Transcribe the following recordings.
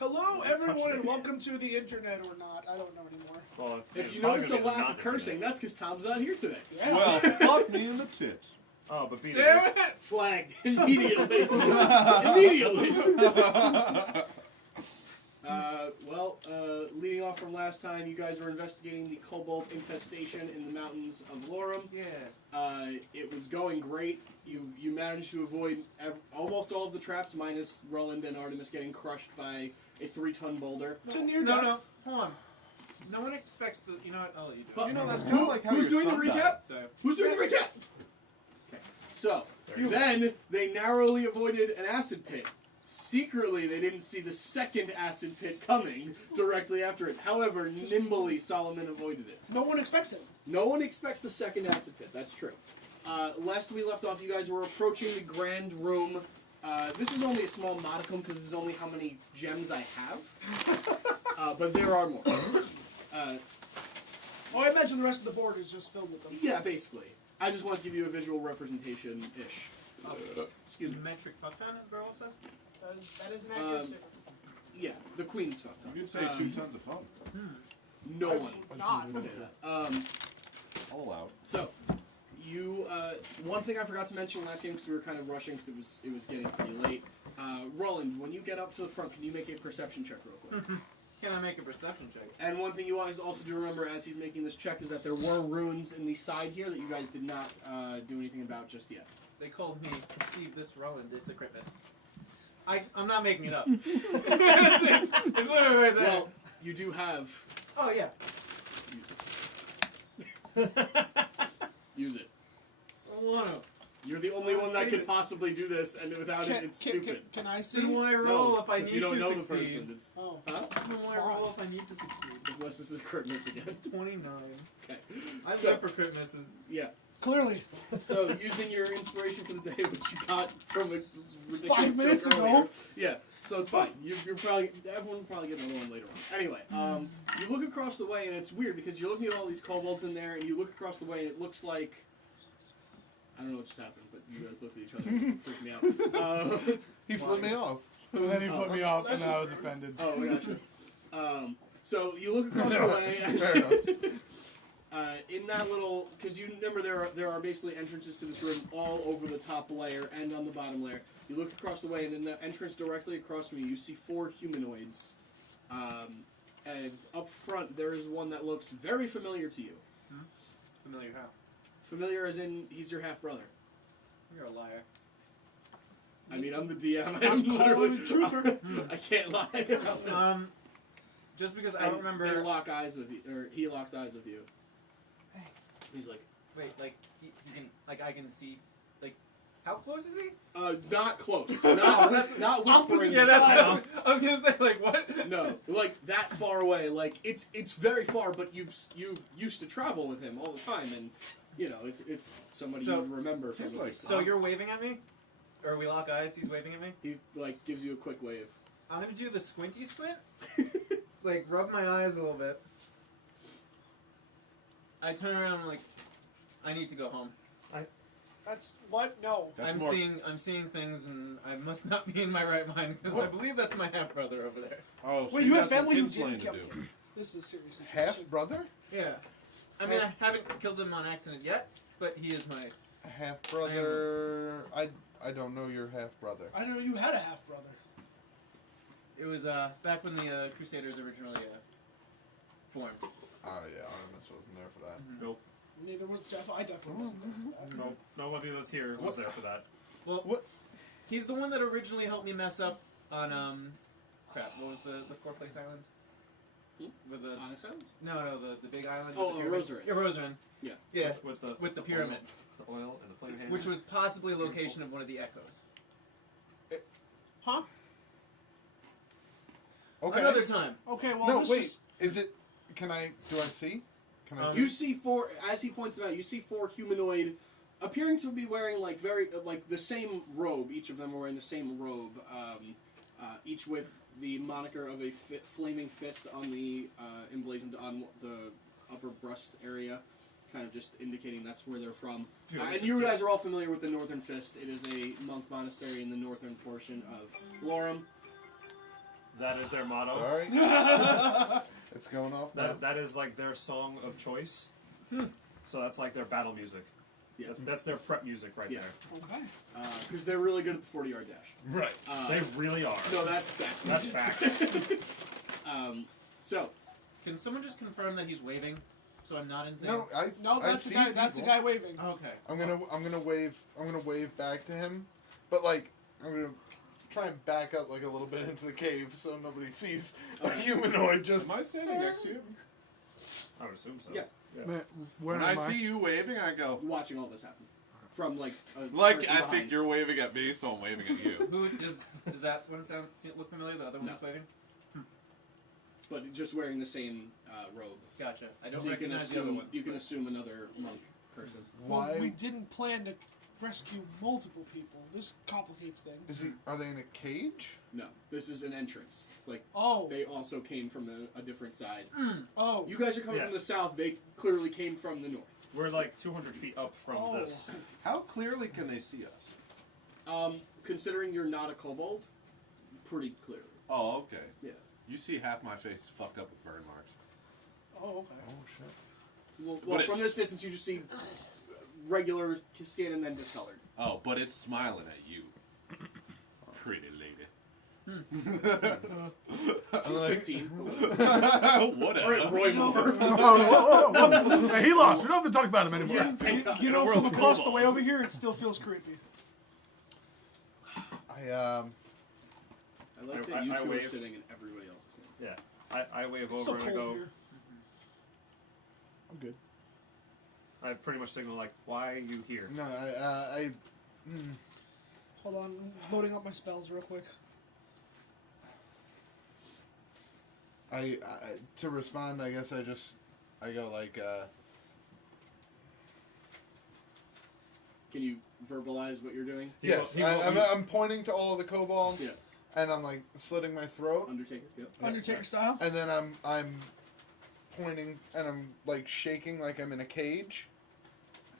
Hello, everyone, and welcome to the internet, or not. I don't know anymore. Well, If you notice a lack of cursing, that's because Tom's not here today. Yeah. Well, fuck me in the tits. Oh, but Beattie. Damn it! Flagged immediately. Immediately. Leading off from last time, you guys were investigating the cobalt infestation in the mountains of Lorum. Yeah. It was going great. You managed to avoid almost all of the traps, minus Ruland and Artemis getting crushed by a 3-ton boulder. No, hold on. No one expects the. You know what? I'll let you do it. You know, that's kind of like how Who's your doing the son recap? died. So, Who's doing the recap? Okay. So, then they narrowly avoided an acid pit. Secretly, they didn't see the second acid pit coming directly after it. However, nimbly, Solomon avoided it. No one expects it. No one expects the second acid pit. That's true. Last we left off, you guys were approaching the grand room. This is only a small modicum because this is only how many gems I have. But there are more. I imagine the rest of the board is just filled with them. Yeah, basically. I just want to give you a visual representation-ish. Excuse me. metric fuckdown, as Burwell says. That is an accurate statement. Yeah, the queen's fucked up. You could say 2 tons of fun. No one Not. would say that. I'll allow it. So, you, one thing I forgot to mention last game because we were kind of rushing because it was getting pretty late. Roland, when you get up to the front, can you make a perception check real quick? Can I make a perception check? And one thing you guys also do remember as he's making this check is that there were runes in the side here that you guys did not do anything about just yet. They called me perceive this Ruland. It's a crit miss. I'm not making it up. it's literally right there. Well, you do have... Oh yeah. Use it. I wanna. You're the only one that could possibly do this, and without it, it's stupid. Can I see? Then why roll No, if I 'cause need you don't to know the succeed? person. It's, Oh. huh? Then why roll if I need to succeed? Unless this is a crit miss again. 29. Okay. I So- live for crit misses. Yeah. Clearly. So, using your inspiration for the day, which you got from a ridiculous 5 minutes joke ago. earlier. Yeah. So it's fine. You're probably everyone will probably get another one later on. Anyway, you look across the way and it's weird because you're looking at all these kobolds in there, and you look across the way and it looks like I don't know what just happened, but you guys looked at each other and freaked me out. He flipped me off. And then he flipped me off, and that's I was just offended. Oh, I gotcha. So you look across the way. Fair enough. In that little, because you remember there are basically entrances to this room all over the top layer and on the bottom layer. You look across the way, and in the entrance directly across from you, you see 4 humanoids. And up front, there is one that looks very familiar to you. Familiar how? Familiar as in he's your half brother. You're a liar. I mean, I'm the DM. I'm I'm literally calling the I can't lie about this. Just because I And don't remember. They lock eyes with you, or he locks eyes with you. He's like, Wait, like he can, like I can see, like how close is he? not close, not whispering. Yeah, that's style. what I was gonna say. Like what? No, like that far away. Like it's very far, but you used to travel with him all the time, and you know it's somebody So- you remember from. Seems like- So you're waving at me, or we lock eyes? He's waving at me. He like gives you a quick wave. I'm gonna do the squinty squint. Like rub my eyes a little bit. I turn around and like, I need to go home. That's what? No. That's I'm more- seeing things, and I must not be in my right mind because I believe that's my half brother over there. Oh, so Wait, you have got some family who kinslaying get to do. This is a serious situation. Half brother? Yeah. I mean, I haven't killed him on accident yet, but he is my. Half brother. I don't know your half brother. I didn't know you had a half brother. It was back when the Crusaders originally formed. Oh yeah, Artemis wasn't there for that. Nope. Neither was I definitely wasn't there for that. Nope. Nobody that's here was there for that. Well, What? He's the one that originally helped me mess up on crap. What was the 4-place island? With the Onyx Islands? no the big island. Oh, with the pyramid. Rosarin. Yeah, Rosarin. Yeah. Yeah. With the pyramid. the oil and the flame hand. Which was possibly a location of one of the echoes. Huh? Okay. Another time. Okay, well, No, this wait. is... Is it? Do I see? Can I see? You see 4, as he points it out, you see 4 humanoid, appearing to be wearing like the same robe. Each of them are wearing the same robe, each with the moniker of a flaming fist on the emblazoned on the upper breast area, kind of just indicating that's where they're from. And you guys are all familiar with the Northern Fist. It is a monk monastery in the northern portion of Lorum. That is their motto. Sorry. It's going off now. That is like their song of choice. So that's like their battle music. Yeah. That's their prep music right Yeah. there. Okay. Because they're really good at the 40-yard dash. Right. They really are. No, that's Facts. So, Can someone just confirm that he's waving, so I'm not insane? No, No, I that's a see guy. That's a people. guy waving. Oh, okay. I'm gonna wave back to him, but like I'm gonna try and back up like a little bit into the cave so nobody sees a humanoid just. Am I standing next to you? I would assume so. Yeah. When I see you waving, I go. watching all this happen. From, like, a Like, person I behind. think you're waving at me, so I'm waving at you. Who does that one look familiar? The other one No. that's waving? But just wearing the same robe. Gotcha. I don't So you can recognize the other assume ones. you can but- assume another monk person. Well, we Why didn't plan to rescue multiple people. This complicates things. is he? Are they in a cage? No, this is an entrance. Like, Oh. they also came from a different side. Oh. You guys are coming Yeah. from the south. They clearly came from the north. We're like 200 feet up from Oh. this. How clearly can they see us? Considering you're not a kobold, pretty clearly. Oh, okay. Yeah. You see half my face is fucked up with burn marks. Oh, okay. Oh shit. Well, But from it's- this distance, you just see regular skin and then discolored. Oh, but it's smiling at you. Pretty lady. She's 15. Whatever. Roy Moore. Hey, he lost. We don't have to talk about him anymore. You know, from across the way over here, it still feels creepy. I like that you I two are wave. sitting and everybody else is sitting. Yeah. I wave It's so over and I cold go. here. I'm good. I pretty much signal like, why are you here? No, Hold on, I'm loading up my spells real quick. I to respond, I guess I go like, Can you verbalize what you're doing? yes, He will- I'm pointing to all of the kobolds, Yeah. and I'm like slitting my throat, Undertaker. Yep. Undertaker style. and then I'm pointing, and I'm like shaking like I'm in a cage,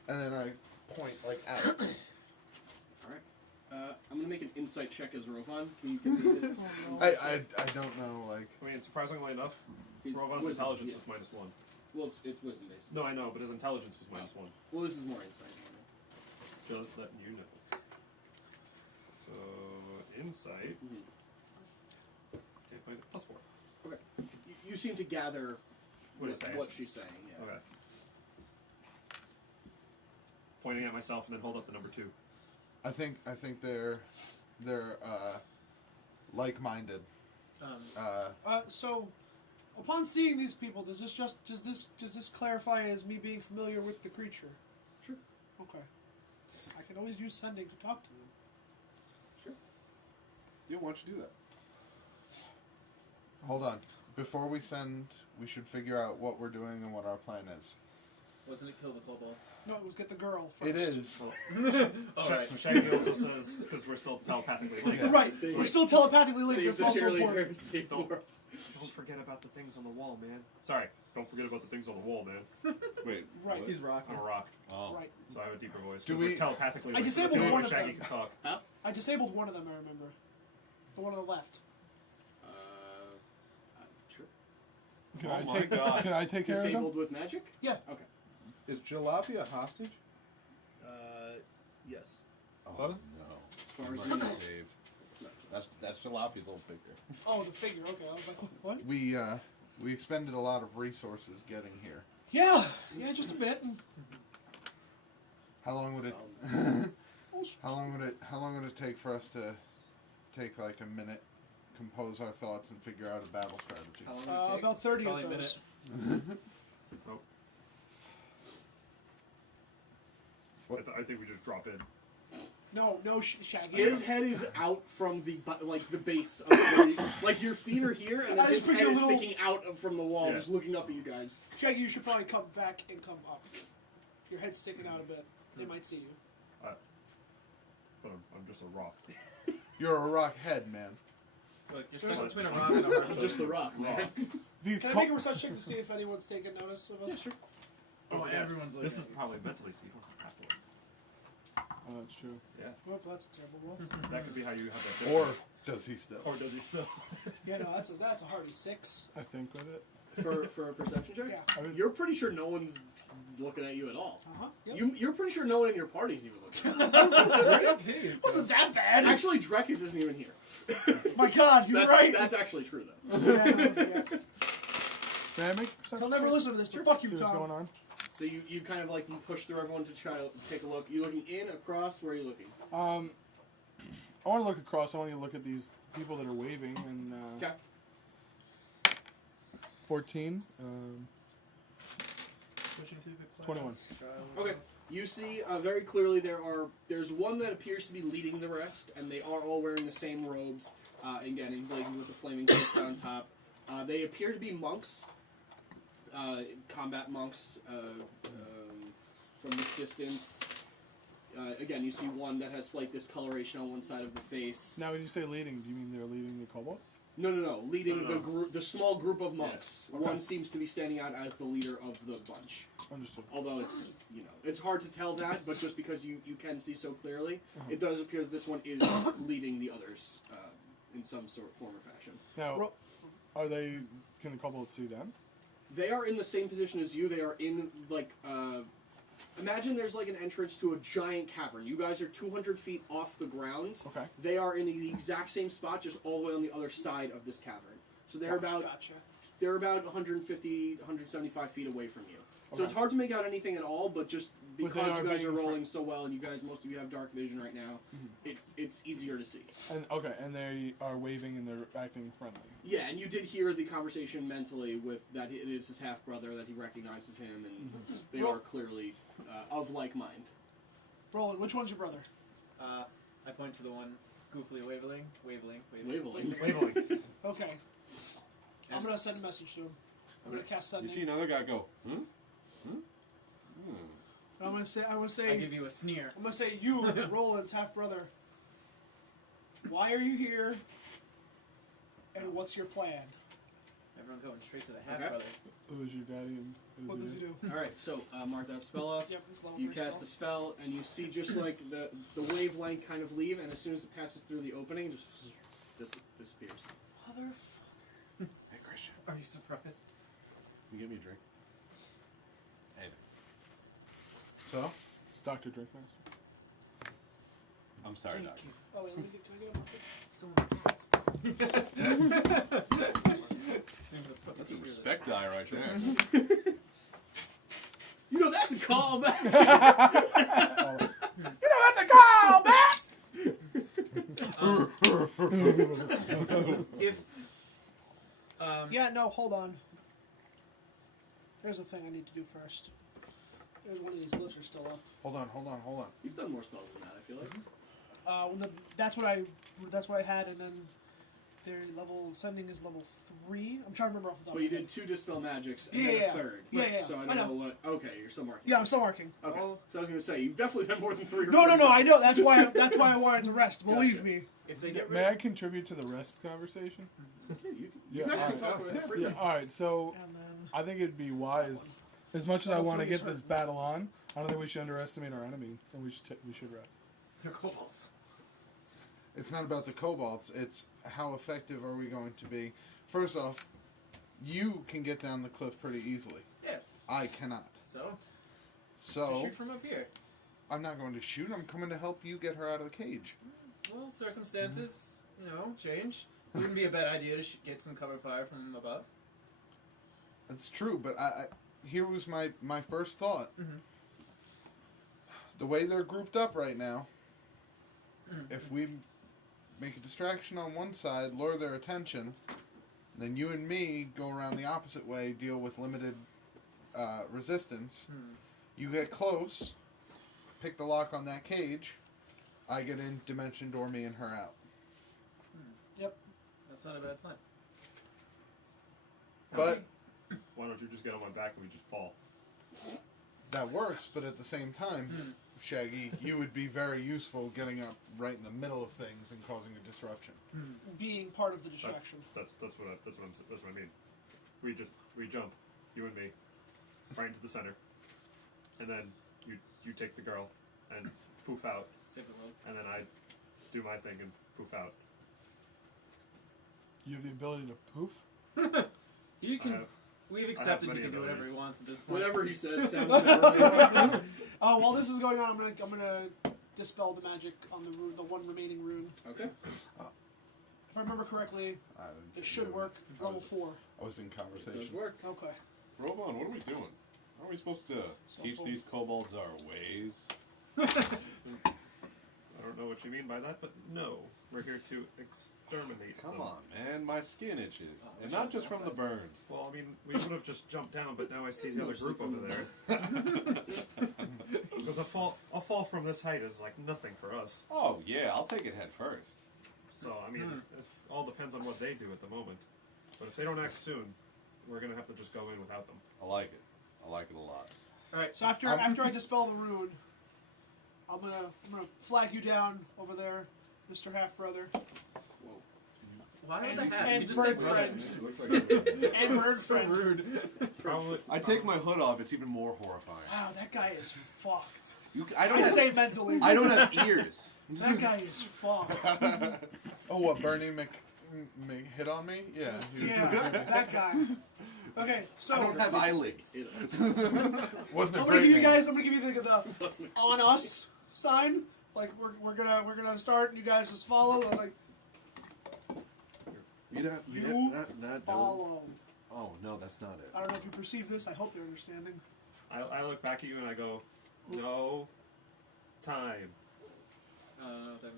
and then I point like out. All right. I'm gonna make an insight check as Rovan. Can you give me his? Oh, no. I don't know, like, I mean, surprisingly enough, his Rovan's wisdom, intelligence yeah. was -1. Well, it's wisdom based. No, I know, but his intelligence was -1. Well, this is more insight. Just letting you know. So, insight. Mhm. Can't find it. +4. Okay. You seem to gather What it's saying. what she's saying. Yeah. Okay. Pointing at myself and then hold up the number 2. I think they're like-minded. So, upon seeing these people, does this clarify as me being familiar with the creature? Sure. Okay. I can always use sending to talk to them. Sure. Yeah, why don't you do that? Hold on. Before we send, we should figure out what we're doing and what our plan is. Wasn't it kill the kobolds? No, it was get the girl first. It is. Alright. Shaggy also says, because we're still telepathically linked. Yeah. Right. Save- We're still telepathically linked. Save That's the also cheerleader. important. Save the Don't- world. Don't forget about the things on the wall, man. Sorry, don't forget about the things on the wall, man. Wait. Right. what? He's rocking. I'm a rock, Oh. Right. so I have a deeper voice. Do 'cause we're we- telepathically I linked. That's disabled the only one way of Shaggy them. can talk. I disabled one of them, I remember. The one on the left. Sure. Can Oh I my take? God. Can I take care of him? Disabled with magic? Yeah. Okay. Is Jalopy a hostage? Yes. Oh, What? no. As far as Mark's you know. saved. It's not. That's Jalopy's old figure. Oh, the figure. Okay. I was like, what? We expended a lot of resources getting here. Yeah. Yeah, just a bit. How long would it? How long would it take for us to take like a minute, compose our thoughts, and figure out a battle strategy? How long did it take? About 30 Probably of a those. Oh. What? I think we just drop in. No, Shaggy. His head is out from the the base of where like your feet are here, and then I his just head picture is a little- sticking out from the wall, Yeah. just looking up at you guys. Shaggy, you should probably come back and come up. Your head's sticking out a bit. They might see you. But I'm just a rock. You're a rock head, man. Look, you're stuck between a rock and a hard I'm just the rock, man. These Can I make a research check to see if anyone's taken notice of us? Yeah, sure. Oh, everyone's looking. This is at you. probably mentally, so you don't have to look. Oh, that's true. Yeah, Well, that's a terrible. Well, that could be how you have that Or difference. does he still? Or does he still? Yeah, no, that's a hearty 6. I think with it. For a perception check? Yeah. I would- You're pretty sure no one's looking at you at all. Yep. You're pretty sure no one in your party's even looking at you. Wasn't that bad? Actually, Drekas isn't even here. My God, you're right. That's actually true, though. Yeah, yeah. May I make a perception He'll never check? listen to this, but fuck you, See what's Tom. going on? So you kind of like push through everyone to try to take a look. You looking in, across? Where are you looking? I want to look across. I want to look at these people that are waving. And Okay. 14. Pushing through the 21. Okay. You see very clearly there's one that appears to be leading the rest, and they are all wearing the same robes, again, emblazoned with the flaming crest on top. They appear to be monks, combat monks from this distance. Again, you see one that has slight discoloration on one side of the face. Now, when you say leading, do you mean they're leading the kobolds? No. Leading No. the group, the small group of monks. Okay. One seems to be standing out as the leader of the bunch. Understood. Although it's it's hard to tell that, but just because you can see so clearly, it does appear that this one is leading the others in some sort of form or fashion. Now, are they? Can the kobolds see them? They are in the same position as you. They are in like imagine there's like an entrance to a giant cavern. You guys are 200 feet off the ground. Okay. They are in the exact same spot, just all the way on the other side of this cavern. So they're about they're about 150, 175 feet away from you. So it's hard to make out anything at all, but just because you guys are rolling so well, and most of you have dark vision right now, it's easier to see. And and they are waving and they're acting friendly. Yeah, and you did hear the conversation mentally with that it is his half brother, that he recognizes him, and they are clearly of like mind. Roland, which one's your brother? I point to the one goofily waveling. Waveling. Okay. I'm gonna send a message to him. I'm gonna cast You sending. see another guy go, I'm gonna I say, give you a sneer. I'm gonna say, you, Roland's half brother. Why are you here? And what's your plan? Everyone going straight to the half Okay. brother. Who is your daddy and What does he do? All right, so mark that spell off. Yep, it's level You 3 cast spell. the spell, and you see just like the wavelength kind of leave, and as soon as it passes through the opening, just disappears. Motherfucker. hey Christian, Are you surprised? can you get me a drink? Hey, So, It's Dr. Drinkmaster. I'm sorry, Doc. Oh wait, let me get. Can I get a marker? That's a respect die right there. You know that's a callback. If Yeah, no, hold on. There's the thing I need to do first. There's one of these glyphs are still up. hold on. You've done more spells than that, I feel like. That's what I had, and then their level sending is level 3. I'm trying to remember off the top. But you of my did head. 2 dispel magics and Yeah, then yeah, a third. yeah. So I I don't know know. what. Okay, you're still marking. Yeah, I'm still marking. Okay. So I was gonna say you've definitely done more than 3 or No, 4 I spells. know. That's why I wanted to rest. Believe Gotcha. me. if they get May rid I contribute to the rest conversation? You guys can talk about it freely. Yeah. All right. So And then I think it'd be wise, as much as I Level want to 3 is get this hurting. battle on. I don't think we should underestimate our enemy, and we should rest. their kobolds. It's not about the kobolds. It's how effective are we going to be. First off, you can get down the cliff pretty easily. Yeah. I cannot. So So shoot from up here. I'm not going to shoot. I'm coming to help you get her out of the cage. Well, circumstances, change. Wouldn't be a bad idea to get some cover fire from above. That's true, but here was my first thought. Mhm. The way they're grouped up right now, Mhm. if we make a distraction on one side, lure their attention, then you and me go around the opposite way, deal with limited resistance. You get close, pick the lock on that cage, I get in, dimension door me and her out. That's not a bad plan. But Why don't you just get on my back and we just fall? that works, but at the same time, Shaggy, you would be very useful getting up right in the middle of things and causing a disruption. being part of the distraction. That's what I mean. We jump, you and me, right into the center, and then you take the girl and poof out, Save the world. and then I do my thing and poof out. You have the ability to poof? You can. We've accepted many he can do whatever he abilities. wants at this point. Whatever he says sounds better. While this is going on, I'm gonna dispel the magic on the one remaining rune. Okay. If I remember correctly, I didn't it see should you. work. Level 4. I was in Does conversation. work. Okay. Robon, what are we doing? Aren't we supposed to teach these kobolds our ways? I don't know what you mean by that, but no. We're here to exterminate Come them. on, man. My skin itches. And not just from the burns. Well, I mean, we would have just jumped down, but now I see the other mostly group over there. Because a fall from this height is like nothing for us. Oh, yeah. I'll take it head first. So, I mean, it all depends on what they do at the moment. But if they don't act soon, we're going to have to just go in without them. I like it. I like it a lot. Alright, So after I dispel the rune, I'm gonna flag you down over there, Mr. Half Brother, why would and, that happen? and You just say bird brother. friend, and bird So friend. rude. Probably, I take my hood off. It's even more horrifying. Wow, that guy is fucked. I don't I have. say mentally. I don't have ears. That guy is fucked. Oh, what, Bernie hit on me? Yeah. Yeah, that guy. Okay, so I don't have eyelids. Wasn't a I'm gonna great give you name. guys. I'm gonna give you the on us sign. Like we're gonna start, and you guys just follow. Like You not follow. Oh no, that's not it. I don't know if you perceive this. I hope you're understanding. I look back at you and I go, no time. That means.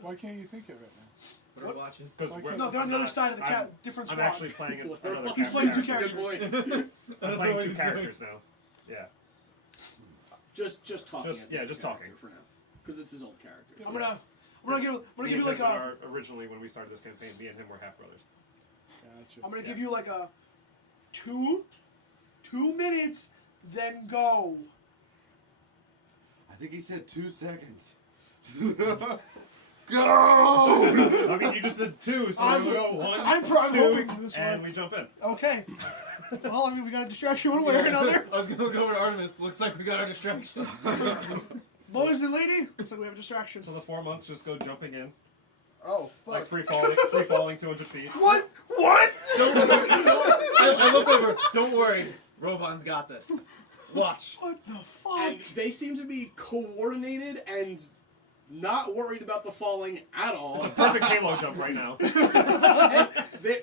Why can't you think of it, man? What are watches? Because No, they're on the other side of the different I'm squad. actually playing another He's playing two character. characters. I'm playing two characters now. Yeah. Just talking. Just- as yeah, the just character talking. for now, because it's his old character. I'm gonna give you like a. Originally, when we started this campaign, me and him were half brothers. Gotcha. I'm gonna give you like a 2 minutes, then go. I think he said 2 seconds. Go! I mean, you just said 2, so I'm- we go 1, I'm 2, hoping this and works. we jump in. Okay. Well, I mean, we got a distraction one way or another. I was gonna look over to Artemis. Looks like we got our distraction. Boys and lady, looks like we have a distraction. So the 4 monks just go jumping in, Oh, fuck. like free falling 200 feet. What? What? I look over. Don't worry. Robon's got this. Watch. What the fuck? And they seem to be coordinated and not worried about the falling at all. Perfect Halo jump right now.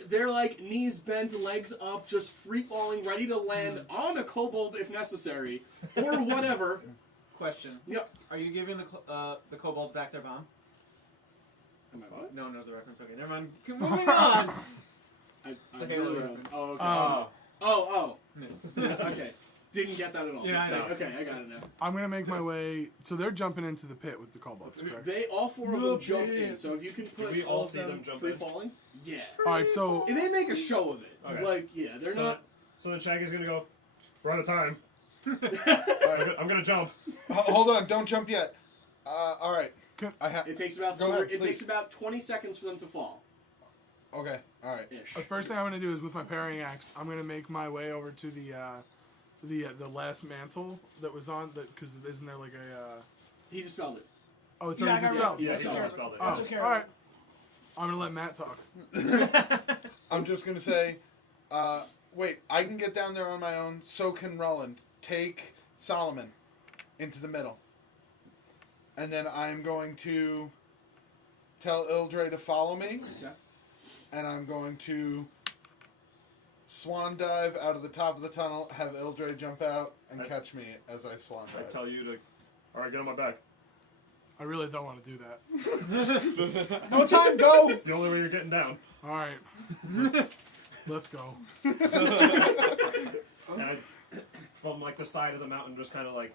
They're like knees bent, legs up, just free falling, ready to land on a kobold if necessary, or whatever. Question. Yep. Are you giving the kobolds back their bomb? Am I what? No one knows the reference. Okay, never mind. Moving on. I a Halo really reference. don't. Oh, okay. Oh. Oh. Okay. Didn't get that at all. Yeah, I know. Okay, I got it now. I'm gonna make my way. So they're jumping into the pit with the kobolds, correct? They all 4 of No, them jump yeah. in. So if you can put we all all of see them them jump free in? falling, yeah. All right, so And they make a show of it. Okay. Like, yeah, they're So, not. so then Shaggy's gonna go, we're out of time. Alright, I'm gonna jump. hold on, don't jump yet. All right. I have. It takes about Go ahead, it takes please. about 20 seconds for them to fall. Okay. All right. Ish. the first thing I'm gonna do is with my parrying axe, I'm gonna make my way over to the last mantle that was on because isn't there like a He dispelled it. oh it's Yeah, already I got dispelled. it. Yeah, That's he fair. just spelled it. Oh, That's okay. all right. I'm gonna let Matt talk. I'm just gonna say, wait. I can get down there on my own. So can Ruland. Take Solomon into the middle, and then I'm going to tell Ildre to follow me, Okay. and I'm going to swan dive out of the top of the tunnel, have Ildre jump out and catch me as I swan I dive. tell you to, alright, get on my back. I really don't want to do that. No time, go! It's the only way you're getting down. All right, let's go. And I, from like the side of the mountain, just kind of like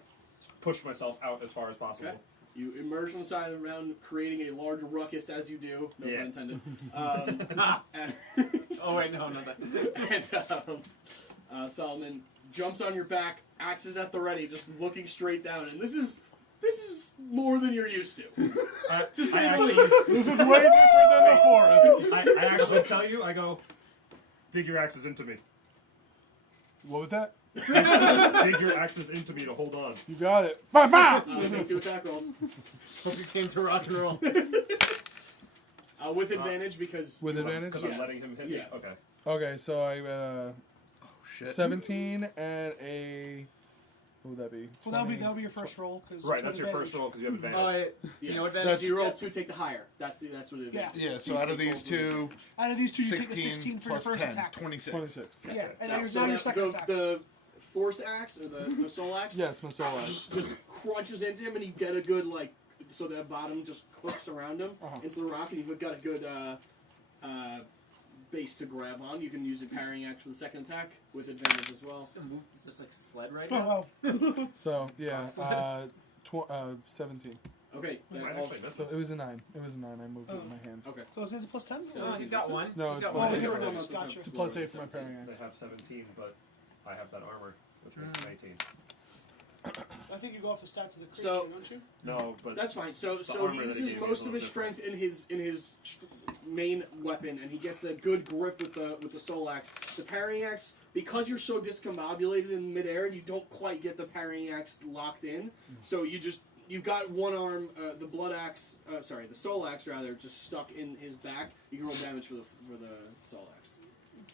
push myself out as far as possible. Okay. You emerge from the side of the mountain, creating a large ruckus as you do. No Yeah. pun intended. And, Oh wait, no, not that. and Solomon jumps on your back, axes at the ready, just looking straight down. And this is more than you're used to. To say the least. This is way different than the forest. I actually tell you, I go, dig your axes into me. What was that? Dig your axes into me to hold on. You got it. Bah, bah! Make 2 attack rolls. Hope you came to rock and roll. With advantage because... With advantage? Because I'm Yeah. letting him hit Yeah. me? Okay. Okay, so I Oh shit. 17 and a. What would that be? So that'll be your first roll. Cause Right, that's your first roll because you have advantage. Do Yeah. you know what That's advantage you roll get? 2, take the higher. That's what it Yeah. is. Yeah. So out of these two, Out of these two, you take the 16 16 for your plus first 10, attack. 26. 26. Yeah, Okay. and then So now your that- second the, attack. the force axe, or the soul axe, Yeah, it's my soul axe. just crunches into him, and you get a good, like, so that bottom just hooks around him into the rock, and you've got a good base to grab on. You can use a parrying axe for the second attack with advantage as well. Is this like sled right Oh, now? wow. So, yeah, 17. Okay, that Might all, actually miss So this. it was a 9. It was a 9. I moved it with my hand. okay. So is it plus 10? So- Oh, he's got one. No, He's it's got plus one. eight. different on Gotcha. the It's a plus 8 for my parrying They axe. have 17, but I have that armor, which makes it 18. I think you go off the stats of the creature, So- don't you? No, but That's fine. So armor he that he uses gave me most is a of his little strength in his main weapon, and he gets that good grip with the soul axe. The parrying axe, because you're so discombobulated in midair, you don't quite get the parrying axe locked in. So you've got one arm, the soul axe rather, just stuck in his back. You can roll damage for the soul axe.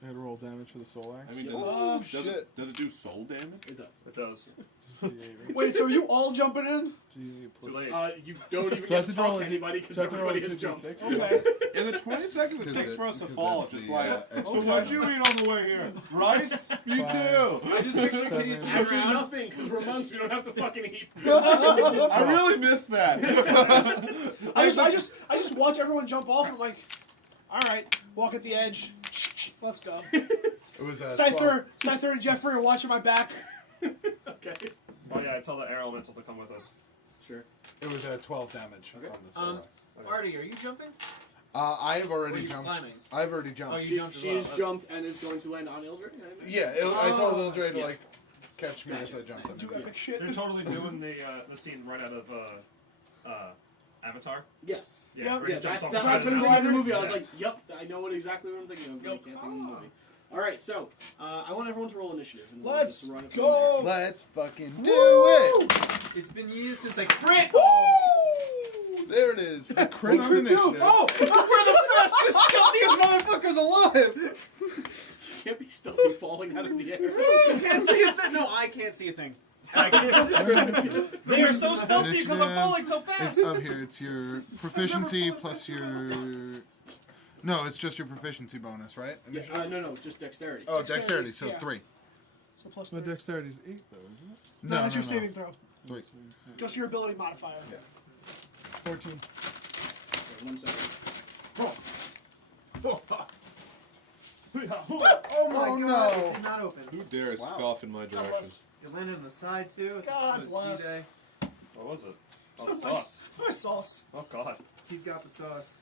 I had to roll damage for the soul axe. I mean, Oh, does it do soul damage? It does. it does. Just D8. Wait, so are you all jumping in? D8 plus- Too late. You don't even So I have get to to roll talk a to D- anybody because so I have to roll a everybody has jumped. 2d6? Okay. In the 20 seconds it takes for us to fall, it's just like, so okay. what'd you eat on the way here? Rice? Me too. I just make sure Seven. Kitteus to actually nothing because we're monks. We don't have to fucking eat. I really missed that. I just watch everyone jump off and I'm like, all right, walk at the edge. Let's go. It was Scyther and Jeffrey are watching my back. Okay. Oh yeah, I tell the air elemental to come with us. Sure. It was 12 damage Okay. on the soul axe. Artie, are you jumping? I've Or are already you jumped. climbing? I've already jumped. Oh, you She jumped as she well. has jumped and is going to land on Ildred. Yeah, I told Oh, Ildre to yeah. like catch me Nice, as I jumped nice. in. Do Yeah. epic shit. They're totally doing the scene right out of Avatar. Yes. Yep. where he Yeah, jumps that's off that's the I side of couldn't the think of the mountain. movie. I was Yeah. like, yep, I know exactly what I'm thinking of, but I can't think of the movie. All right, so I want everyone to roll initiative. And we'll Let's just run it from go. Let's fucking do it! It's been years since I crit. There it is. A crit on too. initiative. Oh, we're the fastest, stealthiest motherfuckers alive! You can't be stealthy falling out of the air. You can't see a thing. No, I can't see a thing. I can't. They are so stealthy because I'm Initiative falling so fast. It's up here. It's your proficiency plus your. No, it's just your proficiency bonus, right? Yeah, Initiative? no, just dexterity. Oh, dexterity. So yeah. 3. So plus My 3. dexterity's 8, though, isn't it? No, that's your saving throw. 3. Just your ability modifier. Yeah. 14. Okay, 1 second. Oh my Oh, god! no. It did not open. Who dares Wow. scoff in my God direction? bless. It landed on the side too. God It was bless. G-Day. What was it? Oh, the sauce. My sauce. Oh god. He's got the sauce.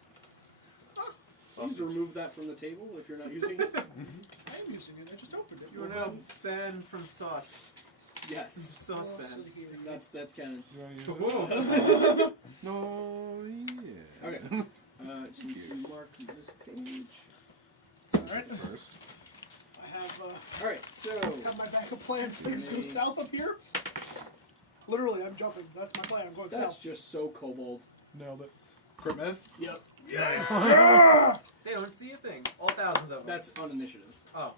Please remove that from the table if you're not using it. I am using it. I just opened it. You are now banned from sauce. Yes, Sauce ban. that's canon. You want to use it? Whoa. No, yeah. Okay. So you to mark this page. Alright. First. I Alright, so. have my backup plan. Things go south up here. Literally, I'm jumping. That's my plan. I'm going That's south. just so kobold. Nailed it. Crit miss? Yep. They don't see a thing. All thousands of them. That's on initiative. Oh.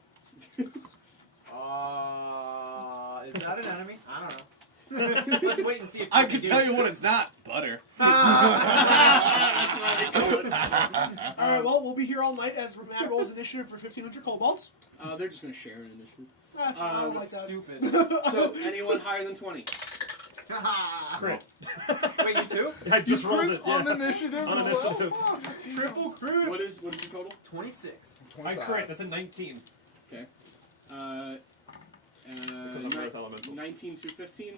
Is that an enemy? I don't know. Let's wait and see if I we can do. tell you what it's not. Butter. That's what I call it. Alright, well, we'll be here all night as Matt rolls initiative for 1,500 kobolds. They're just going to share an initiative. That's I don't like that. Stupid. So, anyone higher than 20? Crit. Wait, you too? I just rolled it. On yes. initiative On as well? initiative. Triple crit. What is your total? 26. I crit. That's a 19. Okay. Because I'm Earth Elemental. 19 to 15.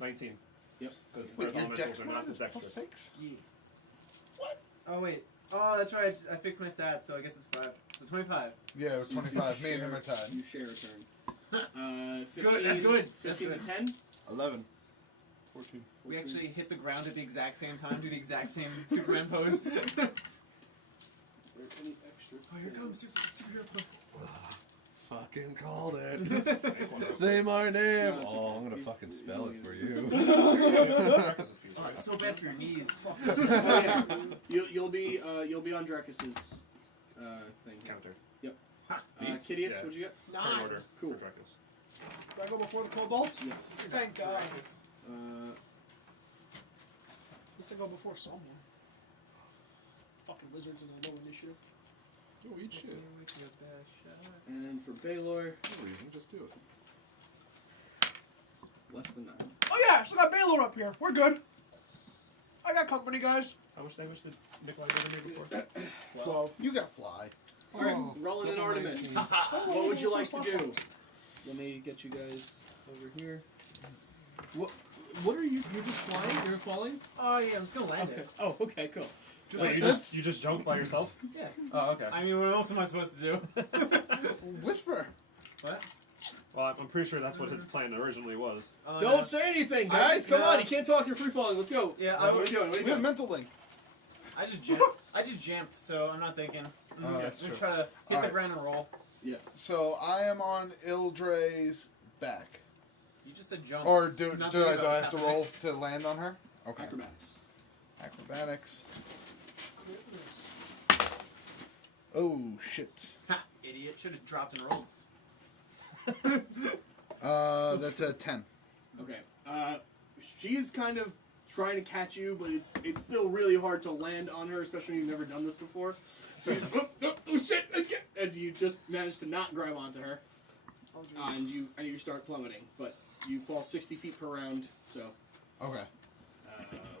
19. Yep. Because Wait, Earth your Elementals dex are not mod is as plus dexterous. 6? Oh, wait. Oh, that's right. I fixed my stats, so I guess it's 5. So 25. Yeah, it was 25. Me and him are tied. You share a turn. 15, Good, that's good. 15 That's to 10. 11. 14. We actually hit the ground at the exact same time, do the exact same Superman pose. Is there any extra? Oh, here comes superhero pose. Fucking called it. Say my name. No, it's Oh, okay. I'm gonna He's- fucking he's spell only it for using- you. Oh, it's so bad for your knees. Oh, yeah. You'll be on Drekas's thing. Counter. Yep. Neat. Kitteus, Yeah. what'd you get? Turn 9. order. Cool. For Drekas. Do I go before the kobolds? Yes. Thank God. At Uh, least I go before someone. Fucking wizards in a low initiative. Oh, eat shit. and for Baylor, No reason, just do it. less than 9. Oh yeah, I still got Baylor up here. We're good. I got company, guys. How much damage did Nikolai do to me before? 12. You got fly. All right, Oh, Ruland and double Artemis. 19. What would you like to do? Let me get you guys over here. What are you? You're just flying? You're falling? Oh yeah, I'm just gonna land Okay. it. Oh, okay, cool. Just, like, that's- you just jump by yourself? Yeah. Oh, okay. I mean, what else am I supposed to do? Whisper. What? Well, I'm pretty sure that's what his plan originally was. Don't say anything, guys. Come no. on, you can't talk. You're free falling. Let's go. Yeah, What are you doing? What are you We have doing? mental link. I just jumped, so I'm not thinking. Oh, I'm that's gonna true. try to hit the Alright. ground and roll. So I am on Ildre's back. You just said jump. Or do Not I thinking about have to what's roll next. to land on her? Okay. Acrobatics. Acrobatics. Oh shit. Ha, idiot! Should have dropped and rolled. That's a 10. Okay. She's kind of trying to catch you, but it's still really hard to land on her, especially when you've never done this before. So you just, oh shit! And you just manage to not grab onto her, Oh, geez. and you start plummeting. But you fall 60 feet per round. So, Okay.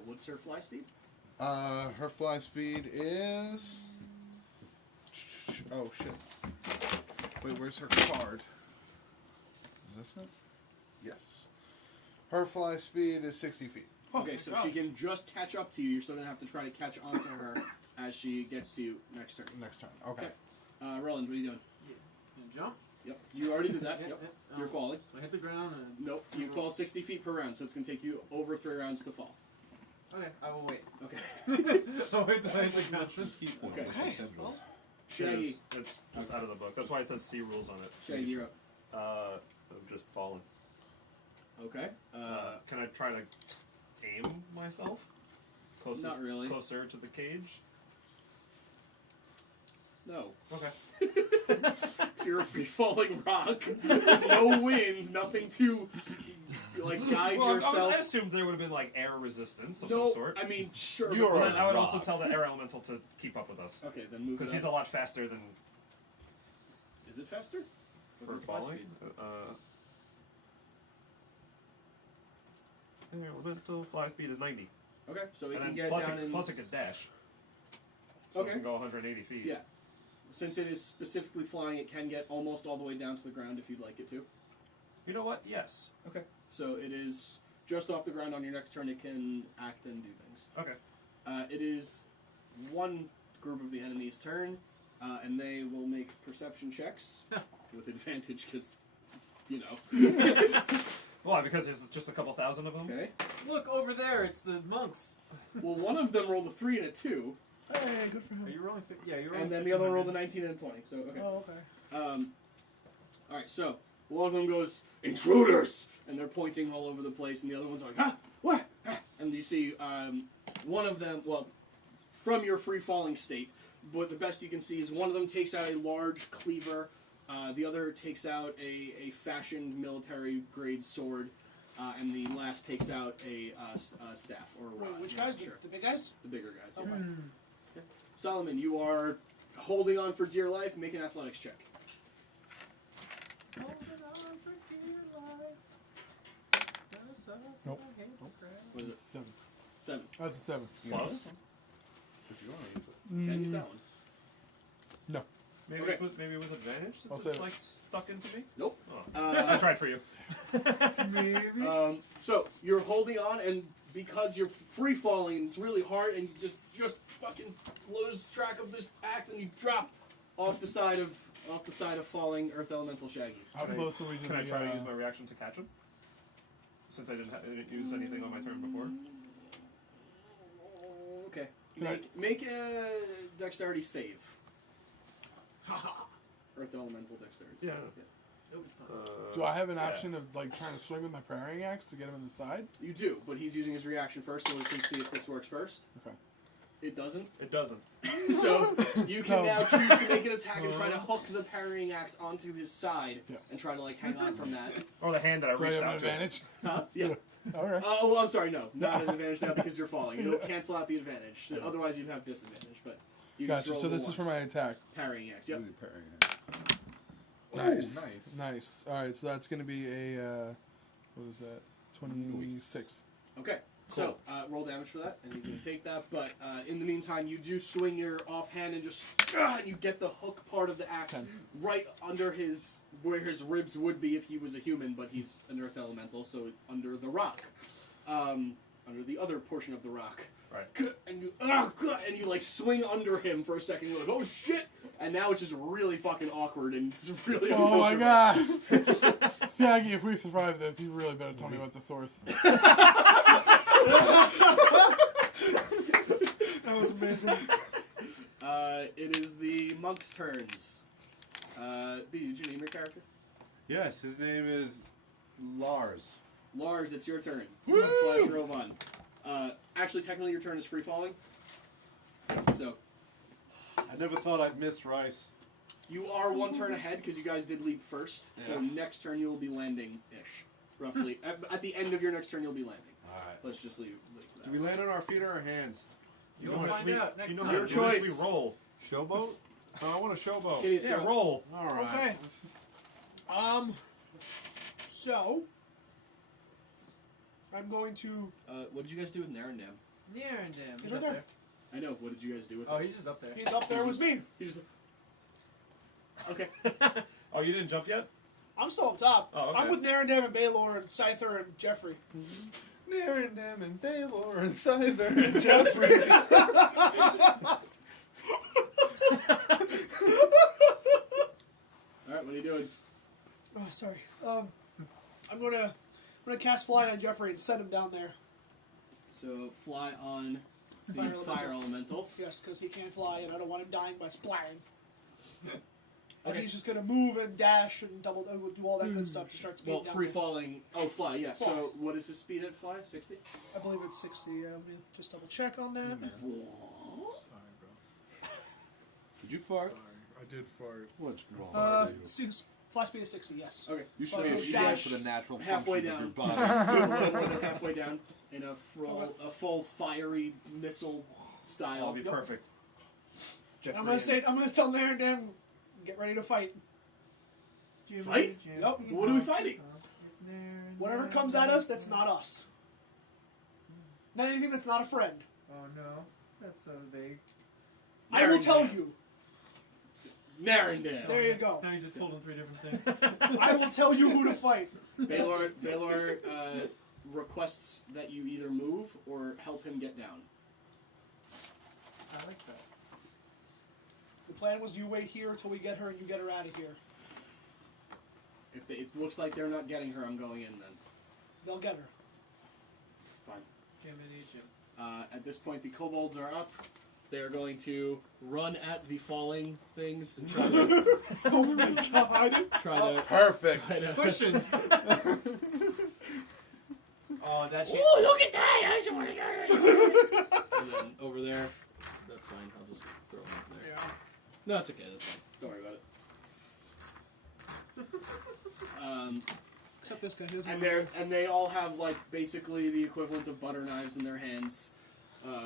what's her fly speed? Her fly speed is. Oh shit. Wait, where's her card? Is this it? Yes. Her fly speed is 60 feet. Okay, so she can just catch up to you. You're still gonna have to try to catch onto her as she gets to you next turn. Next turn. Okay. Roland, what are you doing? Just gonna jump. Yep, you already did that. Yep, Yep, yep. you're falling. I hit the ground and. Nope, you fall 60 feet per round, so it's gonna take you over 3 rounds to fall. Okay, I will wait. Okay. I'll wait till I hit the ground. Okay. Well, Shaggy, It's just out of the book. That's why it says C rules on it. Shaggy, you're up. I'm just falling. Okay. Can I try to aim myself? Closest, Not really. Closer to the cage? No. Okay. So you're a free falling rock. No winds, nothing to like guide Well, yourself. I assumed there would have been like air resistance of No, some sort. I mean sure. You're but- Well, then I would rock. also tell the air elemental to keep up with us. Okay, then move. Because it he's up. a lot faster than Is it faster? for What's his fly falling. speed? Air elemental fly speed is 90. Okay, so we And can then get plus down it, in. plus it could dash. So Okay. it can go 180 feet. Yeah. Since it is specifically flying, it can get almost all the way down to the ground if you'd like it to. You know what? Yes. Okay. So it is just off the ground on your next turn. It can act and do things. Okay. It is one group of the enemy's turn, and they will make perception checks with advantage because, you know. Why? Because there's just a couple thousand of them? Okay. Look over there, it's the monks. Well, one of them rolled a 3 and a 2, hey, good for him. Are you rolling? Yeah, you're rolling. and then the other one rolled a 19 and a 20. So okay. Oh, okay. All right. So one of them goes intruders, and they're pointing all over the place, and the other one's like, huh, what? Ah. And you see one of them. Well, from your free falling state, but the best you can see is one of them takes out a large cleaver. The other takes out a fashioned military grade sword, and the last takes out a staff or a rod. Wait, which Yeah, guys? Sure. The big guys? The bigger guys. Okay. Yeah. Solomon, you are holding on for dear life. Make an athletics check. Nope. What is it? 7. 7. That's a 7. Plus? If you want to use it. Can't use that one. No. Maybe, Okay. maybe with advantage since I'll it's save it. like stuck into me? Nope. Oh. I tried for you. So you're holding on, and because you're free falling, it's really hard, and you just fucking lose track of this axe, and you drop off the side of falling Earth Elemental Shaggy. How close are we to Can I the, try to use my reaction to catch him? Since I didn't use anything on my turn before. Okay. Can Make a dexterity save. Earth Elemental Dexterity. Yeah. It'll be fun. Do I have an option of like trying to swing with my parrying axe to get him in the side? You do, but he's using his reaction first, so we can see if this works first. Okay. It doesn't. It doesn't. So you can So- now choose to make an attack and try to hook the parrying axe onto his side Yeah. and try to like hang on from that. Or the hand that I Do I reached have an out to. advantage? Huh? Yeah. All right. Oh, well, I'm sorry. No, not an advantage now because you're falling. It'll cancel out the advantage. So otherwise, you'd have disadvantage. But you just Gotcha. roll So the this is for my once. attack. Parrying axe. Yep. Really parrying. Nice. Nice. All right. So that's going to be a what is that? 26. Okay. So roll damage for that, and he's gonna take that. But in the meantime, you do swing your offhand and just and you get the hook part of the axe 10. right under his where his ribs would be if he was a human, but he's an earth elemental, so under the rock, under the other portion of the rock. Right. And you and you like swing under him for a second. You're like, oh shit! And now it's just really fucking awkward and it's really. Oh my uncomfortable. god! Shaggy, if we survive this, you really better tell me about the Thorth. That was amazing. It is the monk's turns. Beattie, did you name your character? Yes, his name is Lars. Lars, it's your turn. Woo! Slash Rovan. Actually, technically, your turn is free falling. So I never thought I'd miss Rice. you are one turn ahead because you guys did leap first. So Yeah. next turn you'll be landing ish, roughly. At the end of your next turn you'll be landing. Alright. Let's just leave Do we that. land on our feet or our hands? You'll find out next You know time. how Your to do this, choice. We roll. Showboat? Oh, I want a showboat. Kitteus, Yeah, you're up. roll. Alright. Okay. So I'm going to. What did you guys do with Narendam? Near and damn. He's He's right up there. there. I know. What did you guys do with Oh, it? he's just up there. He's up there with me. He just. Okay. Oh, you didn't jump yet? I'm still up top. Oh, okay. I'm with Narendam and Baylor and Scyther and Jeffrey. Narendam and Baylor and Scyther and Jeffrey. All right. What are you doing? Oh, sorry. I'm gonna cast fly on Jeffrey and send him down there. So fly on the Fire fire elemental. Yes, because he can't fly, and I don't want him dying by splatting. And Okay. he's just gonna move and dash and double do all that good stuff to start speeding Well, down. free there. falling. Oh, fly. Yeah. Fly. So what is his speed at fly? 60. I believe it's 60. Yeah, let me just double check on that. Sorry, bro. Did you fart? Sorry. I did fart. What's wrong? Fly speed is 60. Yes. Okay. You Well, should no, be dash for the natural halfway functions down. of your body. More than halfway down in a full fiery missile style. That'll be perfect. I'm gonna tell Narendam, get ready to fight. Fight? Yep. What are we fighting? Whatever comes at us, that's not us. Not anything that's not a friend. Oh no, that's so vague. I will tell you. Narendam. There you go. Now you just told him 3 different things. I will tell you who to fight. Baylor requests that you either move or help him get down. I like that. The plan was you wait here until we get her and you get her out of here. If it looks like they're not getting her, I'm going in then. They'll get her. Fine. Jiminy Jim. At this point, the kobolds are up. They're going to run at the falling things and try to Oh my god. Perfect. Pushing. Oh, that shit. Oh, look at that! I just want to get her. And then over there, that's fine. I'll just throw them up there. Yeah. No, it's okay. That's fine. Don't worry about it. Except this guy. He doesn't And they all have like basically the equivalent of butter knives in their hands,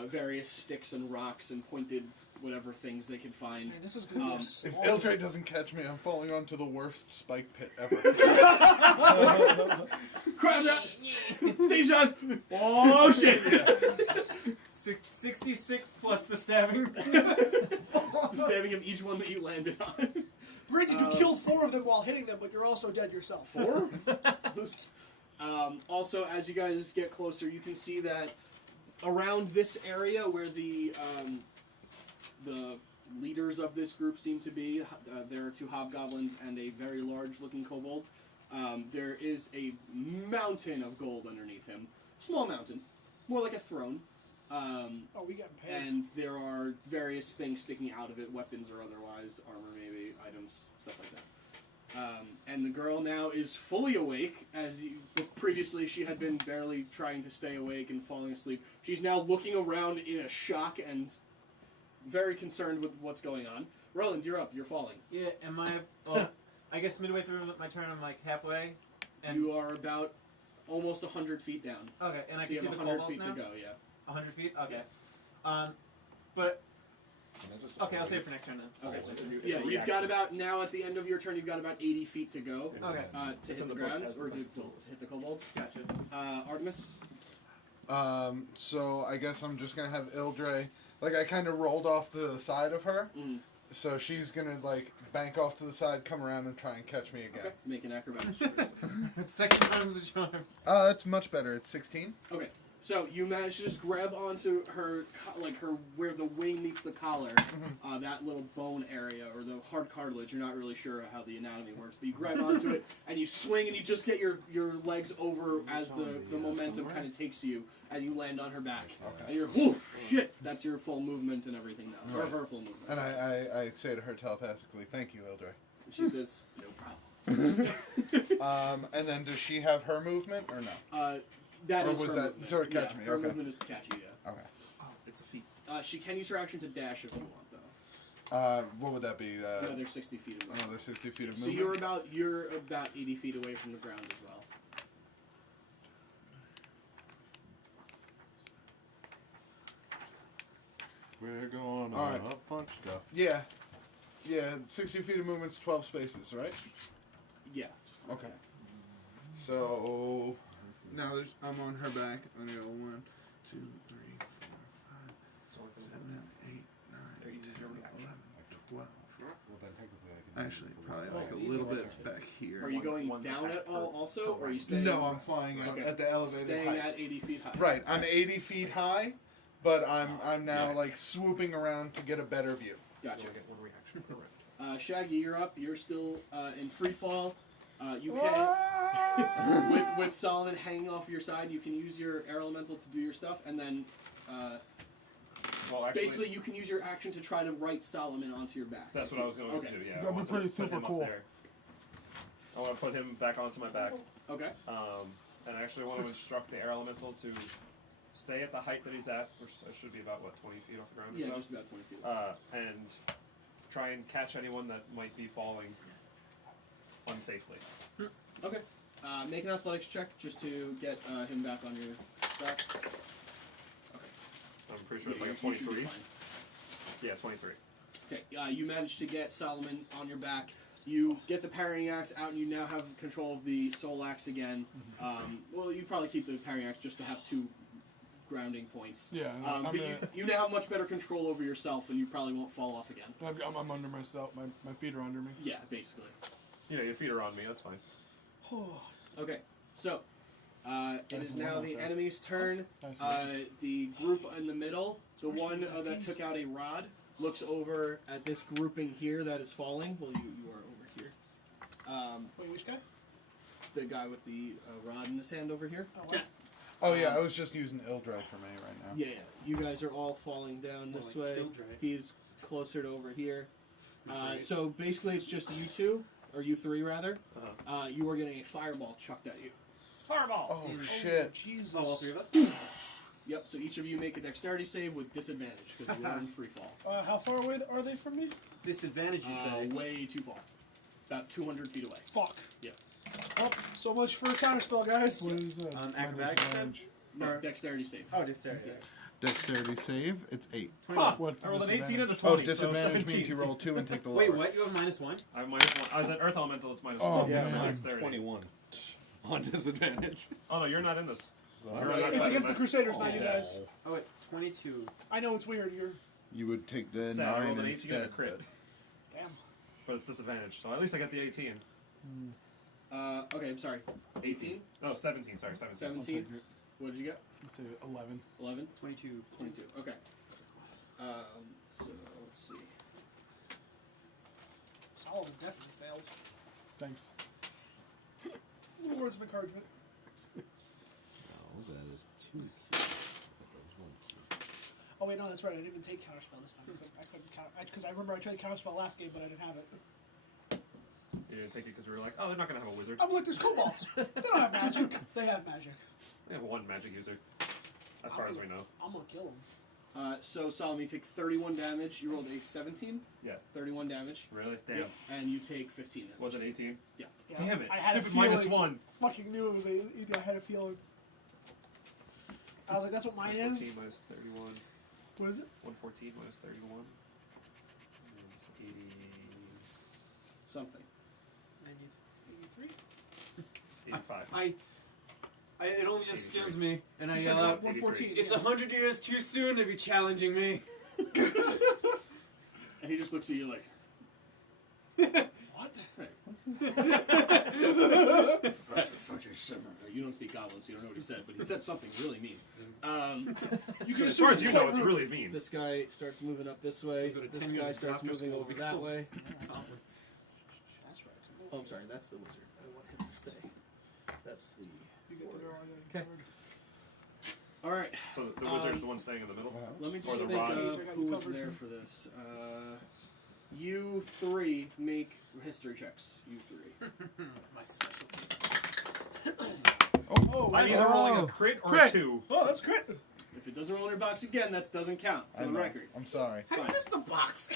various sticks and rocks and pointed whatever things they can find. Man, this is good. Yes. If Ildre doesn't catch me, I'm falling onto the worst spike pit ever. Crowd up! Stage dive! Oh shit! 66 plus the stabbing. The stabbing of each one that you landed on. Granted, you killed 4 of them while hitting them, but you're also dead yourself. 4? Also, as you guys get closer, you can see that around this area where the leaders of this group seem to be, there are 2 hobgoblins and a very large-looking kobold. There is a mountain of gold underneath him. Small mountain, more like a throne. We getting paid. and there are various things sticking out of it, weapons or otherwise, armor maybe, items, stuff like that. And the girl now is fully awake, if previously she had been barely trying to stay awake and falling asleep. She's now looking around in a shock and very concerned with what's going on. Ruland, you're up. You're falling. Yeah, am I... Oh, I guess midway through my turn, I'm like halfway. And You are about almost 100 feet down. okay, and I So can you see have the 100 kobolds feet now? to go, yeah. 100 feet? Okay. But... Okay, I'll save it for next turn then. Okay. Save it for Yeah, reaction. you've got about, now at the end of your turn, you've got about 80 feet to go Okay. to hit the ground, or to hit the kobolds. Gotcha. Artemis? So I guess I'm just gonna have Ildre. Like, I kind of rolled off to the side of her, Mm. so she's gonna like bank off to the side, come around, and try and catch me again. Okay, make an acrobatics check. Second time's a charm. That's much better. It's 16. Okay, so you manage to just grab onto her, her where the wing meets the collar, that little bone area, or the hard cartilage. You're not really sure how the anatomy works, but you grab onto it, and you swing, and you just get your legs over as the momentum kind of takes you, and you land on her back. Okay. And you're, whoo, shit, that's your full movement and everything now. Or Right. her full movement. And I say to her telepathically, "Thank you, Ildre." She says, no problem. And then does she have her movement or no? That Or is was her that movement. to catch me? Her Okay. movement is to catch you, yeah. Okay. Oh, it's a feat. She can use her action to dash if you want, though. What would that be? Another 60 feet of movement. Another 60 feet of So movement. you're about 80 feet away from the ground as well. We're going All on right. a bunch of stuff. Yeah. 60 feet of movement's 12 spaces, right? Yeah. Okay. So now I'm on her back. I'm gonna go 1, 2, 3, 4, 5, 7, 8, 9, 10, 11, 12. Well, then technically I can. Actually, probably like a little bit back here. Are you going one's down attack at all per also, or are you staying? No, I'm flying Okay. at the elevated staying height. at 80 feet high. Right, I'm 80 feet high, but I'm now Yeah. like swooping around to get a better view. Gotcha. So I get one reaction per round. Shaggy, you're up. You're still in free fall. You can, with Solomon hanging off your side, you can use your air elemental to do your stuff, and then Well, actually, basically you can use your action to try to right Solomon onto your back. that's what I was going Okay. to do. Yeah, That'd I be wanted pretty to put him super up cool. there. I want to put him back onto my back, Okay. and I actually want to instruct the air elemental to stay at the height that he's at, which should be about 20 feet off the ground. Yeah, or so. just about 20 feet. And try and catch anyone that might be falling unsafely. Okay. Make an athletics check just to get him back on your back. Okay. I'm pretty sure it's like a you should be 23. fine. Yeah, 23. Okay. You managed to get Solomon on your back. You get the parrying axe out, and you now have control of the soul axe again. Well, you probably keep the parrying axe just to have 2 grounding points. Yeah, But you now have much better control over yourself, and you probably won't fall off again. I'm under myself. My feet are under me. Yeah, basically. You know, your feet are on me. That's fine. Okay, so it Nice is and now warm the out there. enemy's turn. Nice The group in the middle, the Especially one that that big. took out a rod, looks over at this grouping here that is falling. Well, you are over here. Wait, which guy? The guy with the rod in his hand over here. Oh, wow. Oh yeah, I was just using Ildre for me right now. Yeah, you guys are all falling down this like way. Killjoy. He's closer to over here. So basically, it's just you two, or you three rather. Uh-huh. You are getting a fireball chucked at you. Fireballs! Oh shit! Jesus. Oh, all 3 of us? Yep. So each of you make a dexterity save with disadvantage because you are in free fall. How far away are they from me? Disadvantage, you say? Way too far. About 200 feet away. Fuck. Yeah. Oh, so much for a counterspell, guys. What is that? Acrobatics, you said? Disadvantage. No, dexterity save. Oh, disadvantage. Yes. Dexterity save. It's 8. Huh! What I rolled an 18 and a disadvantage? 20. Oh, disadvantage so 17. means you roll 2 and take the lower. Wait, what? You have -1? I have -1. I was at Earth Elemental, it's -1. Oh, Yeah, man. mine's Dexterity. 21. On disadvantage. Oh no, you're not in this. So You're on that It's side against the of Crusaders, not you Oh. guys. Oh, wait, 22. I know it's weird. You're You would take the Sad, I 9 rolled an 18 and a instead. crit. damn. But it's disadvantage, so at least I got the 18. Okay, I'm sorry. 18? No, 17, sorry, 17. 17? What did you get? Let's say 11. 11? 22. 22. Okay. So, let's see. Solomon definitely failed. Thanks. Little words of encouragement. that is 2 cubes. That was 1 cube. Oh wait, no, that's right. I didn't even take counterspell this time. I couldn't because I remember I tried counterspell last game, but I didn't have it. You didn't take it because we were like, oh, they're not gonna have a wizard. I'm like, there's kobolds. They don't have magic. They have magic. They have one magic user, as far as we know. I'm gonna kill them. So Solomon, you take 31 damage. You rolled a 17. Yeah. 31 damage. Really? Damn. Yep. And you take 15 damage. Was it 18? Yeah. Yeah, Damn it! I had Stupid a feeling, -1. Fucking knew it was I had a feeling. I was like, that's what mine 114 is. minus 31. What is it? 114 minus 31 is 80. Something. 83? 85. It only just 83. skills me, and I You yell said out, 114. "It's yeah. 100 years too soon to be challenging me." And he just looks at you like, What? you don't speak goblin, so you don't know what he said, but he said something really mean. You can As far assume as you it's know, quite it's rude. really mean. This guy starts moving up this way. Go to This 10 years guy of starts doctor moving school. over that way. That's right. Oh, I'm sorry, that's the wizard. I want him to stay. That's the... You get the girl, I got it Okay. covered. Alright, So the wizard is the one staying in the middle? let me Or just the think rod. of I got who you was covered. there for this. You three make history checks. You three. My specialty. Oh, I'm wait. either rolling a crit or a Crit. 2. Oh, that's crit. If it doesn't roll in your box again, that doesn't count for I the know. record. I'm sorry. How do you Fine. miss the box?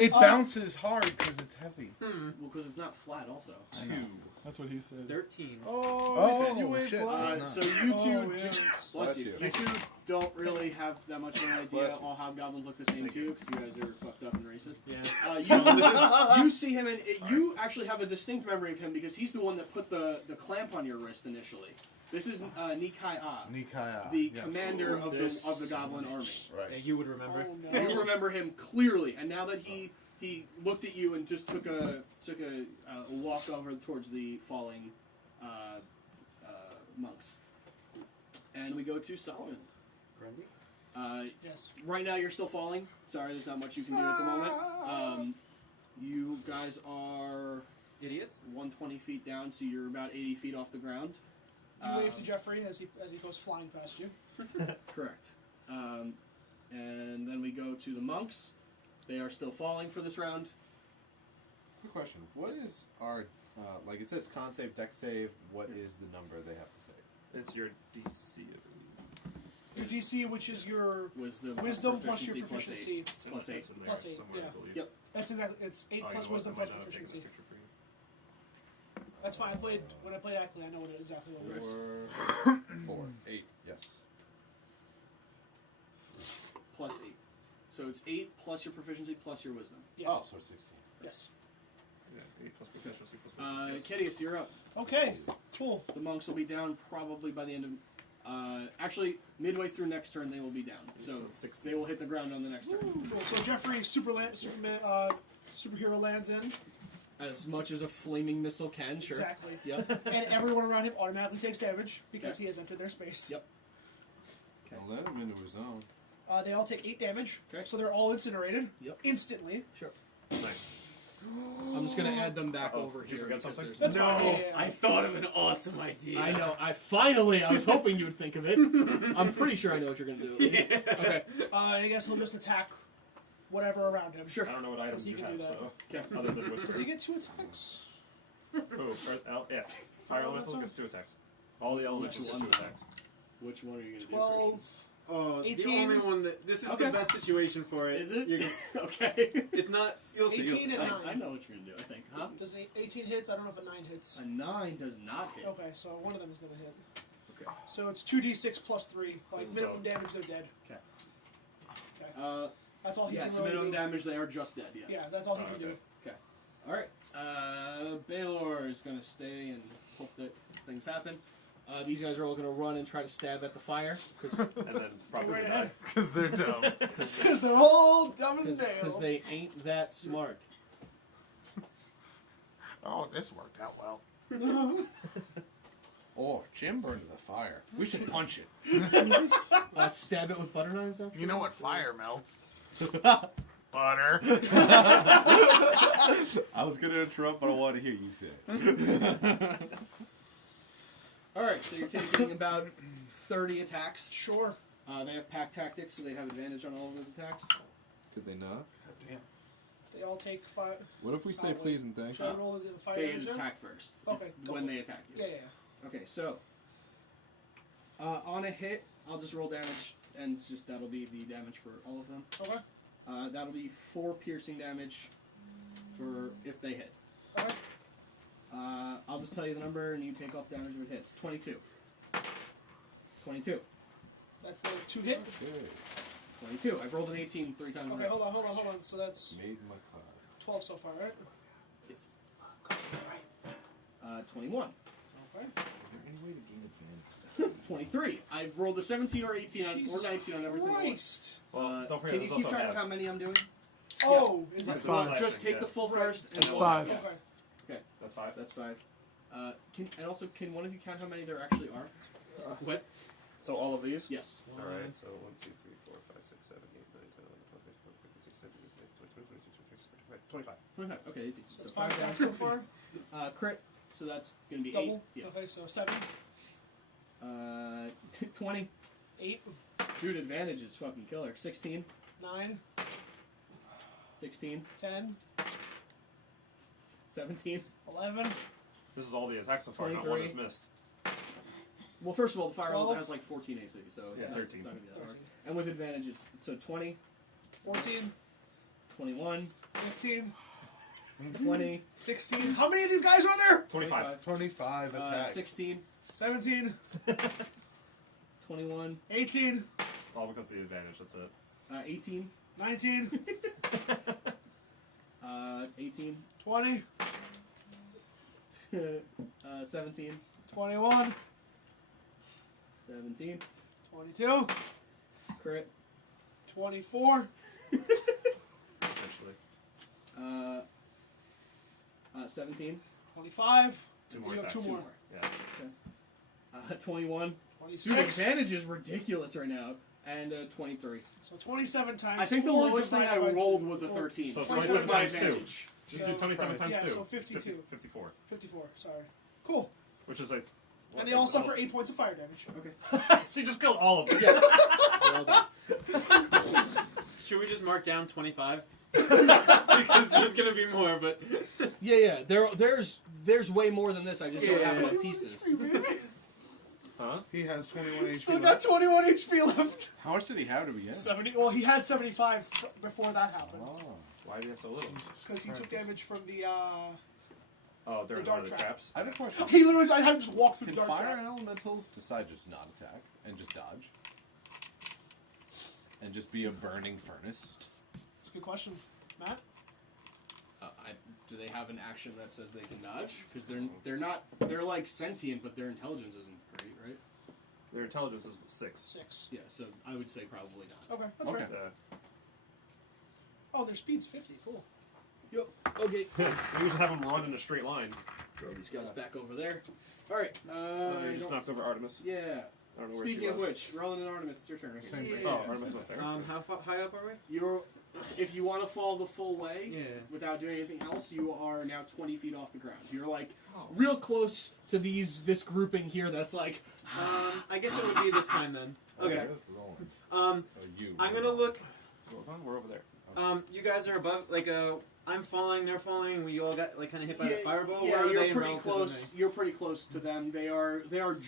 It bounces hard because it's heavy. Well, because it's not flat also. I know. That's what he said. 13. Oh, Oh, he said you wait shit. for That's that. not- So you two, Oh, yes. bless you. Bless You two don't really have that much of an idea. Bless you. All hobgoblins look the same Thank too, you. because you guys are fucked up and racist. Yeah. You see him, and you actually have a distinct memory of him because he's the one that put the clamp on your wrist initially. This is Nikai-Ah, Nikaya. the yes. commander of There's the goblin army. Yeah, Right. you would remember. Oh, no. You remember him clearly, and now that he looked at you and just took a walk over towards the falling monks, and we go to Solomon. Yes. Right now, you're still falling. Sorry, there's not much you can do at the moment. You guys are Idiots. 120 feet down, so you're about 80 feet off the ground. You wave to Jeffrey as he goes flying past you. Correct. And then we go to the monks. They are still falling for this round. Quick question. What is our, like it says con save, deck save, what is the number they have to save? It's your DC, I believe. Your DC, which is your Wisdom plus your plus proficiency. It's in- Plus it's in there Plus 8, somewhere, yeah. I believe. Yep. That's exactly. It's 8 Oh, plus you know what? wisdom I plus might not have taken proficiency. the picture for you. That's fine. When I played Ackley, I know exactly what it is. 4, 8, yes. plus 8. So it's 8 plus your proficiency plus your wisdom. Yeah. Oh, so it's 16. Yes. Yeah, 8 plus proficiency plus wisdom. Yes. Kitteus, you're up. Okay. Cool. The monks will be down probably by the end of... actually, midway through next turn, they will be down. So So it's 16. they will hit the ground on the next turn. Cool. So Jeffrey, superhero lands in. As much as a flaming missile can, sure. Exactly. Yep. And everyone around him automatically takes damage because Okay. he has entered their space. Yep. Don't let him into his zone. They all take 8 damage. Okay. So they're all incinerated. Yep. Instantly. Sure. Nice. I'm just going to add them back Uh-oh. over Did you here. forget because something? there's That's No, fine. Yeah. I thought of an awesome idea. I know. I was hoping you would think of it. I'm pretty sure I know what you're going to do. At least. Okay. I guess he'll just attack whatever around him. Sure. I don't know what items He you can have, do that. so... Okay. Other than Whisper. Does he get 2 attacks? Oh, yes. Fire Elemental gets 2 attacks. All the elements Which get one? 2 attacks. Which one are you going to do? 12. Oh, 18. the only one that this is Okay. the best situation for it. Is it? You're gonna, Okay. it's not. You'll see. You'll 18 see. and 9. I know what you're going to do, I think. Huh? Does 18 hits? I don't know if a 9 hits. A 9 does not hit. Okay, so one of them is going to hit. Okay. So it's 2d6 plus 3. Like So- minimum damage, they're dead. Okay. Okay. That's all he Yes, can really minimum do. damage, they are just dead, yes. Yeah, that's all he Oh, can okay. do. Alright. Baylor is going to stay and hope that things happen. These guys are all going to run and try to stab at the fire. And then probably Right die. ahead. Because they're dumb. Because they're all dumb as nails. Because they ain't that smart. Oh, this worked out well. Oh, Jim burned the fire. We should punch it. Stab it with butter knives after? You know what fire melts? Butter. I was going to interrupt, but I wanted to hear you say it. Alright, so you're taking about 30 attacks. Sure. They have pack tactics, so they have advantage on all of those attacks. Could they not? God damn. They all take 5. What if we say please and thank Should you? I roll the fire They damage? attack first. Okay, It's go when for they it. attack you. Yeah. Okay, so on a hit, I'll just roll damage, and that'll be the damage for all of them. Okay. That'll be 4 piercing damage for if they hit. Okay. I'll just tell you the number, and you take off damage if it hits. 22. 22. That's the 2 hit. Okay. 22. I've rolled an 18 3 times. Okay, hold on. So that's Made my card. 12 so far, right? Yes. 21. Okay. Is there any way to gain advantage? 23. I've rolled a 17 or 18 on, or 19 on every single one. Christ. Well, don't forget, Can you there's keep also track of half. how many I'm doing? Oh, is That's it? fine. Slashing, Just take yeah. the full Right. first. And That's roll. 5. Yes. Okay. Okay, That's 5. that's 5. Can one of you count how many there actually are? What? So all of these? Yes. Alright, so 1, 2, 3, 4, 5, 6, 7, 8, 9, 10, 11, 12, 13, 14, 15, 16, 17, 18, 19, 20, 21, 22, 25. 25. Okay, it's easy. That's So 5 5 damage. so far. Crit. So that's going to be Double. 8. Yeah. Okay, so 7, 20. 8, Dude, advantage is fucking killer. 16. 9, 16. 10, 17. 11. This is all the attacks so far, not one is 23. missed. Well, first of all, the firewall 12. has like 14 AC, so it's Yeah, not, 13. it's not going to be that hard. 13. And with advantage, it's so 20, 14, 21, 15, 20, 16. How many of these guys are there? 25. 25 attack. 16, 17, 21, 18, All because of the advantage, that's it. 18, 19, 18, 20, 17, 21, 17, 22, crit, 24, Essentially. 17, 25. 2 more You have attacks. 2 more. Yeah. 21. Dude, 26. advantage is ridiculous right now. And 23. So 27 times. I think the 4 lowest thing I divided by rolled 2. was a 13. So it's with 27 my times 2. advantage. You do So- 27 times yeah, 2. so 52. 54. 54, sorry. Cool. Which is like... And they all suffer 8 points of fire damage. Okay. So you just killed all of them. Yeah. Well done. Should we just mark down 25? Because there's gonna be more, but Yeah. There's way more than this. I just don't have Yeah. enough pieces. Huh? He has 21 Still HP got left. 21 HP left. How much did he have to begin? 70. Well, he had 75 before that happened. Oh. Why do you have so little? Because he took damage from the, Oh, there The was dark one of the trap. traps. I have a question. He literally, I had to just walk through Can the dark fire trap. and elementals decide just not attack and just dodge? And just be a burning furnace? That's a good question. Matt? Do they have an action that says they can dodge? Because they're like sentient, but their intelligence isn't great, right? Their intelligence is 6. 6. Yeah, so I would say probably not. Okay, that's Okay. right. Oh, their speed's 50. Cool. Yep. Okay. We just have them run in a straight line. Throw these guys back over there. All right. You I just don't- knocked over Artemis. yeah. I don't know where she Speaking of was. which, Roland and Artemis, it's your turn. Right here. Same thing. Oh, Artemis was there. how high up are we? You're, if you want to fall the full way Yeah. without doing anything else, you are now 20 feet off the ground. You're like Oh. real close to this grouping here. That's like I guess it would be this time then. Okay. Rolling. Um, Oh, you. I'm gonna look. We're over there. You guys are above. Like, I'm falling. They're falling. We all got like kind of hit by the fireball. Yeah, Where are you're they pretty relative to close. You're pretty close to them. They are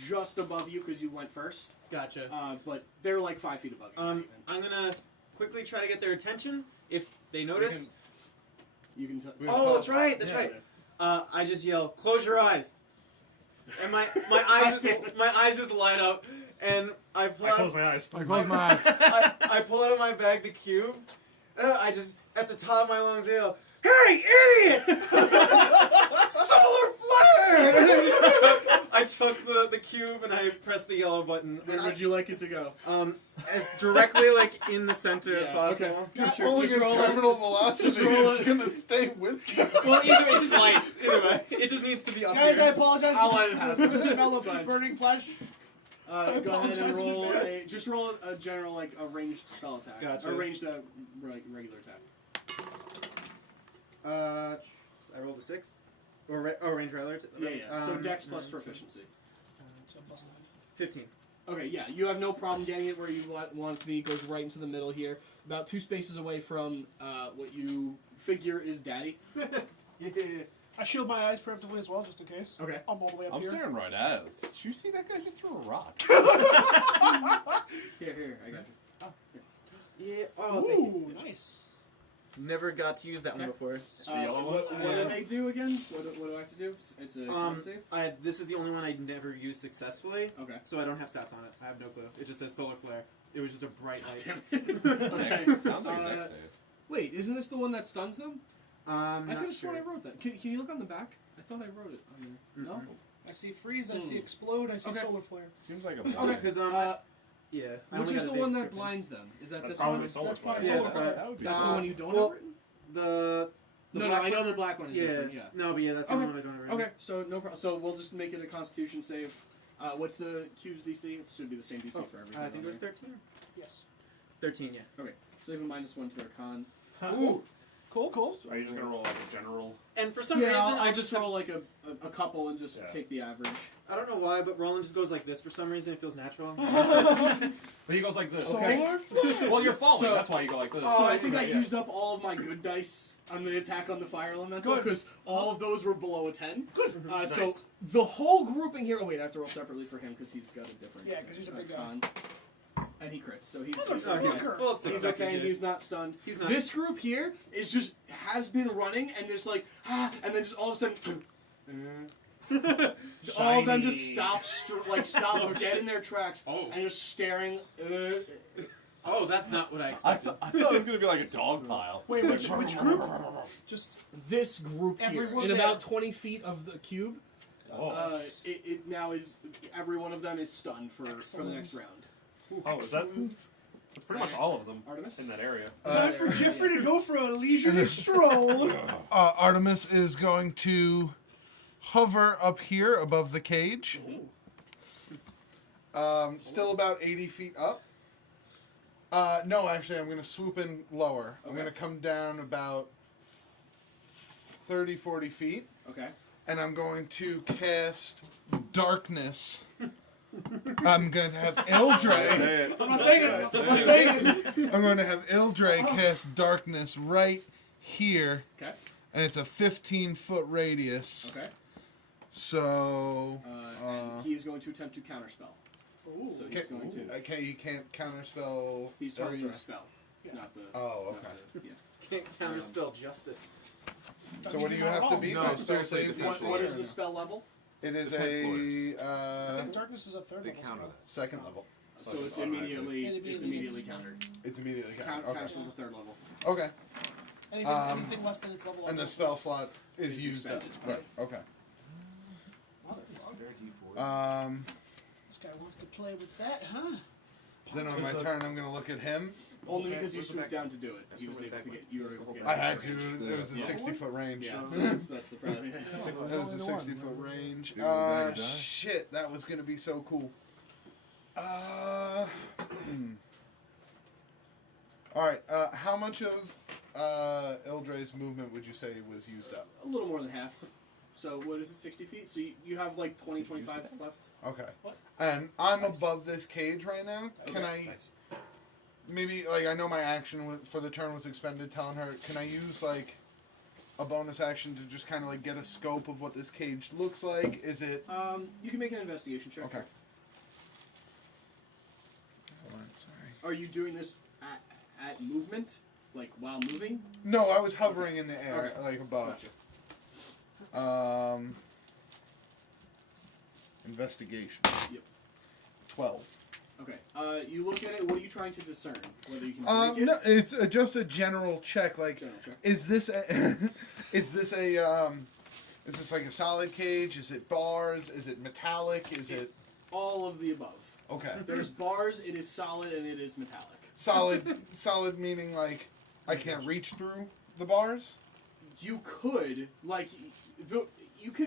just above you because you went first. me? Gotcha. But they're like 5 feet above you. not even. I'm gonna quickly try to get their attention if they notice. You can tell. We have Oh, top. that's right. That's Yeah. right. I just yell, "Close your eyes," and my eyes just light up, and I pull I out close my eyes. I close my eyes. I pull out of my bag the cube. And I just at the top of my lungs yell, "Hey, idiots! Solar flare!" And I chuck the cube and I press the yellow button. Where would you like it to go? As directly like in the center as Yeah, possible. okay. You're rolling Just at roll it. terminal velocity. just roll It's it. gonna stay with you. Well, either way, it's just light. Either way, it just needs to be up Guys, I here. apologize I'll for let it happen. the smell of Fine. burning flesh. Go ahead apologize and in roll advance. just roll a general like a ranged spell attack. Gotcha. A ranged regular attack. I rolled a 6. Or range rather. Yeah. So Um, Dex plus proficiency. So plus 9. 15. Okay, yeah, you have no problem getting it where you want it to be. It goes right into the middle here, about 2 spaces away from what you figure is Daddy. Yeah. I shield my eyes preemptively as well, just in case. Okay. I'm all the way up I'm here. staring right at it. Did you see that guy just threw a rock? Here, I got you. Yeah. Oh, thank you. Ooh, nice. Never got to use that one Okay. before. What do they do again? What do I have to do? It's a con save? This is the only one I never used successfully, Okay. so I don't have stats on it. I have no clue. It just says solar flare. It was just a bright light. Okay. Sounds like a dex save. Wait, isn't this the one that stuns them? I Not could have sworn sure. I wrote that. Can you look on the back? I thought I wrote it on there. No? I see freeze, I see explode, I see Okay. solar flare. Seems like a Okay, blind. Because yeah. I which only is got the a big one that description. blinds them? Is that That's this probably one? solar That's flare. probably Yeah, solar it's flare. That would be That's the Uh, one you don't well, have written? The No, black I know one? the black one is Yeah. different, yeah. No, but yeah, that's the Okay. only one I don't remember. Okay, so no problem. So we'll just make it a Constitution save. What's the cube's DC? It should be the same DC for everything. I think it was on 13. Yes. 13, yeah. there. Okay, so they have a -1 to their con. Ooh. Cool, cool. Are you just gonna roll like a general? And for some Yeah, reason, I'll just roll like a couple and just Yeah. take the average. I don't know why, but Roland just goes like this. For some reason, it feels natural. But he goes like this. Okay. Well, you're falling. So- That's why you go like this. So I think I Yeah. used up all of my good dice on the attack on the fire elemental Good. because all of those were below a 10. Good. So Nice. the whole grouping here. Oh wait, I have to roll separately for him because he's got a different. Yeah, 'cause he's a big guy. con. And he crits, so he's Motherfucker. Well, it's He's expected, okay, and yeah. he's not stunned. He's not. This group here is just has been running, and there's like and then just all of a sudden, all of them just stop, stop dead in their tracks, and just staring. Oh, that's not what I I expected. thought it was gonna be like a dog pile. Wait, which group? Just This group here, Everyone in there. about 20 feet of the cube, Oh. it now is every one of them is stunned for the Excellent. next round. Oh, is that? That's pretty much all of them Artemis? in that area. time for Jeffrey to go for a leisurely stroll. Artemis is going to hover up here above the cage. Still about 80 feet up. No, actually, I'm going to swoop in lower. I'm Okay. going to come down about 30, 40 feet. Okay. And I'm going to cast Darkness. I'm going to have Ildre. I'm not saying it. I'm not saying it. I'm going to have Ildre cast Darkness right here. Okay. And it's a 15-foot radius. Okay. So... And he is going to attempt to counterspell. Ooh. So he's going to. Okay, you can't counterspell. He's targeting Ildre. a spell, not the. Oh, not okay. the- yeah. Can't counterspell justice. So what do you have to beat? No, My spell seriously, save defense DC? What is the spell level? It is Defense a I think darkness is a third They level counter spell. that. second level. So it's automatically. immediately countered. It's immediately countered. Okay. Counterspell was a third level. Okay. Anything less than its level. And the up. spell slot is It's used up. expensive. Right. Okay. Motherfucker. This guy wants to play with that, huh? Then on my turn, I'm going to look at him. Only because you swooped down to do it. He was able to get. You were able to get. I had to. range. It was a Yeah. 60-foot range. Yeah, so that's the problem. It was a 60-foot range. Dude, die. Shit, that was going to be so cool. Alright, how much of Ildre's movement would you say was used up? A little more than half. So what is it? 60 feet. So you have like 20, 25 left. Okay. What? And I'm above this cage right now. Can I... Maybe, like, I know my action for the turn was expended telling her, can I use, like, a bonus action to just kind of, like, get a scope of what this cage looks like? Is it... You can make an investigation check. Okay. Hold on, sorry. Are you doing this at movement, like while moving? No, I was hovering in the air, Okay. like, above. Gotcha. Investigation. Yep. 12. Okay. You look at it. What are you trying to discern? Whether you can break it? No, it's just a general check. Like, General check. is this a, is this like a solid cage? Is it bars? Is it metallic? Is it All of the above. okay? There's bars. It is solid and it is metallic. Solid meaning like I can't reach through the bars. You could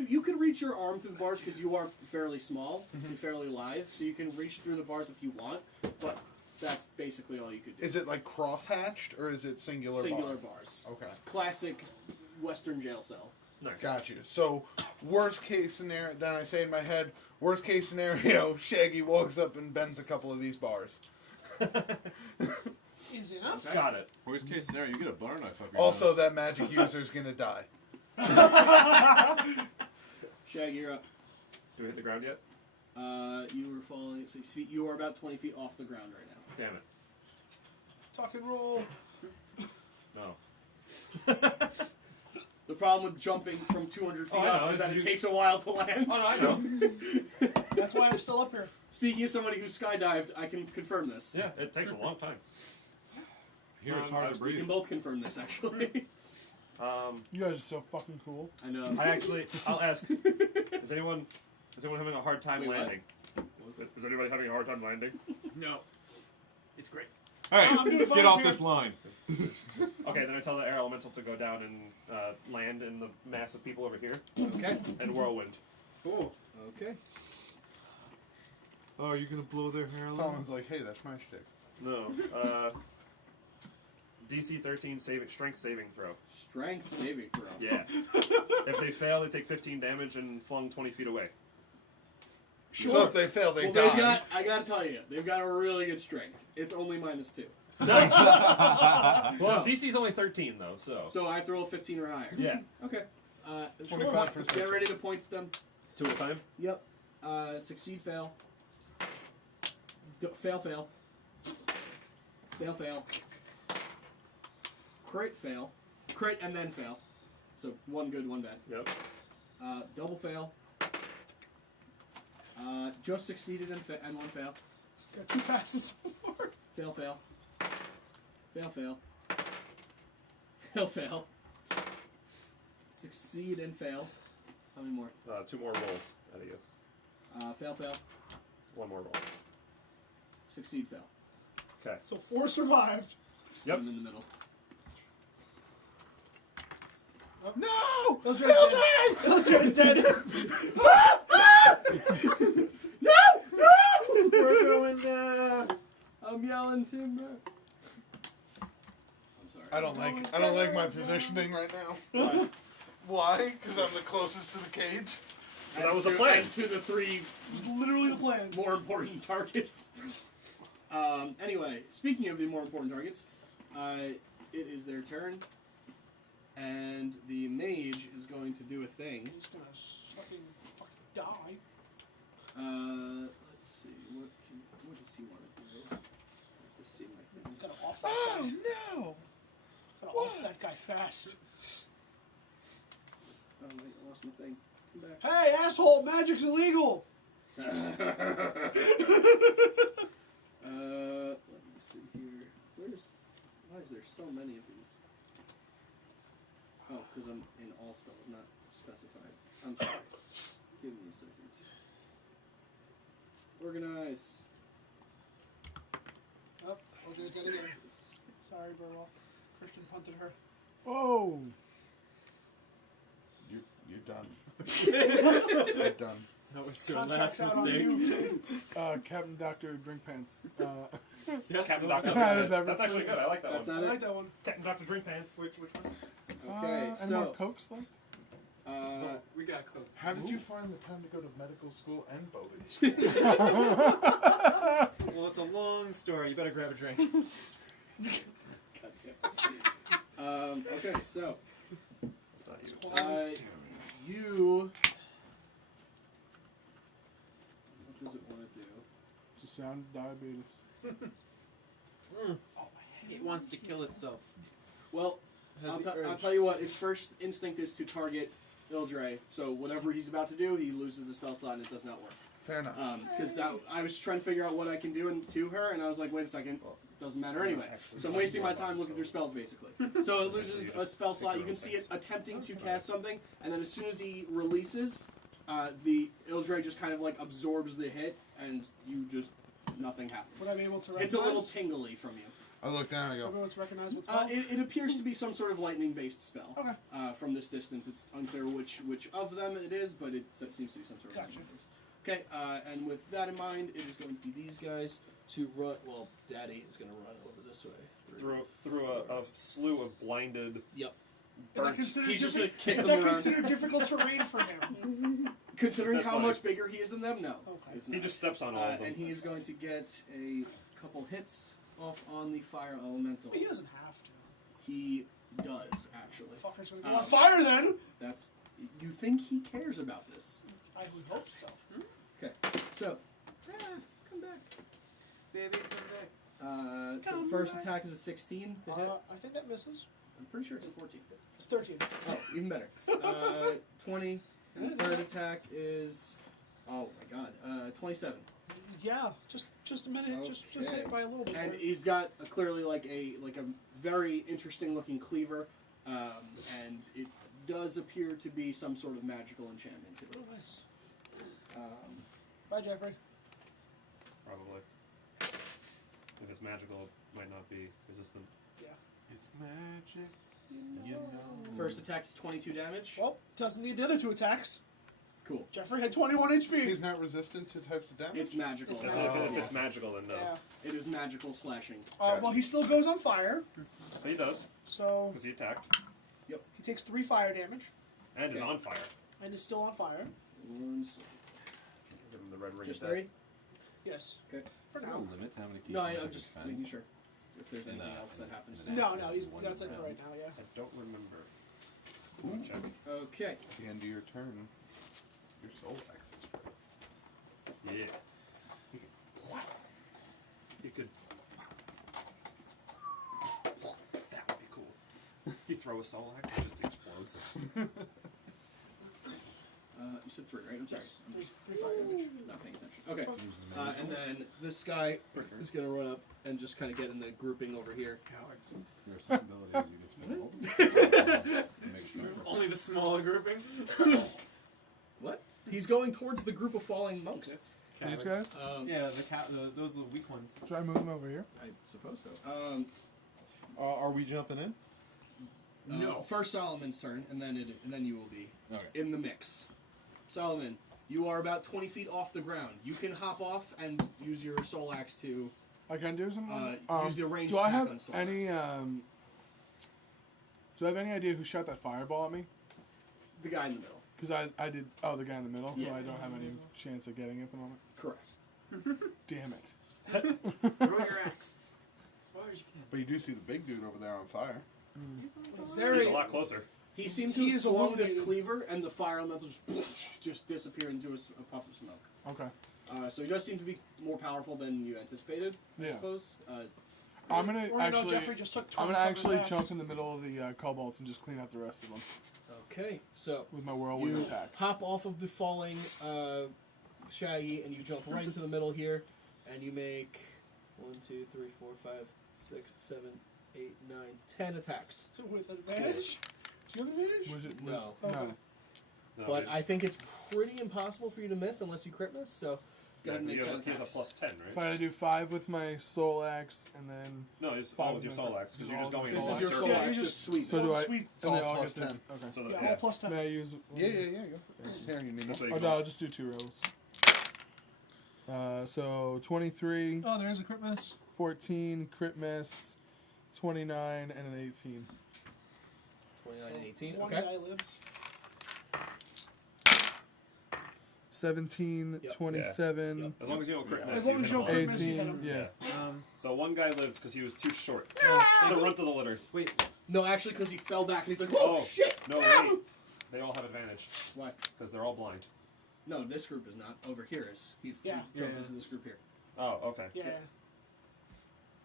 you could reach your arm through the bars because you are fairly small and fairly lithe, so you can reach through the bars if you want. But that's basically all you could do. Is it like cross hatched or is it singular? Singular bar? bars? Okay. Classic Western jail cell. Nice. Got you. So, worst case scenario, then I say in my head, worst case scenario, Shaggy walks up and bends a couple of these bars. Easy enough. Got it. Worst case scenario, you get a butter knife up your Also, that magic user's gonna die. Shaggy, you're up. Do we hit the ground yet? You were falling 6 feet. You are about 20 feet off the ground right now. Damn it. Tuck and roll. No. The problem with jumping from 200 feet Oh, I know. up is that it You- takes a while to land. Oh, no, I know. That's why I'm still up here. Speaking as somebody who skydived, I can confirm this. Yeah, it takes a long time. Here it's hard to We breathe. can both confirm this, actually. You guys are so fucking cool. I know. I'll ask. Is anyone having a hard time Wait, what? landing? Is anybody having a hard time landing? No. It's great. Hey, I'm doing fine get off here. this line. Okay, then I tell the air elemental to go down and land in the mass of people over here Okay. and whirlwind. Cool. Okay. Oh, are you gonna blow their hair out? Solomon's like, hey, that's my shtick. No. DC 13 strength saving throw. Strength saving throw. Yeah. If they fail, they take 15 damage and flung 20 feet away. Sure. So if they fail, they Well, die. I gotta tell you, they've got a really good strength. It's only -2. Well, DC's only 13 though, so. So I have to roll 15 or higher. Yeah. Okay. 25 for Get success. ready to point to them. 2 at a time. Yep. Succeed, fail. Fail, fail. Fail, fail. Crit, fail. Crit, and then fail. So 1 good, 1 bad. Yep. Double fail. Just succeeded and 1 fail. Got 2 passes so far. Fail, fail. Fail, fail. Fail, fail. Succeed and fail. How many more? 2 more rolls out of you. Fail, fail. 1 more roll. Succeed, fail. Okay. So 4 survived. Yep. I'm in the middle. No! Ildred's dead. We're going down. I'm yelling timber. I'm sorry. I don't like my positioning right now. Why? Because I'm the closest to the cage. That was the And plan. to the 3 It was literally the plan. more important targets. Anyway, speaking of the more important targets, it is their turn, and the mage is going to do a thing. He's gonna fucking die. Let's see. What does he want to do? I have to see my thing. Gotta off that Oh guy. no! Gotta off that guy fast. Oh wait, I lost my thing. Come back. Hey, asshole! Magic's illegal. Let me see here. Why is there so many of these? Oh, because I'm in all spells, not specified. I'm sorry. Give me a second. Organize. Oh, Ildred's dead again. Sorry, Burwell. Christian punted her. Whoa! You're done. You're done. That was your Contract's last out on mistake. you. Captain Dr. Drink Pants. Yes, Captain what was Dr. that? Drink Pants. That's actually good. I like that That's one. not I it. like that one. Captain Dr. Drink Pants. Which one? Okay, And more so Cokes left? We got codes. How did you find the time to go to medical school and boating school? Well, it's a long story. You better grab a drink. okay, so That's not you. you. What does it want to do? It's a sound of diabetes. It wants to kill itself. Well, Has I'll, the I'll urge. tell you what. Its first instinct is to target Ildre. So whatever he's about to do, he loses the spell slot and it does not work. Fair enough. Because I was trying to figure out what I can do to her, and I was like, wait a second, doesn't matter anyway. So I'm wasting my time looking through spells, basically. So it loses a spell slot. You can see it attempting to cast something, and then as soon as he releases, the Ildre just kind of like absorbs the hit, and you just nothing happens. Would I be able to recognize? It's a little tingly from you. I look down and I Would I be go, able to recognize what's going on? It appears to be some sort of lightning-based spell. Okay. From this distance, it's unclear which of them it is, but it seems to be some sort of Gotcha. lightning-based. Okay, and with that in mind, it is going to be these guys to run. Well, Daddy is going to run over this way. Through a slew of blinded Yep. Is that burnt. considered He's just gonna difficult? kick Is them that around. considered difficult terrain for him? Considering That's how funny. much bigger he is than them, no. Okay. It's He not. just steps on all of them. And he is going to get a couple hits off on the fire elemental. He doesn't have to. He does, actually. Fucker's gonna go on fire then. That's. You think he cares about this? I would hope so. Okay, so. Come back. Baby, come back. So the first attack is a 16 to hit. I think that misses. I'm pretty sure it's a 14. It's 13. Oh, even better. 20. And the third attack is. Oh my god. 27. Yeah, just a minute. Just hit Okay. it by a little bit. And he's got clearly like a very interesting looking cleaver, and it does appear to be some sort of magical enchantment to Oh, it. nice. Bye, Jeffrey. Probably. If it's magical, it might not be resistant. It's magic. You know. First attack is 22 damage. Well, doesn't need the other two attacks. Cool. Jeffrey had 21 HP. He's not resistant to types of damage? It's magical. It's If, magical. if it's magical, then no. Yeah. It is magical slashing. Well, he still goes on fire, But he does, so because he attacked. he takes 3 fire damage And is Okay. on fire. and is still on fire. 1 second. Give him the red ring Just attack. 3? Yes. Okay. For Is there a now. limit to how many No, keys I'm you just can making spend? sure if there's anything else that happens. to No, that's it for right now. Yeah. I don't remember. Ooh. Check. Okay. At the end of your turn, your soul tax is free. Yeah. You could. That would be cool. You throw a soul axe, it just explodes. You said 3, right? I'm sorry. Yes. I'm just 3 fire damage. not paying attention. Okay. And then this guy is going to run up and just kind of get in the grouping over here. There are some abilities you can spend. Make sure. Only the smaller grouping. What? He's going towards the group of falling monks. These guys? Yeah, those are the weak ones. Should I move them over here? I suppose so. Are we jumping in? No. First Solomon's turn, and then you will be Okay. in the mix. Solomon, you are about 20 feet off the ground. You can hop off and use your soul axe to I can do something. use the ranged do I attack have on soul any? axe. Do I have any idea who shot that fireball at me? The guy in the middle. Because I did. Oh, the guy in the middle. Yeah. Who I don't have any chance of getting at the moment. Correct. Damn it. Throw your axe as far as you can. But you do see the big dude over there on fire. It's He's very. a lot closer. He seems to He have is swung this illuminated. cleaver, and the fire elemental just disappeared into a puff of smoke. Okay. So he does seem to be more powerful than you anticipated, I Yeah. suppose. I'm gonna Or actually. no, Jeffrey just took I'm gonna 27 actually attacks. jump in the middle of the kobolds and just clean out the rest of them Okay, so with my whirlwind you attack. hop off of the falling Shaggy, and you jump right into the middle here, and you make 1, 2, 3, 4, 5, 6, 7, 8, 9, 10 attacks. With advantage. Do you have advantage? Was it? No. No. No, But he's- I think it's pretty impossible for you to miss unless you crit miss, so go ahead and make he 10 has, he has a attacks. plus 10, If right? I do 5 with my soul axe and then No, it's Five all with your with soul my- axe, because just you're just all going This soul is all your circle. soul Yeah, you axe, just- just sweep so it. do I? Sweet. It's and they all all plus get the- 10. Okay. So that, Yeah, yeah. all plus 10. May I use? Yeah, yeah, yeah. Go. Here, you need That's more. how Oh you no, go. I'll just do 2 rolls. So 23, Oh, there's a crit miss. 14, crit miss, 29, and an 18. 29 and 18, One okay. guy lives. 17, Yep. 27, Yep. As long as you don't crit miss, As long you as hit you him don't all. crit miss, you hit 18, him. yeah. So one guy lived because he was too short. Ah! The runt of the litter. Wait, No, actually, because he fell back and he's like, "Oh, shit!" No, wait. They all have advantage Why? because they're all blind. No, this group is not. Over here is. He Yeah. jumped Yeah. into this group here. Oh, okay. Yeah.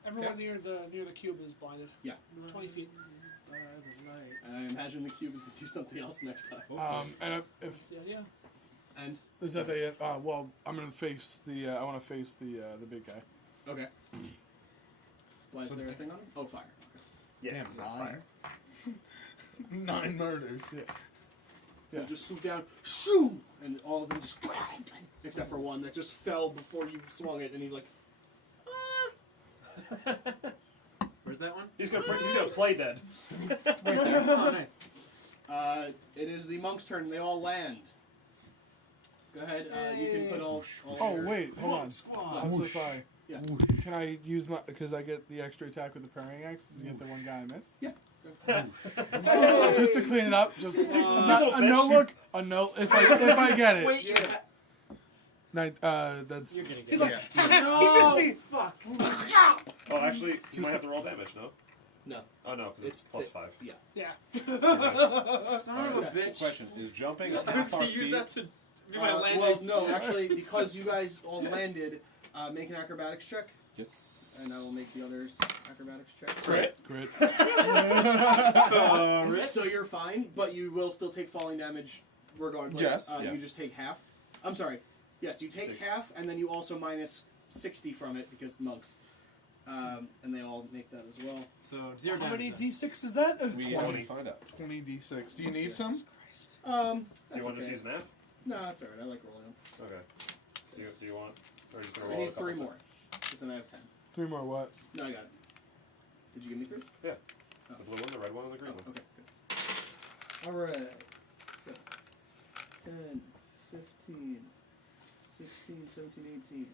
Everyone near the cube is blinded. Yeah. 20 feet. And I imagine the cube is going to do something else next time. And if That's the idea. And is that the well, I'm gonna face the. I want to face the big guy. okay. Why is So- there a thing on him? Oh, fire. Okay. Damn, 9. 9 murders. So Yeah. just swoop down, shoo, and all of them just except for one that just fell before you swung it, and he's like, where's that one? He's gonna play dead. Right there. Oh, nice. It is the monk's turn. They all land. Go ahead. You can put all Oh your- wait, hold on. Squad. I'm so sorry. Yeah. Can I use my because I get the extra attack with the parrying axe to get the one guy I missed? Yeah. Just to clean it up, just a no look, a no if I get it. Wait, That's you're gonna get He's it. like, No, he missed me. Fuck. Oh, actually, you might have to roll damage, no? No. Oh, no, because it's plus 5. Yeah. Yeah. Son of a Okay. bitch. Question: is jumping I was half our gonna use speed? that to do my landing. Well, no, actually, because you guys all landed, make an acrobatics check, Yes. and I will make the others acrobatics check. crit. So you're fine, but you will still take falling damage regardless. Yes, yeah. You just take half. I'm sorry. Yes, you take half, and then you also minus 60 from it because monks. And they all make that as well. So 0 How many damage. D6 is that? We Twenty. want to find out. 20d6. Do you need some? Do That's you want to okay. see his map? No, that's alright. I like rolling them. Okay. Do you want? Or are you gonna I roll need a couple 3 times? more. Because then I have 10. 3 more what? No, I got it. Did you give me 3? Yeah. Oh. The blue one, the red one, and the green Oh, one. okay, good. Alright. So, 10, 15, 16, 17, 18,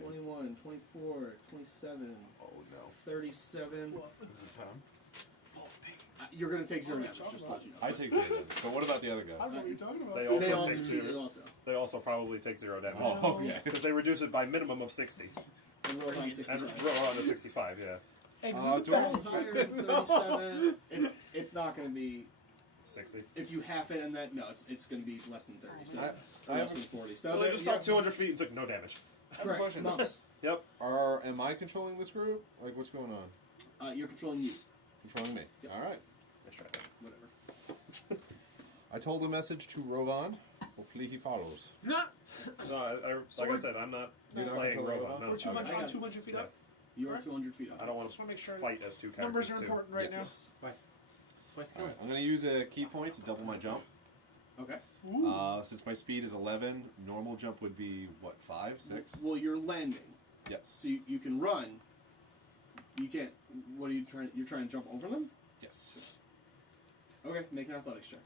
21, 24, 27, Oh no. 37. Is it time? You're going to take 0 damage, just to let you know. I take 0 damage. But what about the other I don't know guys? what you're talking about. They They also also take see it 0. also. They also probably take 0 damage. Oh, okay. Because they reduce it by minimum of 60. And roll on And 65. roll on to 65, yeah. Exit do the I Roll pass. higher than 37. It's not going to be... 60. If you half it and that... No, it's going to be less than 30. So, I or have less than 40. So So they just yeah, fell 200 feet and took no damage. I have a Correct. question. Monks. Yep. Am I controlling this group? Like, what's going on? You're controlling you. Controlling me. Yep. All right. Let's try that. Whatever. I told a message to Rovan. Hopefully he follows. No. No, like I said, I'm not You're not playing controlling robot. Rovan? No, We're 200, I got I'm it. 200 feet Yeah. up. You are Correct. 200 feet up. I don't want Just want to make to sure fight as two characters. numbers are too. important right Yes. now. Twice the All right. I'm going to use a key point to double my jump. Okay. Since my speed is 11, normal jump would be, what, 5, 6? Well, you're landing. Yes. So you can run. You can't... What are you trying... You're trying to jump over them? Yes. Okay, make an athletics check.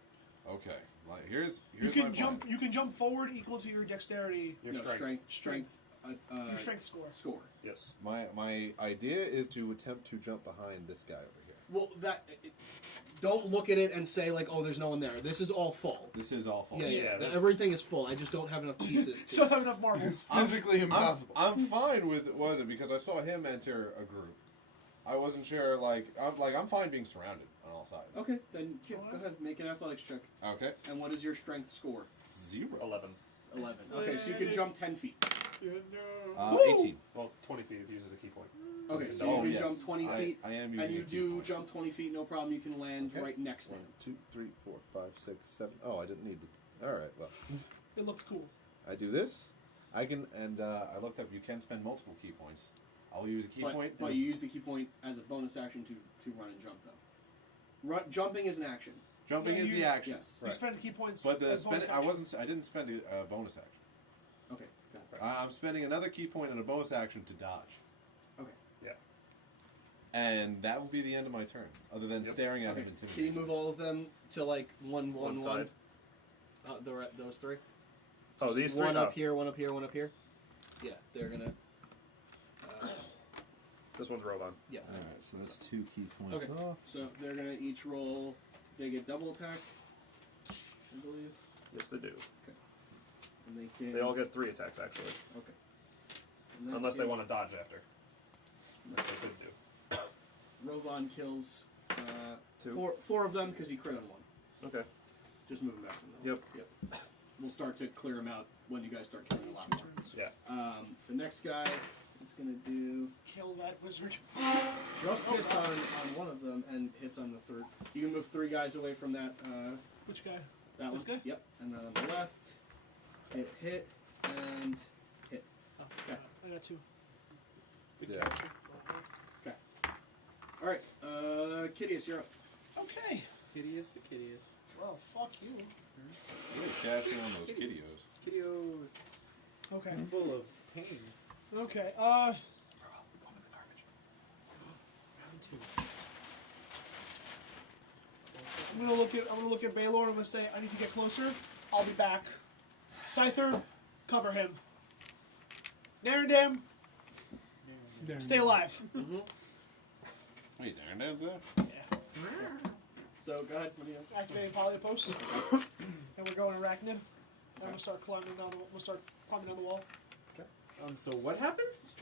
Okay. Like, here's You my can plan. jump. You can jump forward equal to your dexterity. Your no, strength. strength. Your strength score. Score. Yes. My idea is to attempt to jump behind this guy over here. Well, don't look at it and say, like, oh, there's no one there. This is all full. This is awful. Yeah, that's- Everything is full. I just don't have enough pieces You don't to... have enough marbles. Physically impossible. I'm fine with it, was it? Because I saw him enter a group. I wasn't sure, I'm fine being surrounded on all sides. Okay, then yeah, go ahead. Make an athletics check. Okay. And what is your strength score? 0. 11. 11. Okay, so you can jump 10 feet. 18. Well, 20 feet if he uses a key point. Okay, so Oh, you can yes. jump 20 feet. I am using And you a key do point. jump 20 feet, no problem. You can land Okay. right next to 1, him. 2, 3, 4, 5, 6, 7. Oh, I didn't need the. All right. Well, It looks cool. I do this. I can, and I looked up. You can spend multiple key points. I'll use a key point. But you use the key point as a bonus action to run and jump, though. Jumping is an action. Jumping Yeah, is you- the action. Yes. You spend key points. But the as bonus I action. wasn't. I didn't spend a bonus action. Okay. Got it. I'm spending another key point and a bonus action to dodge. Okay. Yeah. And that will be the end of my turn. Other than Yep. staring at Okay. him Can you intimidating. move all of them to like one? side. Those three. Oh, these three? One Oh, up here, one up here, one up here. Yeah, they're gonna. This one's Rovan. Yeah. All right. So that's 2 key points. Okay. off. So they're gonna each roll. They get double attack, I believe, Yes, they do. and they can. They all get 3 attacks, actually. Okay. In that Unless they case, want to dodge after. Which they could do. Rovan kills 2. four of them because he crit on one. Okay. Just moving back from them. Yep. We'll start to clear them out when you guys start killing a lot more. Yeah. The next guy is gonna do Kill that wizard. just hits on one of them and hits on the third. You can move 3 guys away from that. Which guy? That This one. guy? Yep. And then on the left, hit and hit. Oh, Okay. I got 2. Yeah. All right. Kitteus, you're up. Okay. Kitteus the Kitteus. Well, fuck you. Really cashing on those Kitteus. Kitteus. Okay. Full of pain. Okay. Round 2. I'm gonna look at Baylor. I'm gonna say I need to get closer. I'll be back. Scyther, cover him. Narendam, stay alive. Wait, Darren's there? Yeah. So go ahead. What do you Activating Polypost. And we're going Arachnid. And I'm gonna start climbing down. The wall. So what happens?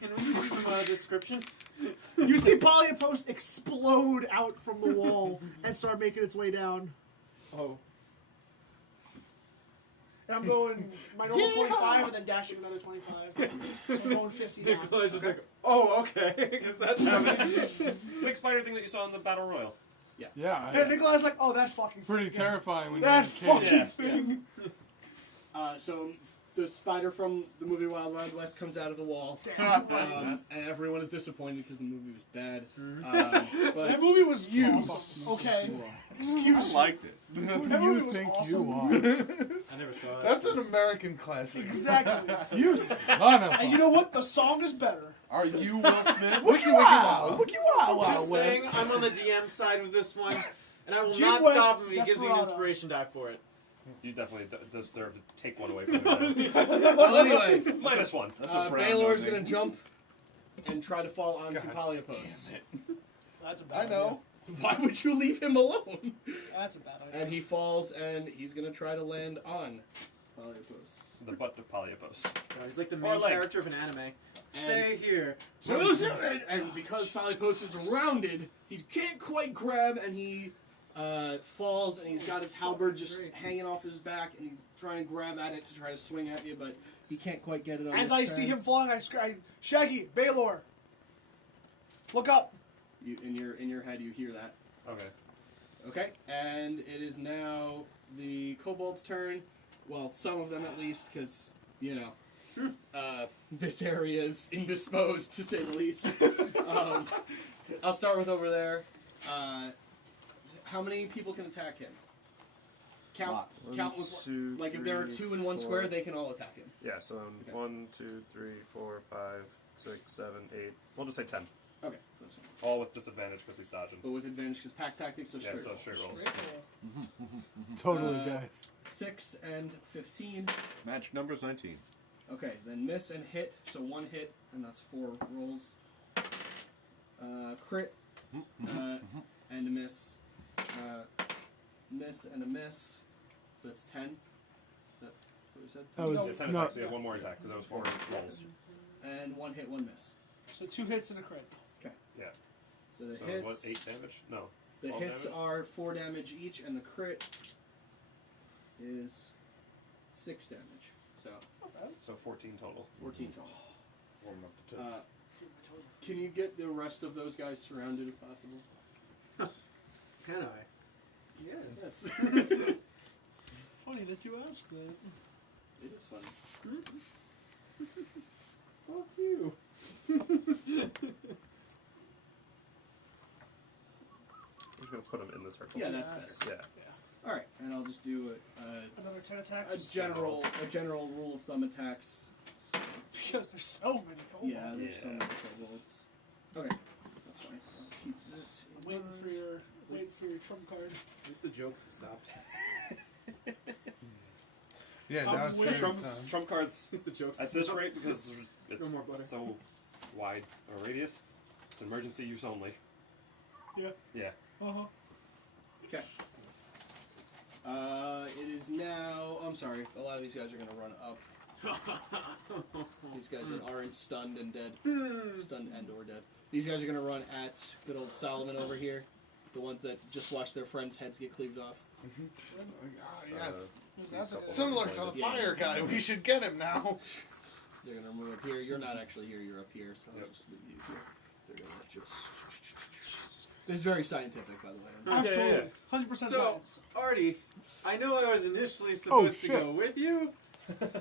Can we give some description? You see Polypost explode out from the wall and start making its way down. Oh. And I'm going my normal 25 and then dashing another 25. So I'm going 50 now. Nikolai's just like, oh, okay, because that's happening. Big spider thing that you saw in the battle royal. Yeah. And Nikolai's like, oh, that's fucking Pretty thing. terrifying when That you're a fucking kid. thing. So the spider from the movie Wild Wild West comes out of the wall, and everyone is disappointed because the movie was bad. But That movie was awesome. Okay. Excuse I me. liked it. Who That do movie you was think awesome. you are? I never saw it. That's an American classic. Exactly. You son of And a... you know what? The song is better. Are you Will Smith? Wiki wiki wow. Wiki wow wow. Just saying, Wes. I'm on the DM side with this one, and I will Jim not West, stop him if he gives me an Desperado. inspiration die for it. You definitely deserve to take one away from me. well, anyway, -1. That's a brown Baylor's nosing. gonna jump and try to fall onto Polypost. That's a bad I know. Why would you leave him alone? idea. That's a bad idea. And he falls, and he's gonna try to land on Polypost. The butt of Polypos. He's like the Or main leg. character of an anime. Stay here. So and because Polypost is rounded, he can't quite grab, and he falls, and he's got his halberd just hanging off his back, and he's trying to grab at it to try to swing at you, but he can't quite get it on. As his I turn. see him falling, I scream, Shaggy, Baylor, look up. You, in your head, you hear that. Okay. Okay, and it is now the kobold's turn. Well, some of them at least, because, you know, this area is indisposed, to say the least. I'll start with over there. How many people can attack him? Count with, like, if there are 2 in one square, they can all attack him. Yeah, so Okay. 1, 2, 3, 4, 5, 6, 7, 8. We'll just say 10. Okay, that's fine. All with disadvantage because he's dodging. But with advantage, because pack tactics are Yeah, straight so rolls. straight rolls. Totally, Uh, guys. 6 and 15. Magic number's 19. Okay, then miss and hit, so 1 hit, and that's 4 rolls. Crit, and a miss. Miss and a miss, so that's 10. Is that what you said? That was- Yeah, 10 No. attacks, so you have one more attack because that was 4 rolls. And 1 hit, 1 miss. So 2 hits and a crit. Yeah. So the So hits, what, 8 damage? No. the 12 hits damage? are 4 damage each, and the crit is 6 damage. So So 14 total. 14 total. Warming up the tits. Can you get the rest of those guys surrounded if possible? Can I? Yes. Funny that you asked that. It is fun. Fuck you. I'm just going to put them in the circle. Yeah, that's Yes. better. Yeah. All right, and I'll just do Another 10 a attacks. general rule of thumb attacks. Because there's so many kobolds. Yeah, there's so Yeah. many kobolds. Okay, that's fine. I'll keep that. I'm waiting for your trump card. At least the jokes have stopped. Yeah, now it's Probably. serious Trump, time. Trump cards At least the jokes at have this stopped. rate because it's No more butter. so wide a radius. It's emergency use only. Yeah. Yeah. Uh-huh. Okay. It is now. I'm sorry. A lot of these guys are gonna run up. These guys that aren't stunned and dead, stunned and or dead. These guys are gonna run at good old Solomon over here. The ones that just watch their friends' heads get cleaved off. Ah, yes. That's couple- Similar to the Yeah. fire guy. We should get him now. They're gonna move up here. You're not actually here. You're up here. So I'll Yep. just leave you here. They're gonna just. This is very scientific, by the way. Absolutely. 100% So, science. Artie, I know I was initially supposed to shit. go with you,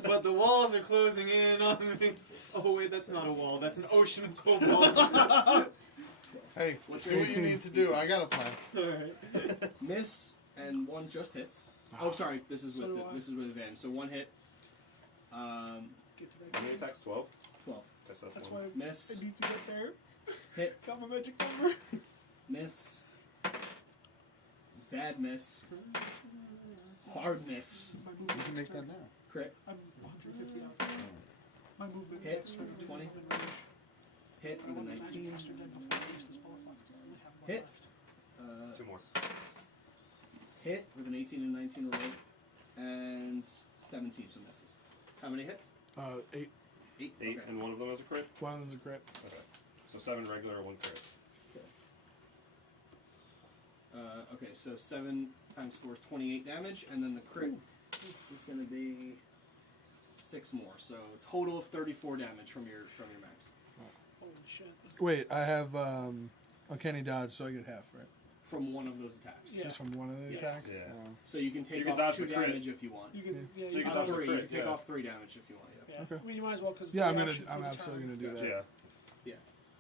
but the walls are closing in on me. Oh wait, that's not a wall. That's an ocean of kobolds. Hey, What's do your what you 18? need to do. I got a plan. Alright. Miss and 1 just hits. Oh, sorry. This is So with do I. this is with advantage. So 1 hit. Get to How that. many attacks? 12? 12. Okay, so That's that's why one. Miss. I need to get there. Hit. Got my magic number. Miss. Bad miss. Hard miss. My You movement can make that turn. now. Crit. I'm 150 out. My movement Hit, extra 20. movement range. Hit I with a want the magic 19. caster dead before I use the spell slot. I only have one Hit. left. 2 more. Hit with an 18 and 19 roll, and 17, so misses. How many hit? 8. 8. 8, Okay. and one of them is a crit. One of them's a crit. Okay. So 7 regular, 1 crit. Okay, so 7 times 4 is 28 damage, and then the crit is going to be 6 more. So total of 34 damage from your max. Holy shit. Wait, I have uncanny dodge, so I get half, right? From one of those attacks. Yeah. Just from one of the Yes. attacks. Yeah. So you can take You can off dodge 2 the crit. damage if you want. You can, yeah, You you can can dodge the 3. crit, You can take yeah. off 3 damage if you want. Yeah. Yeah. Okay. I mean, you might as well because Yeah, I'm absolutely gonna do that. Yeah. Yeah.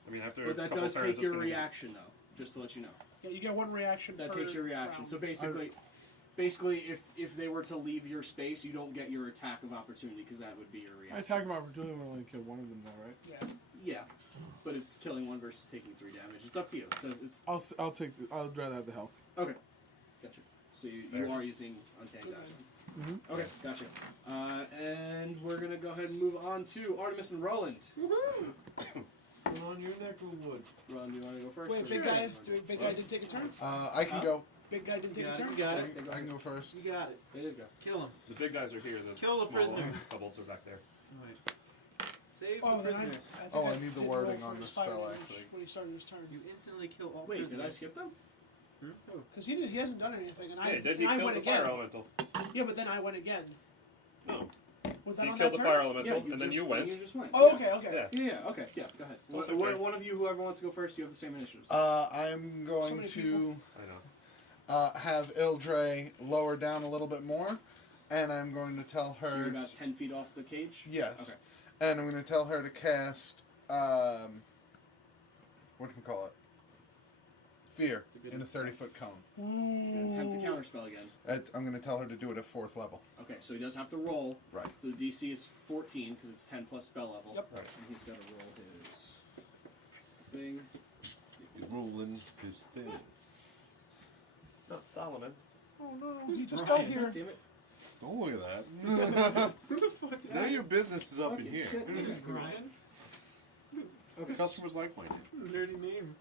I mean, after But a that couple does turns, take it's your gonna be- reaction, though. Just to let you know. Yeah, you get one reaction. That per takes your reaction. round. So basically, if they were to leave your space, you don't get your attack of opportunity because that would be your My reaction. attack of opportunity will only kill one of them, though, right? Yeah. Yeah, but it's killing one versus taking 3 damage. It's up to you. It's I'll take. I'll rather have the health. okay. Gotcha. So you Fair. are using untamed dice. Mm-hmm. Okay, gotcha. And we're gonna go ahead and move on to Artemis and Ruland. Come on your neck of wood. Ruland, do you want to go first? Wait, or big should I guy. go? Big guy didn't take a turn. I can go. Big guy didn't take a turn. You got I, it. Okay, I can go first. You got it. There you go. Kill him. The big guys are here. The Kill the small prisoner. kobolds are back there. Right. Save Oh, the then prisoner. I think Oh, I I need the did wording roll on for the his fire spell, damage actually. when he started his turn. You instantly kill all Wait, prisoners. did I skip them? Because he hasn't done anything, and Hey, did he and I kill went the again. fire elemental? Yeah, but then I went again. No. Was that He on killed that the turn? fire elemental, you and then just, you went. You just went. Oh, yeah. okay, okay. Yeah. Yeah, okay, yeah, go ahead. It's also okay. One of you, whoever wants to go first, you have the same initiatives. I'm So going many to people. I know. have Ildre lower down a little bit more, and I'm going to tell her. So you're about 10 feet off the cage? Yes. Okay. And I'm going to tell her to cast, what do we call it? Fear in a 30-foot cone. He's going to attempt to counterspell again. I'm going to tell her to do it at 4th level. Okay, so he does have to roll. Right. So the DC is 14 because it's 10 plus spell level. Yep. Right. And he's got to roll his thing. Ruling his thing. Not Solomon. Oh no, he just Brian, got here. God damn it. Don't look at that. Who the fuck? Now your business is up in Fucking here. shit, man. Brian? Okay. Customers like mine. Nerdy name.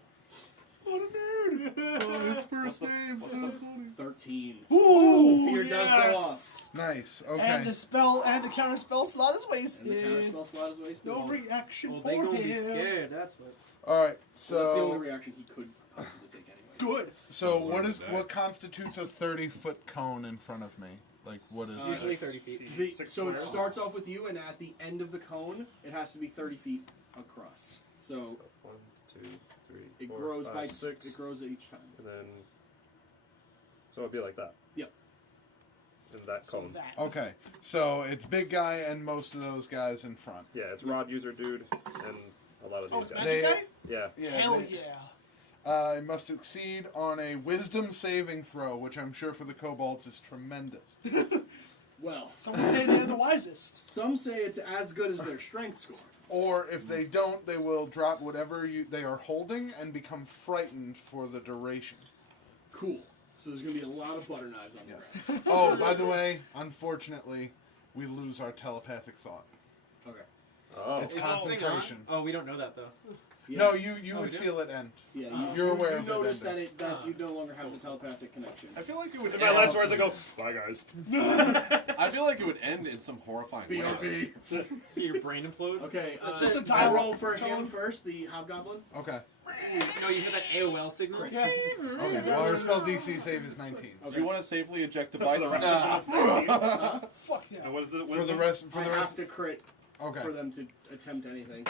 What a nerd! Oh, his What's first the- name's what's so the- funny. 13. Ooh, Fear does go off. Nice. And Okay. the spell and the counter spell slot is And the wasted. counterspell slot is wasted. No reaction Well, for they gonna him. be scared. That's what. All right. So that's the only So, reaction he could possibly take anyway. Good. so Don't what worry is about that. what constitutes a 30-foot cone in front of me? Like what is? Usually Six 30 feet. The, 6 so it squares. starts off with you, and at the end of the cone, it has to be 30 feet across. So 1, 2, 3, it 4, grows 5, by 6, it grows each time. and then. So it'd be like that. Yep. In that So cone. that. Okay. So it's big guy and most of those guys in front. Yeah, it's Rod User Dude and a lot of Oh, these it's guys. magic They- guy? Yeah. Yeah. Hell they- yeah. It must succeed on a wisdom saving throw, which I'm sure for the kobolds is tremendous. Well, Some would say they're the wisest. some say it's as good as their strength score. Or if they don't, they will drop whatever they are holding and become frightened for the duration. Cool. So there's gonna be a lot of butter knives on Yes. the ground. Oh, by the way, unfortunately, we lose our telepathic thought. Okay. Oh. It's Is this thing concentration. on? Oh, we don't know that though. Yeah. No, you Oh, would we do? feel it end. Yeah. Oh. You're aware you of it notice ending. that you no longer have the telepathic connection. I feel like it would In end. my last words, I go, bye guys. I feel like it would end in some horrifying way. B.O.B. Your brain implodes. Okay. It's just a I dialogue roll for him tone. first. The hobgoblin. Okay. No, you hear that AOL signal? Yeah. Okay. Well, our spell DC save is 19. Do you want to safely eject device? For the rest Fuck yeah. And what is the For the rest, I have to crit Okay. for them to attempt anything.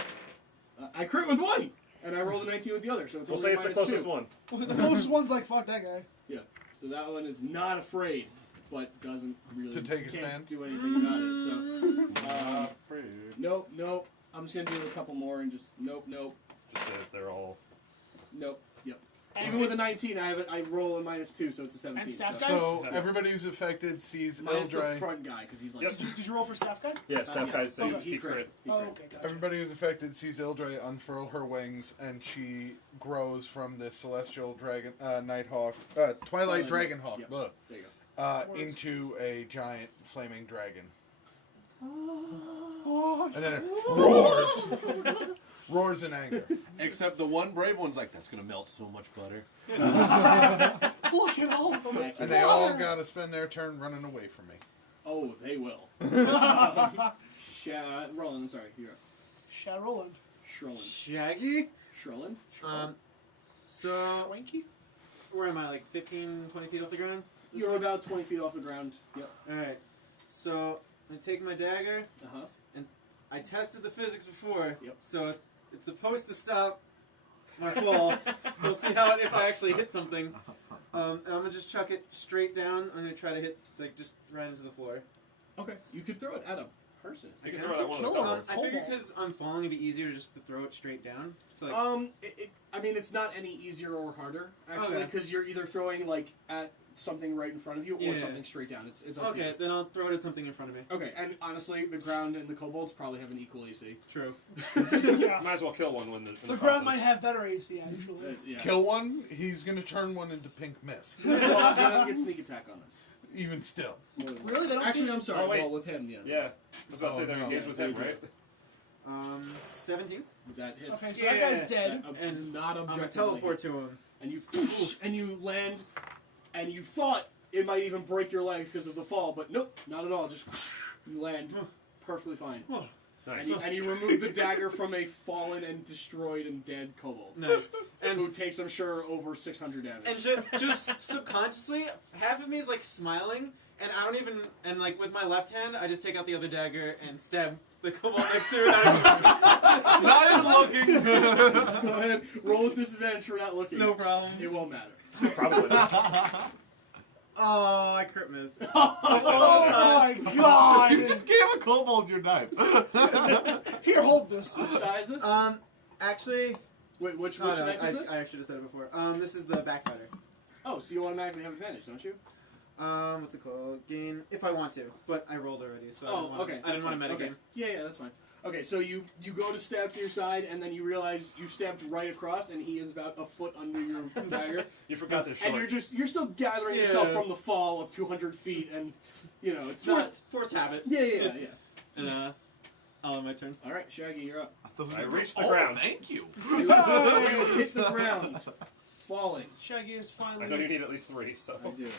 I crit with one, and I rolled a 19 with the other, so it's We'll only say it's the minus closest 2. one. The closest one's like, fuck that guy. Yeah. So that one is not afraid, but doesn't really To take a can't stand? do anything about it. So nope. I'm just gonna do a couple more and just nope. Just say that they're all. Yep. And Even with a 19, I roll a minus 2, so it's a 17. And staff so guy? So everybody who's affected sees minus the Ildre. front guy because he's like. Yep. Did you roll for staff guy? Yeah, staff yeah. guys say Okay. he crit. He Oh, crit. okay, gotcha. Everybody who's affected sees Ildre unfurl her wings, and she grows from this celestial dragon, nighthawk, Twilight Dragonhawk, Yep. blah, There you go. into a giant flaming dragon. And then it roars. Roars in anger. Except the one brave one's like, that's gonna melt so much butter. Look at all of them. And they all gotta spend their turn running away from me. Oh, they will. Roland, I'm sorry. You're up. Roland. Shrolland. Shaggy? Shrolland? So, Swanky? where am I, like 15, 20 feet off the ground? You're about 20 feet off the ground. Yep. Alright, so I take my dagger. Uh-huh. I tested the physics before, Yep. so it's supposed to stop my fall. We'll see how if I actually hit something. And I'm gonna just chuck it straight down. I'm gonna try to hit, like, just right into the floor. Okay. You could throw it at a person. You can throw it at one of the Kill goblins. I figure because I'm falling, it'd be easier just to throw it straight down. So, like, I mean, it's not any easier or harder, actually, Okay. because you're either throwing, like, at something right in front of you or Yeah. something straight down. It's up to okay, you. then I'll throw it at something in front of me. Okay, and honestly, the ground and the kobolds probably have an equal AC. True. Yeah. Might as well kill one when the The ground might have better AC, actually. Yeah. Kill one, he's gonna turn one into pink mist. Well, he doesn't get sneak attack on us. Even still. Really? They don't Actually, see- I'm sorry. Oh, wait. Well, with him, yeah. Yeah. I was about to say they're no. engaged with him, right? 17. That hits. Okay, so that guy's dead. And not I'm gonna objectively teleport hits. to him. And you and you land, and you thought it might even break your legs because of the fall, but nope, not at all. Just you land perfectly fine. Nice. And you remove the dagger from a fallen and destroyed and dead kobold. Nice. And who takes, I'm sure, over 600 damage. And just subconsciously, half of me is like smiling, and I don't even, and like with my left hand, I just take out the other dagger and stab the kobold next to it. Not even looking. Go ahead, roll with disadvantage for not looking. No problem. It won't matter. Probably. Oh, I crit miss. Oh my god! You just gave a kobold your knife. Here, hold this. Which die is this? Actually, Wait, which oh, no, knife is this? I should have said it before. This is the backbiter. Oh, so you automatically have advantage, don't you? What's it called? Gain, if I want to, but I rolled already, so Okay. I didn't want to that's fine. metagame. Okay. Yeah, that's fine. Okay, so you go to stab to your side, and then you realize you stabbed right across, and he is about a foot under your dagger. You forgot the short. And you're still gathering Yeah. yourself from the fall of 200 feet, and it's not. Forced habit. Yeah. And oh, my turn. All right, Shaggy, you're up. I reached the ground. Thank you. You hit the ground, falling. Shaggy is finally. I know you need at least 3, so. I do.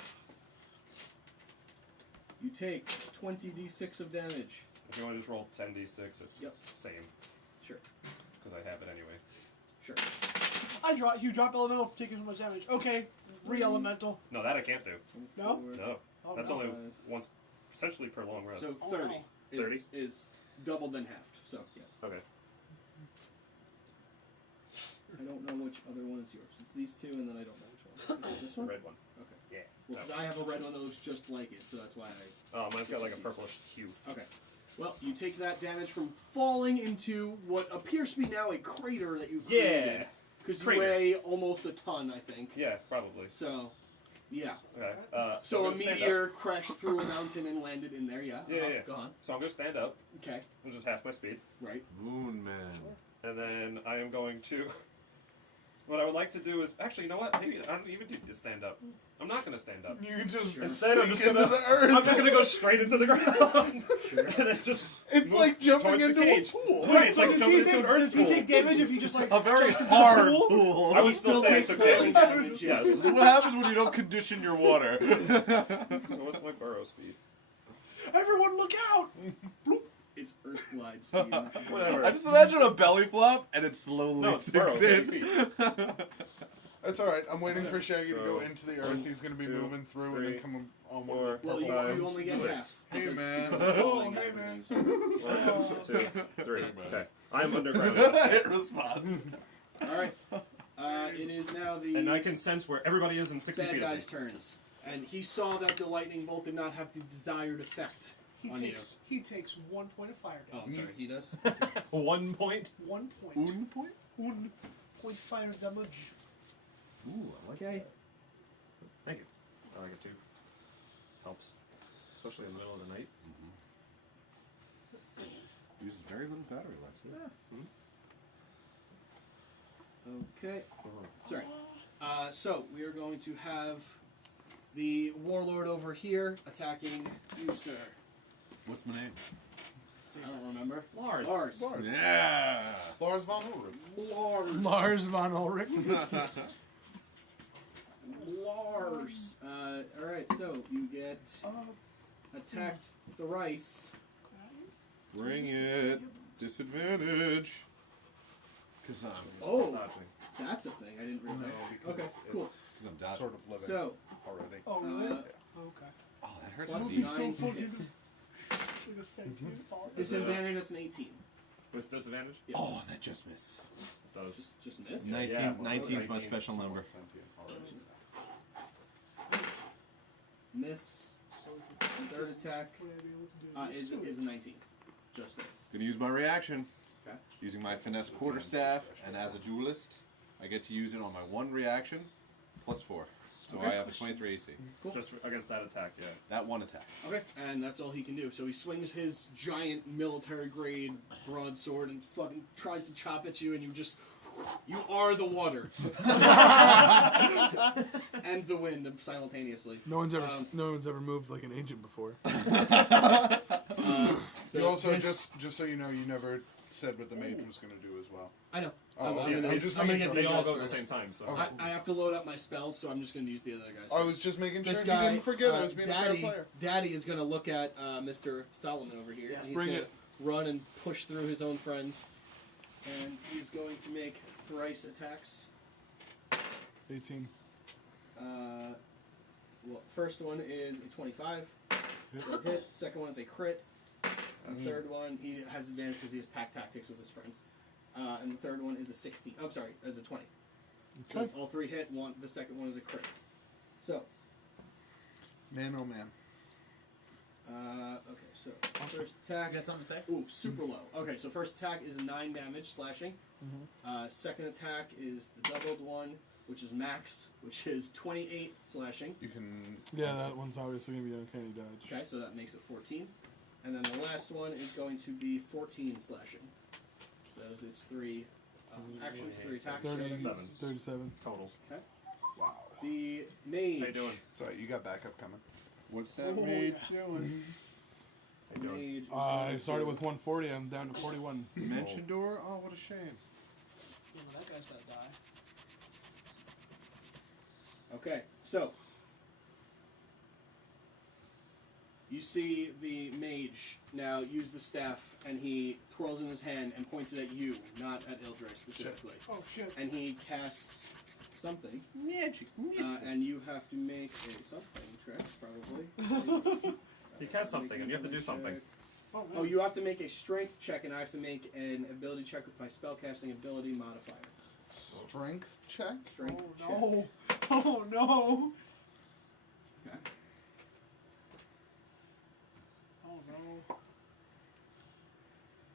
You take 20d6 of damage. If you want to just roll 10d6, it's Yep. same. Sure. Because I have it anyway. Sure. You drop elemental for taking so much damage. Okay, re-elemental. No, that I can't do. No? No. Oh, That's no. only once, essentially per long rest. So Oh, 30 wow. is doubled and halved. So yes. Okay. I don't know which other one is yours. It's these two, and then I don't know which one. Is it this The one? red one. Okay. Yeah. Well, because I have a red one that looks just like it, so that's why I. Oh, mine's got like a purplish hue. Okay. Well, you take that damage from falling into what appears to be now a crater that you've created. Yeah. Because you Crater. weigh almost a ton, I think. Yeah, probably. So, yeah. Okay. So I'm a gonna stand meteor crashed through a mountain and landed in there, yeah. Yeah, yeah. Go on. up. So I'm going to stand up, Okay, which is half my speed. right. Moon man. And then I am going to. What I would like to do is. Actually, you know what? Maybe I don't even need to stand up. I'm not going to stand up. You just Instead, I'm sink just into gonna. the earth. I'm just going to go straight into the ground. Sure. And then just. It's move like jumping towards the into a cage. pool. Right, it's like does jumping he into take, an earth does he pool. take damage if you just like A very jumps into the hard pool? pool. I would still say I takes took falling damage. damage. Yes. This is what happens when you don't condition your water. So what's my burrow speed? Everyone look out! It's earth glide speed. Whatever. I just imagine a belly flop and it slowly No, it's burrow. sinks 10 in. feet. That's alright. I'm waiting for Shaggy to go So, into the earth. He's going to be 2, moving through and 3, then come on one 4, of the Well, purple you lines. only get 6. half. Hey, because- man. because of falling Oh, hey, and man. everything, so. 1, 2, 3. man. Okay. I'm underground. It responds. Alright. It is now the And I can sense where everybody is in 60 bad feet of me. guy's turns. And he saw that the lightning bolt did not have the desired effect He on takes 1 point of fire you. Oh, I'm damage. sorry, he does? 1 point. 1 point. Un point? 1 point fire damage. Ooh, I like Okay. Thank you. I like it too. Helps. Especially in the middle of the night. Uses very little battery life. Okay. Sorry. So, we are going to have the warlord over here attacking you, sir. What's my name? I don't remember. Lars. Lars. Yeah. Lars von Ulrich. Lars. Lars von Ulrich. Lars. Alright, so you get attacked thrice. Bring it. Disadvantage. Because I'm. Oh, Dodging. that's a thing. I didn't No, realize. because Okay, cool. it's I'm dodging. sort of living So, already. Oh, really? Uh, Okay. Oh, that hurts. plus my nine knees. to hit. Disadvantage, that's an 18. With disadvantage? Yes. Oh, that just missed. It does. Just miss. 19, Yeah. 19 is my special somewhat number. sentient already. Miss. Third attack is a 19. Just this. Gonna use my reaction. Okay. Using my finesse quarterstaff, and as a duelist, I get to use it on my one reaction, plus 4. So Okay. I have a 23 AC. Cool. Just against that attack, yeah. That one attack. Okay, and that's all he can do. So he swings his giant military grade broadsword and fucking tries to chop at you, and you are the water and the wind simultaneously. No one's ever moved like an agent before. You also this- just so you know, you never said what the mage was going to do as well. I know. Oh, I'm yeah, gonna- I was just I'm gonna making get They these all guys go at the first. same time, so. Okay. I have to load up my spells, so I'm just going to use the other guys. I was just making sure This you guy, didn't forget I was being a fair Daddy, player. Daddy is going to look at Mr. Solomon over here. Yes. He's Bring gonna it. Run and push through his own friends, and he's going to make thrice attacks. 18. Well, first one is a 25. That hits. Second one is a crit. And the third one, he has advantage because he has pack tactics with his friends. And the third one is a 16. Oh, sorry, is a 20. So Okay. all three hit. One. The second one is a crit. So, Man, oh man. okay. So first attack. You got something to say? Ooh, super low. Okay, so first attack is a 9 damage slashing. Mm-hmm. Second attack is the doubled one, which is max, which is 28 slashing. You can. Yeah, that one's obviously gonna be uncanny dodge. Okay, so that makes it 14. And then the last one is going to be 14 slashing. So that is its 3 actions, 3 attacks. 37. Total. Okay. Wow. The mage. How you doing? Sorry, you got backup coming. What's that Oh, mage yeah. doing? How you doing? Mage is I going started to- with 140. I'm down to 41. Dimension door? Oh, what a shame. Yeah, but that guy's gonna die. Okay, so you see the mage now use the staff, and he twirls in his hand and points it at you, not at Ildre specifically. Oh shit. And he casts something, Magic. and you have to make a something check, probably. He casts something, and you have to do something. Oh, Oh, you have to make a strength check, and I have to make an ability check with my spellcasting ability modifier. Strength check? Strength Oh check. no. Oh no. Okay. Oh no.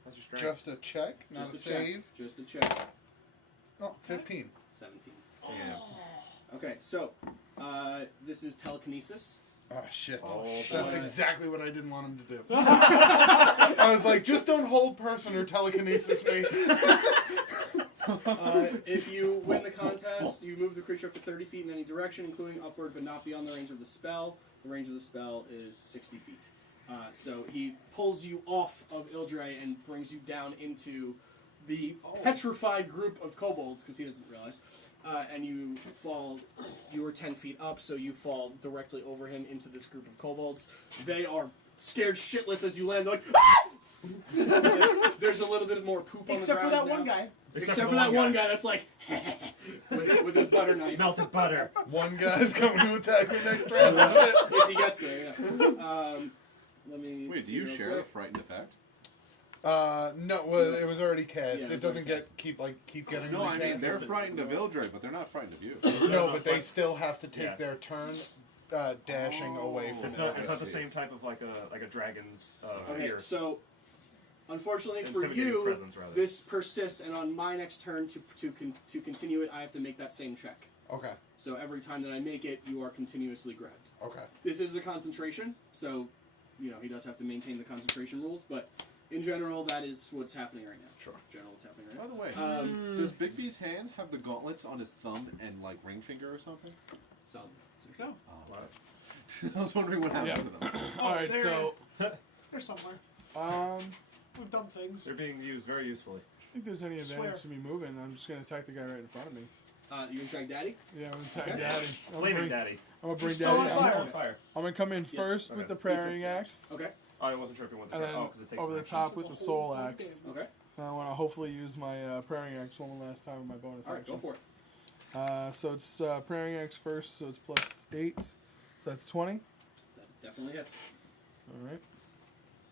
What's your strength? Just a check, not Just a a check. save. Just a check. Oh, 15. 17. Damn. Okay, so this is telekinesis. Oh shit. Oh, That's boy. exactly what I didn't want him to do. I was like, just don't hold person or telekinesis me. If you win the contest, you move the creature up to 30 feet in any direction, including upward, but not beyond the range of the spell. The range of the spell is 60 feet. So he pulls you off of Ildre and brings you down into the petrified group of kobolds, because he doesn't realize. And you fall, you were 10 feet up, so you fall directly over him into this group of kobolds. They are scared shitless as you land. They're like, ah! There's a little bit more poop on Except the for ground that one guy. Except for that one guy that's like, with his butter knife. Melted butter. One guy's coming to attack me next round. Shit. If he gets there, yeah. Let me. Wait, do see you real share the quick. frightened effect? No, well, it was already cast. Yeah, it it was doesn't already keep getting No, I mean recast. they're frightened of Ildre, but they're not frightened of you. No, but they still have to take Yeah. their turn dashing away from It's it. not. It's not the same type of like a dragon's Okay, fear. so unfortunately for Intimidating you, presence, rather. this persists, and on my next turn to continue it, I have to make that same check. Okay, So every time that I make it, you are continuously grabbed. okay. This is a concentration, so you know he does have to maintain the concentration rules, but in general, that is what's happening right now. Sure. General what's happening By right the way, now. does Bigby's hand have the gauntlets on his thumb and like ring finger or something? So, No. What? I was wondering what happened to them. All right, there. so They're somewhere. We've done things. They're being used very usefully. I think there's any Swear. advantage to me moving. I'm just gonna attack the guy right in front of me. You can track Daddy? Yeah, I'm gonna attack Okay. Daddy. Flaming Daddy. I'm gonna bring He's still Daddy. on I'm fire. gonna- On fire. I'm gonna come in Yes. first Okay. with the prairie axe, Okay. Oh, I wasn't sure if you wanted to and try. then Oh, because it takes over an the action. top with the soul axe. Okay. I want to hopefully use my prairie axe one last time with my bonus Alright, action. go for it. So it's prairie axe first, so it's plus 8, so that's 20. That definitely hits. All right.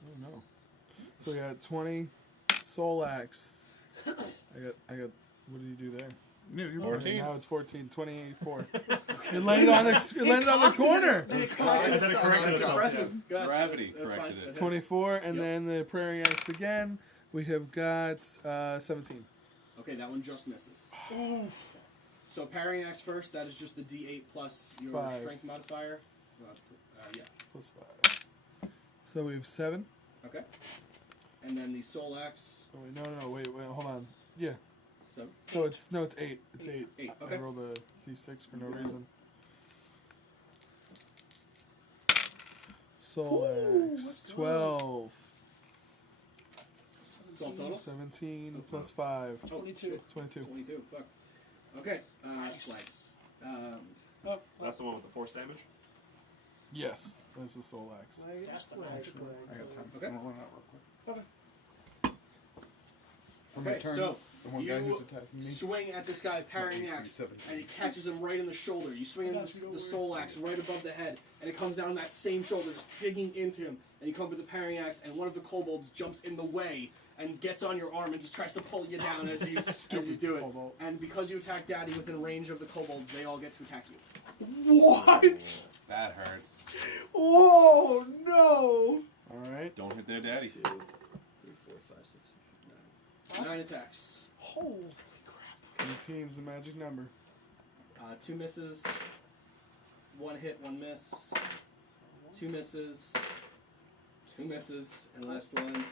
Oh no. So we got 20 soul axe. I got. What did you do there? Yeah, you're 14. Now it's 14. 24. You landed on the. You landed on the corner. That's I said it correctly. That's impressive. Go ahead. Gravity That's fine. corrected it. That hits. 24, and Yep. then the prairie axe again. We have got 17. Okay, that one just misses. So parrying axe first, that is just the D8 plus your 5. strength modifier. Yeah. Plus 5. So we have 7. Okay. And then the soul axe. Oh wait, no, wait, hold on. Yeah. So No, it's 8. It's 8. 8. I Okay. rolled a d6 for no reason. Soul axe 12. 12 total. 17 plus 5. Oh, 22. shit. 22. 22. Fuck. Okay. Nice. Blank. Oh, That's the one with the force damage. Yes, that's the soul axe. that's the Actually, magic one. I got time. Okay. I'm gonna run out real quick. I'm Okay, gonna turn so the one guy you who's attacking me. swing at this guy parrying axe, 17. and he catches him right in the shoulder. You swing at the soul axe right above the head, and it comes down that same shoulder, just digging into him. And you come with the parrying axe, and one of the kobolds jumps in the way and gets on your arm and just tries to pull you down as you do it. Kobold. And because you attack Daddy within range of the kobolds, they all get to attack you. What? That hurts. Whoa, no! Alright. Don't hit their daddy. 2, 3, 4, 5, 6, 9 attacks. Holy crap. 18 is the magic number. 2 misses. 1 hit, 1 miss. 2 misses. 2 misses. And last one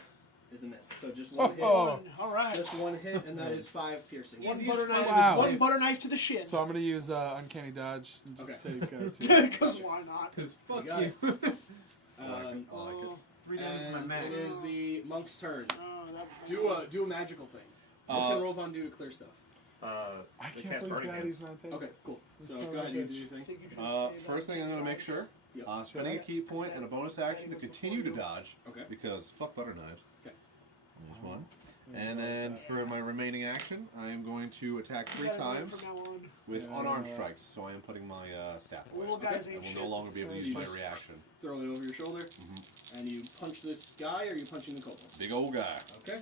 is a miss. So just 1 hit. Oh. Alright. Just 1 hit, and that is 5 piercing. One Easiest butter knife, fight Wow. one butter knife to the shin. So I'm going to use Uncanny Dodge and just Okay. take 2. Because why not? Because You fuck got you. it. I like it. I like it. 3 damage to my And max. it is the monk's turn. Oh, that Do a magical thing. What can Rovan do to clear stuff? I They can't cast believe Burning Daddy's Hands. not there. Okay, cool. So Son go of a ahead, you bitch. do your I thing. think you should save First that thing I'm gonna for make sure, Yep. spending a key point and a bonus action to continue to dodge, Okay. because fuck butter knives. Okay. There's one. And then for my remaining action, I am going to attack 3 Yeah, times From now on. with Yeah, unarmed yeah. strikes. So I am putting my staff away. Little guys I ain't will shit. no longer be able to Yeah, use you my just- reaction. Throw it over your shoulder, and you punch this guy, or are you punching the kobold? Big old guy. Okay.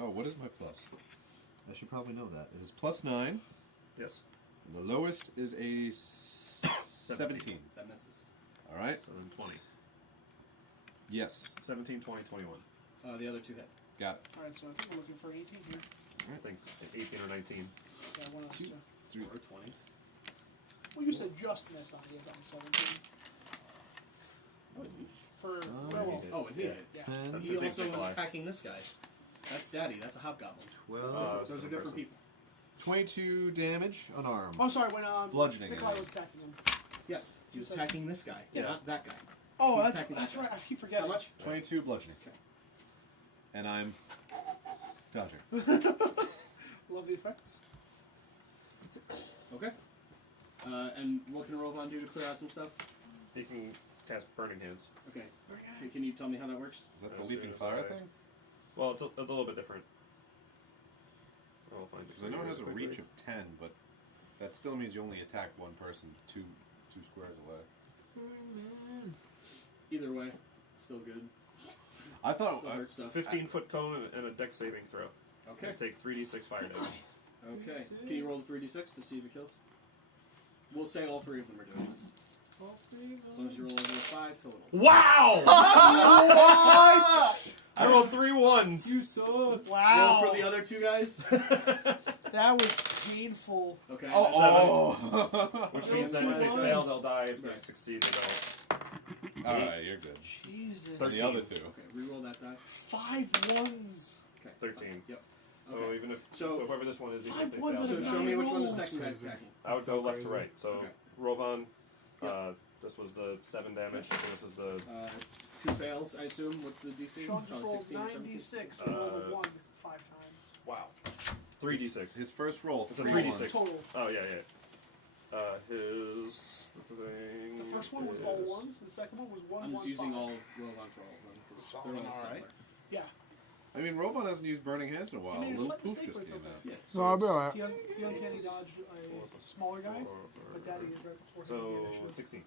Oh, what is my plus? I should probably know that. It is plus 9. Yes. And the lowest is a 17. That misses. All right. So then 20. Yes. 17, 20, 21. The other 2 hit. Got it. Alright, so I think we're looking for 18 here. I think 18 or 19. Yeah, one of those two. 3 Or 20. Well, you said just missed on the on 17. For Burwell. Oh, and he hit. Yeah. 10. That's He a big also was fly. attacking this guy. That's Daddy. That's a hobgoblin. 12. Those are different people. 22 damage unarmed. Oh, sorry, when Bludgeoning Nikolai damage. was attacking him. Yes, he was It's like- attacking this guy. Yeah. Not that guy. Oh, He's that's attacking that's that right. guy. I keep forgetting. How much? 22 bludgeoning. Okay. And I'm dodging. Love the effects. Okay. And what can Rovan do to clear out some stuff? He can cast Burning Hands. Okay. Okay, can you tell me how that works? Is that the As leaping soon as fire I- thing? Well, it's a little bit different. I'll find Because I know it has a reach of 10, but that still means you only attack one person two squares away. Either way, still good. I thought Still hurt stuff. 15-foot cone and a dex saving throw. Okay. Take 3d6 fire damage. Okay. Can you roll the 3d6 to see if it kills? We'll say all 3 of them are doing this. As long as you roll over a 5 total. Wow! What? I rolled 3 1s. You suck. Wow. Roll for the other 2 guys. That was painful. Okay. Oh! Which means that if they fail, they'll die. If they succeed, they don't. Alright, you're good. Jesus. But the other 2. Okay, reroll that die. 5 ones. Okay. 13. Yep. So Okay. even if So- whoever this one is, even if Five they ones fail, out So of show me which one the rolls. second guy's attacking. I would So go left to crazy. right. So Okay. Rovan, Yep. this was the 7 damage. And this is the 2 fails, I assume. What's the DC? Sean just Probably rolled 16 or 17. 9d6 and rolled a 1 5 times. Wow. 3d6. His first roll. It's a 3 3d6. ones. Total. Oh yeah, yeah. His thing. The first one was all 1s, the second one was 1 I'm 1 just using 5. all of Rovan for all of them. 'cause Solid, they're all alright. similar. Yeah. I mean, Robot hasn't used Burning Hands in a while. I mean, A it's little like poof mistake, just but it's came okay. out. Yeah. No, I'll be alright. He uncanny dodged a smaller guy, but Daddy is right before him. So in the initiative. 16.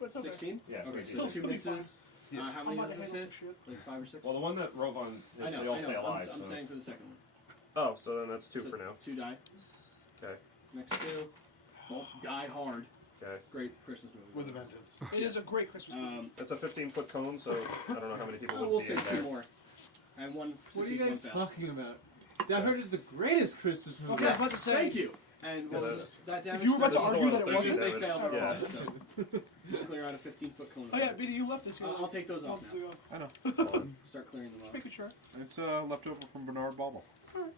But it's okay. 16? Yeah. Okay, Still so 2 pretty fine. misses. Yeah. How I many might does have this handled hit? some shit. Like 5 or 6? Well, the one that Rovan I hits, know, they all I stay know. alive. I'm so. saying for the second one. Oh, so then that's 2 So for now. 2 die. Okay. Next 2. Both die hard. Okay. Great Christmas movie. With a vengeance. It is a great Christmas movie. It's a 15-foot cone, so I don't know how many people We'll would be say in 2 there. more. And 1 What are you 16th guys one fails. talking about? That Hurt is the greatest Christmas movie. Okay, I was about to say. Thank you. And Yeah, what that- was that damage? If you were about to This is the argue one that it with wasn't, 13 they failed. damage. Yeah. Yeah. So just clear out a 15-foot cone. Oh yeah, Beattie, you left this. I'll take those off now. I know. Start clearing them Just off. making sure. It's leftover from Bernard Bauble. Alright.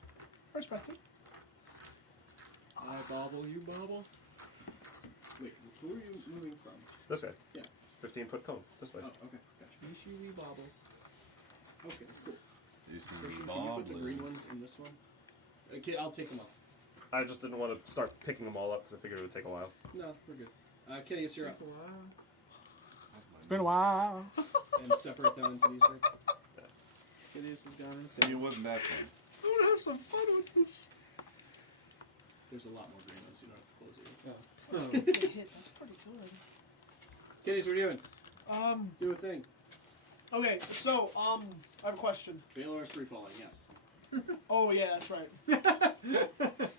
I respect it. I bobble, you bobble. Wait, who are you moving from? This guy. Yeah. 15-foot cone. This way. Oh, okay, gotcha. Wishy bobbles. Okay, cool. You see Christian, can you put the green ones in this one? Okay, I'll take them off. I just didn't want to start picking them all up because I figured it would take a while. No, we're good. Kitteus, you're up. It's been a while. And separate them into these things. Kitteus has gone I mean, insane. it wasn't that fun. I'm gonna have some fun with this. There's a lot more green ones. You don't have to close it. That's a hit. That's pretty good. Kitteus, what are you doing? Do a thing. Okay, so I have a question. Baylor's free falling, yes. Oh yeah, that's right.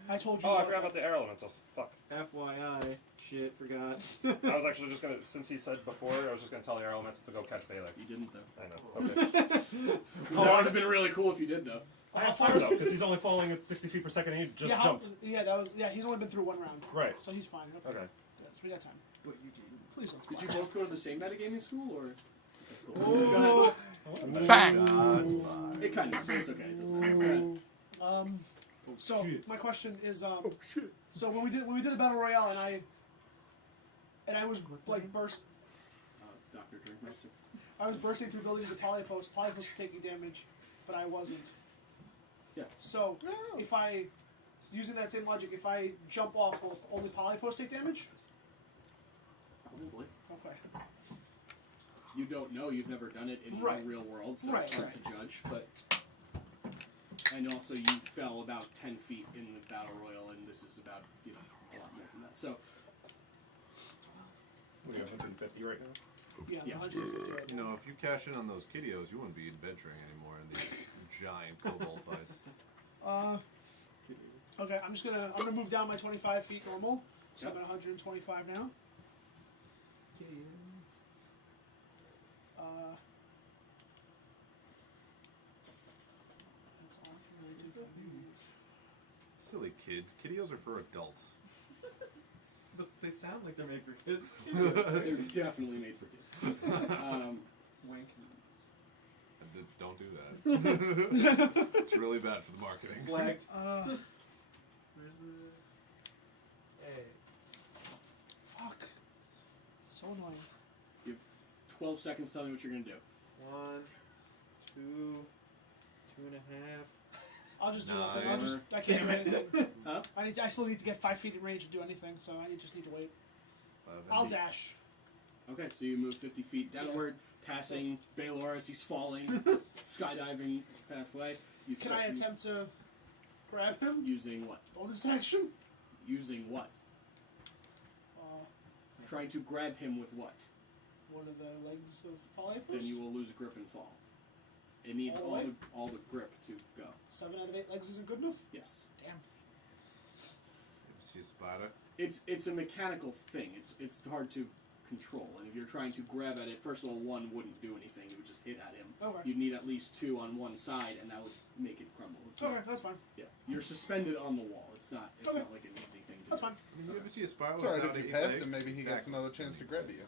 I told you. Oh, I about forgot about the air elemental. Fuck. FYI. Shit, forgot. I was actually just gonna, since he said before, I was just gonna tell the air elemental to go catch Baylor. You didn't, though. I know. Okay. That would have been really cool if you did, though. I have fire though, because he's only falling at 60 feet per second and he just yeah, jumped. He's only been through 1 round. Right. So he's fine. Okay. Okay. Yeah, so we got time. But you didn't. Please don't. Did you spoil. both go to the same metagaming school, or? Oh. Bang! It kind of. It's okay. It doesn't matter. So my question is, so when we did the battle royale and I was like Dr. Drinkmaster. I was bursting through buildings with polypost. Polypost was taking damage, but I wasn't. Yeah. So if I, using that same logic, if I jump off, will only polypost take damage? Probably. Okay. You don't know. You've never done it in Right. the real world, so Right, it's hard right. to judge. But and also you fell about 10 feet in the battle royal, and this is about a lot more than that. So We got 150 right now. Yeah. Yeah. 150 right You now. know, if you cash in on those Kitteus, you wouldn't be adventuring anymore in these giant kobold fights. Okay, I'm gonna move down my 25 feet normal. So I'm at 125 now. That's all I can really do for move. Silly kids. Kitteus are for adults. But they sound like they're made for kids. they're definitely made for kids. Wink. Don't do that. It's really bad for the marketing. Flagged. Where's the... Hey. Fuck. So annoying. You have 12 seconds. Tell me what you're gonna do. 1, 2, 2.5. I'll just do Nah, nothing. I'll just. I can't do Damn it. anything. Huh? I still need to get 5 feet in range to do anything, so I just need to wait. I'll dash. Okay, so you move 50 feet downward, passing Baylor as he's falling, skydiving halfway. You Can I attempt to grab him? Using what? Bonus action? Using what? Trying to grab him with what? One of the legs of Polypus? Then you will lose grip and fall. It needs All the way? all the grip to go. 7 out of 8 legs isn't good enough? Yes. Damn. See a spider? It's a mechanical thing. It's hard to control. And if you're trying to grab at it, first of all, 1 wouldn't do anything. It would just hit at him. Okay. You'd need at least 2 on one side, and that would make it crumble. It's Okay, not- that's fine. Yeah, you're suspended on the wall. It's not like an easy thing to That's do. fine. I mean, you ever see a spider It's alright without if you 8 passed legs? him, maybe he gets Exactly. another chance to grab you.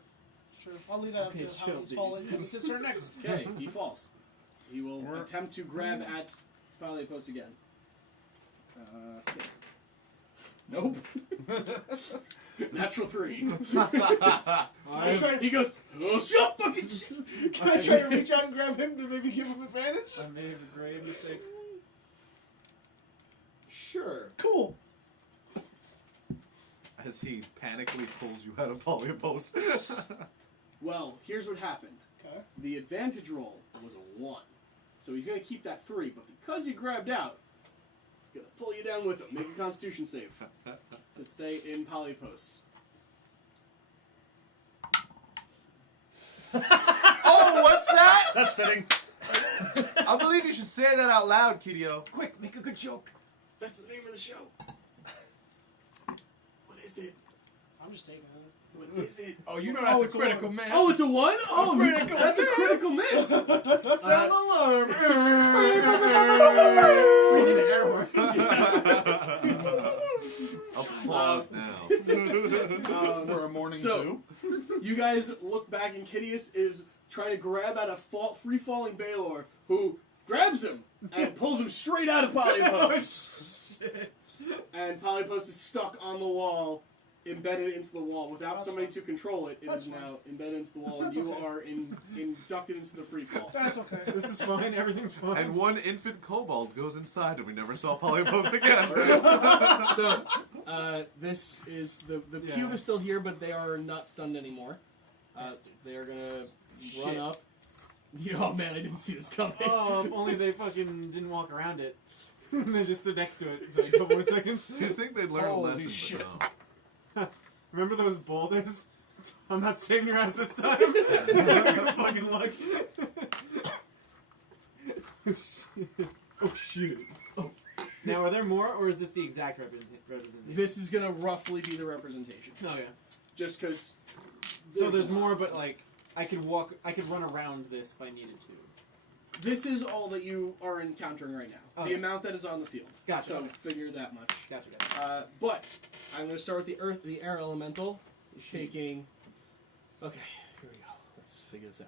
Sure. I'll leave that up to Okay, how chill, he's dude. falling, because it's his turn next. Okay, he falls. He will We're- attempt to grab at Polypus again. Okay. Nope. Natural 3. I try to, He goes, oh, shut fucking shit. can I try to reach out and grab him to maybe give him advantage? I made a grave mistake. Sure. Cool. As he panically pulls you out of polypose. Well, here's what happened. Okay. The advantage roll was a 1. So he's going to keep that 3, but because you grabbed out, he's going to pull you down with him. Make a constitution save to stay in polypose. Oh, what's that? That's fitting. I believe you should say that out loud, Kitteus. Quick, make a good joke. That's the name of the show. What is it? I'm just taking it. What is it? Oh, you know Oh, that's it's a a critical one. miss. Oh, it's a 1? Oh, critical that's a miss. critical miss. Sound alarm. We need an air horn. Applause now. We're a morning so- zoo. You guys look back, and Kitteus is trying to grab at a free-falling Baylor, who grabs him and pulls him straight out of Polypost. And Polypost is stuck on the wall, embedded into the wall. Without That's somebody fine. to control it, it That's is fine. now embedded into the wall, That's and you okay. are inducted into the free fall. That's okay. This is fine. Everything's fine. And one infant kobold goes inside, and we never saw polypose again. So, this is the Yeah. cube is still here, but they are not stunned anymore. They are gonna run Shit. up. Oh man, I didn't see this coming. Oh, if only they fucking didn't walk around it. They just stood next to it for like a couple more seconds. You'd think they'd learn a Holy lesson, shit. but no. Remember those boulders? I'm not saving your ass this time. Fucking luck. Oh shit. Oh. Now, are there more, or is this the exact representation? This is gonna roughly be the representation. Oh yeah. Just because. So there's more, but like I could run around this if I needed to. This is all that you are encountering right now. Okay. The amount that is on the field. Gotcha. So Okay. figure that much. Gotcha. But I'm going to start with the air elemental. He's taking. Okay, here we go. Let's figure this out.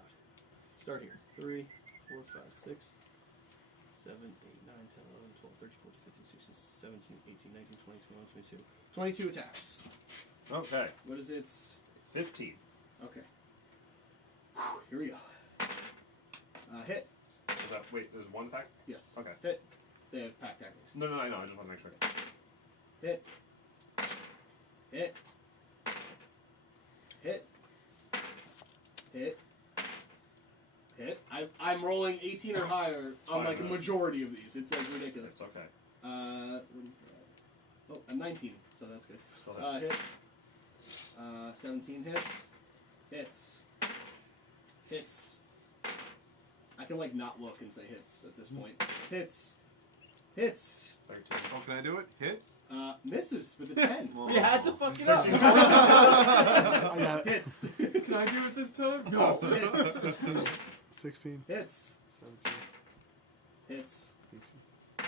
Start here. 3, 4, 5, 6, 7, 8, 9, 10, 11, 12, 13, 14, 15, 16, 17, 18, 19, 20, 21, 22. 22 attacks. Okay. What is its? 15. Okay. Here we go. Hit. Is that, wait, there's one attack? Yes. Okay. Hit. They have pack tactics. No, I know. I just want to make sure. Hit. Hit. Hit. Hit. Hit. I'm rolling 18 or higher on like a majority of these. It's like ridiculous. It's okay. What is that? Oh, a 19, so that's good. Still hits. Hits. 17 hits. Hits. Hits. I can like not look and say hits at this point. Hits. Hits. 13. Oh, can I do it? Hits? Misses with a 10. You had to fuck it up. I got it. Hits. Can I do it this time? No. Hits. 16, Hits. 17, Hits. 18.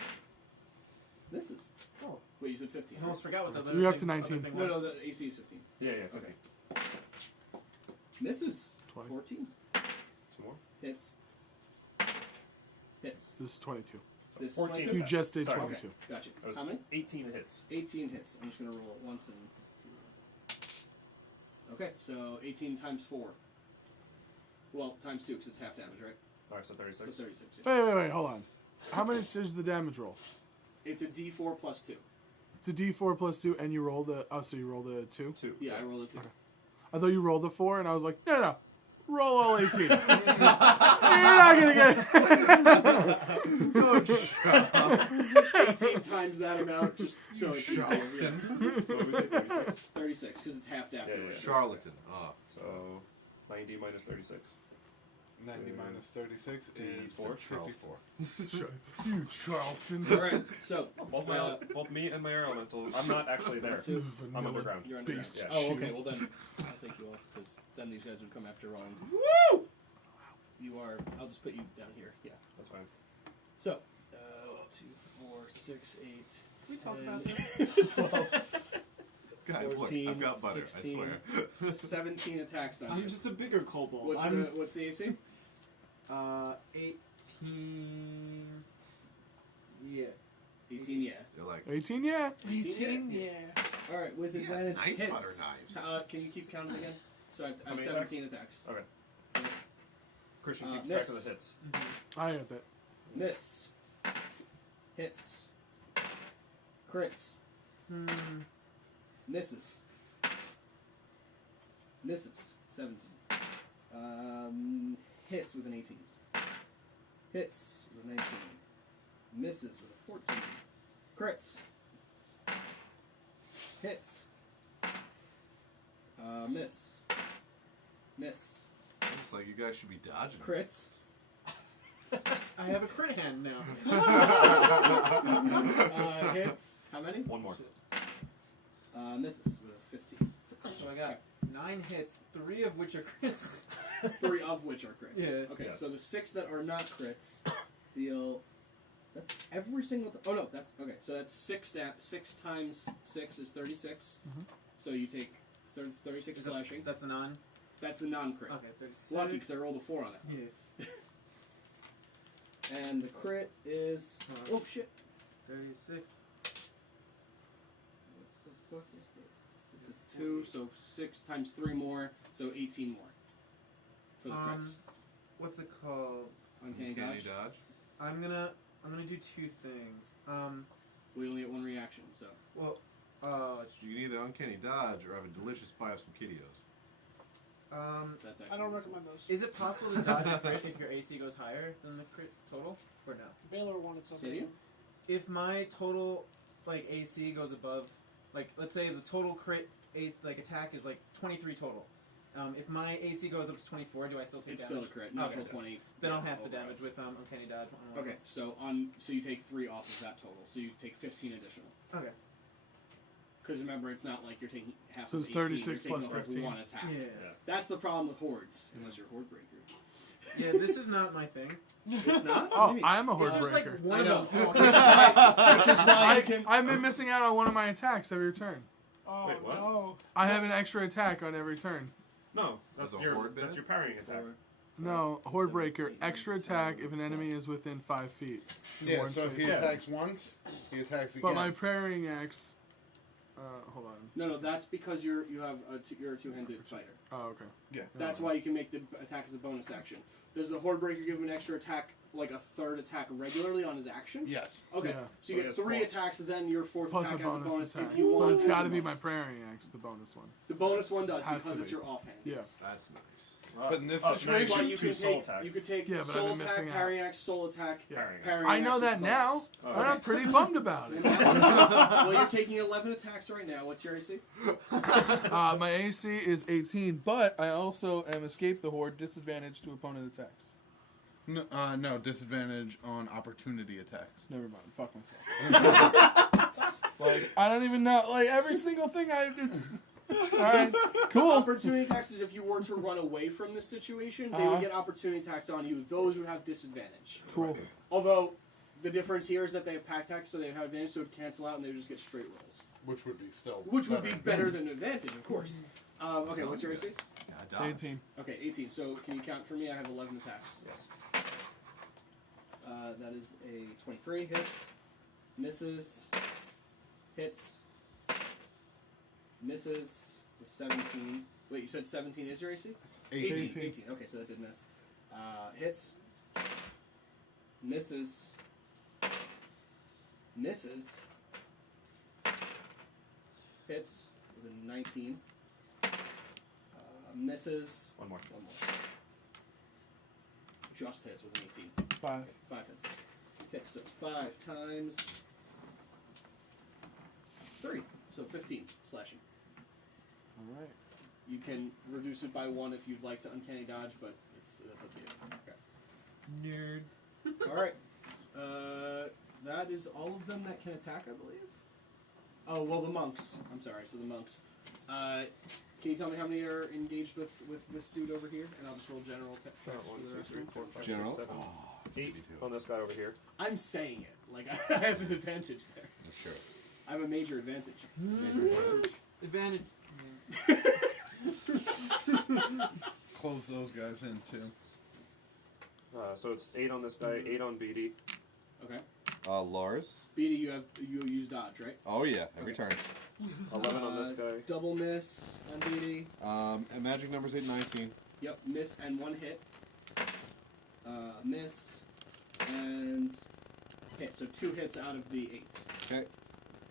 Misses. Oh. Wait, you said 15. I almost forgot what the So other you're up thing- to other 19. thing No, was. no, the AC is 15. Yeah, okay. Misses. 20. 14. 2 more? Hits. Hits. This is 22. This is 14. 22? You just did Sorry. 22. Okay, gotcha. That was How many? 18 hits. 18 hits. I'm just going to roll it once and... Okay, so 18 times 4. Well, times 2, because it's half damage, right? Alright, so So 36. 36. Yeah. Wait, hold on. How much is the damage roll? It's a D4 plus 2. It's a D4 plus 2, and you rolled a... Oh, so you rolled a 2? 2. Yeah, I rolled a 2. Okay. I thought you rolled a 4, and I was like, no. Roll all 18. You're not going to get it. 18 times that amount, just so it's easier. Yeah. So what was it? 36? 36, because it's half damage. Yeah. Charlatan. Ah. So 90 minus 36. 90 minus 36 is 54. 54. You, Charleston. Alright, so... Both me and my air elemental. I'm not actually there. Two. I'm underground. You're underground. Beast. Yeah. Oh, okay, well then, I'll take you off, because then these guys would come after Roland. Woo! You are... I'll just put you down here. Yeah. That's fine. So, 2, 4, 6, 8, Can we talk 10, about this? 12, Guys, 14, look, I've got butter, 16, I swear. 17 attacks on I'm you. just a bigger kobold. What's the AC? 18. Yeah. 18, yeah. They're like, 18, yeah. 18, yeah. Alright. Alright, with He has advantage nice hits. butter knives. Can you keep counting again? So I How have many 17 attacks. Okay. Christian, keep Miss. track of the hits. I got that. Miss. Hits. Crits. Misses. Misses. 17. Hits with an 18. Hits with a 19. Misses with a 14. Crits. Hits. Miss. Miss. Looks like you guys should be dodging. Crits. I have a crit hand now. Hits. How many? One more. Misses with a 15. So I got 9 hits, 3 of which are crits. 3 of which are crits. Yeah. Okay, Yes. so the 6 that are not crits deal. That's every single. Oh no, that's okay. So that's 6 times 6 is 36. So you take 36 slashing. That's a non. That's the non-crit. Okay, 36. Lucky because I rolled a 4 on it. Yeah. And the crit is. Oh shit! 36. What the fuck is it? It's a 2, so 6 times 3 more, so 18 more for the crits. What's it called? Uncanny dodge. I'm gonna do 2 things. We only get 1 reaction, so. Well, You can either uncanny dodge or have a delicious bite of some Kitteus. That's actually. I don't recommend those. is it possible to dodge a crit if your AC goes higher than the crit total, or no? Baylor wanted something. Say it again? If my total like AC goes above, like let's say the total crit attack is like 23 total. If my AC goes up to 24, do I still take It's damage? still a crit. Natural Okay. 20. Then yeah, I'll have the overrides. damage with uncanny dodge. Okay, so you take 3 off of that total, so you take 15 additional. Okay. Because remember, it's not like you're taking half. So of it's 18, 36 you're taking plus off every 15. 1 attack. Yeah. That's the problem with hordes, unless you're a horde breaker. Yeah, this is not my thing. It's not. Oh, I am a horde There's breaker. like one I of know. them. Which is why I can. I've been missing out on one of my attacks every turn. Oh Wait, what? no. I have an extra attack on every turn. No, that's There's a your horde that's bit? your parrying attack. No, horde breaker. Extra attack if an enemy is within 5 feet. Yeah, Ward so if he space. Yeah. attacks once, he attacks again. But my parrying axe. Hold on. No, that's because you're a 2-handed fighter. Oh, okay. Yeah. That's why you can make the attack as a bonus action. Does the horde breaker give him an extra attack, like a 3rd attack regularly on his action? Yes. Okay, Yeah. so So you he get has 3 4. attacks, then your 4th Plus attack a has a bonus bonus attack. if you want. But it's as a got to be bonus. my parrying axe, the bonus one. The bonus one does Has because to it's be. your offhand. Yeah. Yes. That's nice. But in this so now situation- But shoot you 2 can soul take attacks. you could take Yeah, but I've soul been attack, missing out. parrying axe, soul attack. Yeah. Parrying axe. Parrying I know axe that is now, bonus. Oh, and okay. I'm pretty bummed about it. Well, you're taking 11 attacks right now. What's your AC? My AC is 18, but I also am escape the horde, disadvantage to opponent attacks. No, disadvantage on opportunity attacks. Never mind, fuck myself. Like, I don't even know, like, every single thing it's... Alright, cool. Opportunity attacks is if you were to run away from this situation, they would get opportunity attacks on you. Those would have disadvantage. Cool. Although, the difference here is that they have pack attacks, so they would have advantage, so it would cancel out and they would just get straight rolls. Which would be still Which would be better than advantage, of course. Okay, what's your AC? Yeah, I dodge. 18. Okay, 18. So, can you count for me? I have 11 attacks. Yes. That is a 23 hits, misses, hits, misses, the 17. Wait, you said 17 is your AC? 18. 18. Okay, so that did miss. Hits, misses, hits with a 19, misses, One more. just hits with an 18. 5. 5 hits. Okay, so 5 times 3, so 15 slashing. Alright. You can reduce it by 1 if you'd like to uncanny dodge, but that's up to you. Okay. Nerd. All right. That is all of them that can attack, I believe. Oh well, the monks. I'm sorry. So the monks. Can you tell me how many are engaged with this dude over here? And I'll just roll general attack. Sure, 1, 2, 3, 4, 5, 6, General? 7, Oh, 8 52. on this guy over here. I'm saying it like I have an advantage there. That's true. I have a major advantage. Advantage. Close those guys in, too. So it's 8 on this guy, 8 on Beattie. Okay. Lars? Beattie, you use dodge, right? Oh, yeah, every turn. 11 on this guy. double miss on Beattie. And magic numbers 8 and 19. Yep, miss and 1 hit. Miss and hit. So 2 hits out of the 8. Okay.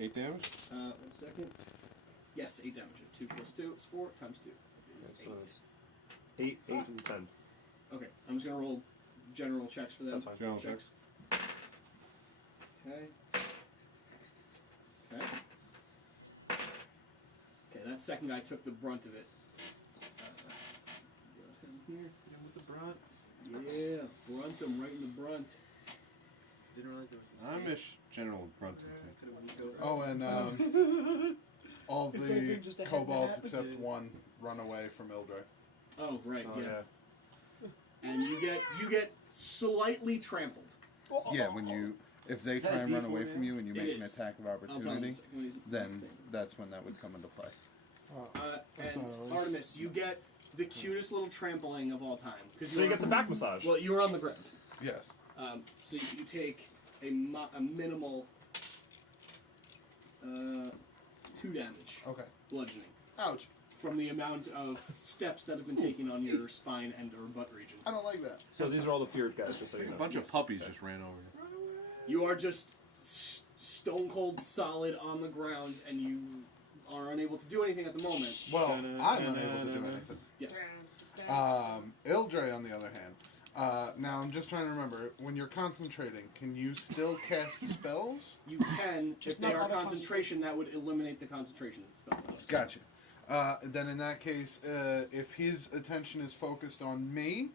8 damage. 1 second. Yes, 8 damage. 2 plus 2 is 4 times 2 is Okay, so 8. that's 8, 8, and 10. Okay, I'm just gonna roll general checks for them. That's fine. General checks. Okay. Okay. Okay, that second guy took the brunt of it. Got him here. Hit him with the brunt. Yeah, brunt him right in the brunt. Didn't realize there was a space. I miss General Grunting. Could've Oh, and all It's like the you're just a head kobolds nap. except one run away from Ildre. Oh, right, Oh, yeah. And you get slightly trampled. Yeah, if they Is that try a and run D4 away now? from you and you It make an is. attack of I'll tell you in a opportunity, second when he's- then that's when that would come into play. Oh, And not always. Artemis, you get the cutest little trampling of all time. So you get the back massage. Well, you were on the ground. Yes. So you take a minimal 2 damage, Okay. bludgeoning, Ouch. from the amount of steps that have been taken on your spine and or butt region. I don't like that. So these are all the feared guys, just so you A know. bunch of puppies just ran over you. You are just stone cold solid on the ground, and you are unable to do anything at the moment. Well, I'm unable to do anything. Yes. Ildre, on the other hand, now I'm just trying to remember, when you're concentrating, can you still cast spells? You can, Just if they not are auto concentration, that would eliminate the concentration spell. Gotcha. Then in that case, if his attention is focused on me,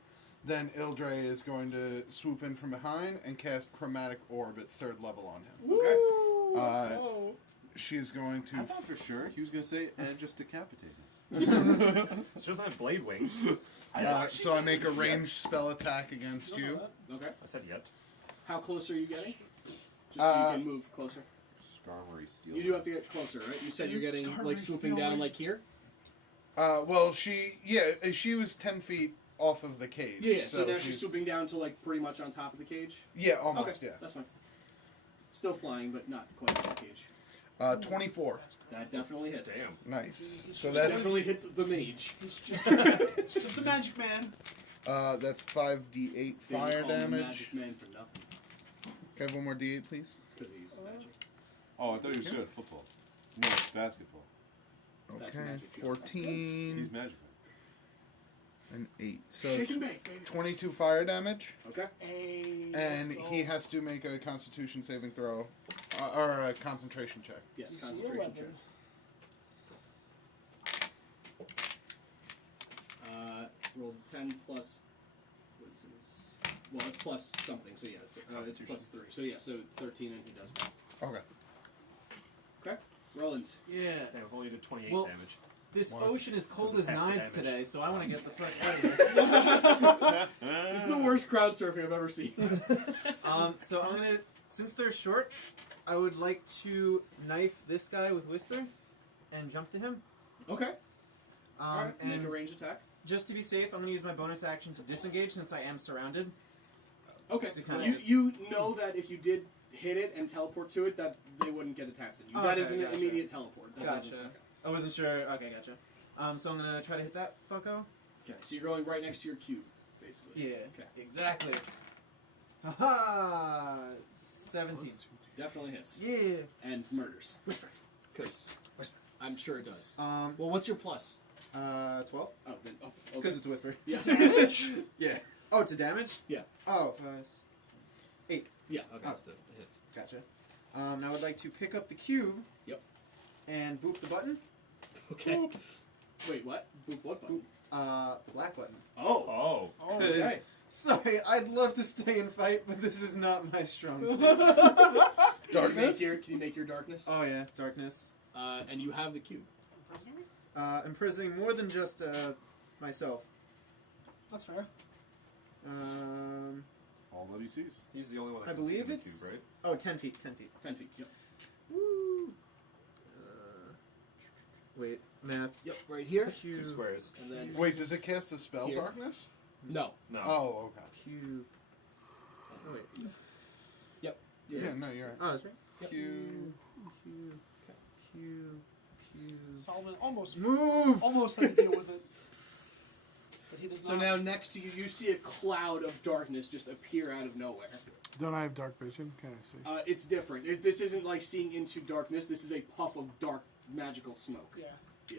then Ildre is going to swoop in from behind and cast Chromatic Orb at 3rd level on him. Okay. Oh. She's going I to... thought for sure he was going to say, and just decapitate him. She doesn't have blade wings. so I make a ranged spell attack against you. Okay. I said yet. How close are you getting? Just so you can move closer. Skarmory steel. You do have to get closer, right? You said you're getting Skarmory like swooping down Steelman. like here. Well, she was 10 feet off of the cage. Yeah. So now she's swooping down to like pretty much on top of the cage. Yeah, almost, Okay, yeah. that's fine. Still flying, but not quite on the cage. 24. That definitely hits. Damn. Nice. So That that's definitely hits the mage. He's just a magic man. that's 5d8 They fire call him damage. Magic man for nothing. Can I have one more d8, please? It's because he uses magic. Oh, I thought he was good at football. No, it's basketball. That's Okay, magic, yeah. 14 He's magic. and 8. So Shake and bake, baby. 22 fire damage, Okay. Hey, and let's go. he has to make a Constitution saving throw, or a concentration check. Yes. DC Concentration 11. check. Rolled 10 plus. What is this? Well, it's plus something. So yes, it's plus 3. So yeah, so 13, and he does pass. Okay. Okay. Roland. Yeah. Damn, I've only did 28 Well- damage. This One. ocean is cold This as is half the knives damage. today, so I want to get the fuck out of This is the worst crowd surfing I've ever seen. here. So I'm gonna, since they're short, I would like to knife this guy with Whisper and jump to him. Okay. Alright, And make a ranged attack. just to be safe, I'm gonna use my bonus action to disengage since I am surrounded. Okay. To kinda You know that if you did hit it and teleport to it, that they wouldn't get attacks at you. That Okay, is an gotcha. immediate teleport. That Gotcha. doesn't- okay. I wasn't sure. Okay, gotcha. So I'm gonna try to hit that fucko. Okay, so you're going right next to your cube, basically. Yeah. Okay. Exactly. Haha. 17. Definitely hits. Yeah. And murders. Whisper. Because I'm sure it does. Well, Well, what's your plus? 12. Oh, then. Oh, Because okay. it's Whisper. Yeah. Yeah. Oh, it's a damage? Yeah. Oh, 8. Yeah, okay. Oh. Still, it hits. Gotcha. Now I'd like to pick up the cube. Yep. And boop the button. Okay. Wait, what? Boop what button? The black button. Oh. Oh. Oh, Okay. Sorry, I'd love to stay and fight, but this is not my strong suit. Darkness? Can you make your darkness? Oh yeah, darkness. And you have the cube. Imprisoning more than just myself. That's fair. All that he sees. He's the only one that I can see believe in the it's cube, right? Oh, 10 feet. 10 feet. 10 feet. Yep. Woo. Wait, math. Yep, right here. Cube. 2 squares. And then. Wait, does it cast the spell Here. darkness? No. No. Oh, okay. Cube. Oh wait. Yeah, no, you're right. Oh, that's right. Yep. Q. Cube. Cube. Solomon almost Move! almost had to deal with it. But he does So not. now next to you, you see a cloud of darkness just appear out of nowhere. Don't I have dark vision? Can I see? It's different. This isn't like seeing into darkness. This is a puff of dark magical smoke. Yeah. Yeah.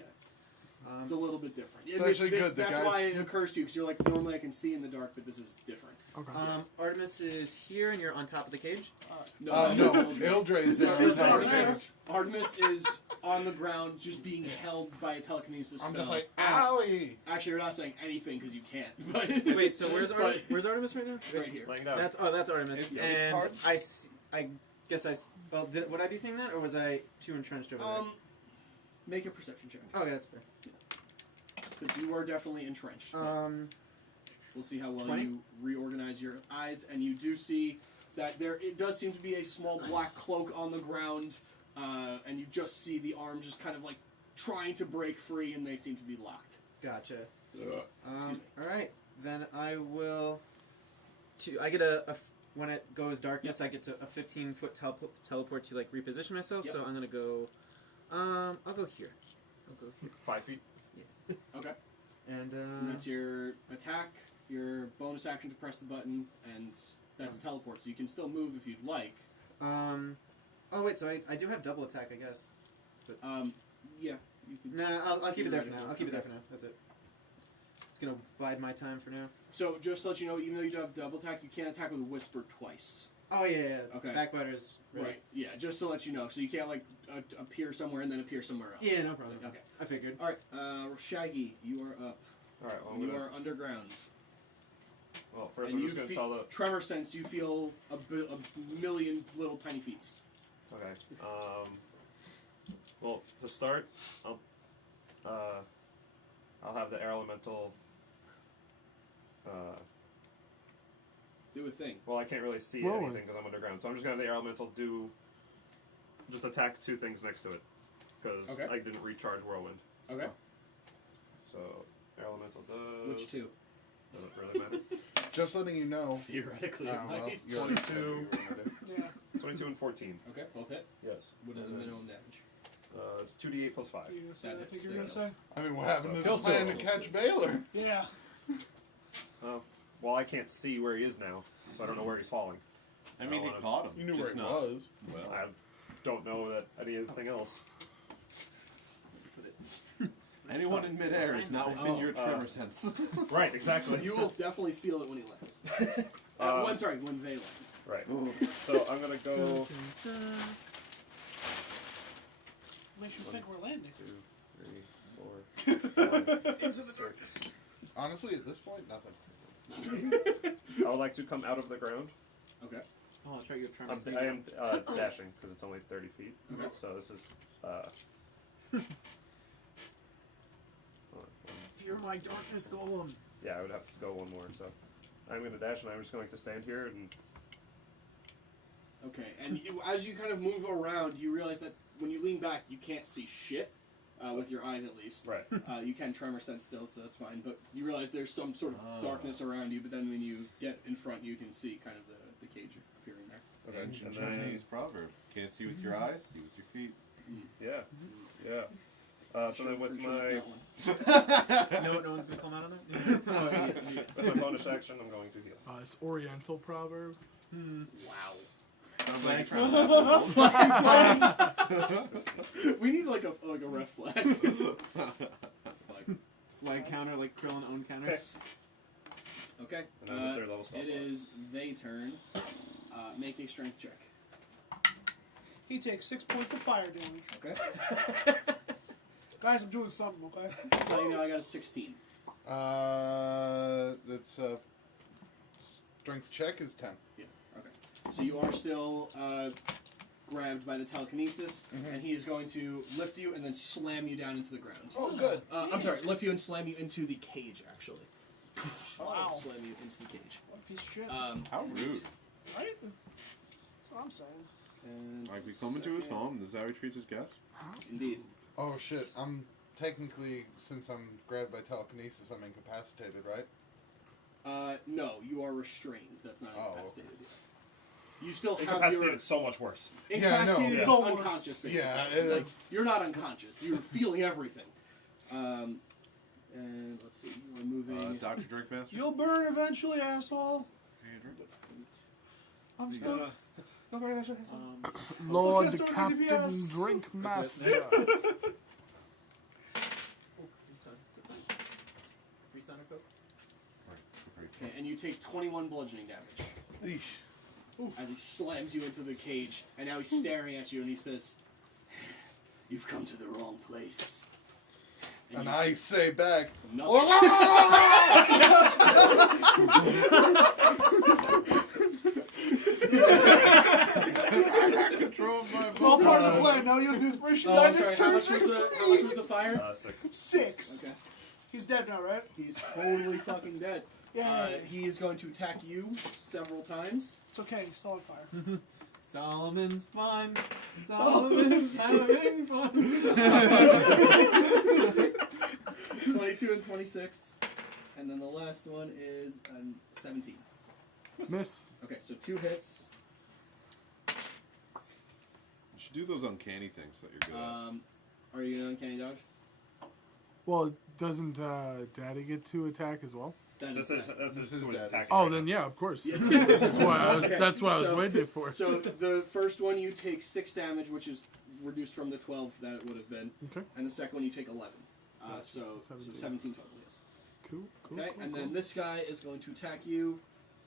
It's a little bit different. It's actually good. The That's guys- why it occurs to you, because you're like, normally I can see in the dark, but this is different. Okay. Artemis is here, and you're on top of the cage. No, No, Ildre. Ildre's there. Is on the Artemis, Artemis is on the ground, just being held by a telekinesis I'm spell. just like, owie! Actually, you're not saying anything because you can't. But Wait, so where's Artemis? Where's Artemis right now? right here. Laying down. That's Artemis. It's and hard. I guess well, would I be seeing that, or was I too entrenched over there? Make a perception check, Okay, that's fair. because you are definitely entrenched. We'll see how well 20? you reorganize your eyes, and you do see that it does seem to be a small black cloak on the ground, and you just see the arms just kind of like trying to break free, and they seem to be locked. Gotcha. Excuse me. All right, then I will. I get when it goes darkness, I get to a 15-foot teleport to like reposition myself. Yep. So I'm gonna go. I'll go here. 5 feet. Okay. And And that's your attack, your bonus action to press the button, and that's teleport. So you can still move if you'd like. Oh wait, so I do have double attack, I guess. Yeah. You can. Nah, I'll keep it there for now. I'll keep it there Okay. for now. That's it. It's gonna bide my time for now. So just to let you know, even though you do have double attack, you can't attack with a whisper twice. Oh yeah. Okay. Backbiters. Right. Yeah. Just to let you know, so you can't like appear somewhere and then appear somewhere else. Yeah, no problem. Okay. I figured. All right. Shaggy, you are up. All right. Well, I'm You gonna, are underground. well first And I'm you just gonna feel tell the. tremor sense. You feel a million little tiny feet. Okay. Well, to start, I'll have the air elemental. Do a thing. Well, I can't really see Rolling. anything because I'm underground, so I'm just gonna have the air elemental just attack 2 things next to it because Okay. I didn't recharge whirlwind. Okay. So air elemental does. Which two? Doesn't really matter. Just letting you know. Theoretically. Well, you already said what you 22. were gonna do. Yeah. 22 and 14. Okay. Both hit. Yes. What is the And then, minimum damage? It's 2d8 plus 5. You gonna say That what I think hits you're gonna the say? I mean, what happened to the He'll plan to still- catch Baylor? Yeah. Oh, well, I can't see where he is now, so I don't know where he's falling. I mean, he wanna- caught him. You knew just where he not- was. Well, I don't know that anything else. anyone in midair is not within your tremor sense. Right, exactly. You will definitely feel it when he lands. When they land. Right. So I'm gonna go. Makes you think we're landing. 2, 3, 4, 5, Into the dark. 6. Honestly, at this point, nothing. I would like to come out of the ground. Okay. Oh, I'll try your tremor. I am dashing because it's only 30 feet. Okay. So this is. Fear my darkness, golem. Yeah, I would have to go one more. So I'm gonna dash, and I'm just going to stand here and. Okay. And as you kind of move around, you realize that when you lean back, you can't see shit. With your eyes, at least. Right. You can tremor sense still, so that's fine. But you realize there's some sort of Ah. darkness around you. But then when you get in front, you can see kind of the cage appearing there. Okay. Ancient And then- Chinese proverb: "Can't see with your eyes, see with your feet." Yeah. Yeah. So then with Pretty sure my that's that one. No one's gonna come out on it. with my bonus action, I'm going to heal. It's Oriental proverb. Wow. Sounds like We need like a ref flag. Flag counter, like Krillin own counter. Okay. Okay. And that was a 3rd level spell It slot. is they turn. Make a strength check. He takes 6 points of fire damage. Okay. Guys, I'm doing something, okay? I'll tell you now, I got a 16. That's strength check is 10. Yeah. Okay. So you are still grabbed by the telekinesis, and he is going to lift you and then slam you down into the ground. Oh, good. I'm sorry, lift you and slam you into the cage, actually. Wow. Slam you into the cage. What a piece of shit. How rude! Right? That's what I'm saying. And Like we come into his home, this is how he treats his guests. Indeed. Oh shit! I'm technically, since I'm grabbed by telekinesis, I'm incapacitated, right? No, you are restrained. That's not Oh, incapacitated. You still have Incapacitated your is so much worse. incapacitated Yeah, is no. unconscious. Basically. Yeah, Like, it's you're not unconscious. You're feeling everything. And let's see, we're moving. Dr. Drinkmaster. You'll burn eventually, asshole. I'm You still. got Lord Still cast on Captain DPS. Drink That's Master. it. Free son of Coke. Okay, and you take 21 bludgeoning damage as he slams you into the cage, and now he's staring at you, and he says, "You've come to the wrong place." and you- I say back. Nothing. I control my It's all part of the plan. Now use the inspiration die I'm next sorry, how turn. much was the fire? 6. 6. Okay. He's dead now, right? He's totally fucking dead. Yeah. He is going to attack you several times. It's okay. He's still on fire. Solomon's fun. Solomon's having fun. 22 and 26. And then the last one is 17. Miss. Okay, so 2 hits. You should do those uncanny things that you're good at. Are you an uncanny dodge? Well, doesn't Daddy get to attack as well? That This is This is who is dead. attacking. Oh, right then now. yeah, of course. Yeah. That's what I was. Okay, That's what I was so- waiting for. So the first one you take 6 damage, which is reduced from the 12 that it would have been. Okay. And the second one you take 11. So 17. 17 total, yes. Cool. Cool. Okay, cool, and cool. then this guy is going to attack you,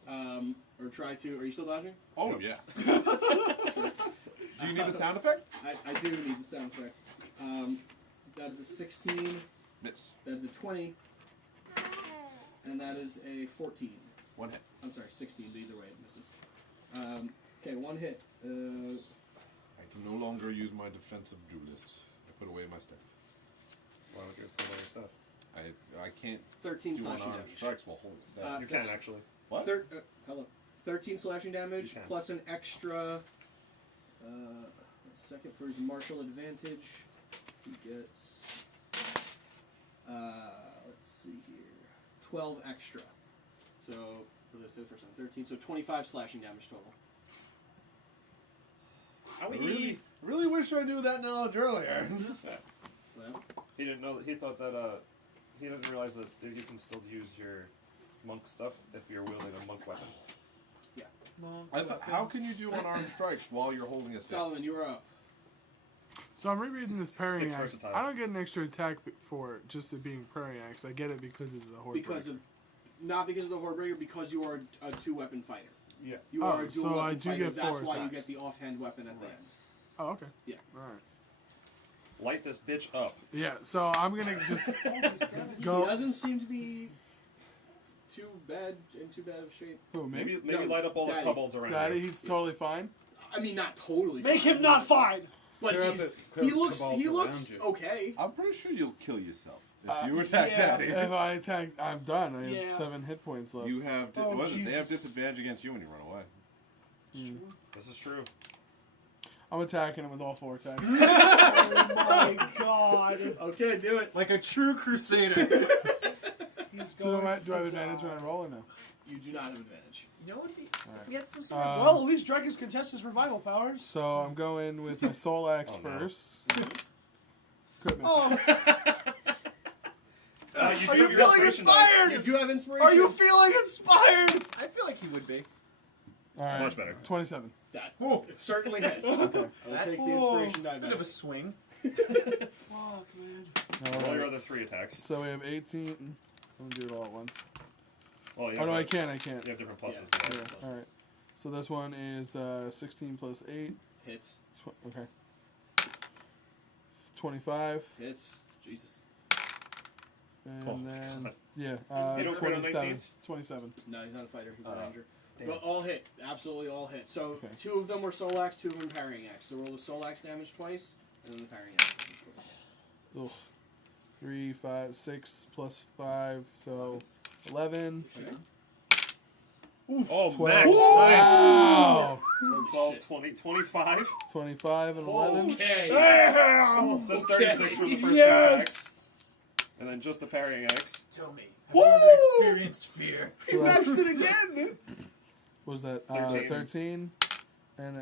or try to. Are you still dodging? Oh, yeah. Do you need the sound effect? I do need the sound effect. That is a 16. Miss. That is a 20. And that is a 14. 1 hit. I'm sorry, 16. Either way, it misses. Okay, 1 hit. I can no longer use my defensive duelist. I put away my staff. Why would you put on your stuff? I can't 13 do slashing unarmed damage. strikes while holding staff. You can that's- actually. What? Hello. 13 slashing damage You can. plus an extra. Second for his martial advantage. He gets. Let's see here. 12 extra. So, what did I say the first time? 13. So 25 slashing damage total. I really wish I knew that knowledge earlier. Well, He didn't know. He thought that. He didn't realize that you can still use your monk stuff if you're wielding a monk weapon. How can you do unarmed strikes while you're holding a staff? Solomon, you are up. So I'm rereading this parrying Sticks axe. versatile. I don't get an extra attack for it just it being parrying axe. I get it because it's a horde. Because of. Not because of the Hordebreaker, because you are a 2-weapon fighter. Yeah. You Oh, are a dual so weapon I do fighter. get That's 4 why you attacks. get the offhand weapon at the Right. end. Oh, okay. Yeah. All right. Light this bitch up. Yeah. So I'm gonna just He go. doesn't seem to be too bad of shape. Who, me? Maybe No, light up all Daddy. the kobolds around Daddy, you. he's totally fine. I mean, not totally. Make fine, him not fine. But Clear out he's, the- clear he out the looks kobolds looks around you. okay. I'm pretty sure you'll kill yourself if you attack yeah. Daddy. If I attack, I'm done. I have Yeah. 7 hit points left. You have Oh, they have Jesus. disadvantage against you when you run away. This is true. I'm attacking him with all 4 attacks. Oh my god. Okay, do it. Like a true crusader. He's So do I have to advantage die. when I roll or no? You do not have advantage. You know what? Alright. We had some sort of. Well, at least Drekas can test his revival powers. So I'm going with my soul axe Oh, no. first. Crit miss. Oh, Are are you feeling inspired? You do have inspiration. Are you feeling inspired? I feel like he would be. All right. Much better. 27. That Oh, it certainly hits. Okay. I'll take the inspiration die bit of a back. swing. Fuck, man. All Roll your right. other 3 attacks. So we have 18. I'm gonna do it all at once. Well, you Oh have no, I like- can't. I can't. You have different pluses. Yeah. Yeah. All right. So this one is 16 plus 8. Hits. Okay. 25. Hits. Jesus. And Oh, then God. yeah, You don't crit on 27. 19s? 27. No, he's not a fighter. He's a Oh, ranger. damn. But all hit. Absolutely all hit. So Okay. 2 of them were soul axe, 2 of them parrying axe. So roll the soul axe damage twice, and then the parrying axe damage twice. Ugh. 3, 5, 6 plus 5, so 11. Okay. Oh, 12. max. Wow! Holy 12, shit. 20, 25. 25 and 11. Okay. So that's 36 for the first attack. Yes! And then just the parrying axe. Tell me. Woo! Have you ever experienced fear? He So that's- messed it again. What was that? 13. 13. And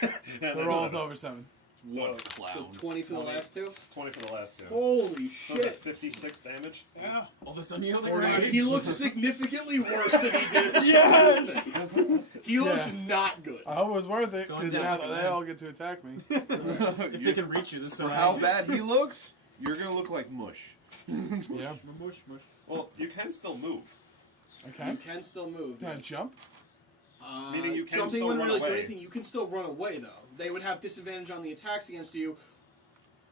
Yeah, the that's roll's seven. over 7. What's So clown? 20 for the last two. 20 for the last two. Holy So is that shit! 56 damage? Yeah. All this unyielding Dude, rage. he looks significantly worse than he did. At the start of Yes! this thing. He looks Yeah. not good. I hope it was worth it, Going because down now to they nine. all get to attack me. If they can reach you, this is For how bad he looks, you're gonna look like mush. Yeah. Mush, mush. Well, you can still move. Okay. You can still move. Can I yes. jump? Meaning you can jumping still wouldn't run really do away. anything. You can still run away though. They would have disadvantage on the attacks against you,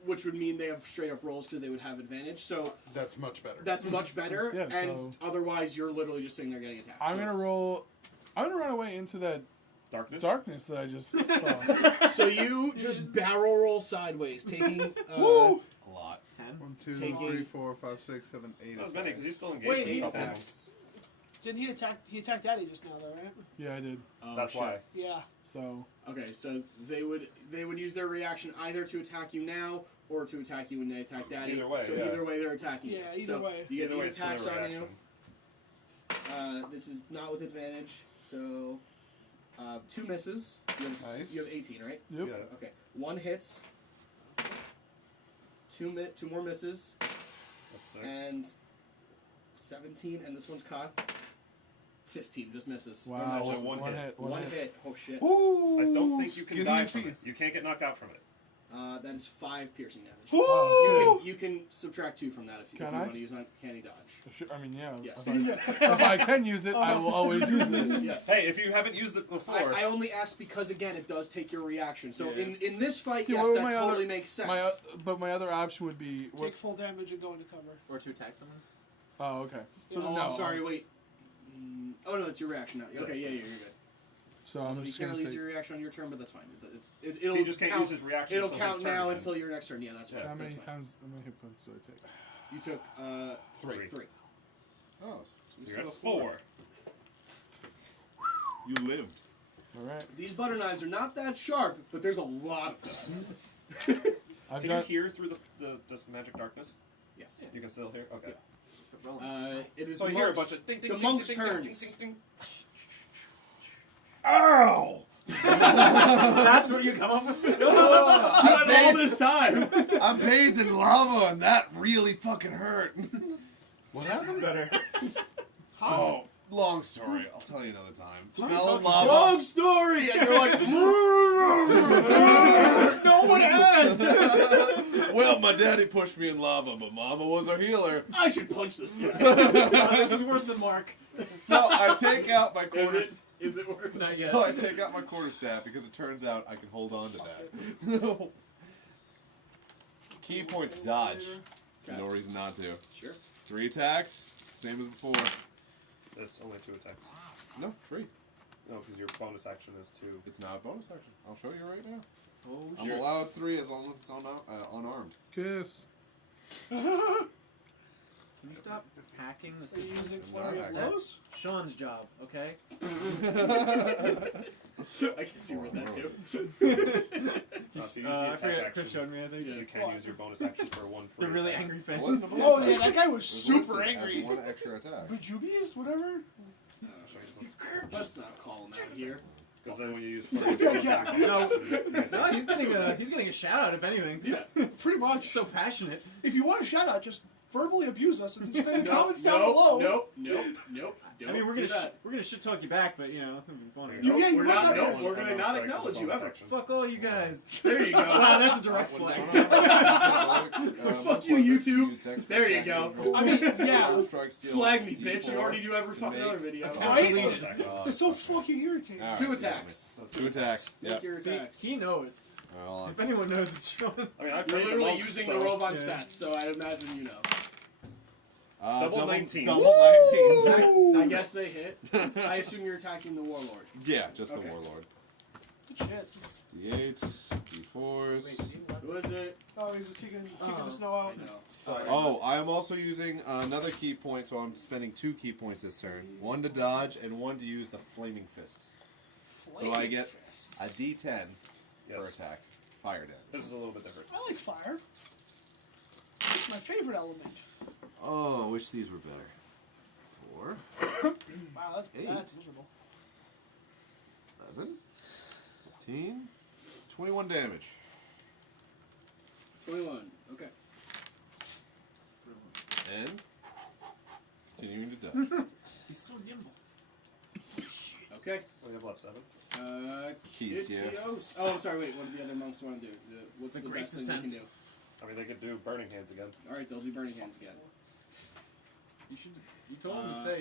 which would mean they have straight up rolls because they would have advantage. So That's much better. that's much better. Yeah, and so- otherwise, you're literally just sitting there getting attacked. I'm So- gonna roll. I'm gonna run away into that Darkness? darkness that I just saw. So you just barrel roll sideways, taking. Woo! A lot. 10. 1, 2, Taking- 3, 4, 5, 6, 7, 8. That was many, because he's still engaged Wait, with a he couple. attacks. Didn't he attack? He attacked Daddy just now, though, right? Yeah, I did. Oh, That's shit. why. Yeah. So Okay, so they would use their reaction either to attack you now or to attack you when they attack Daddy. Either way, so yeah. either way, they're attacking you. Yeah, either So way. You get Either way, these it's still attacks their on you. reaction. This is not with advantage, so 2 misses. Nice. You have 18, right? yep. Yeah. Okay, 1 hits. 2 more misses, That's 6. and 17, and this one's caught. 15 just misses. Wow. Imagine one One hit. hit. One hit. Oh shit. Ooh, I don't think you can skinny die from teeth. it. You can't get knocked out from it. That is 5 piercing damage. Woo! You can subtract 2 from that if you Can I? want to use uncanny dodge. Sure, I mean, yeah. Yes. If I can use it, I will always use it. Yes. Hey, if you haven't used it before, I only asked because again it does take your reaction. So Yeah. in this fight, Yeah, yes, what that would my totally other- makes sense. But my other option would be. What, Take full damage and go into cover. Or to attack someone. oh, okay. So oh, no, I'm sorry. Wait. Oh no, it's your reaction now. Okay, yeah, you're good. So I'm You just can't gonna really use take. your reaction on your turn, but that's fine. It'll he just can't count, use his reaction. It'll until count his turn now again. until your next turn. Yeah, that's fine. Yeah. How many that's fine. times? How many hit points do I take? You took 3. 3. Oh, So you you're still at have 4. 4. You lived. All right. These butter knives are not that sharp, but there's a lot of them. I've Can got. you hear through this magic darkness? Yes. You can still hear? Okay. It is So I the hear a monks- bunch of ding, ding, the ding, monks' ding, ding, turns. ding, ding, ding. Ow! That's what you come up with? You had all this time. I bathed in lava and that really fucking hurt. What happened? Better. Oh, long story. I'll tell you another time. Fell in lava. Long story, and you're like, no one asked. Well, my daddy pushed me in lava, but Mama was our healer. I should punch this guy. This is worse than Mark. So I take out my quarter. Is it worse? Not yet. So I take out my quarterstaff because it turns out I can hold on to that. Key points dodge. There's no reason not to. Sure. 3 attacks, same as before. It's only 2 attacks. No, 3. No, because your bonus action is 2. It's not a bonus action. I'll show you right now. Oh, I'm Sure. allowed 3 as long as it's unarmed. Kiss. can you stop hacking the Are you system? using I'm flurry not of acting. blows? That's Sean's job, okay? I can see where that's too. If you use the I attack forget. action, Chris showed me, I think. you can use your bonus action for 1 free The really attack. angry It fan. wasn't a bonus Oh, action. yeah, that guy was It super listed as angry. 1 extra attack. Bajubies, whatever. Let's not call him out here. Because then when you use flurry of Yeah, blows, yeah. you No. can- No, he's getting a shout out, if anything. Yeah. Pretty much. He's so passionate. If you want a shout out, just verbally abuse us in the No, comments down below. Nope. I mean, we're do gonna that. we're gonna shit talk you back, but you know, it'd be funny. You Nope, can't we're put not. that Nope, in. we're gonna not acknowledge you ever. Fuck all you guys. There you go. Wow, that's a direct flag. Fuck you, YouTube. There you go. I mean, yeah. Flag me, bitch. You already do every fucking other video. Right? bonus action. It's so fucking irritating. Alright, 2 damn attacks. it. 2 attacks. Make Yep. your See, attacks. he knows. Well, If anyone knows, it's Sean. I mean, I You're played the literally monk, using so the Rovan Yeah. stats, so I imagine you know. Double 19s. Double Woo! 19s. I guess they hit. I assume you're attacking the warlord. Yeah, just Okay. the warlord. Good shit. D8, D4s. Who is it? Oh, he's kicking Oh. the snow out. I know. Sorry. Oh, I am also using another key point, so I'm spending 2 key points this turn. 1 to dodge and 1 to use the flaming fists. So I get Fists. a D10 per Yes. attack. Fire damage. This is a little bit different. I like fire. It's my favorite element. Oh, I wish these were better. 4, Wow, that's Eight. that's miserable. 11, 15, 21 damage. 21. Okay. And continuing to dodge. He's so nimble. Okay. We have left 7. Keys, yeah. Kitteus. Oh, I'm sorry. Wait. What do the other monks want to do? What's The the Great best thing they can do? Descent. I mean, they could do Burning Hands again. All right, they'll do burning hands again. You should. You told him to stay.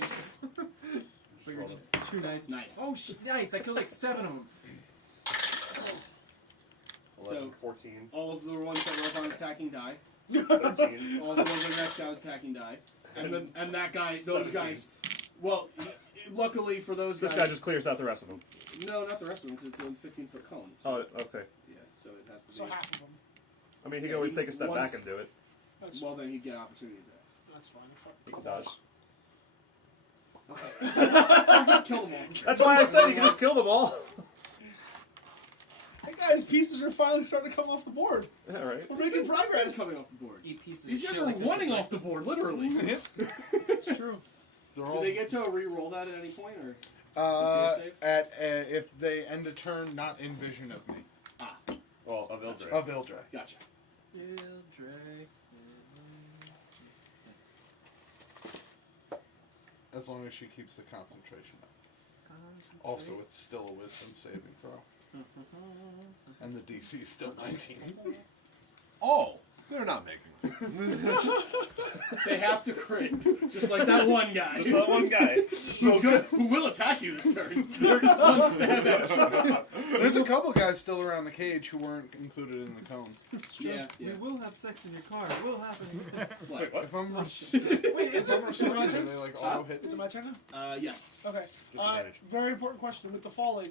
But you're Roll them. too nice. Nice. Oh, nice! I killed like 7 of them. 11, So- 14, All of the ones that were on attacking die. 13. All the ones that next shot attacking die. And that guy, those 17. guys. Well, luckily for those This guys. guy just clears out the rest of them. No, not the rest of them, because it's a 15-foot cone. Oh, okay. Yeah, so it has to be. So half of them. I mean, he Yeah, can always he- take a step once- back and do it. That's, Well, then he'd get opportunity attacks. that's fine. He can dodge. Okay. Kill them all. That's why I said you can just kill them all. Hey guys, pieces are finally starting to come off the board. Yeah, right. We're making progress. Coming off the board. Eat pieces These of guys shit are like this running for off the breakfast. board, literally. It's true. They're Do all, they get to re-roll that at any point, or? If if they end a turn not in vision of me. Ah, Well, of Ildre. Of Ildre. gotcha. As long as she keeps the concentration up. Also, it's still a wisdom saving throw. And the DC is still 19. Oh, they're not making it. They have to crit, just like that one guy. Just that one guy. Who will attack you this turn. They're just one stab at you. There's a couple guys still around the cage who weren't included in the cone. Yeah, yeah. We will have sex in your car. It will happen. What? What? If I'm Wait, is it restrained, do they like auto hit? Is it my turn now? Yes. Okay. Disadvantage. Very important question. With the falling,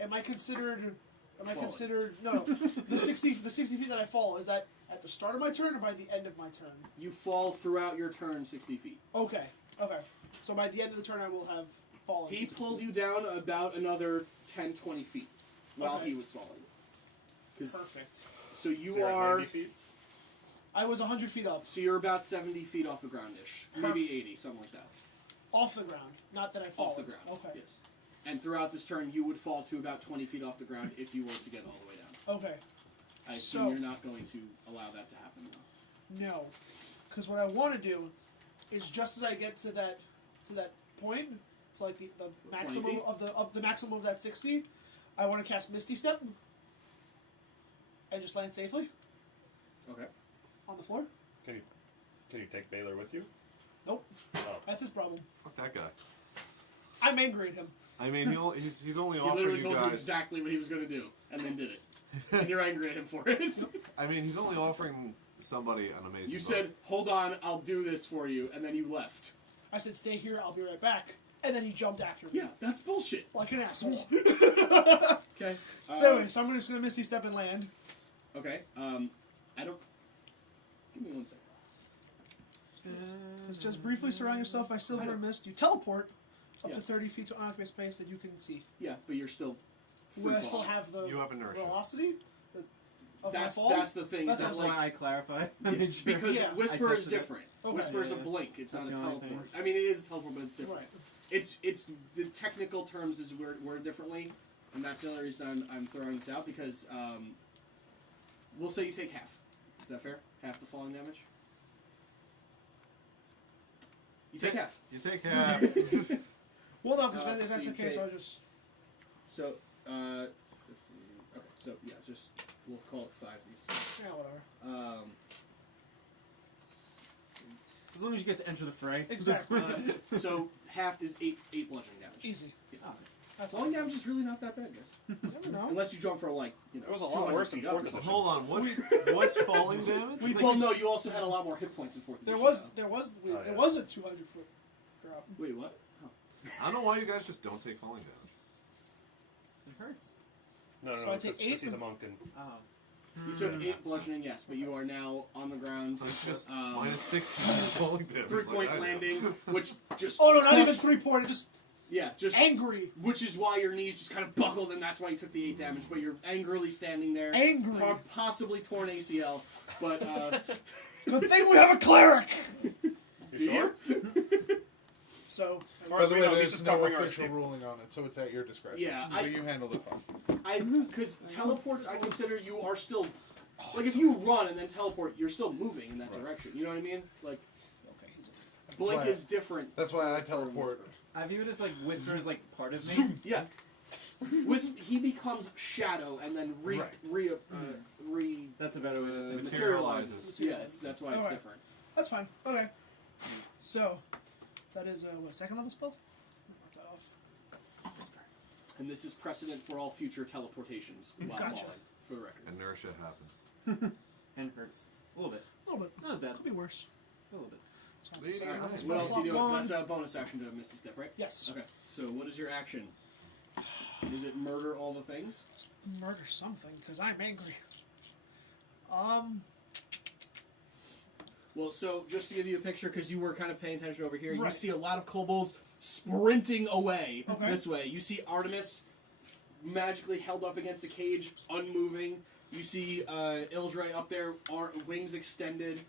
am I considered? Am I Falling. considered? No. The 60 feet that I fall, is that at the start of my turn or by the end of my turn? You fall throughout your turn 60 feet. Okay. Okay. So by the end of the turn, I will have fallen. He pulled you down about another 10, 20 feet while Okay. he was falling. 'Cause- Perfect. So you So you're at are. 90 feet? I was 100 feet up, So you're about 70 feet off the ground-ish. Maybe 80, something like that. off the ground. Not that I fall. Off the ground. Okay. Yes. And throughout this turn, you would fall to about 20 feet off the ground if you were to get all the way down. Okay. I assume So- you're not going to allow that to happen, though. No, because what I want to do is just as I get to that point, to like the 20 maximum feet? of the maximum of that 60, I want to cast Misty Step and just land safely Okay. on the floor. Can you take Baylor with you? Nope, Oh. that's his problem. Fuck that guy. I'm angry at him. I mean, he's only He offering literally you told you guys. exactly what he was going to do, and then did it. And you're angry at him for it. I mean, he's only offering somebody an amazing. You book. said, "Hold on, I'll do this for you," and then you left. I said, "Stay here. I'll be right back." And then he jumped after me Yeah, that's bullshit. like an asshole. Okay. So anyway, so I'm just gonna Misty Step and land. Okay. I don't. Give me 1 second. It's just briefly surround yourself by silver and mist. You teleport up Yeah. to 30 feet to unoccupied space that you can see. Yeah, but you're still. Will I free still falling. have the You have inertia. velocity of That's my fall? that's the thing. That's is that, That's like, why I clarified. I made sure. because Yeah. Whisper I is tested it. different. Okay. Whisper is a Yeah, yeah. blink. It's That's not a the only teleport. thing. I mean, it is a teleport, but it's different. Right. It's the technical terms is word differently, and that's the only reason I'm throwing this out because we'll say you take half. Is that fair? Half the falling damage. You take half. You take half. Well, no, because if so that's you the case, take- I'll just. So 15, okay. So yeah, just we'll call it 5 these. Yeah, whatever. As long as you get to enter the fray. Exactly. So half is 8 bludgeoning damage. Easy. Yeah. That's Falling damage is really not that bad, guys. You never know. Unless you jump for like It was a lot 200 worse than feet up fourth or edition. something. Hold on. What's falling damage? Well, no, you also had a lot more hit points in 4th edition. There was though. Oh, there yeah. was a 200-foot drop. Wait, what? Oh. I don't know why you guys just don't take falling damage. It hurts. No, So I no, take because 8 he's a and- monk and Oh. You took 8 bludgeoning, yes, but you are now on the ground. So it's just Um, minus 16 falling damage. 3-point like I do. landing, which just Oh no, not even crushed- 3-point. Just Yeah, just angry. which is why your knees just kind of buckled, and that's why you took the 8 damage. But you're angrily standing there, Angry. possibly torn ACL. But Good thing we have a cleric. you sure? So, Far By as the we way, know, he's there's just no covering our official escape. ruling on it, so it's at your discretion. Yeah, so you handled it fine. Because teleports, I consider you are still like if you run and then teleport, you're still moving in that direction. You know what I mean? Like okay, he's blink why- is different. That's why I for teleport. Whisper. I view it as like Whisper is like part of me. Yeah. He becomes shadow and then That's a better way to materializes. Yeah, that's why it's Alright. different. That's fine. Okay. So, that is what, second level spell? Mark that off. And this is precedent for all future teleportations while Gotcha. falling, for the record. Inertia happens. And hurts. A little bit. A little bit. Not as bad. Could be worse. A little bit. So it's Leading second on. level What else spell are you slot doing? one. That's a bonus action to Misty Step, right? Yes. Okay. So what is your action? Is it murder all the things? Murder something, because I'm angry. Well, so just to give you a picture, because you were kind of paying attention over here, you Right. see a lot of kobolds sprinting away this way. You see Artemis magically held up against a cage, unmoving. You see Ildre up there, wings extended.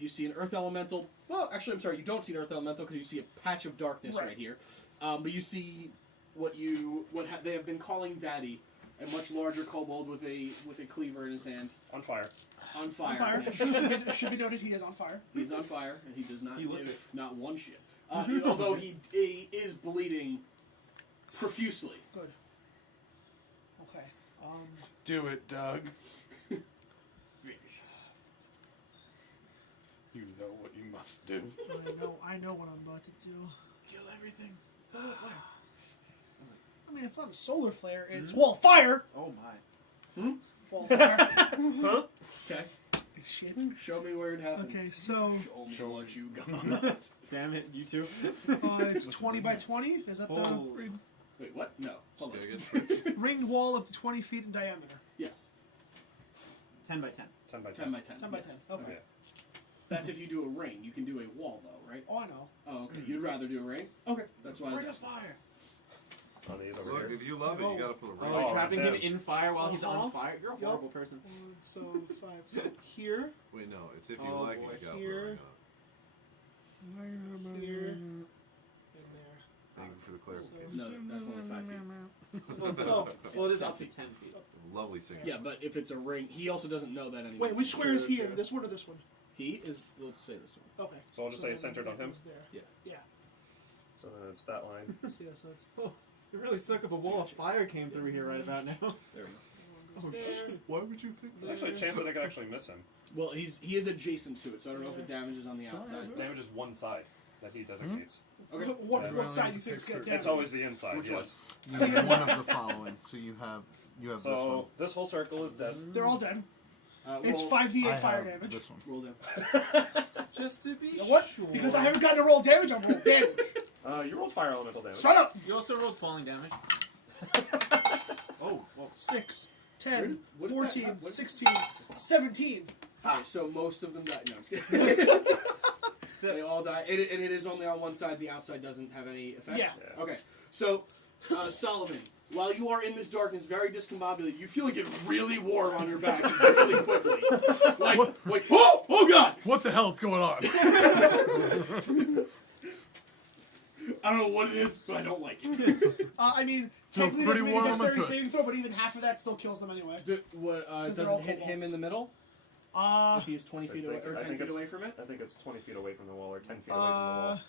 You see an earth elemental. Well, actually, I'm sorry, you don't see an earth elemental because you see a patch of darkness right here. But you see what they have been calling Daddy, a much larger kobold with a cleaver in his hand, On fire. on fire. On fire. Yeah. Should be noted he is on fire. He's on fire, and he does not He looks give it. not one shit. Although he is bleeding profusely. Good. Okay. Do it, Doug. You know what you must do. I know what I'm about to do. Kill everything. Solar flare. I mean, it's not a solar flare. It's wall of fire. Oh my. Wall of fire. Okay. Shit. Show me where it happens. Okay, so Show me what you got. Damn it, you too. it's 20 by 20. Is that the Holy. Wait, what? No. Hold on. ringed wall up to 20 feet in diameter? Yes. 10 by 10. 10 by 10. 10 by 10. 10 by yes. 10. Okay. Yeah. That's if you do a ring. You can do a wall, though, right? Oh, I know. Oh, okay. You'd rather do a ring? Okay. That's why. Bring us fire. On these over Look, here. if you love it, you gotta put a ring. Oh, Oh, trapping him him. in fire while he's Uh-huh. on fire? You're a horrible person. So 5. So here. Wait, no, it's if you Oh, like boy. it, you gotta Here. put a ring on it. Here. And there. Thank you for the clarification. No, that's only 5 feet. Well, well, it is up to 10 feet. Lovely singer. Yeah, but if it's a ring, he also doesn't know that anymore. Wait, which square is he in? This one or this one? He is. Let's say this one. Okay. So I'll just say it's centered on him? There. Yeah. Yeah. So then it's that line. So yeah, so it's It would really suck if a wall of fire came through here right about now. There we go. Oh, there. Why would you think There's actually a chance that I could actually miss him. Well, he is adjacent to it, so I don't know if it damages on the outside. Damage is one side that he designates. Okay. What Yeah. side do you think's gonna It's damage? always the inside, Which yes. You have one of the following. So you have this one. So this whole circle is dead. They're all dead. It's Roll- 5d8 I fire have damage. this one. Roll down. Just to be You know what? sure. Because I haven't gotten to roll damage, I'm roll damage. You rolled fire elemental damage. Shut up! You also rolled falling damage. Oh, well. 6, Where 10, did- what did that 14, happen? What- 16, 17. Hi, so most of them die. No, I'm just kidding. They all die. And it is only on one side. The outside doesn't have any effect? Yeah. Yeah. Okay. So, Solomon, while you are in this darkness, very discombobulated, you feel like it really warm on your back really quickly. Like, oh God! What the hell is going on? I don't know what it is, but I don't like it. I mean, Feels technically pretty that's warm a on dexterity the saving throw, but even half of that still kills them anyway. Does they're it all hit him kobolds. in the middle? Uh, If he is 20 feet away, or I 10 think feet it's- away from it? I think it's 20 feet away from the wall or 10 feet away from the wall.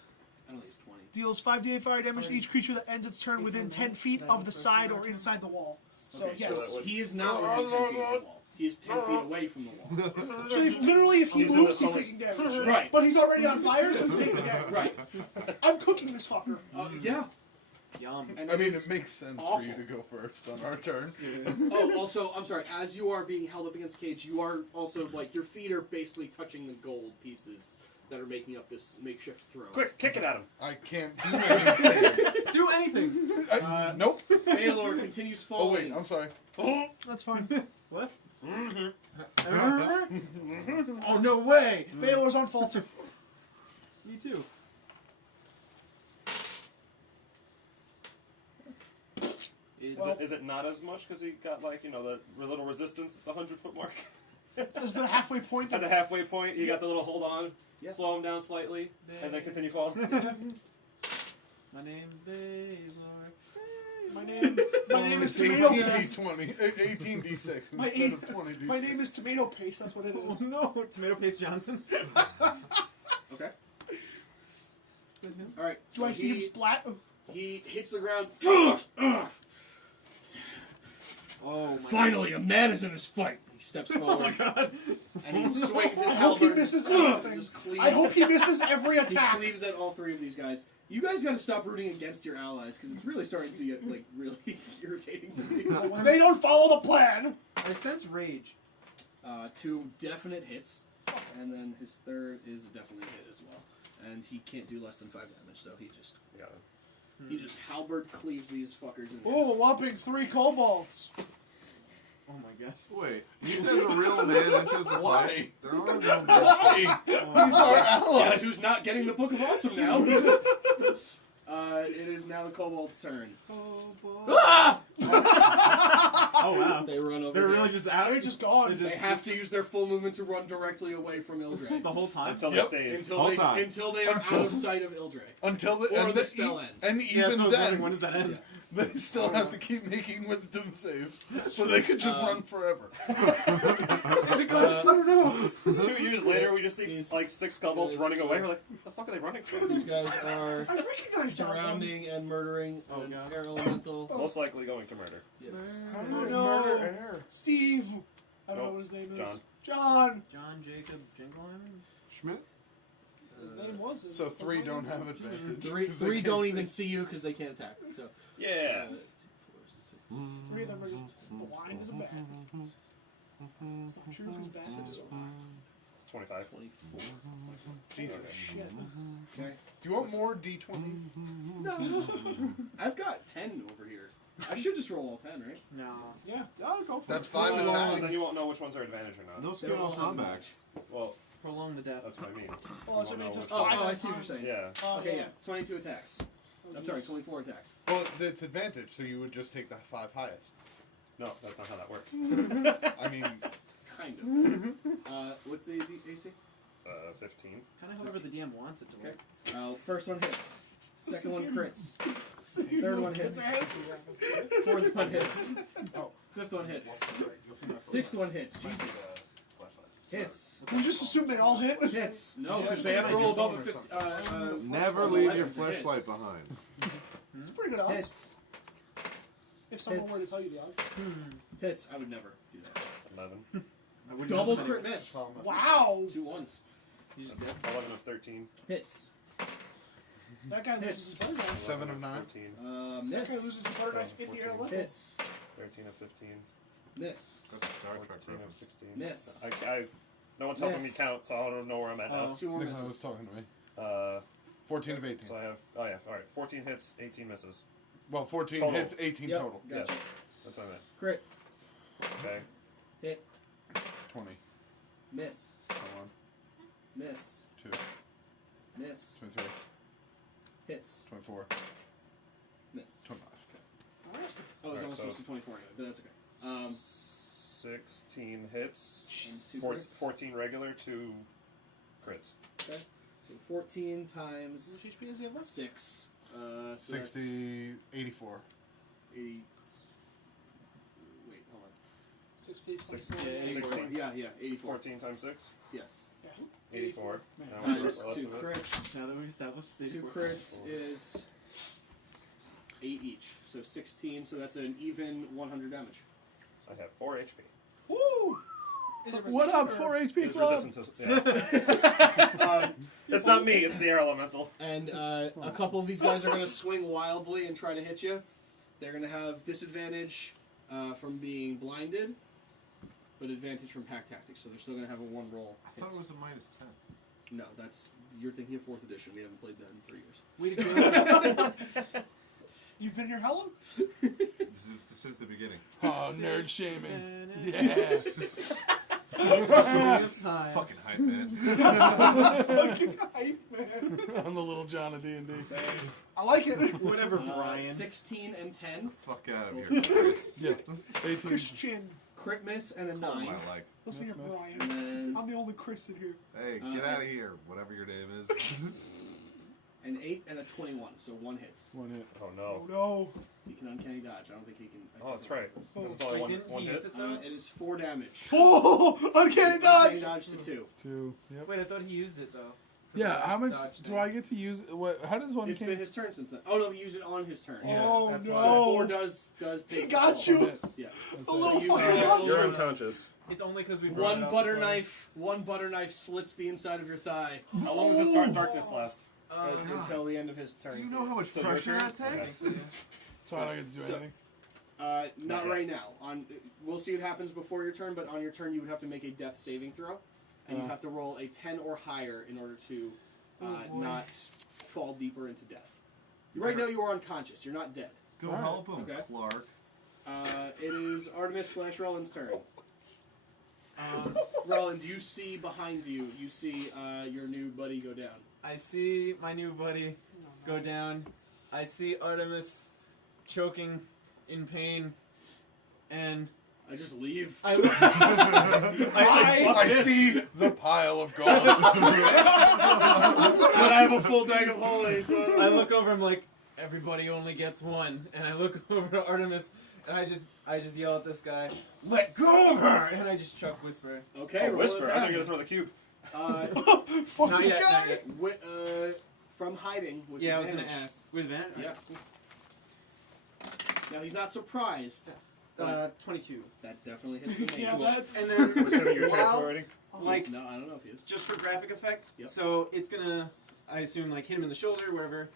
I don't think it's 20. deals 5d8 fire damage to each creature that ends its turn within 10 feet of the side or inside the wall. So, Okay, yes. so he is not within 10 feet of the wall. He is 10 feet away from the wall. So literally, if he He's in moves, the he's zone. taking damage. Right. But he's already on fire, so he's taking damage. Right. I'm cooking this fucker. Yeah. Yum. And I mean, it's- it makes sense awful. for you to go first on our turn. Oh, also, I'm sorry. As you are being held up against the cage, you are also like your feet are basically touching the gold pieces that are making up this makeshift throne. Quick, kick it at him. I can't do anything. Do anything! Nope. Baylor continues Oh falling. wait, I'm sorry. That's fine. What? Oh, no way! It's Baylor's own fault. Me too. Is it not as much because he got like the little resistance at the 100-foot mark? The halfway point. At the halfway point, he got the little hold on, Yeah. slow him down slightly, and then continue falling. My name's Babe. My name is It's Tomato 18 Paste. D20, 18 D6 My instead of 20 D6. My name is Tomato Paste. That's what it Oh is. no, Tomato Paste Johnson. Okay. Is that him? All right. Do I see him splat? He hits the ground. Oh my Finally, a man is in his fight. He steps forward and he swings his I hope he halberd. misses and everything. just cleaves. I hope he misses every He attack. cleaves at all three of these guys. You guys got to stop rooting against your allies because it's really starting to get like really irritating to me. They don't follow the plan. I sense rage. 2 definite hits, and then his third is a definitely hit as well. And he can't do less than 5 damage, so he just halberd cleaves these fuckers in Oh, a whopping 3 kobolds. Oh my gosh. Wait, he says a real man enters the Why? fight. There are no men. These are allies. Guess who's not getting the Book of Awesome now? It is now the kobold's turn. Ah! Oh wow. They run over They're here. really just out. They're just gone. They They have to use their full movement to run directly away from Ildre. the whole time. Until Yep. they save. until they are out of sight of Ildre. Until the, Or and the spell ends. And Yeah, even so I was wondering, then, when does that end? they still have to keep making wisdom saves, so they could just run forever. Is it good? I don't know. 2 years later, we just see These- like 6 kobolds these- running away. We're like, what the fuck are they running from? These guys are I recognize that one. surrounding and murdering Oh, an God. air elemental. Most likely going to murder. Yes. I don't Murder know. air. Steve. I don't know Nope. what his name is. John. John. John Jacob Jingleheimer? Schmidt? His name was. So 3 don't have advantage. 3 'cause they don't can't even see. see you because they can't attack. So Yeah. 3 of them are just blind as a bat. It's not true because bats are so blind. 25. 24. Jesus. Okay. Shit. Okay. Do you want more D20s? No. I've got 10 over here. I should just roll all 10, right? No. Yeah, I'll go for That's it. 5 Well, then attacks. you won't know which ones are advantage or not. No They're skill all comebacks. Well, Prolong the death. that's what I mean. Oh, so I mean No, just no. Oh, 5 I see what you're saying. Yeah. Oh, Okay, yeah. 22 attacks. Oh, I'm sorry, jeez. 24 attacks. Well, it's advantage, so you would just take the 5 highest. No, that's not how that works. I mean, Kind of. What's the AC? 15. Kind of however the DM wants it to Okay. work. First one hits. Second one crits. So you Third know one because hits. I have- Fourth one hits. Oh, fifth one hits. Sixth one hits. Jesus. Hits. We just assume they all hit. Hits. No, Yeah, because they have to roll above a 50. Never an leave 11 your to hit. flashlight behind. It's pretty good odds. Hits. If someone were to Hits. tell you the odds. Hits. I would never do that. 11. I wouldn't Double know crit that. miss. Wow. 2 ones. He's That's dead. 11 of 13. Hits. That guy loses his butter knife. 7 of 9. 14. That Miss. guy loses his butter knife in the air level. Hits. 13 of 15. Miss. That's a Star Trek 14 of reference. 16. Miss. No one's helping me Miss. count, so I don't know where I'm at now. 2 more Nicholas was misses. talking to me. 14 14 of 18. So I have. Oh, yeah. Alright. 14 hits, 18 misses. Well, 14 Total. hits, 18 Yep. total. Gotcha. Yeah. That's what I meant. Crit. Okay. Hit. 20. Miss. Hold on. Miss. 2. Miss. 23. Hits. 24. Miss. 25. Oh, it's Alright, almost so- supposed to be 24 anyway, but that's okay. 16 hits. And 2 Four, crits. 14 regular, 2 crits. Okay. So 14 How times much HP does he have left? 6. So 60, 84. that's 80. Wait, hold on. 60, 60. 24. Yeah, 84. Yeah, 84. 14 times 6? Yes. Yeah. 84. Man. Now what's Times the rest 2 of it? crits. Now that we've established it's 2 84. crits is 8 each. So 16. So that's an even 100 damage. So I have 4 HP. Woo! Is it What up, resistant or- 4 HP It's club? resistant to. It's not me, it's the air elemental. And a couple of these guys are going to swing wildly and try to hit you. They're going to have disadvantage from being blinded, but advantage from pack tactics. So they're still going to have a 1 roll. I thought it was a minus 10. No, that's you're thinking of 4th edition. We haven't played that in 3 years. Way to go. You've been here how long? This is the beginning. Oh, nerd shaming. Yeah. Time. Fucking hype, man. Fucking hype, man. I'm the little John of D&D. I like it. Whatever, Brian. 16 and 10. Fuck out of here, Chris. Yeah. 18. Christian. Crit miss and a Call 9. him I like. Listen here, Miss. And Brian. then, I'm the only Chris in here. Hey, get out of here, whatever your name is. An 8 and a 21, so one hits. One hit. Oh no. no. He can uncanny dodge. I don't think he can. Oh, that's right. Oh. This is only Wait, didn't one he hit. use it though? It is 4 damage. Oh, uncanny dodge. Uncanny dodge to 2. 2. Yep. Wait, I thought he used it though. Yeah. How much Dodge do thing. I get to use? What? How does one? It's been his turn since then. Oh no, he used it on his turn. Yeah, Oh that's no. why. So 4 does take. He the got fall. you. Yeah. That's A it. little you fucking got- got You're you. unconscious. It's only because we One butter knife slits the inside of your thigh How long does this darkness last? until the end of his turn. Do you know how much So your pressure turn? that takes? So I don't get to do So- anything. Not Okay. right now. We'll see what happens before your turn, but on your turn you would have to make a death saving throw, and you have to roll a 10 or higher in order to boy. not fall deeper into death. Right now you are unconscious. You're not dead. Go Alright. help him, Okay. Clark. It is Artemis / Roland's turn. Roland, you see behind you. You see your new buddy go down. I see my new buddy go down. I see Artemis choking in pain, and I just leave. I I see the pile of gold. But I have a full bag of holy, so I don't I know. look over. I'm like, everybody only gets one, and I look over to Artemis, and I just yell at this guy, "Let go of her!" And I just chuck Whisper. Okay, Oh, roll whisper. I attack. thought you were gonna throw the cube. Fuck Not this yet, guy. not yet. From hiding with Yeah, I was advantage. gonna ask. With advantage? Yeah. Now he's not surprised. 22. That definitely hits the mage. Yeah, that's And then, Assuming you're Wow. transfer rating. like, no, I don't know if he is. just for graphic effect. Yep. So it's gonna, I assume, like hit him in the shoulder, wherever.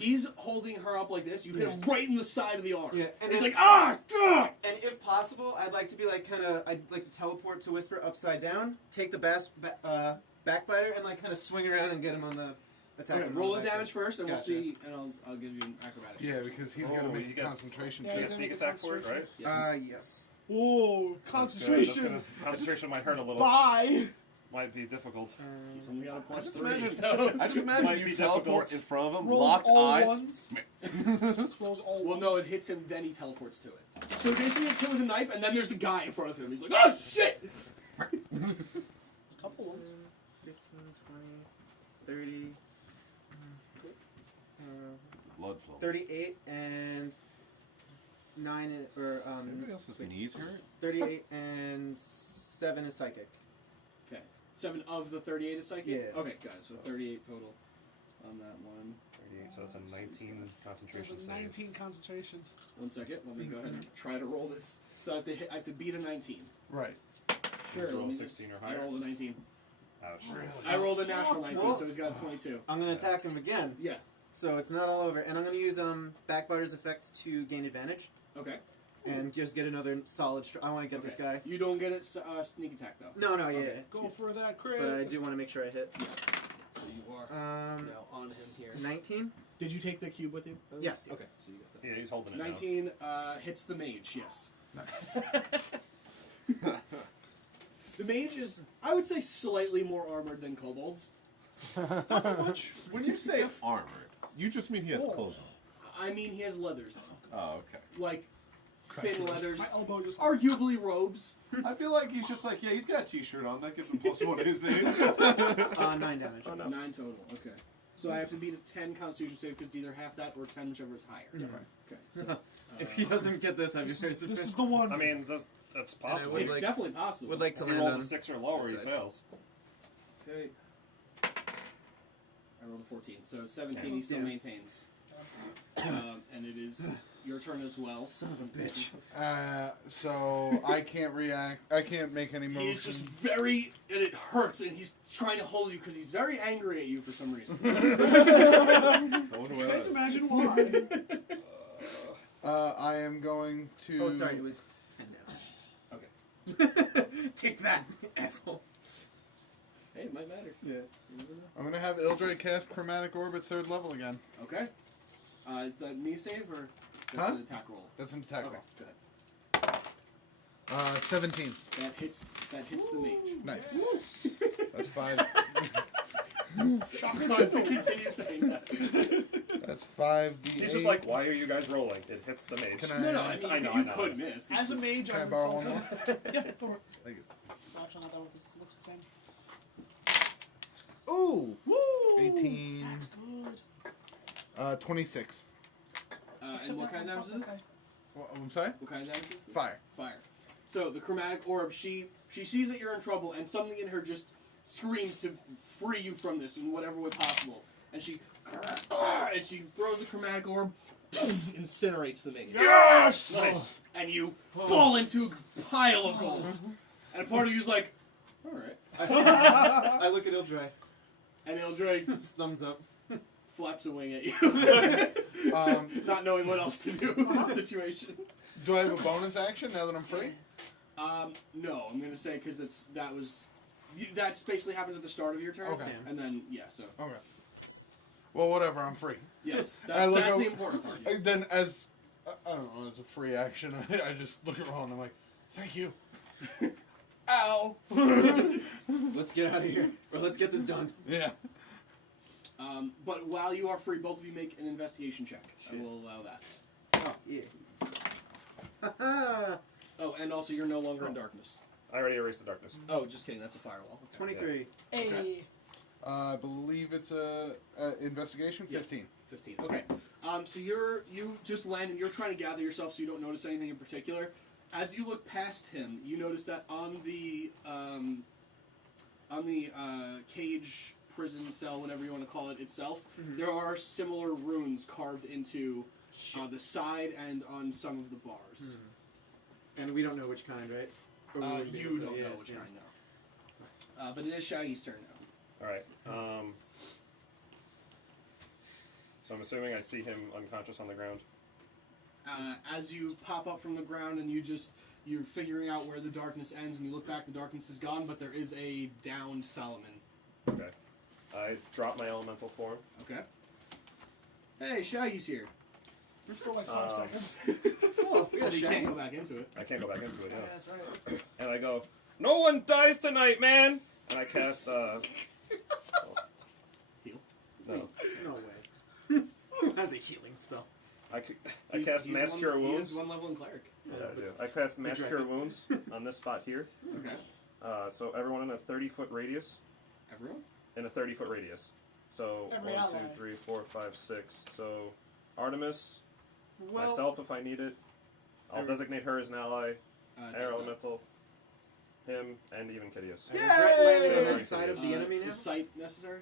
He's holding her up like this. You hit him right in the side of the arm. Yeah, And and he's then- like, ah, God! And if possible, I'd like to be like I'd like to teleport to Whisper upside down, take the backbiter, and like kind of swing around and get him on the attack. Okay, him roll on the backside. damage first, and Gotcha. we'll see. And I'll give you an acrobatics. Yeah, because he's got to Oh, make he a gets- concentration Yeah, You he's get gonna sneak make a attack for it, right? Yes. Yes. Whoa, concentration. Concentration might hurt a little. Bye. Might be difficult. He's only got a I plus just 3. imagine, So. I just imagine Might you be teleport difficult. in front of him, Rolls locked all eyes. ones. Rolls all Well, ones. no, it hits him, then he teleports to it. So basically, it's him with a knife, and then there's a guy in front of him. He's like, oh, shit! Couple ones. 15, 20, 30, Blood flow. 38, and 9 or Anybody else's knees hurt? 38 and 7 is psychic. Okay. 7 of the 38 is psychic? Yeah. Okay, got it. So 38 total on that one. 38, so that's a 19 concentration There's a save. 19 concentration. 1 second. Let me go ahead and try to roll this. So I have to beat a 19. Right. Sure. roll let me 16 just- or higher? I rolled a 19. Ouch. I rolled a natural 19, Well- so he's got a 22. I'm gonna attack him again, Yeah. so it's not all over. And I'm gonna use Backbiter's effect to gain advantage Okay. and just get another solid. I want to get this guy. You don't get it sneak attack, though. No, yeah. Okay. Go for that crit. But I do want to make sure I hit. So you are now on him here. 19. Did you take the cube with you? Yes. Okay, so you got that. Yeah, he's holding it now. 19 hits the mage, yes. Nice. The mage is, I would say, slightly more armored than kobolds. Not much. When you say armored, you just mean he has clothes on. I mean, he has leathers, though. Oh, okay. Like, thin leathers. My elbow just. Arguably robes. I feel like he's just like, yeah, he's got a t-shirt on. That gives him plus 1 his age. 9 damage. Oh, no. 9 total, okay. So I have to beat a 10 constitution save because it's either half that or 10, whichever is higher. Yeah. Okay. So, If he doesn't get this, I'd be very This surprised. is the one. I mean, that's possible. would it's like- definitely possible. Would like to If he land rolls on a 6 or lower, he this side. fails. Okay. I rolled a 14, so 17 he still Yeah. maintains. And it is your turn as well. Son of a bitch. So I can't react. I can't make any motion. He's just very, and it hurts, and he's trying to hold you because he's very angry at you for some reason. I wonder why Can't that- imagine why. I am going to. Oh, sorry, it was 10 Okay. damage. Take that, asshole. Hey, it might matter. Yeah. You never know. I'm going to have Ildre cast Chromatic Orb at 3rd level again. Okay. Is that me save or that's Huh? an attack roll? That's an attack Okay, roll. go ahead. 17. That hits the mage. Nice. That's 5. Shocker Going to too. continue saying that. That's 5d8. He's just like, why are you guys rolling? It hits the mage. Can I? No, no, I mean, I know, you I know. could miss. As a mage, Can I I'm borrow one insulted. Yeah, go for it. Thank you. Actually, not that one because it looks the same. Ooh! Woo! 18. That's good. 26. And what kind of damage is this? I'm sorry? What kind of damage is this? Fire. Fire. So the chromatic orb, she sees that you're in trouble, and something in her just screams to free you from this in whatever way possible. And she throws a chromatic orb, incinerates the minion. Yes! Nice. And you fall into a pile of gold. And a part of you's like, all right. I look at Ildray. And Ildray Just thumbs up. flaps a wing at you, not knowing what else to do in this situation. Do I have a bonus action now that I'm free? No, I'm gonna say because that basically happens at the start of your turn. Okay. And then so Okay. Well, whatever. I'm free. yes, I look that's over- the important part. Yes. Then, as I don't know, as a free action, I just look at Ron and I'm like, "Thank you." Ow. Let's get out of here. Or let's get this done. Yeah. But while you are free, both of you make an investigation check. I will allow that. Oh, yeah. Oh, and also you're no longer in darkness. I already erased the darkness. Oh, just kidding. That's a firewall. 23. Hey. Okay. I believe it's a investigation. 15. 15. Okay. So you just land and you're trying to gather yourself so you don't notice anything in particular. As you look past him, you notice that on the cage, prison cell, whatever you want to call it itself, there are similar runes carved into the side and on some of the bars. And we don't know which kind, right? Or we wouldn't be You able to- don't yeah, know which yeah. kind now. But it is Shaggy's turn now. All right. So I'm assuming I see him unconscious on the ground. As you pop up from the ground and you're figuring out where the darkness ends and you look back, the darkness is gone, but there is a downed Solomon. Okay. I drop my elemental form. Okay. Hey, Shaggy's here. For like 5 seconds. Oh, we can't go back into it. I can't go back into it. Yeah, Yeah. that's right. And I go, "No one dies tonight, man!" And I cast. Heal. No. No way. That's a healing spell. I cast Mass Cure He Wounds. is one level in cleric. Yeah, I do. I cast Mass Drekas. Cure Wounds on this spot here. Okay. So everyone in a 30-foot radius. Everyone? In a 30-foot radius. So Every 1, ally. 2, 3, 4, 5, 6. So Artemis, Well, myself if I need it. I'll Every- designate her as an ally. Does Air that. Elemental, him, and even Kitteus. Is Brett landing on Yay! that side of the enemy now? Is sight necessary?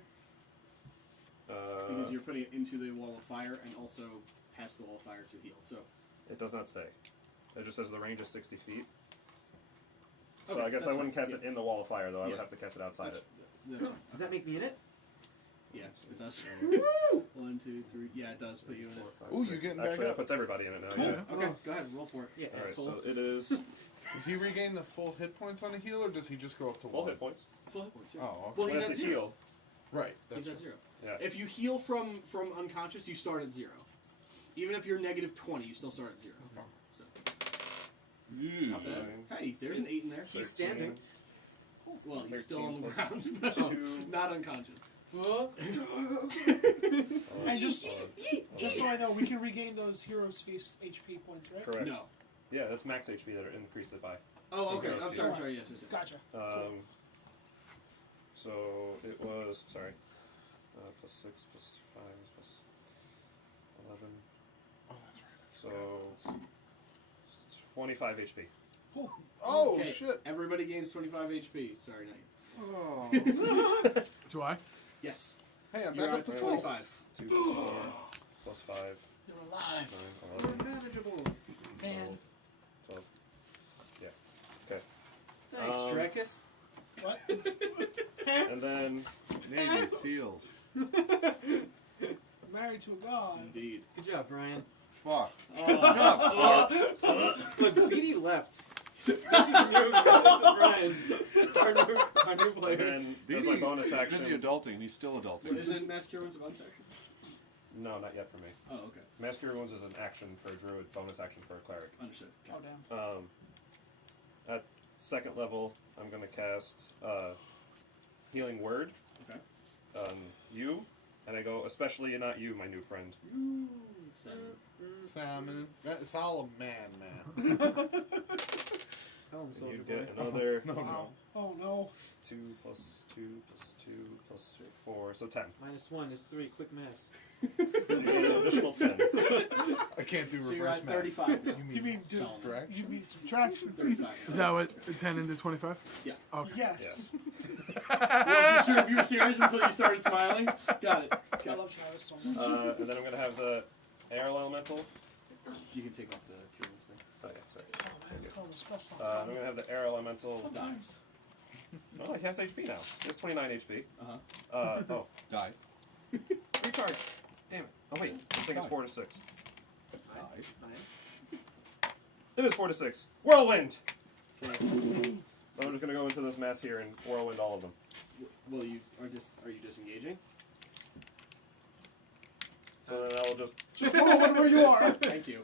Because you're putting it into the wall of fire and also past the wall of fire to heal. So It does not say. It just says the range is 60 feet. So Okay, I guess that's I wouldn't fine. cast it in the wall of fire, though. I Yeah. would have to cast it outside that's, it. that's fine. Does that make me in it? Yeah, it does. 1, 2, 3. Yeah, it does put you in it. 4, 5, Ooh, 6. you're getting back Actually, that up. puts everybody in it now. Cool. Yeah. Okay, go ahead, roll for it. Yeah, Alright, asshole. so it is Does he regain the full hit points on a heal, or does he just go up to full 1? hit points. Full hit points, yeah. Oh, okay. Well, he's That's at a 0. heal. Right. That's He's at 0. Yeah. If you heal from unconscious, you start at 0. Even if you're negative 20, you still start at 0. So, not bad. Hey, there's an 8 in there. He's standing. Well, he's still 13 on the plus ground, but 2. not unconscious. And just so I know, we can regain those Heroes Feast HP points, right? Correct. No. Yeah, that's max HP that are increased it by. Oh, okay. Heroes I'm Feast. sorry. Yes, yes, yes. Gotcha. So it was plus 6 plus 5 plus 11. Oh, that's right. So 25 HP. Cool. Oh, Okay, shit. Everybody gains 25 HP. Sorry, not you. Oh. Do I? Yes. Hey, I'm You're back up at to 25. 2 plus 4 plus 5, You're alive. 9, 11, Manageable. Man. 12. Yeah. Okay. Thanks, Drekas. What? And then Navy SEAL. Married to a god. Indeed. Good job, Brian. Fuck. Look, Beattie left. This is new. This is Brian. Our new and player. then as my bonus Busy action. adulting. He's still adulting. Isn't Mass Cure Wounds a bonus action? No, not yet for me. Oh, okay. Mass Cure Wounds is an action for a druid, bonus action for a cleric. Understood. Oh damn. At second level, I'm going to cast Healing Word Okay. on you, and I go, especially not you, my new friend. Ooh, 7. Salmon. Solomon, man. Tell him, And soldier you boy. get another No, no. Wow. Oh no. 2 plus 2 plus 2 plus 4, so 10. -1 is 3. Quick maths. You get an additional 10. I can't do So you're reverse at math. 35 now. You mean Solid. You mean subtraction? 35 Is now. that what 10 into 25? Yeah. Okay. Yes. Wasn't sure if you were serious until you started smiling. Got it. I Got love Travis so much. And then I'm going to have the air elemental. it. You can take off the curious thing. Oh, yeah, sorry. Oh man, call the spell slots. I'm going to have the air elemental. Sometimes. Oh, he has HP now. He has 29 HP. Uh-huh. Oh, Die. recharge. Damn it. Oh, wait. I think it's 4 to 6. Die. It is 4 to 6. Whirlwind! Okay. So I'm just going to go into this mass here and whirlwind all of them. Well, are you disengaging? So then I will just. Just roll where you are. Thank you.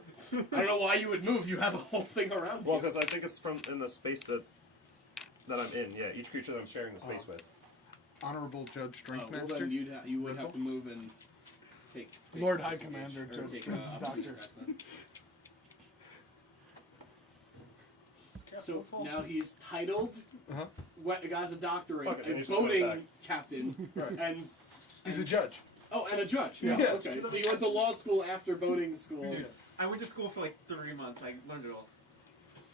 I don't know why you would move. You have a whole thing around Well, you. because I think it's from in the space that I'm in. Yeah, each creature that I'm sharing the space with. Honorable Judge Strength well, Master. then you would have to move and take Lord High disengage, Commander, or Judge take, Drake, opportunity Doctor. attacks then. Careful, So now he's titled Uh-huh. as a doctorate, Fuck it, then a you should go boating back. captain, Right. and He's a judge. and a judge. Yeah. Yeah. Okay. So you went to law school after boating school. Dude, I went to school for like 3 months. I learned it all.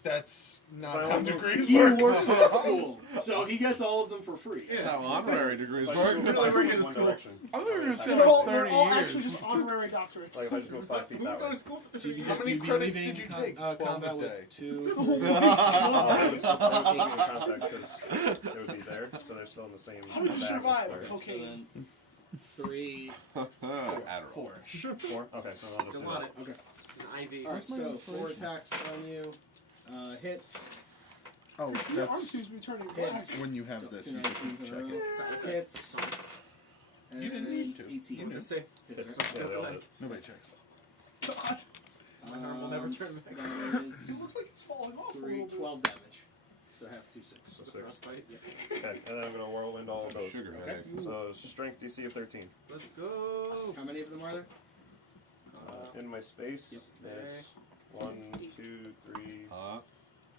That's not But I how won't move- degrees He work. works at a school, so he gets all of them for free. That's how honorary degrees If I work. just Literally move working 5 in feet one school. direction. I thought we were just They're like all, 30 they're all years. actually just honorary doctorates. Like if I just move 5 feet Who that go way. to school for So you'd 3 have- How many you'd be credits leaving did you take? 12 combat a with day. 2. Oh, I was taking in contact because they would be there, so they're still in the same. How did you bag survive? as So Cocaine. then 3, Adderall. 4. 4. Okay, so I'll just Still do on that. it. Okay. It's an IV. All right. my So inspiration? 4 attacks on you. Hit. Oh, Your arm that's seems to be turning black. Hits. when you have So this. 2 You 19s can in a check row. it. Side Hit. effects. You didn't need to. 18. You I'm knew. gonna say. Hits, Hits. right? Yeah, they all hit. Nobody checks. God. My arm will never turn back. That It is looks like it's falling off a 3, little bit. 12 damage. So I have 2 6. Just the Six. frostbite. Okay, and then I'm gonna whirlwind all of those. Sugar Okay. headache. So strength DC of 13. Let's go. How many of them are there? In my space, Yep. it's 1, 2, 3, Huh?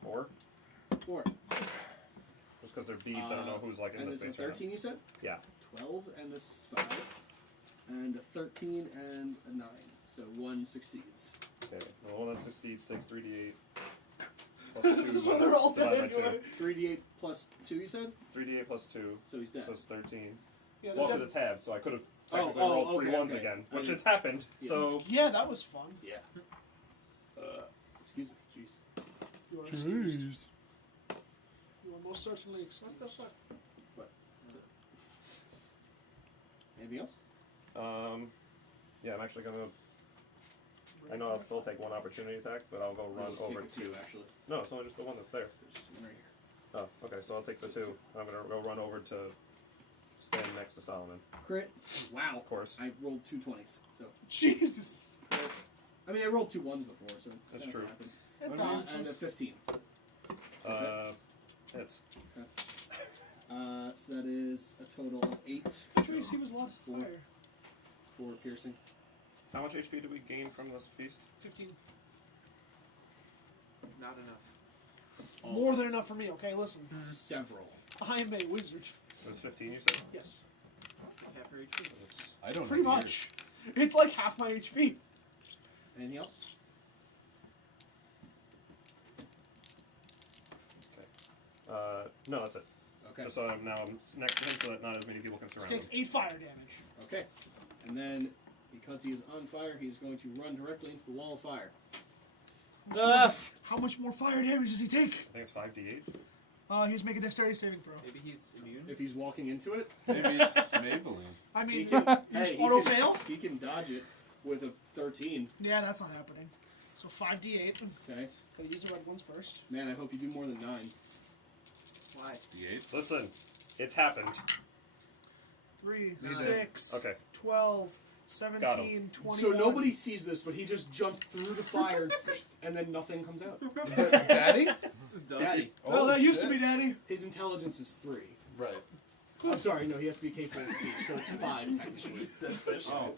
4. 4. Just because they're beads, I don't know who's like in And the it's a space right now. 13 you said? Yeah. 12 and a 5. And a 13 and a 9. So 1 succeeds. Okay, the one that succeeds takes 3d8 plus 2. They're all dead divided by anyway. 3d8 plus 2 you said? 3d8 plus 2, So he's dead. so it's 13. Yeah, Well, they're because dead. it's halved, so I could have Oh, technically oh, rolled 3 okay, ones okay. again, I which mean- it's happened. Yes. So Yeah, that was fun. Yeah. Excuse me. Jeez. You are excused. Jeez. You will most certainly accept this. Anything else? yeah, I'm actually gonna. I know I'll still take 1 opportunity attack, but I'll go run Take over a to. few, actually. No, it's only just the one that's there. There's one right here. Oh, okay, so I'll take the 2. I'm gonna go run over to stand next to Solomon. Crit. Wow. Of course. I rolled 2 20s. So Jesus. I mean, I rolled 2 1s before, so That's that true. happened. It And a bounces. 15. Hits. So that is a total of 8. Tracy was a lot Four. higher. 4 piercing. How much HP do we gain from this feast? 15. Not enough. More than enough for me, okay? Listen. Several. I am a wizard. It was 15, you said? Yes. Half her HP. I don't Pretty know yours. much. It's like half my HP. Anything else? No, that's it. Okay. Just so I'm next to him so that not as many people can surround him. Takes 8 fire damage. Okay. And then, because he is on fire, he's going to run directly into the wall of fire. How much more fire damage does he take? I think it's 5d8. He has to make a dexterity saving throw. Maybe he's immune. If he's walking into it, Maybe it's Maybelline. I he mean, can, you just he auto can- fail? He can dodge it with a 13. Yeah, that's not happening. So 5d8. Okay. Gotta use the red ones first. Man, I hope you do more than 9. Why? D8. Listen, it's happened. 3, Nine. 6, Okay. 12, Got 17, 21. So nobody sees this, but he just jumps through the fire, and then nothing comes out. Is that Daddy? This is dumb. Daddy. Well, that used to shit. be Daddy. His intelligence is 3. Right. I'm sorry, no, he has to be capable of speech, so it's 5 technically. Oh.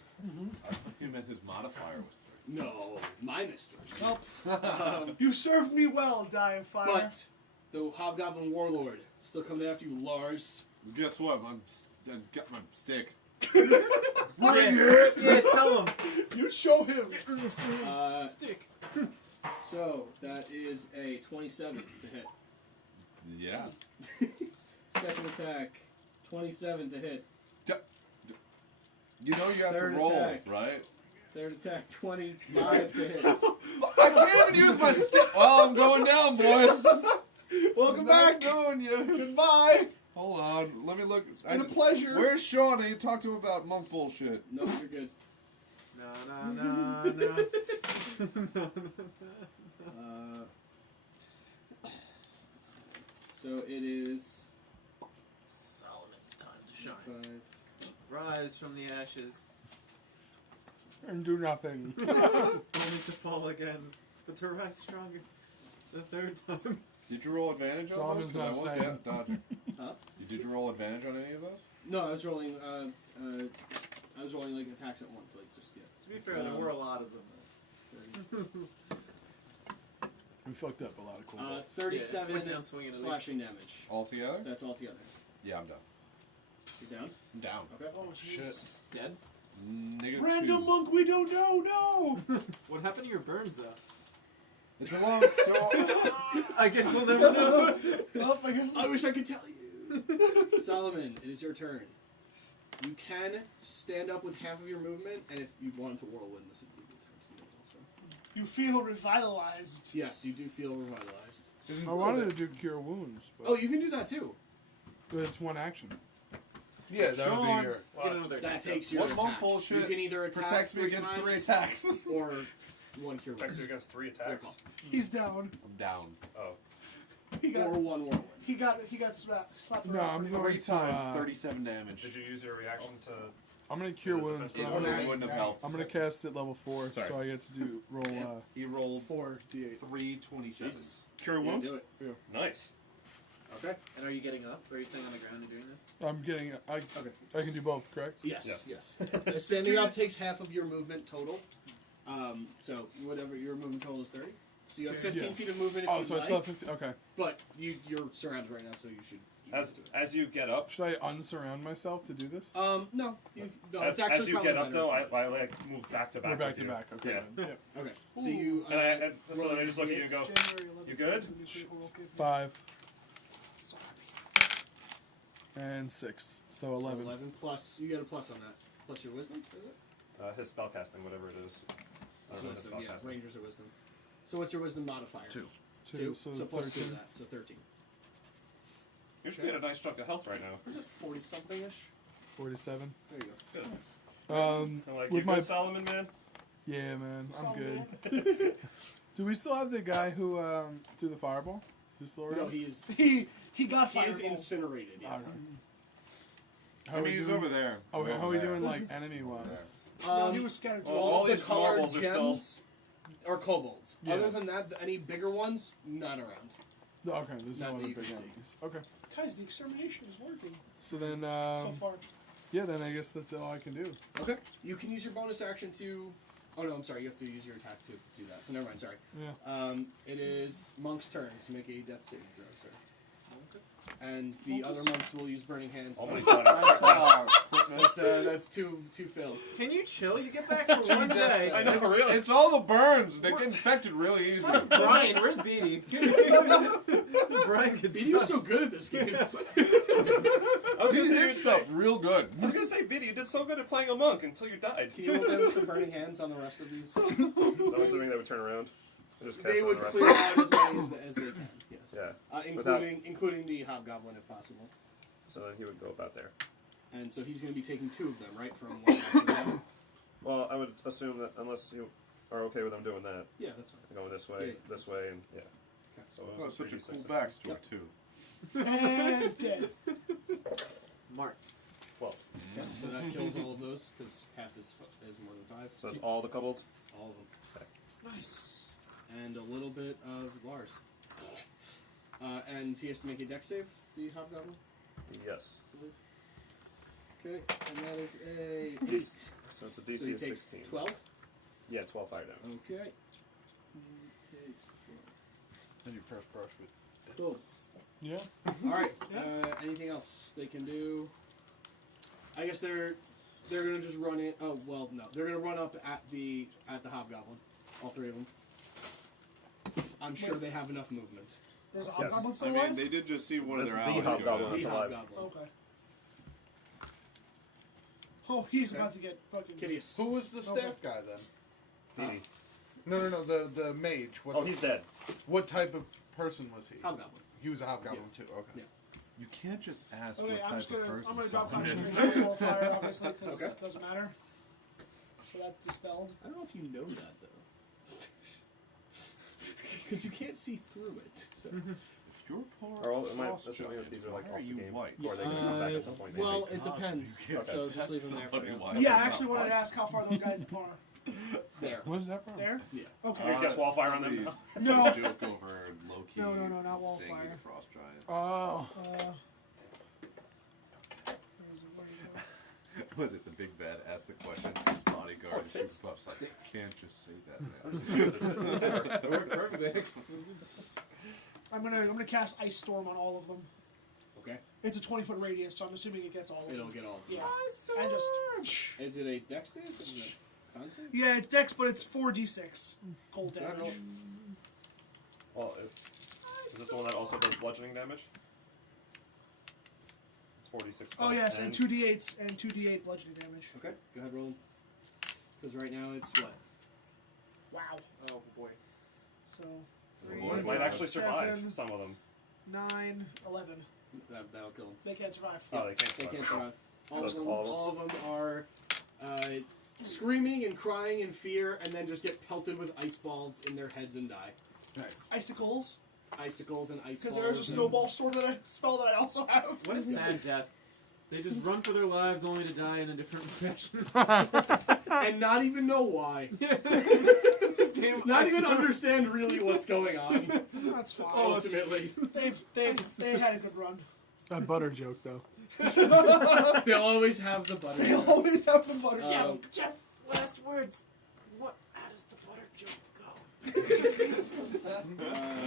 I thought you meant his modifier was 3. No, minus 3. Well, you served me well, Die of Fire. But the Hobgoblin Warlord still coming after you, Lars. Guess what? I got my stick. Yeah, tell him. You show him. Stick. So that is a 27 to hit. Yeah. Second attack, 27 to hit. You know you have Third to roll, attack. right? Third attack, 25 to hit. I can't even use my stick. Well, I'm going down, boys. Welcome Nice back. knowing you. Goodbye. Hold on. Let me look. It's been a pleasure. Where's Sean? I need to talk to him about monk bullshit. No, you're good. No. So it is Solomon's time to shine. 5. Rise from the ashes, And do nothing. only to fall again, but to rise stronger. The third time. Did you roll advantage on those? Solomon's 'Cause I not was saying. dodging. Huh? Did you roll advantage on any of those? No, I was rolling. I was rolling like attacks at once, like just yeah. To be fair, there were a lot of them. We fucked up a lot of cool bits. 37 went down swinging at least. slashing damage. Altogether? That's all together. Yeah, I'm done. You're down. I'm down. Okay. Oh, Shit. Dead? Negative Random 2. monk we don't know. No. What happened to your burns, though? It's a long story. I guess we'll never know. Well, I wish I could tell you. Solomon, it is your turn. You can stand up with half of your movement, and if you wanted to whirlwind, this would be a good time to do it also. You feel revitalized. Yes, you do feel revitalized. I wanted to do cure wounds, but, Oh, you can do that too. but it's one action. Yeah, that would Sean. be your. Get another That attack. takes your What monk attacks. bullshit You can either attack protects me 3 against times 3 attacks. or one cure Attacks you wounds. against 3 attacks. He's down. I'm down. Oh. He got Or one whirlwind. he got slapped No, around I'm pretty going hard. 3 to. times, 37 damage. Did you use your reaction to? I'm gonna cure wounds, but It I'm wouldn't, gonna, it wouldn't have helped. I'm gonna cast it level 4, Sorry. so I get to do roll He rolled 4d8. 327. Jesus. Cure Yeah, wounds. do it. Nice. Okay. And are you getting up? Or are you staying on the ground and doing this? I'm getting. Okay. I can do both, correct? Yes. Yes. Yes. Standing up takes half of your movement total. So whatever your movement total is 30. So you have 15 Yeah. feet of movement if Oh, you so I like. still have 15. Okay. But you're surrounded right now, so you should. keep As to it. as you get up, Should I unsurround myself to do this? No, no. as, It's actually as you probably get up better though, if I like move back to back. We're back with to you. back. Okay. Yeah. Then. Yep. Okay. So you. And so roll then I just look at you and go, January 11th, You good? 2024. 5 So happy. and 6, so So 11. 11 plus. You get a plus on that. Plus your wisdom, is it? his spellcasting, whatever it is. I don't know his Wisdom, yeah. spellcasting. Rangers are wisdom. So what's your wisdom modifier? 2. 2, so plus 2 of 13. that, so 13. You should be at a nice chunk of health right now. Is it 40 something ish? 47. There you go. Good. Um, I'm like, with you my good, Solomon, man? yeah, man, I'm Solomon. good. Do we still have the guy who threw the fireball? Is he still around? No, he is. He got He is fireball. incinerated. Yes. Alright. How I are we mean, he's doing? over there. Oh, He's how over are we there. doing like enemy wise? No, he was scattered. Well, all all of the these colored marbles are still- gems are kobolds. Yeah. Other than that, any bigger ones, not around. No, okay, there's Not no that other you big can see. enemies. Okay, Guys, the extermination is working so then so far. yeah, then I guess that's all I can do. Okay. You can use your bonus action to. Oh no, I'm sorry. You have to use your attack to do that. So never mind. Sorry. Yeah. It is Monk's turn to make a death saving throw, sir. And the other monks will use burning hands. Oh to- my god. that's two fails. Can you chill? You get back for one day. I know, really. It's all the burns. They get infected really easy. Brian, where's Beattie? Brian gets Beattie was so good at this game. I was He gonna say, hit stuff real good. I was gonna say, Beattie, you did so good at playing a monk until you died. Can you roll damage for burning hands on the rest of these? So I'm assuming they would turn around. And just cast They it on would the rest clear of out as many as they can. Yes. Yeah. Including the hobgoblin if possible. So then he would go about there. And so he's going to be taking 2 of them, right? From one to the other. Well, I would assume that unless you are okay with them doing that, Yeah, that's fine. going this way, Yeah. this way, and yeah. Okay. So it Oh, was such a 3d6 cool this backstory Yep. too. And he's dead. Mark. 12. Okay, so that kills all of those because half is more than 5. So that's all the kobolds? All of them. Nice. And a little bit of Lars. And he has to make a dex save, the hobgoblin, Yes. I believe. Okay, and that is a 8. So it's a So DC he of takes 16. 12. Yeah, 12 fire damage. Okay. Then your first brush with. Cool. Yeah. All right. Anything else they can do? I guess they're gonna just run in. Oh well, no. They're gonna run up at the hobgoblin. All three of them. I'm sure they have enough movement. There's a Yes. hobgoblin I still mean, alive? they did just see one That's of their the allies. hobgoblin. go It's The alive. hobgoblin. Okay. Oh, he's about to get fucking... Kitteus. Who was the staff guy then? Beattie. No. The mage. What, Oh, he's dead. What type of person was he? Hobgoblin. He was a hobgoblin too. Okay. Yeah. You can't just ask Okay, what I'm type just of gonna... person I'm gonna drop someone is. concentration on fire, obviously, because Okay. it doesn't matter. So that's dispelled. I don't know if you know that though, because you can't see through it. So. If you're part Or am I frost assuming that giant, these are like why off are the you game? white? Or are they going to come back at some point? Maybe? Well, it God, depends. you can't So just just leave them there for somebody now. white. Yeah, I Not actually wanted white. to ask how far those guys are. There. Where's that from? There? Yeah. Okay. You guess wallfire on them? No. Joke over low key. No, not saying wallfire. he's a frost giant. Oh. Was it the big bad asked the question to his bodyguard and fits. shoot puffs like, Six. can't just say that, man. It worked perfectly, actually. I'm gonna cast Ice Storm on all of them. Okay. It's a 20-foot radius, so I'm assuming it gets all of them. It'll get all. Yeah. I just... Is it a dex save? Is it a con save? Yeah, it's dex, but it's 4d6 cold Did I roll? damage. Well, is this the one that also does bludgeoning damage? It's 46. Oh yes, and 2d8s and 2d8 bludgeoning damage. Okay. Go ahead, roll. Because right now it's what? Wow. Oh boy. So It might actually survive 7, some of them. 9, 11. That'll kill them. They can't survive. Oh, they can't They survive. can't survive. All That's of them. all. All of them are screaming and crying in fear, and then just get pelted with ice balls in their heads and die. Nice. Icicles and ice balls. Because there's a snowball storm that I spell that I also have. What a sad death. They just run for their lives only to die in a different fashion. and not even know why. This game, Not even understand really what's going on. That's fine. Ultimately, They had a good run. That butter joke though. they'll always have the butter. They always have the butter Um, joke. Jeff, last words. What? How does the butter joke go?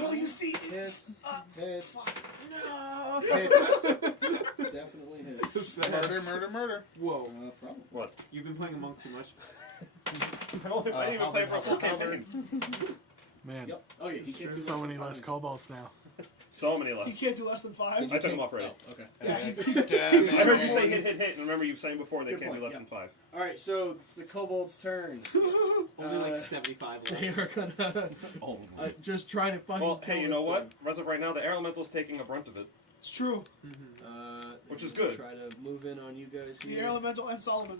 Well, you see, Hits. Hits. No. Hits. Definitely hits. Murder. Whoa. Probably. What? You've been playing Monk too much. I'm only playing even play for a full campaign. Man, Yep. Oh yeah, he can't do so less many than less five. cobalts now. So many he less. can't do less than 5. Did I you took him take- off already. Oh, okay. I heard you say hit, and remember you saying before they Good can't point, do less yeah. than 5. All right, so it's the kobold's turn. Only like 75 They left. are gonna Oh, just try to fucking Well, kill hey, you this know what? thing. As of right now, the air elemental's taking a brunt of it. It's true. Which is they're gonna good. Try to move in on you guys The here. Air Elemental and Solomon.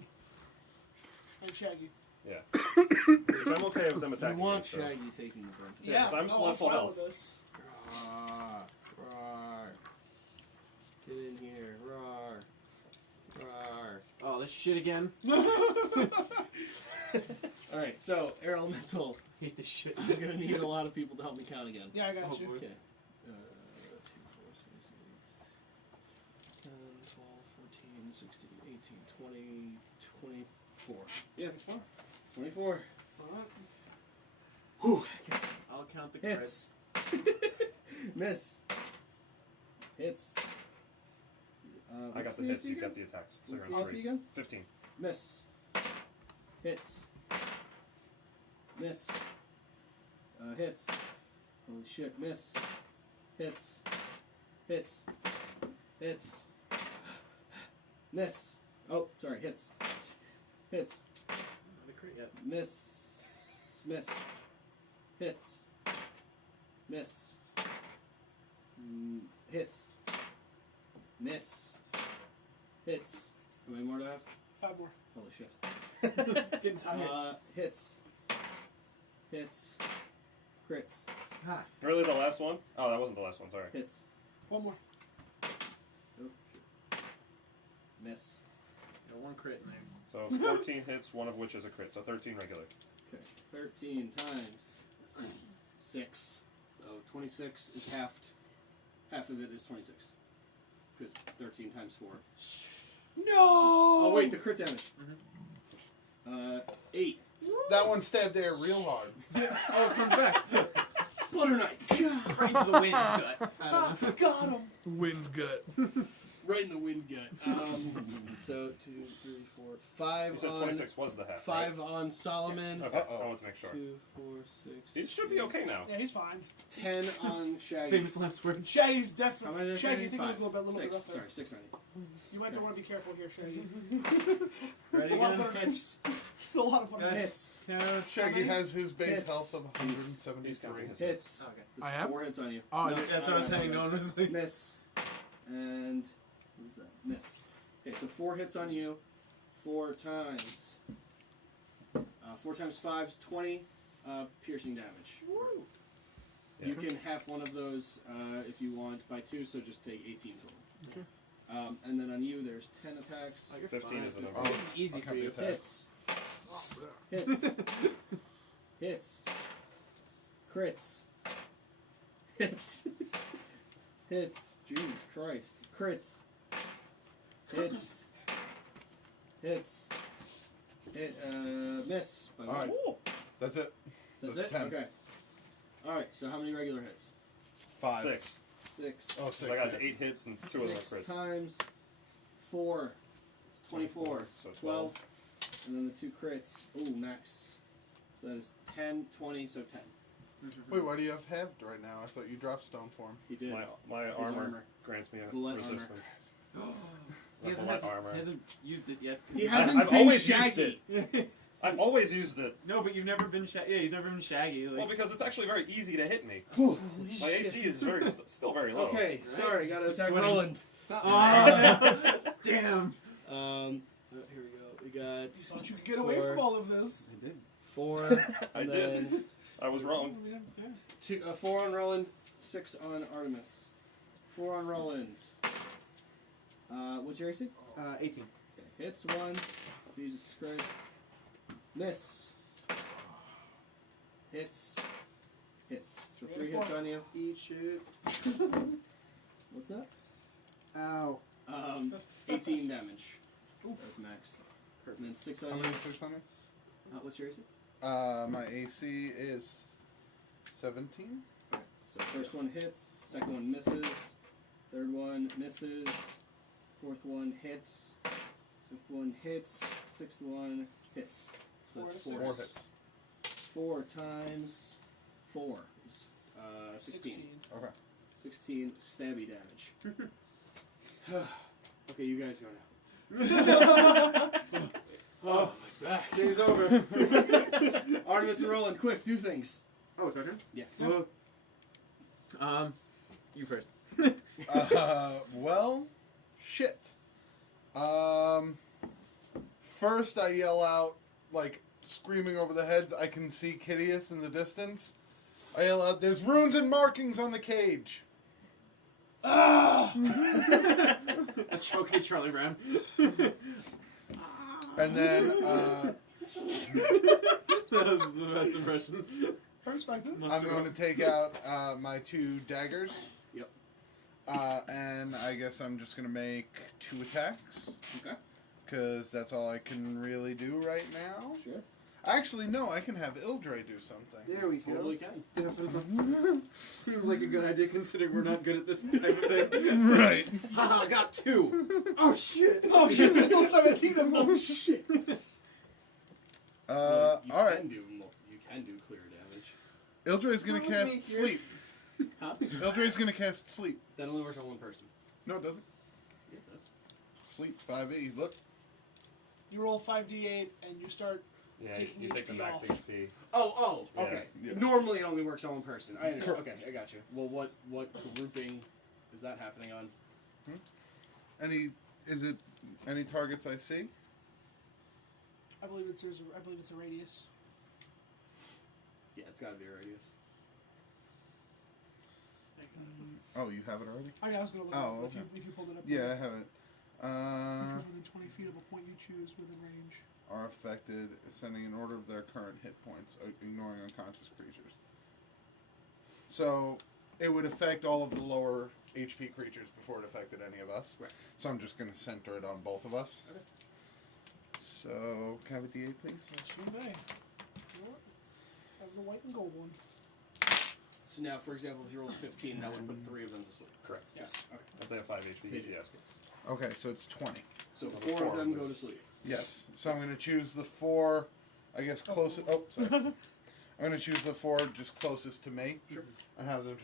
And Shaggy. Yeah. Which I'm okay with them You attacking want me, so. Shaggy taking the brunt. Yeah, 'cause I'm no, still at full fine health. with this. Rawr, rawr. Get in here, rawr, rawr. Oh, this shit again. All right, so air elemental. Hate this shit. I'm gonna need a lot of people to help me count again. Yeah, I got Oh, you. boy. Okay. 2, 4, 6, 8, 10, 12, 14, 16, 18, 20, 24. Yeah, 24. Alright. Whew. I'll count the crits. Hits. Miss. Hits. I got the hits, you got the attacks. So What's you're the on AC 3. again? 15. Miss. Hits. Miss. Hits. Holy shit. Miss. Hits. Hits. Hits. Miss. Oh, sorry. Hits. Hits. Not a crit yet. Miss. Miss. Hits. Miss. Hits. Miss. Hits. How many more do I have? 5 more. Holy shit. Getting tired. Hits. Hits. Crits. Ah. Really, the last one? Oh, that wasn't the last one, sorry. Hits. 1 more. Oh, shit. Miss. Got 1 crit in there. So 14 hits, one of which is a crit, so 13 regular. Okay. 13 times 6. So 26 is halved. Half of it is 26. Because 13 times 4. No! Oh, wait, the crit damage. 8. That one stabbed air real hard. Oh, it comes back. Butter knife. Right into the wind gut. Got him. Wind gut. Right in the wind gut. So 2, 3, 4, 5 You said on 26 was the half. 5 on Solomon. Okay, Uh-oh. I want to make sure. 2, 4, 6. It should be okay now. Yeah, he's fine. 10 on Shaggy. Famous last word. Shaggy's How definitely. many did I say? Shaggy, you think 5. we'll go a little bit 6. up there. Sorry, 6 on you. You might want to be careful here, Shaggy. Ready It's a lot again? of hits. It's a lot of fun Hits. Shaggy has his base Hits. health of He's 173. counting his Hits. Okay. There's I am? 4 hits on you. Oh, No, That's what I was saying. No one was like. Miss. And who's that? Miss. Okay, so 4 hits on you. 4 times. 4 times 5 is 20 piercing damage. Woo. You can half one of those if you want by 2, so just take 18 total. Okay. And then on you, there's 10 attacks. 15 is the number. Oh, This is easy I'll for count the you. attacks. Hits. Hits. Hits. Crits. Hits. Hits. Jesus Christ. Crits. Hits. Hits. Hit. Miss. By All right. one. That's it. That's That's it? 10. Okay. Alright, so how many regular hits? 5. 6. 6. Oh, So 6. I got yeah. 8 hits and 2 of them are 6 crits. times 4. It's 24. So 12. And then the 2 crits. Ooh, max. So that is 10, 20, so 10. Wait, why do you have halved right now? I thought you dropped stone form. He did. My His armor grants me a Bullet armor. resistance. He hasn't, Bullet armor. hasn't used it yet. He hasn't I've been always Shaggy. used it. I've always used it. No, but you've never been Shaggy. Yeah, you've never been Shaggy. Like, Well, because it's actually very easy to hit me. Holy My shit. AC is still very low. Okay, Right? sorry, gotta attack Sweating. Roland. oh, damn. Here we go. We got You thought you could get away from all of this. I did. 4, I and did. then I was wrong. Yeah. 4 on Roland, 6 on Artemis. 4 on Roland. What's your AC? 18. Okay, hits 1. Jesus Christ. Miss. Hits. Hits. So 3 hits on you. Eat shit. What's that? Ow. 18 damage. That's max. And then 6 How on you. many 6 on me? What's your AC? My AC is 17. Okay. So first one hits, second one misses, third one misses, fourth one hits, fifth one hits, sixth one hits. So that's 4. 4 hits. 4 times 4 is 16. Okay. 16 stabby damage. Okay, you guys go now. Oh, my back. Day's over. Artemis and Roland, quick, do things. Oh, it's our turn? Yeah. You first. Well, shit. First I yell out, like, screaming over the heads. I can see Kitteus in the distance. I yell out, "There's runes and markings on the cage." That's okay, Charlie Brown. And then, That was the best impression. I respect it. I'm going to take out my 2 daggers. Yep. And I guess I'm just going to make 2 attacks. Okay. Because that's all I can really do right now. Sure. Actually, no, I can have Ildre do something. There we Totally go. can. Definitely. Seems like a good idea considering we're not good at this type of thing. Right. Haha, got 2. Oh shit. Oh shit, there's still 17 of them. Oh shit. You Alright. You can do clear damage. Ildre's gonna cast Sleep. Huh? Ildre's gonna cast Sleep. That only works on one person. No, it doesn't. Yeah, it does. Sleep 5e. Look. You roll 5d8 and you start. Yeah, Taking you take the HP max off. HP. Oh, Yeah. okay. Yeah. Normally it only works on one person. I Cor- okay, I got you. Well, what grouping is that happening on? Any targets I see? I believe it's a radius. Yeah, it's got to be a radius. Oh, you have it already? I was gonna look Oh, it up okay. if you pulled it up. Yeah, I have it. Creatures within 20 feet of a point you choose within range. Are affected, sending an order of their current hit points, ignoring unconscious creatures. So, it would affect all of the lower HP creatures before it affected any of us. Right. So I'm just going to center it on both of us. Okay. So, can I have a D8, please? Yes, you may. You know what? Have the white and gold one. So now, for example, if you rolled 15, that would put 3 of them to sleep. Correct. Yes. Okay. If they have 5 HP, yes. Okay, so it's 20. So Well, 4 of them go was- to sleep. Yes. So I'm going to choose the 4, I guess, closest. Oh, sorry. I'm going to choose the 4 just closest to me. Sure. And have them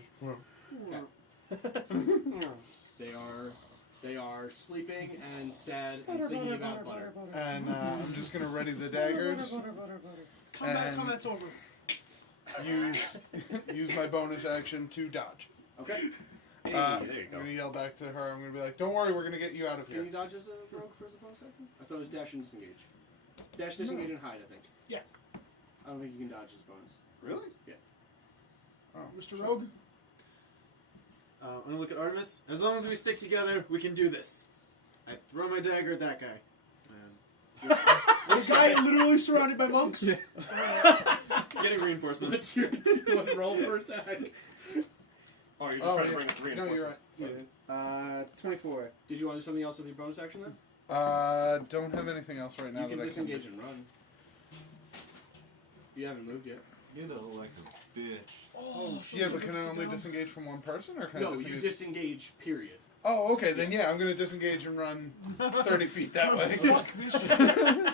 just. They are sleeping and sad and thinking about butter. And I'm just going to ready the daggers. Combat's over. Use my bonus action to dodge. Okay. Hey, I'm there you go. going to yell back to her. I'm going to be like, don't worry, we're going to get you out of Can here. you dodge as a rogue for the bonus action? I thought it was dash and disengage. Dash, disengage, and hide, I think. Yeah. I don't think you can dodge as bonus. Really? Yeah. Oh, Mr. Rogue? I'm gonna look at Artemis. As long as we stick together, we can do this. I throw my dagger at that guy. This guy literally surrounded by monks? Getting reinforcements. What's your roll for attack? Oh, you're just Oh, trying to yeah. bring it No, you're reinforcements. right. 24. Did you want to do something else with your bonus action then? Don't have anything else right now You can that I disengage and run. You haven't moved yet. You know, like a bitch. Oh, Yeah, but can I only disengage from one person, or can I No, you disengage? disengage, period. Oh, okay, then yeah, I'm going to disengage and run 30 feet that way. Fuck this shit.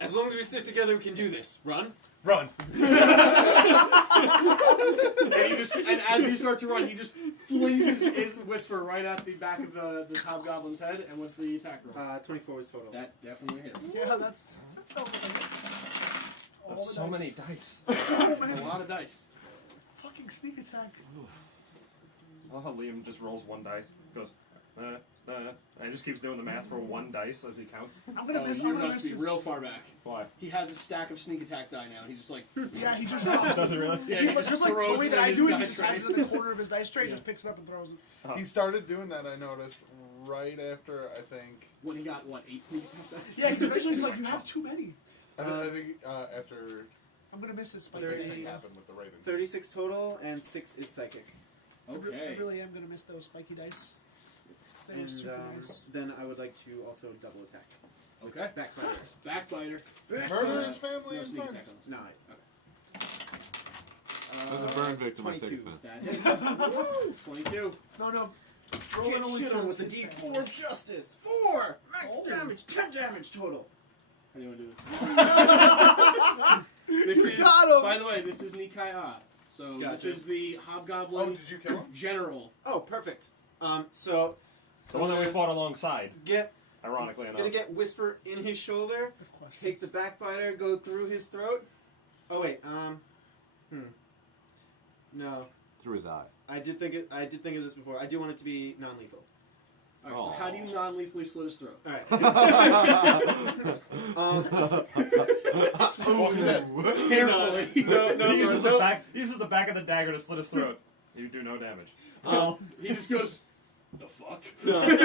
As long as we stick together, we can do this. Run. Run! And as you start to run, he just flings his whisper right at the back of the hobgoblin's head. And what's the attack roll? 24 is total. That definitely hits. Yeah, that sounds like all That's the so dice. many dice. It's a lot of dice. Fucking sneak attack. I love how Liam just rolls one die, goes, and he just keeps doing the math for one dice as he counts. I'm gonna miss. You I'm gonna must miss be this. real far back. Why? He has a stack of sneak attack die now. And he's just like, Yeah, he just drops Does it really? yeah, Yeah, he but just like the throws way it that in I his do it, he die just tray. has it in the corner of his dice tray, Yeah. just picks it up and throws it. Oh. He started doing that, I noticed, right after, I think... When he got, what, 8 sneak attack dice? Yeah, because eventually he's like, you have too many. I think after I'm gonna miss this. the But big 30. thing happened with the Raven. 36 total, and 6 is psychic. Okay. I really am gonna miss those spiky dice. They were And super nice. then I would like to also double attack. Okay. Backfire. Backbiter. Murder his family No and sneak attack friends. on No. As a burn victim, I take 22. offense. that hits. 22. No. Roll Get it only shit on kills with the his D4 family. of justice. 4! Max Oh. damage, 10 damage total. How do you want to do this? This is, got him. by the way, this is Nikaya. So this Gotcha. is the Oh, hobgoblin did you kill him? general. Oh, perfect. So The one that we fought alongside, get ironically enough. gonna get whisper in his shoulder. Of course. Take the backbiter, go through his throat. Oh wait, no. Through his eye. I did think of this before. I do want it to be non-lethal. Alright, so how do you non-lethally slit his throat? All right. Carefully. He uses the back. He uses the back of the dagger to slit his throat. You do no damage. He just goes, the fuck? No. You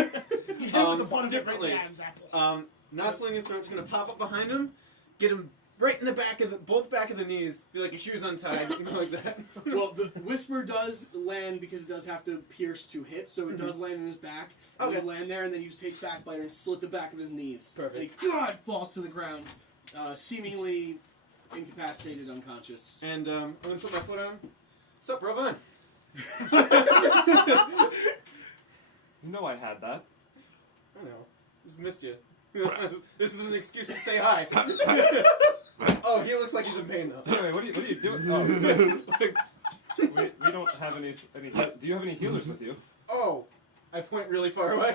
hit with the butt of differently. the Adam's apple. Not slinging his throat. Just gonna pop up behind him, get him right in the back of both back of the knees. Be like your shoes untied, go like that. Well, the whisper does land because it does have to pierce to hit, so it does land in his back. And Okay. you land there, and then you just take backbiter and slit the back of his knees. Perfect. And he falls to the ground, seemingly incapacitated, unconscious. And I'm gonna put my foot on him. Sup, Rovan? You know I had that. I know. Just missed you. This is an excuse to say hi. Oh, he looks like he's in pain though. Anyway, what are you doing? Oh, we don't have any. Do you have any healers with you? Oh, I point really far away.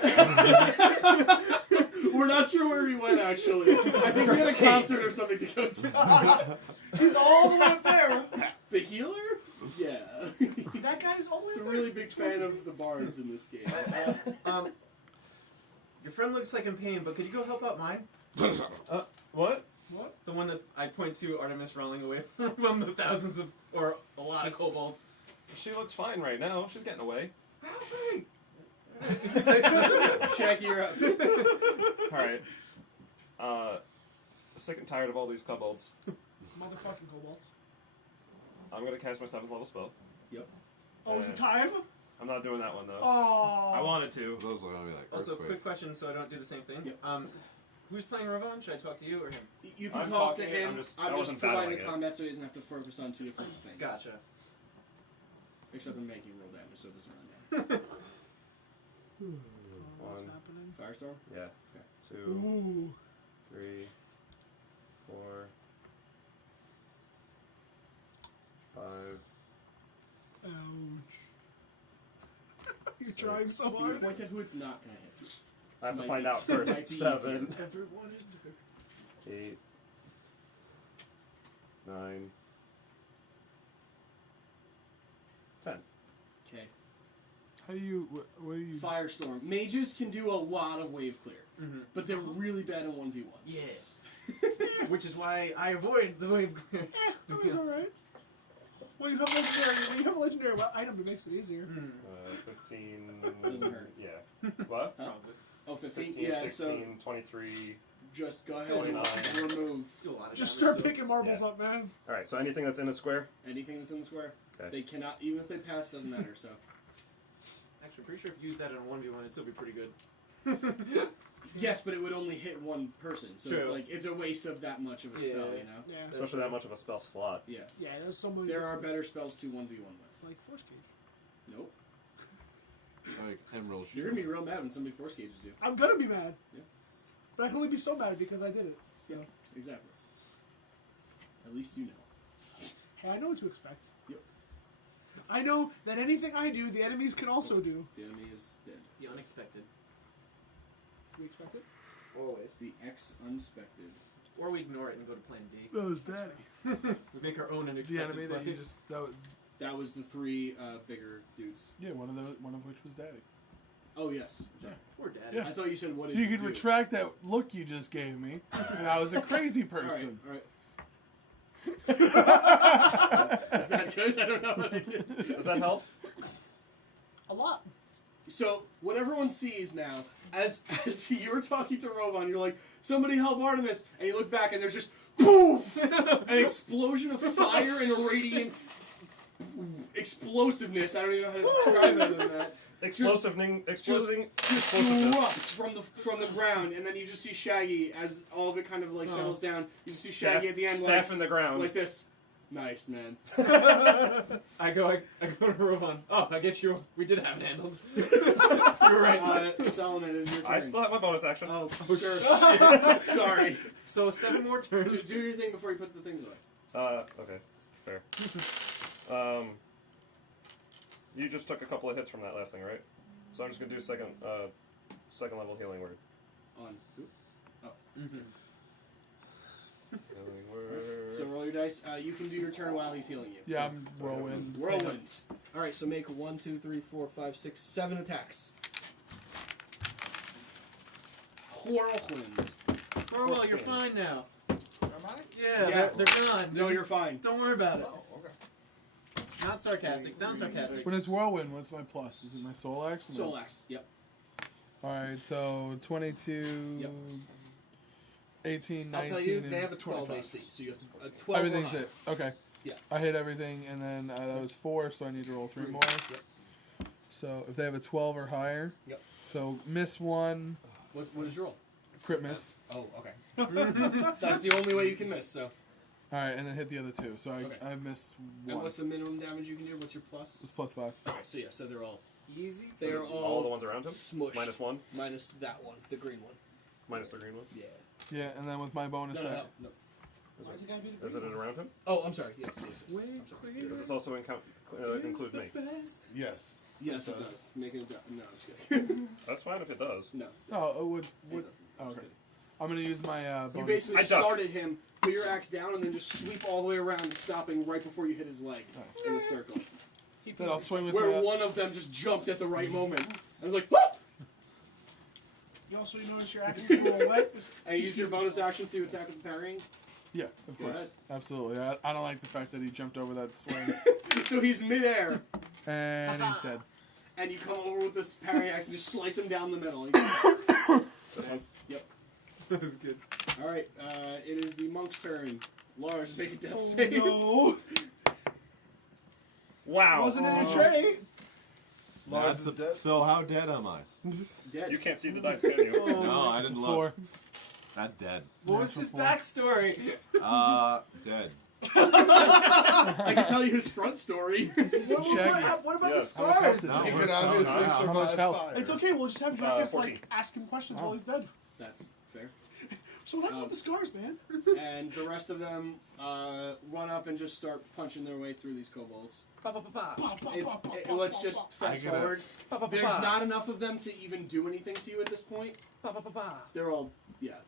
We're not sure where he went, actually. I think we had a concert or something to go to. He's all the way up there. The healer? Yeah. That guy's all the way He's a up there. really big fan of the bards in this game. Your friend looks like in pain, but could you go help out mine? What? What? The one that I point to Artemis rolling away from the thousands of, or a lot of kobolds. She looks fine right now. She's getting away. Shaggy, you're up. All right. Sick and tired of all these kobolds. Motherfucking kobolds. I'm gonna cast my 7th level spell. Oh, is it time? I'm not doing that one though. Oh. I wanted to. Those are gonna be like Also, earthquake. quick question, so I don't do the same thing. Yep. Who's playing Rovan? Should I talk to you or him? You can I'm talk to talking it, him. I'm just- I I'm just wasn't providing battling the it. combat so he doesn't have to focus on two different things. Gotcha. Except I'm making roll damage, so it doesn't run down. What's One. happening? Firestorm? Yeah. Okay. 2, Ooh. 3, 4, 5. Ouch. You're trying so Can you hard. point at who it's not going to hit? I have to Might find be- out might first. be 7, Everyone is there. 8, 9, 10. Okay. How do you? What do you? Firestorm. Mages can do a lot of wave clear, but they're really bad in 1v1s. Yeah. Which is why I avoid the wave clear. That was alright. Well, you have a legendary item that makes it easier. 15. Doesn't hurt. Yeah. What? Huh? Oh, 15? 15, Yeah, 16, 23. just go ahead Still and nine. remove Do a lot of Just damage, start so- picking marbles Yeah. up, man. Alright, so anything that's in a square? anything that's in the square. Okay. They cannot, even if they pass, doesn't matter, so. Actually, I'm pretty sure if you use that in a 1v1, it'd still be pretty good. Yes, but it would only hit one person, so it's True. like, it's a waste of that much of a spell, Yeah. you know? Yeah. Especially that much of a spell slot. Yeah. Yeah, there's so many. There are better spells to 1v1 with. Like Force Cage. Nope. Like Emerald You're gonna be real mad when somebody force cages you. I'm gonna be mad. Yeah. But I can only be so mad because I did it. So. Exactly. At least you know. Hey, I know what to expect. Yep. I know that anything I do, the enemies can also do. The enemy is dead. The unexpected. Do we expect it? Always. The unexpected. Or we ignore it and go to plan D. That was Daddy. We make our own The unexpected enemy that plan. you just. That was. That was the three bigger dudes. Yeah, one of which was Daddy. Oh, yes. Yeah. Poor daddy. Yeah. I thought you said what So did you could do? retract that look you just gave me, and I was a crazy person. Alright, alright. Is that good? I don't know what I did. Does that help? A lot. So, what everyone sees now, as you're talking to Rovan, you're like, somebody help Artemis! And you look back and there's just, poof! An explosion of fire and radiant explosiveness. I don't even know how to describe it other than that. Explosiving. Just Explosiveness. erupts from the ground, and then you just see Shaggy as all of it kind of like settles down. You just see Shaggy at the end Staff in the ground. like this. Nice, man. I go to Rovan. Oh, I guess we did have it handled. You're right. Solomon, it is your turn. I still have my bonus action. Oh, sure. Sorry. So 7 more turns. Just do your thing before you put the things away. Okay. Fair. You just took a couple of hits from that last thing, right? So I'm just gonna do second level healing word. On who? Mm-hmm. Healing word. So roll your dice. You can do your turn while he's healing you. Yeah, So, I'm whirlwind. whirlwind. All right, so make 1, 2, 3, 4, 5, 6, 7 attacks. Whirlwind. Burwell, you're fine now. Am I? Yeah, Yeah. they're gone. No, you're fine. Don't worry about it. Oh, okay. Not sarcastic. Sounds sarcastic. When it's whirlwind, what's my plus? Is it my soul axe? No. Soul axe. Yep. All right, so 22, Yep. 18, 19, I'll tell you, they and have a 12 25. AC, so you have to 12. Everything's or hit. Okay. Yeah. I hit everything, and then that was 4, so I need to roll 3 more. Yep. So if they have a 12 or higher, Yep. so miss 1, What is your roll? crit miss. Oh, okay. That's the only way you can miss. So, All right, and then hit the other 2. So Okay. I missed 1. and what's the minimum damage you can do? What's your plus? It's plus 5. Alright, so yeah, so they're all Easy. they're all the all ones around him. smushed. -1. Minus that one, the green one. Minus the green one. Yeah. Yeah, and then with my bonus, No, no, I, no, no. Is Why is it, it gotta be the is it green one? around him? Oh, I'm sorry. Yes, yes, yes. Way I'm sorry. clear. Does this also include me? Yes. Yes, It it does. does. Make it a no, I'm just kidding. That's fine if it does. No. oh, it would. It would doesn't. oh, I'm okay. just kidding. I'm gonna use my You bonus. basically I ducked. started him, put your axe down, and then just sweep all the way around, stopping right before you hit his leg Nice. in the circle. Then I'll swing with Where my. one of them just jumped at the right moment. I was like, whoop! You also notice your axe is a little wet. And you use your bonus action to attack with parrying. Yeah, of Go course, ahead. absolutely. I don't like the fact that he jumped over that swing, So he's midair, and he's dead. and you come over with this parry axe and just slice him down the middle. Nice. Yep. That was good. All right, it is the monk's turn. Lars, make a death Oh, save. no. Wow. Wasn't in a tray. Lars is dead. So how dead am I? Dead. You can't see the dice, can you? No, I It's a didn't 4. look. That's dead. What was his Natural 4. backstory? Dead. I can tell you his front story. What about Yeah. the scars? No, He no, could no, obviously no. How survive much health? fire. It's okay. We'll just have Drekas 14. like ask him questions while he's dead. That's fair. So what about the scars, man? And the rest of them run up and just start punching their way through these kobolds. Let's just fast I get it. forward. There's not enough of them to even do anything to you at this point. They're all,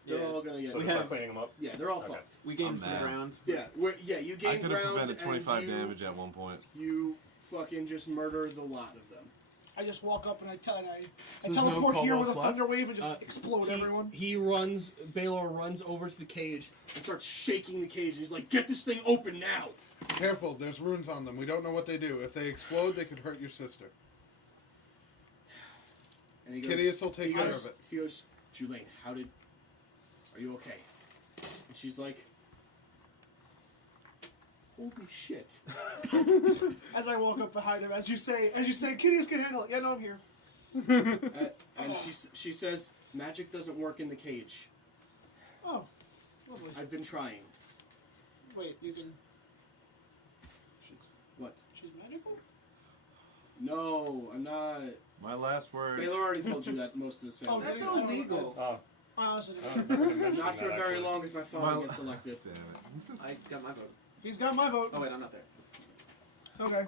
they're all gonna get. So we start cleaning them up. Yeah, they're all Okay. fucked. We gained I'm some mad. ground. Yeah, you I gain could have ground prevented 25 and damage at one point. you fucking just murder the lot of them. I just walk up and I there's no teleport here with a kobolds thunder left? wave and just explode everyone. Baylor runs over to the cage and starts shaking the cage. And he's like, "Get this thing open now!" Careful, there's runes on them. We don't know what they do. If they explode, they could hurt your sister. And he goes, Kitteus will take he care goes- of it. He goes, "Julaine, are you okay?" And she's like, "Holy shit!" As I walk up behind him, as you say, Kitteus can handle it. Yeah, no, I'm here. And she says, "Magic doesn't work in the cage. Oh, lovely. I've been trying." Wait, you can. What? She's magical? No, I'm not. My last words. Baylor already told you that most of his family. Oh, That's really? illegal. Oh, I honestly I didn't. don't remember mentioning Not for that, very actually. long as my father My- gets elected. Damn it. I got my vote. He's got my vote. Oh wait, I'm not there. Okay.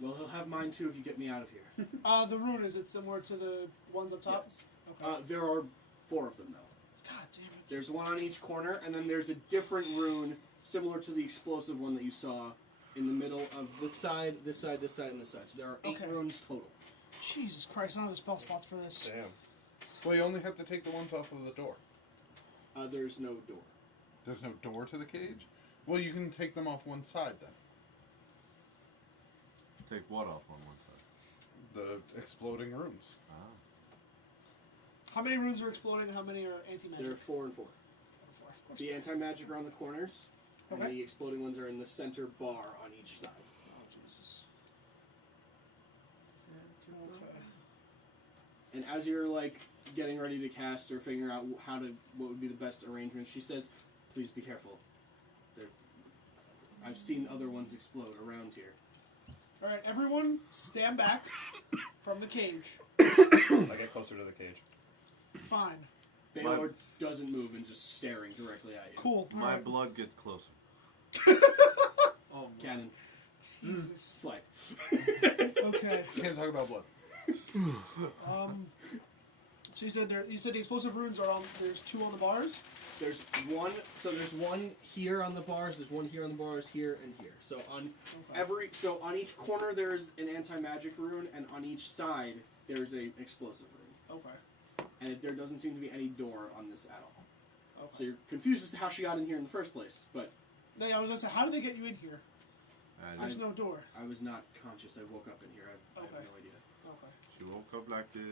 Well, he'll have mine too if you get me out of here. The rune, is it similar to the ones up top? Yes. Okay. There are 4 of them though. God damn it. There's one on each corner, and then there's a different rune similar to the explosive one that you saw in the middle of this side, this side, this side, and this side. So there are 8 Okay. runes total. Jesus Christ, I don't have the spell slots for this. Damn. Well, you only have to take the ones off of the door. There's no door. There's no door to the cage? Well, you can take them off one side then. Take what off on one side? The exploding runes. Ah. How many runes are exploding and how many are anti-magic? There are 4 and 4. Of course. The anti-magic are on the corners, and Okay. the exploding ones are in the center bar on each side. Oh, Jesus. Okay. And as you're like getting ready to cast or figuring out what would be the best arrangement, she says, "Please be careful. I've seen other ones explode around here." Alright, everyone stand back from the cage. I get closer to the cage. Fine. Baylor doesn't move and just staring directly at you. Cool. My Alright. blood gets closer. Oh, Cannon. Jesus. Flight. Okay. Can't talk about blood. So you said the explosive runes are on. There's 2 on the bars. There's one. So there's one here on the bars. There's one here on the bars. Here and here. So on on each corner there's an anti-magic rune, and on each side there's a explosive rune. Okay. And there doesn't seem to be any door on this at all. Okay. So you're confused as to how she got in here in the first place. But No, yeah, I was gonna say, how did they get you in here? There's no door. I was not conscious. I woke up in here. I have Okay. no idea. Okay. She woke up like this.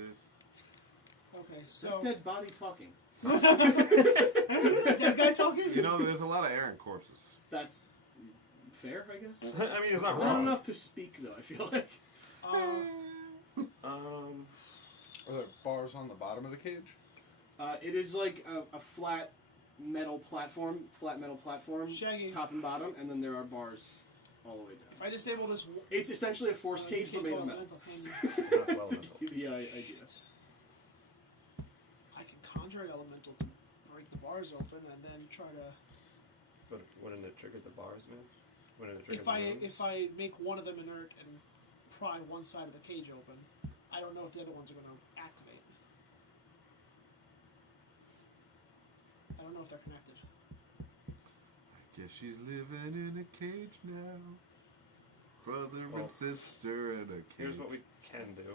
Okay. That So. dead body talking. Have you heard that dead guy talking? You know, there's a lot of air in corpses. That's fair, I guess. I mean, it's not Not wrong. enough to speak, though. I feel like. Are there bars on the bottom of the cage? It is like a flat metal platform, Shaggy. top and bottom, and then there are bars all the way If down. I disable this. It's essentially a force cage, but made of metal. Not well To enough. give you the idea. I can conjure an elemental to break the bars open and then try to. But wouldn't it trigger the bars, man? Wouldn't it trigger the runes? If I make one of them inert and pry one side of the cage open, I don't know if the other ones are going to activate. I don't know if they're connected. I guess she's living in a cage now. Brother Well, and sister in a cage. Here's what we can do.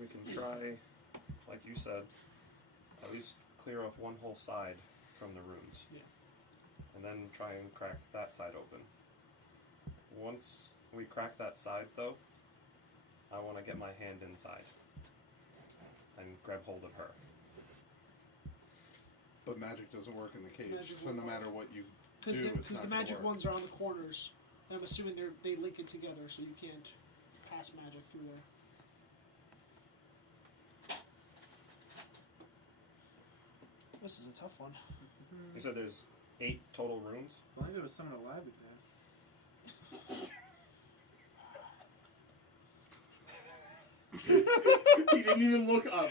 We can try, like you said, at least clear off one whole side from the runes. Yeah. And then try and crack that side open. Once we crack that side, though, I want to get my hand inside and grab hold of her. But magic doesn't work in the cage, Magic so won't no work. matter what you Because do, it's not the gonna magic work. ones are on the corners. And I'm assuming they link it together, so you can't pass magic through there. This is a tough one. You said there's 8 total runes. If only there was someone alive with this. He didn't even look up.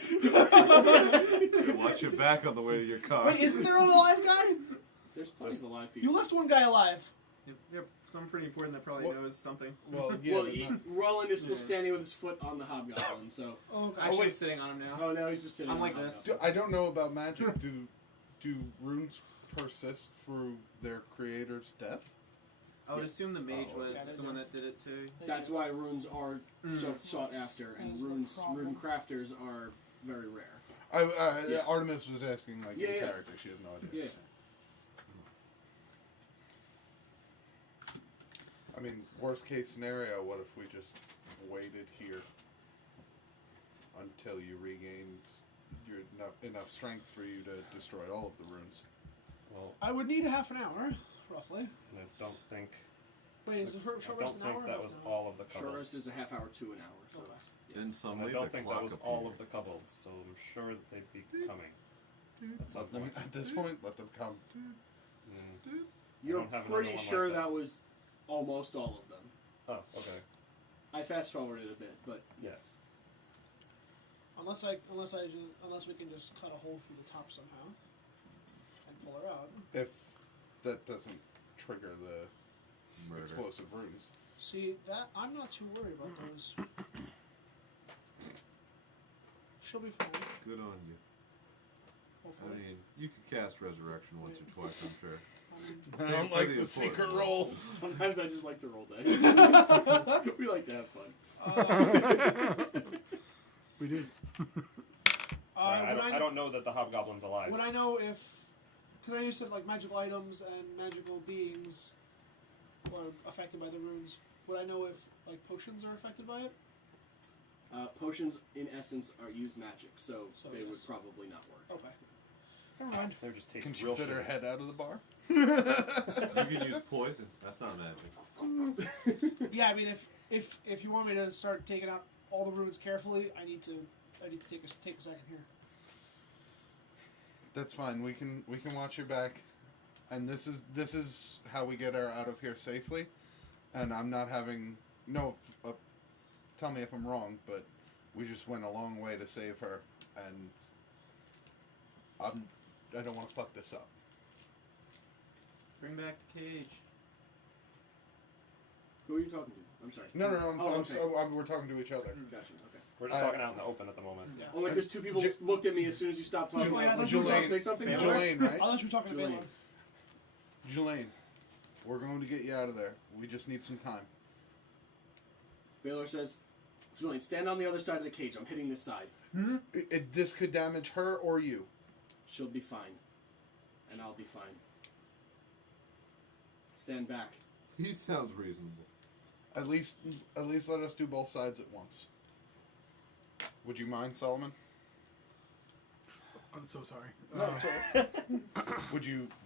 Watch your back on the way to your car. Wait, isn't there an alive guy? There's plenty of alive people. You left one guy alive. Yeah, someone pretty important that probably What? knows something. Well, yeah. Well, there's not- Roland is still Yeah. standing with his foot on the hobgoblin, so. Oh, okay. Actually, wait. I'm sitting on him now. Oh, now he's just sitting I'm on like the this. hobgoblin. I don't know about magic. Do runes persist through their creator's death? I would Yes. assume the mage Oh, was yeah, the one that did it too. That's why runes are so sought after, and That's the rune problem. crafters are very rare. Yeah. Artemis was asking like Yeah, in yeah. character. She has no idea. Yeah. I mean, worst case scenario, what if we just waited here until you regained your enough strength for you to destroy all of the runes? Well, I would need a half an hour, roughly. I don't think. Wait, is the short I rest don't an hour? think or that half was an hour? all of the Short kobolds. rest is a half hour to an hour. So. Okay. Then suddenly I don't the think clock that was all appeared. of the kobolds, so I'm sure that they'd be coming at some Let them, point. at this point, let them come. Mm. You're don't have another pretty one like sure that. that was almost all of them. Oh, okay. I fast forwarded a bit, but Yes. Unless we can just cut a hole through the top somehow and pull her out. If that doesn't trigger the Murder. explosive runes. See that I'm not too worried about those. She'll be fine. Good on you. I Hopefully. mean, you could cast resurrection once or twice, I'm sure. I Same don't for like the the important secret ones. rolls. sometimes I just like to roll dice. We like to have fun. We do. Sorry, would I don't know that the hobgoblin's alive. Would I know if? Because I used to like magical items and magical beings are affected by the runes. Would I know if like potions are affected by it? Potions, in essence, are use magic, so So they would yes. probably not work. Okay. Never mind. They're just Can tasting she real fit her shitty. head out of the bar? You can use poison. That's not magic. Yeah, I mean, if you want me to start taking out all the runes carefully, I need to take a second here. That's fine. We can watch your back, and this is how we get her out of here safely. And I'm not having tell me if I'm wrong, but we just went a long way to save her, and I don't want to fuck this up. Bring back the cage. Who are you talking to? I'm sorry. No. okay. We're talking to each other. Gotcha. Okay. We're just talking out in the open at the moment. Yeah. Only because two people just looked at me as soon as you stopped talking. Julian, I was like, Julian, "You want to say something?" Baylor? Jelaine, right? I thought you were talking to Julian. Baylor. Jelaine, we're going to get you out of there. We just need some time. Baylor says, "Julian, stand on the other side of the cage. I'm hitting this side. This could damage her or you. She'll be fine, and I'll be fine. Stand back." He sounds reasonable. At least let us do both sides at once. Would you mind, Solomon? I'm so sorry. No, it's all right.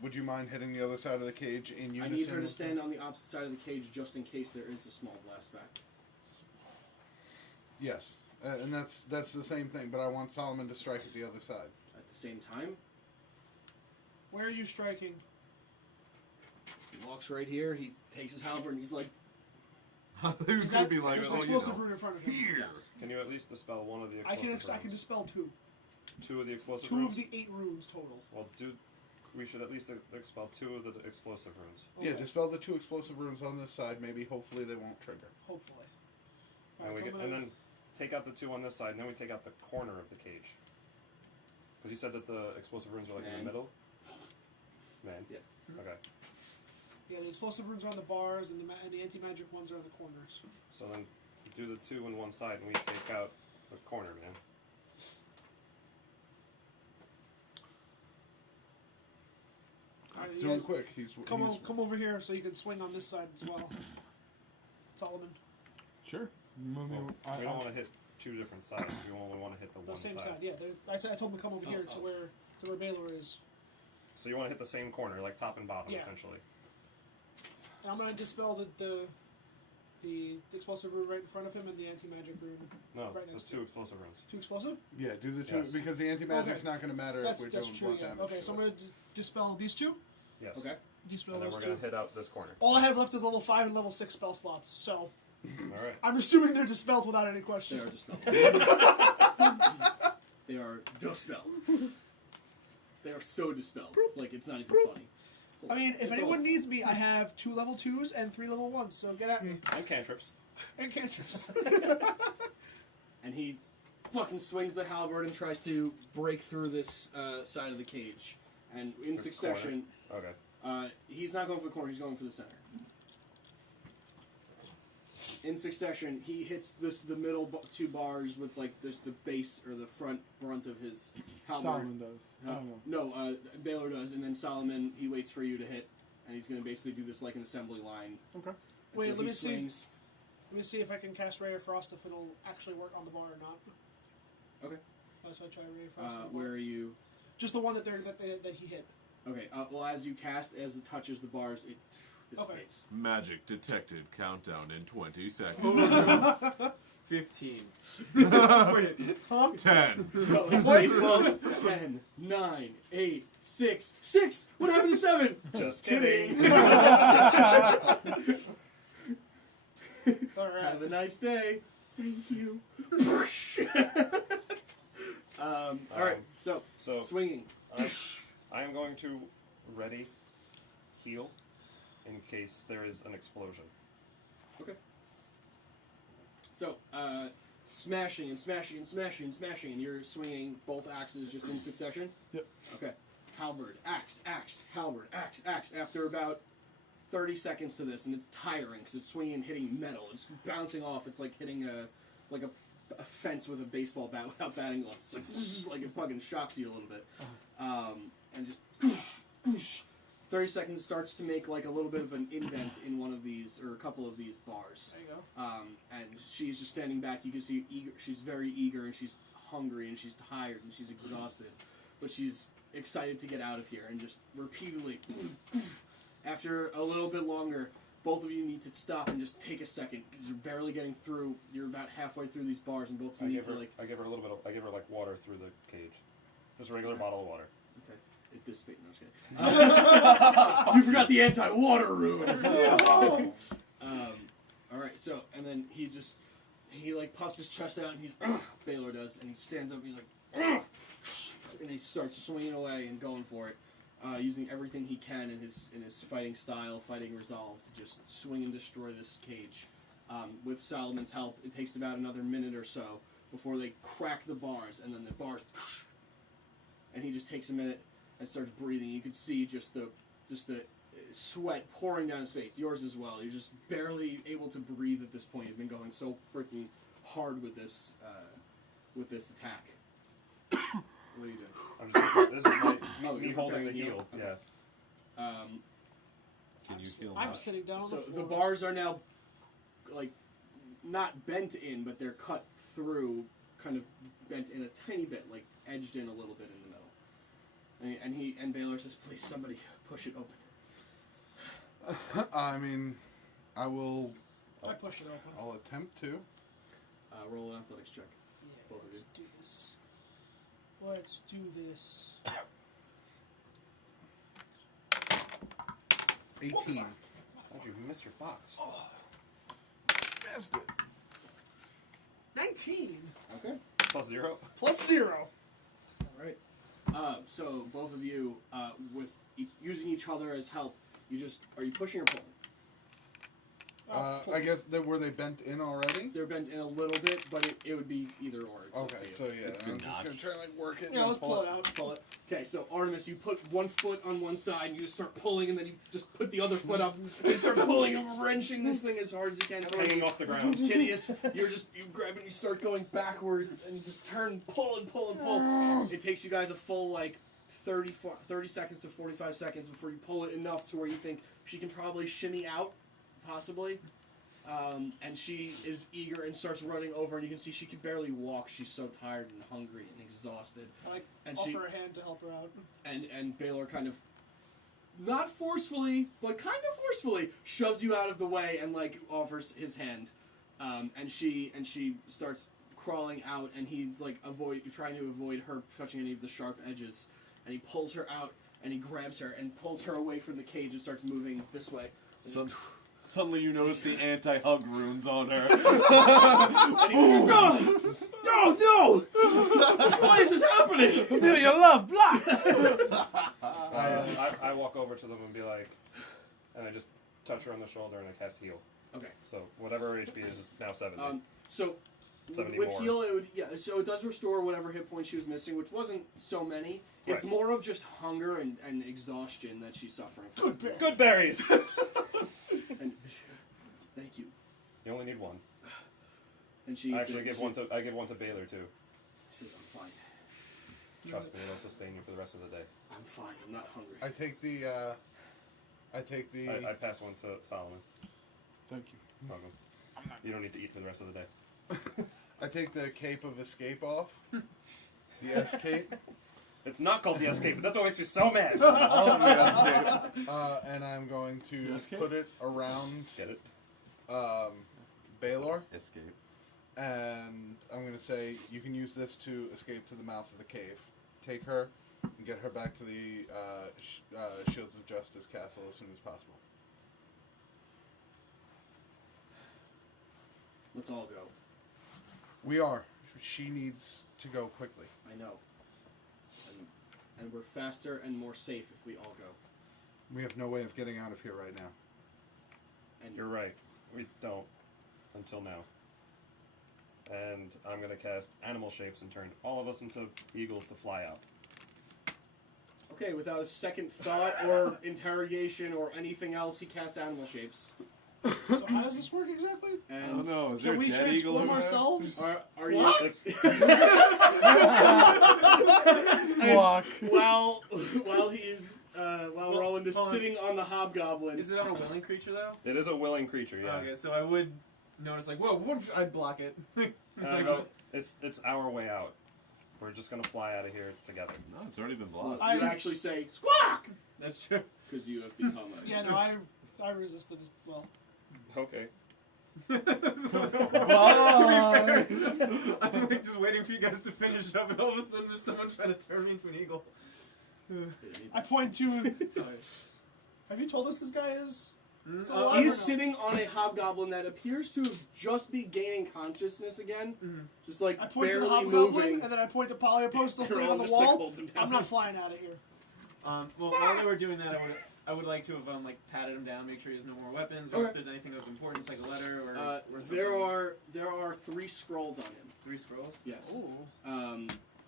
Would you mind hitting the other side of the cage in unison? I need her to with stand on the opposite side of the cage just in case there is a small blast back. Yes, and that's the same thing. But I want Solomon to strike at the other side. At the same time, Where are you striking? he walks right here. He takes his halberd and he's like, I thought he was going to be like, there's an oh, you explosive know. rune in front of him. Here. "Yes." Can you at least dispel one of the I explosive can runes? dispel two. 2 of the explosive Two runes? of the 8 runes total. Well, we should at least expel 2 of the explosive runes. Yeah, Okay. dispel the 2 explosive runes on this side. Maybe, hopefully, they won't trigger. Hopefully. And, Alright, so I'm and gonna- then take out the 2 on this side, and then we take out the corner of the cage. Because you said that the explosive runes are like in Man. the middle? Man. "Yes." Okay. Yeah, the explosive runes are on the bars, and the anti-magic ones are on the corners. So then do the 2 on one side, and we take out the corner, man. Alright, you Do it guys quick. He's come over here so you can swing on this side as well. Solomon. Sure. Move me. Well, we don't want to hit 2 different sides. We only want to hit the The one same side. side, yeah. I told him to come over here to where Baylor is. So you want to hit the same corner, like top and bottom, Yeah. essentially. And I'm gonna dispel the explosive rune right in front of him and the anti-magic rune. No, Right there's next 2 explosive runes. 2 explosive? Yeah, do the 2 Yes. because the anti-magic's Okay. not going to matter That's if we don't true. want Yeah. damage. Okay, so I'm gonna dispel these 2. Yes. Okay. You spell And then those we're two. going to hit out this corner. All I have left is level 5 and level 6 spell slots, so Alright. I'm assuming they're dispelled without any They question. are dispelled. They are dispelled. They are so dispelled. It's like it's not even funny. It's like, I mean, if it's anyone all- needs me, I have 2 level 2s and 3 level 1s, so get at me. And cantrips. And cantrips. And he fucking swings the halberd and tries to break through this side of the cage. And in The succession, Okay. he's not going for the corner, he's going for the center. In succession, he hits the middle 2 bars with like this the base or the brunt of his halberd. Solomon does. I don't know. No, Baylor does, and then Solomon, he waits for you to hit, and he's going to basically do this like an assembly line. Okay. And Wait, so let he me see. swings. Let me see if I can cast Ray of Frost, if it'll actually work on the bar or not. Okay. So I try Ray of Frost. on the Where bar. are you? Just the one that he hit. Okay, well, as you cast, as it touches the bars, it dissipates. Magic detected. Countdown in 20 seconds. 15. Wait. Huh? 10. Baseballs. 10, 9, 8, 6, 6! What happened to 7? Just kidding. Alright. Have a nice day. Thank you. Alright, so, swinging. I am going to ready heal in case there is an explosion. Okay. So, smashing and smashing and smashing and smashing, and you're swinging both axes just in succession? Yep. Okay. Halberd, axe, axe, halberd, axe, axe. After about 30 seconds to this, and it's tiring because it's swinging and hitting metal. It's bouncing off. It's like hitting a fence with a baseball bat without batting gloves. It's like, just like it fucking shocks you a little bit. And just 30 seconds starts to make like a little bit of an indent in one of these or a couple of these bars. There you go. And she's just standing back. You can see eager. She's very eager and she's hungry and she's tired and she's exhausted, but she's excited to get out of here and just repeatedly. After a little bit longer, both of you need to stop and just take a second because you're barely getting through. You're about halfway through these bars, and both of you need to like. I give her a little bit. I give her like water through the cage, just a regular bottle of water. Okay, it dissipates. No, I'm just kidding. You forgot the anti-water rule. All right, so and then he like puffs his chest out, and he Baylor does, and he stands up. And he's like, and he starts swinging away and going for it. Using everything he can in his fighting style, fighting resolve to just swing and destroy this cage. With Solomon's help, it takes about another minute or so before they crack the bars, and then the bars, and he just takes a minute and starts breathing. You can see just the sweat pouring down his face. Yours as well. You're just barely able to breathe at this point. You've been going so freaking hard with this attack. What are you doing? This is me you're holding the preparing to heal? heal. Okay. Yeah. Can you heal I'm that? sitting down on So the the floor. bars are now, like, not bent in, but they're cut through, kind of bent in a tiny bit, like edged in a little bit in the middle. And Baylor says, "Please, somebody push it open." I mean, I will. I push it open. I'll attempt to. Roll an athletics check. Yeah, Both of let's you. do this. Let's do this. 18. How'd you miss your box? Missed it. 19 Okay. Plus 0. plus 0. All right. So both of you, with using each other as help, are you pushing or pulling? I guess were they bent in already? They're bent in a little bit, but it would be either or. It's up to Okay, you. so yeah, It's I'm good. just gonna try and like work it. Yeah, and let's pull it out. Pull it. Okay, so Artemis, you put one foot on one side, and you just start pulling, and then you just put the other foot up, and you start pulling and wrenching this thing as hard as you can. Hanging off the ground. Kitteus, you grab it, and you start going backwards, and you just turn, pull and pull and pull. It takes you guys a full like 30 seconds to 45 seconds before you pull it enough to where you think she can probably shimmy out, possibly. And she is eager and starts running over, and you can see she can barely walk. She's so tired and hungry and exhausted. I And offer a hand to help her out. And Baylor kind of, not forcefully, but kind of forcefully, shoves you out of the way and like offers his hand. And she starts crawling out, and he's like trying to avoid her touching any of the sharp edges. And he pulls her out, and he grabs her and pulls her away from the cage and starts moving this way. And Suddenly you notice the anti-hug runes on her. no! Why is this happening? Amelia, love, blocked! I walk over to them and be like, and I just touch her on the shoulder and I cast heal. Okay. So whatever her HP is now 70. So 70 with more. heal, so it does restore whatever hit points she was missing, which wasn't so many. It's Right. more of just hunger and exhaustion that she's suffering from. Good berries! And, thank you. You only need one. And she I eats actually it, give one to Baylor too. She says, I'm fine. Trust me, it'll sustain you for the rest of the day. I'm fine. I'm not hungry. I take the. I pass one to Solomon. Thank you. Welcome. You don't need to eat for the rest of the day. I take the cape of escape off. The escape. It's not called the escape, but that's what makes me so mad. And I'm going to Escape? put it around Get it? Baylor, Escape. and I'm going to say you can use this to escape to the mouth of the cave. Take her and get her back to the Shields of Justice castle as soon as possible. Let's all go. We are. She needs to go quickly. I know. And we're faster and more safe if we all go. We have no way of getting out of here right now. And You're right. We don't. Until now. And I'm going to cast animal shapes and turn all of us into eagles to fly out. Okay, without a second thought or interrogation or anything else, he casts animal shapes. So how does this work exactly? I And don't know. Is there Can a we dead eagle transform over there? ourselves? are you It's, Squawk. while he's while Roland is hold on. sitting on the hobgoblin. Is it on a willing creature though? it is a willing creature, yeah. Okay, so I would notice like, whoa, what if I'd block it? And I go, it's our way out. We're just going to fly out of here together. No, it's already been Well, blocked. you actually say squawk That's true. because you have become a Yeah, no, I resisted as well. Okay. To be fair, I'm like just waiting for you guys to finish up, and all of a sudden there's someone trying to turn me into an eagle. I point to. Have you told us this guy is? Still alive or He's no? sitting on a hobgoblin that appears to just be gaining consciousness again, just like I point to barely the hobgoblin, moving. and then I point to Polyopose still sitting on the Just, like, wall. holds him down. I'm not flying out of here. Well, while they were doing that, I would like to have like patted him down, make sure he has no more weapons, or Okay. if there's anything of importance, like a letter or. There are 3 scrolls on him. 3 scrolls. Yes. Ooh.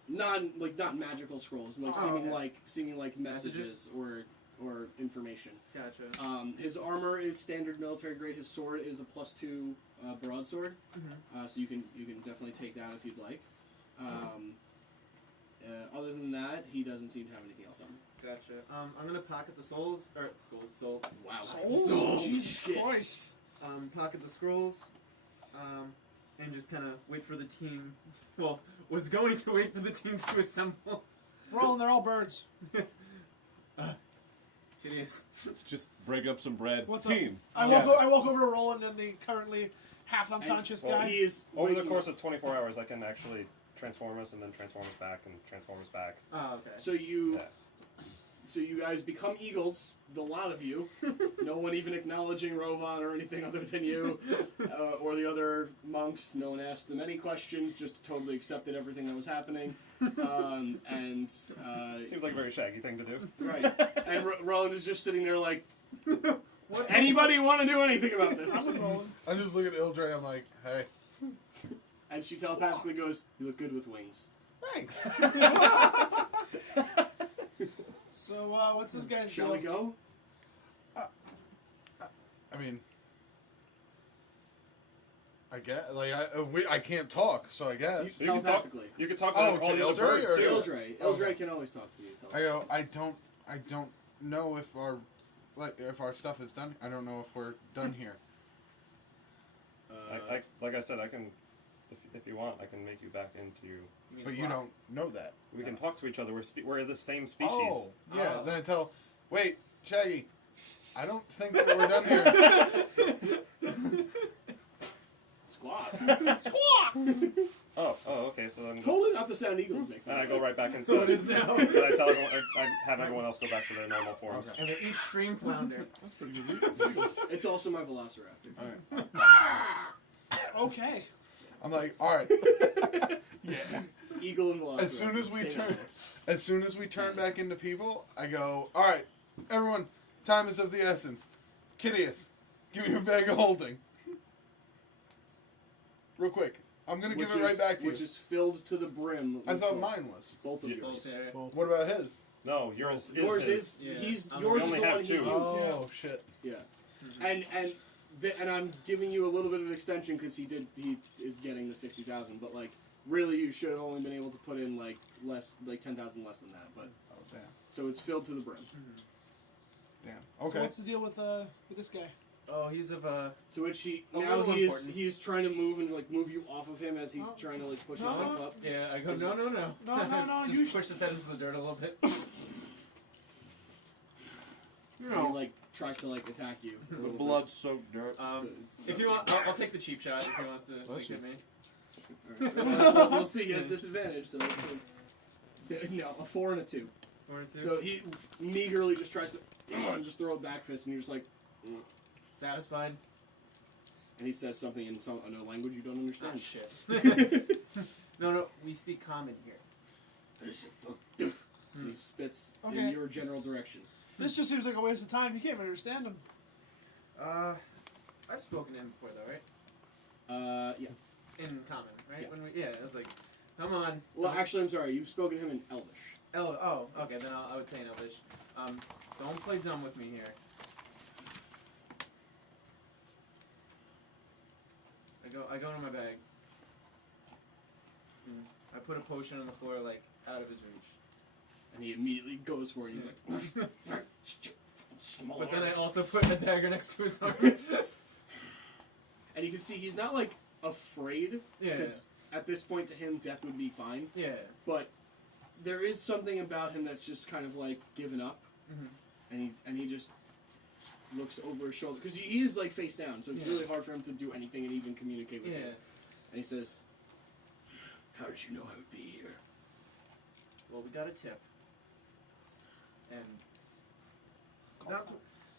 Not magical scrolls, like seeming okay. like messages or information. Gotcha. His armor is standard military grade. His sword is a +2 broadsword, so you can definitely take that if you'd like. Other than that, he doesn't seem to have anything else on him. Gotcha. I'm gonna pocket the souls. Wow. Oh, Jesus Christ. Pocket the scrolls. And just kind of wait for the team. Well, was going to wait for the team to assemble. Roland, they're all birds. Kitteus. Let's just break up some bread. What's Team. I walk over to Roland and the currently half unconscious Well, guy. He is Over the waking course up. of 24 hours, I can actually transform us and then transform us back and transform us back. Oh, okay. So you Yeah. So you guys become eagles, the lot of you. No one even acknowledging Rovan or anything other than you, or the other monks. No one asked them any questions, just totally accepted everything that was happening. Seems like a very Shaggy thing to do. Right. And Roland is just sitting there like, anybody want to do anything about this? I'm with Roland. I just look at Ildre, I'm like, hey, And she telepathically goes, you look good with wings. thanks. So, what's this guy's Shall we go? I mean, I guess, like, I can't talk, so I guess. You can talk. Telepathically. You can talk to Oh, all to the other Ildre birds or- too. Ildre. Ildre Okay. can always talk to you. I go, I don't know if our stuff is done. I don't know if we're done here. Like I said, I can, if you want, I can make you back into you. But you don't know that. We can talk to each other. We're the same species. Oh, yeah. Then I tell, wait, Shaggy, I don't think that we're done here. Squawk. Oh, okay. So then, Totally not the sound eagles make. and I go right back into So it is now. And I tell everyone, I have everyone else go back to their normal forms. And they're each stream flounder. That's pretty good. It's also my Velociraptor. All right. Okay. I'm like, all right. Yeah. Eagle and Velociraptor. As soon as we turn back into people, I go, all right, everyone, time is of the essence. Kitteus, give me your bag of holding. Real quick. I'm going to give it right back to you. Which is filled to the brim. I with thought both- mine was. Both of Yeah, yours. both, What about his? No, yours is Yours his. is Yeah. he's We yours is only the have one he two. used. Oh, shit. Yeah, and I'm giving you a little bit of extension because he is getting the 60,000, but like really you should have only been able to put in like 10,000 less than that, but Oh, damn. so it's filled to the brim. Damn. So Okay. what's the deal with this guy? Oh, he's of To which he A now little he is importance. he's trying to move and like move you off of him as he's Oh. trying to like push No. himself up. Yeah, I go, no. No, Just you push his head into the dirt a little bit. And he like tries to like attack you. a The little bit. blood-soaked dirt. So If you want, I'll take the cheap shot if he wants to Bless look at me. Alright, we'll see. He has disadvantage, so no, a 4 and a 2. 4 and 2. So he meagerly just tries to just throw a back fist, and you're just like, Satisfied. and he says something in a language you don't Oh understand. shit. No, we speak common here. And he spits Okay. in your general direction. This just seems like a waste of time. You can't even understand him. I've spoken to him before though, right? Yeah. In common, right? Yeah. When I was like, come on. Well, actually, I'm sorry. You've spoken to him in Elvish. Oh, okay, then I would say in Elvish. Don't play dumb with me here. I go into my bag. I put a potion on the floor, like, out of his reach. And he immediately goes for it. He's like, small But then I arms. also put a dagger next to his arm. And you can see he's not like afraid. Yeah. Because at this point to him, death would be fine. Yeah. But there is something about him that's just kind of like given up. Mhm. And he just looks over his shoulder because he is like face down, so it's Yeah. really hard for him to do anything and even communicate with Yeah. you. And he says, "How did you know I would be here?" Well, we got a tip. And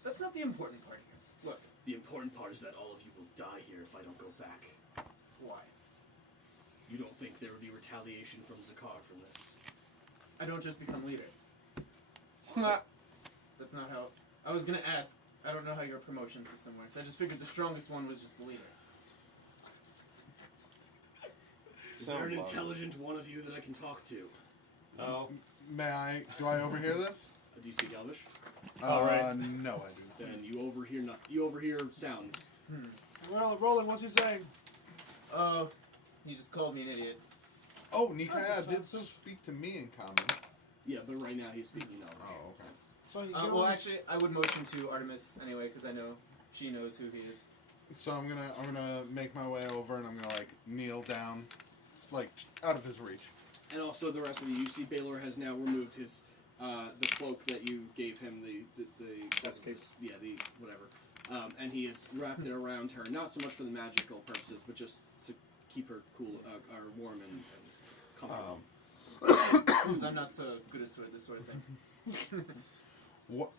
that's not the important part here. Look, The important part is that all of you will die here if I don't go back. why? You don't think there would be retaliation from Zakar for this? I don't just become leader. That's not how. I was gonna ask. I don't know how your promotion system works. I just figured the strongest one was just the leader. Is there an intelligent one of you that I can talk to? No. Do I overhear this? Do you speak Elvish? right. No, I do. Then you overhear you overhear sounds. Well, Roland, what's he saying? Oh, he just called me an idiot. Oh, That's Nikaya did offensive. speak to me in common. Yeah, but right now he's speaking Elvish. Oh, okay. So he Well, actually, I would motion to Artemis anyway because I know she knows who he is. So I'm gonna make my way over and I'm gonna like kneel down, it's like out of his reach. And also the rest of you see Baylor has now removed his the cloak that you gave him, the whatever, and he has wrapped it around her, not so much for the magical purposes, but just to keep her cool or warm and comfortable. Because I'm not so good at this sort of thing. What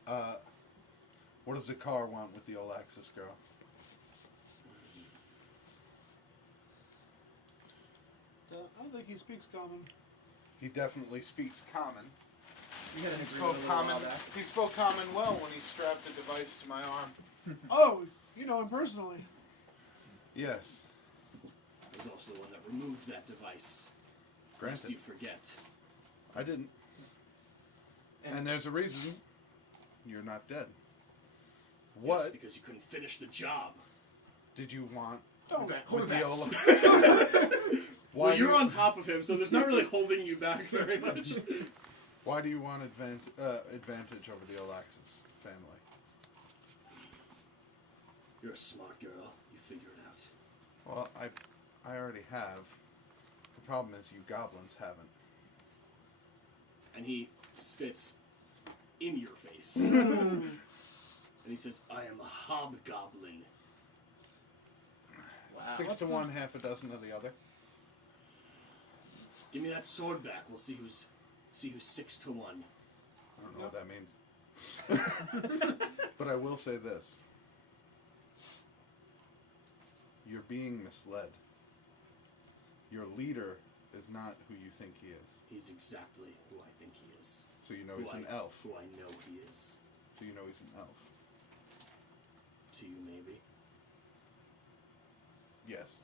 does the car want with the old Axis girl? I don't think he speaks common. He definitely speaks common. We had an He agreement spoke a little common. while back. He spoke common well when he strapped a device to my arm. Oh, you know him personally. Yes, I was also the one that removed that device. Lest granted, you forget. I didn't. And there's a reason you're not dead. Yes, What because you couldn't finish the job. did you want Don't with the old? Well, do you're you- on top of him, so there's not really holding you back very much. Why do you want advantage over the old Axis family? You're a smart girl. You figure it out. Well, I already have. The problem is you goblins haven't. And he spits in your face. And he says, "I am a hobgoblin." Wow. 6 to one, half a dozen of the other. Give me that sword back. We'll see who's 6 to 1. I don't know what that means. But I will say this. You're being misled. Your leader is not who you think he is. He's exactly who I think he is. So you know he's an elf. Who I know he is. So you know he's an elf. To you, maybe. Yes.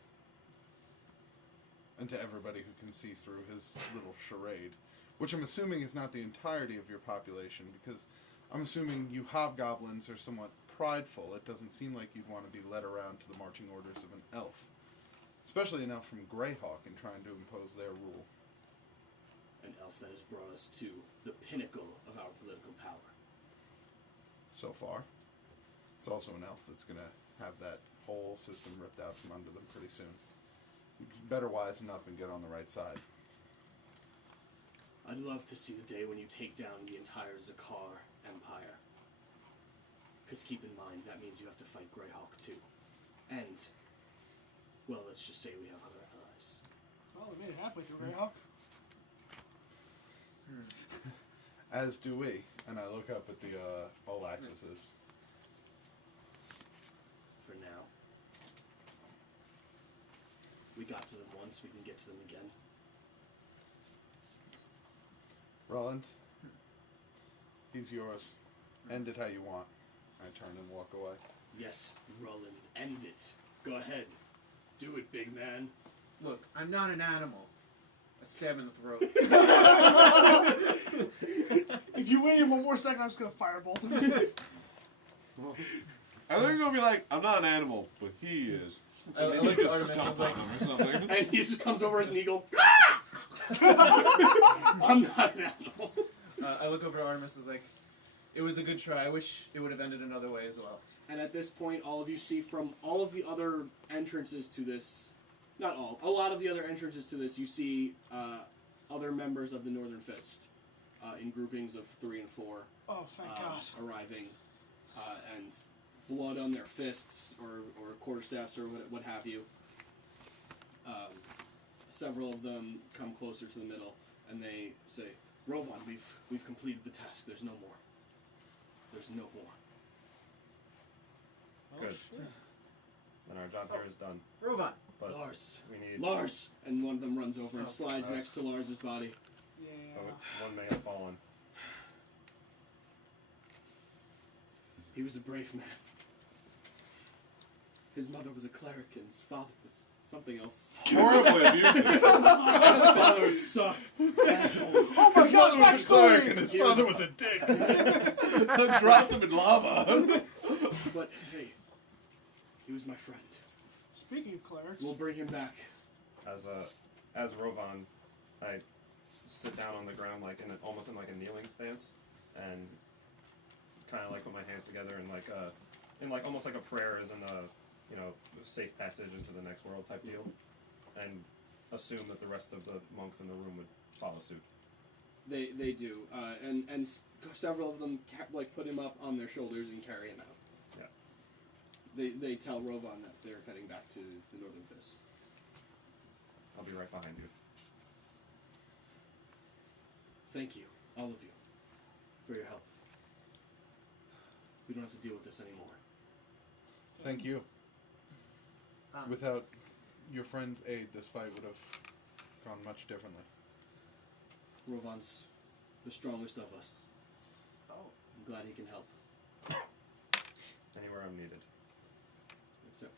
And to everybody who can see through his little charade. Which I'm assuming is not the entirety of your population, because I'm assuming you hobgoblins are somewhat prideful. It doesn't seem like you'd want to be led around to the marching orders of an elf. Especially an elf from Greyhawk and trying to impose their rule. An elf that has brought us to the pinnacle of our political power. So far. It's also an elf that's going to have that whole system ripped out from under them pretty soon. You better wisen up and get on the right side. I'd love to see the day when you take down the entire Zakar Empire. Because keep in mind, that means you have to fight Greyhawk too. And, well, let's just say we have other allies. Well, we made it halfway through Greyhawk. As do we. And I look up at the all axes. For now. We got to them once, we can get to them again. Ruland, he's yours. End it how you want. I turn and walk away. Yes, Ruland, end it. Go ahead. Do it, big man. Look, I'm not an animal. A stab in the throat. If you wait one more second, I'm just gonna firebolt him. I think you're gonna be like, I'm not an animal, but he is. I look at Artemis and I was like, or something. And he just comes over as an eagle. I'm not an animal. I look over at Artemis and I was like, it was a good try. I wish it would have ended another way as well. And at this point, all of you see from all of the other entrances to this, not all, a lot of the other entrances to this, you see other members of the Northern Fist in groupings of 3 and 4 Oh, thank God. arriving, and blood on their fists or quarterstaffs or what have you. Several of them come closer to the middle, and they say, Rovan, we've completed the task. There's no more. There's no more. Good. Then our job here is done. Rovan. But Lars! we need Lars! And one of them runs over and slides Lars. next to Lars's body. Yeah. one may have fallen. He was a brave man. His mother was a cleric and his father was something else. Horribly abusive. His father sucked. Assholes. Oh my His God, mother was a cleric and his He father was- was a dick. Dropped him in lava. But hey, he was my friend. Speaking of clerics, We'll bring him back. As Rovan, I sit down on the ground almost in like a kneeling stance, and kind of like put my hands together and almost like a prayer is in a safe passage into the next world type deal, and assume that the rest of the monks in the room would follow suit. They do, and several of them put him up on their shoulders and carry him out. Yeah. They tell Rovan that they're heading back to the Northern Fist. I'll be right behind you. Thank you, all of you, for your help. We don't have to deal with this anymore. Thank you. Um, Without your friend's aid, this fight would have gone much differently. Rovan's the strongest of us. oh. I'm glad he can help, Anywhere I'm needed.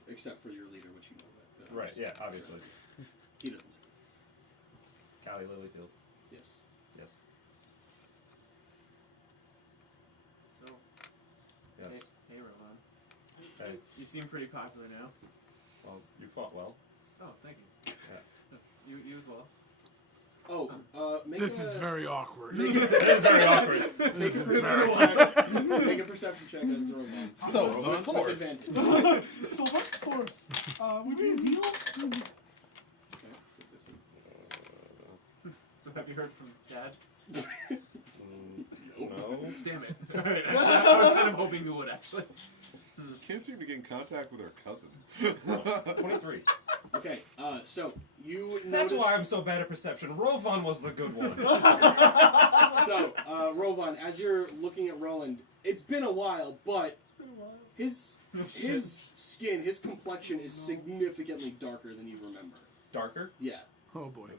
except for your leader, which you know that. but I'm Right, just- yeah, obviously. He doesn't. Callie Lilyfield. Yes. Yes. So, Yes. hey Rovan. Hey. You seem pretty popular now. Well, you fought well. Oh, thank you. Yeah. You as well. Oh, make This a is very awkward. make It is very awkward. make a perception check. Make a perception check as Rovan. So, the With fourth. advantage. So what's the fourth? We made a deal? Okay, So have you heard from Dad? No. Damn it. Alright, actually, I was kind of hoping you would, actually. Can't seem to get in contact with her cousin. 23. Okay, so you That's notice... why I'm so bad at perception. Rovan was the good one. So, Rovan, as you're looking at Ruland, it's been a while, but It's been a while. his skin, his complexion is significantly darker than you remember. Darker? Yeah. Oh boy.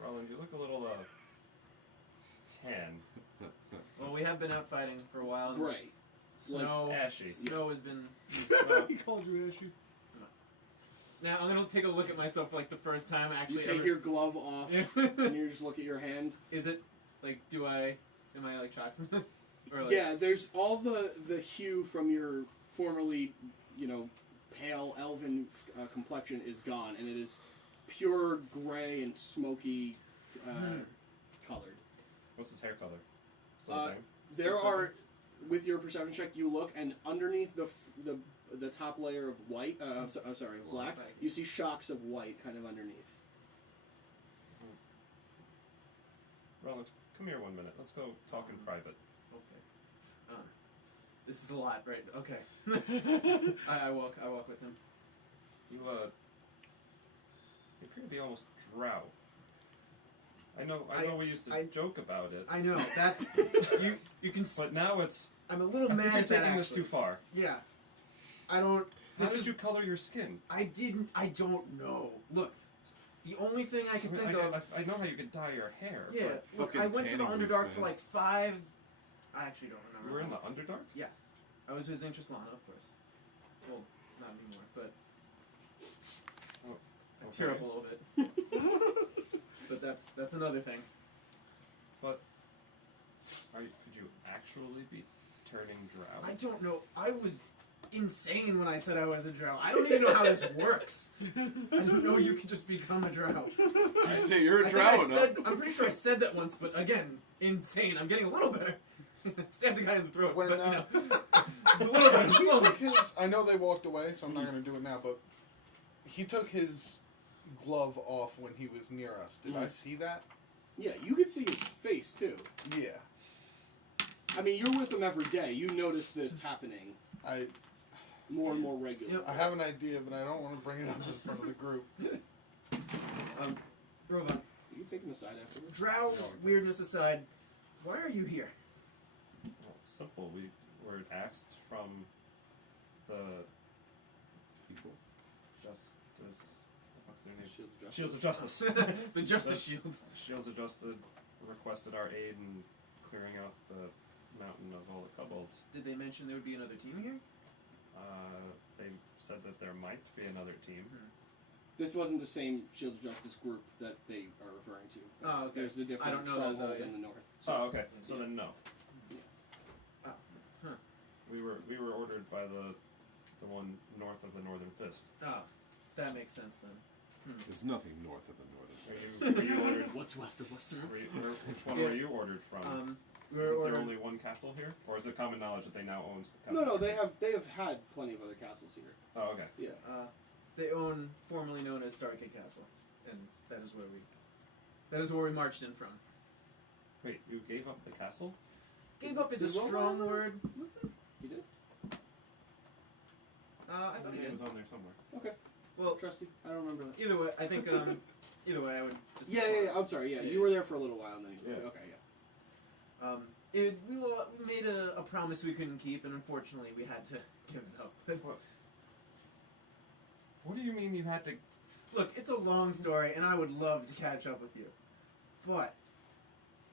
Roland, you look a little, tan. Well, we have been out fighting for a while. Gray. Snow. Ashy. Snow has been. He called you Ashy. Now I'm gonna take a look at myself for like the first time. Actually, You take your glove off, and you just look at your hand. Is it like? Am I like shy from it? Or like, Yeah, there's all the hue from your formerly, pale elven complexion is gone, and it is pure gray and smoky colored. What's his hair color? Still the same? There are, with your perception check, you look, and underneath the top layer of white, black, you see shocks of white kind of underneath. Roland, come here 1 minute. Let's go talk in private. Okay. This is a lot, right? Okay. I walk with him. You appear to be almost drow. I know we used to joke about it. I know. That's you can. But now it's. I'm a little I think mad you're at that. taking this Actually. too far. Yeah. I don't. How This did is. you color your skin? I don't know. Look, the only thing I can think of. I know how you could dye your hair. Yeah. But Look, Fucking I went to the tanning Underdark booths, for man. like 5. I actually don't remember. you were in the Underdark? Yes. I was visiting Trislana, of course. Well, not anymore, but. Oh, I tear up a little bit. But that's another thing. But could you actually be turning drow? I don't know. I was insane when I said I was a drow. I don't even know how this works. I don't know you can just become a drow. You say you're a I think drow I enough. said, I'm pretty sure I said that once, but again, insane. I'm getting a little better. Stabbed the guy in the throat. When, but, a little bit, he slowly. took his, I know they walked away, so I'm not going to do it now, but he took his glove off when he was near us. Did I see that? Yeah, you could see his face too. Yeah. I mean, you're with him every day. You notice this happening I more and more regularly. I have an idea, but I don't want to bring it up in front of the group. Rovan, You can take him aside afterwards. drow weirdness aside, why are you here? Well, simple. We were axed from the People. Justice. The fuck's their name? Shields of Justice. Shields of Justice. The Justice Shields. Shields of Justice requested our aid in clearing out the mountain of all the kobolds. Did they mention there would be another team here? They said that there might be another team. This wasn't the same Shields of Justice group that they are referring to. Oh, okay. There's a I different don't know that, stronghold though, in the north. Oh, okay. So Yeah. then no. Huh. We were ordered by the one north of the Northern Fist. Oh, that makes sense then. There's nothing north of the northern. Were you ordered? What's west of Western? Which one were you ordered from? We Is were there ordered. only one castle here, or is it common knowledge that they now own? The No, castle? they have had plenty of other castles here. Oh, okay. Yeah. They own formerly known as Stargate Castle, and that is where we marched in from. Wait, you gave up the castle? Gave up is a Did Rovan strong know? word. You did? I I thought think he it did. was on there somewhere. Okay. Well, Trusty. I don't remember that. either way, I think either way I would just. Yeah. I'm sorry. Yeah, you were there for a little while, and then you. Yeah. Okay. Yeah. We made a promise we couldn't keep, and unfortunately we had to give it up. What do you mean you had to? Look, it's a long story, and I would love to catch up with you, but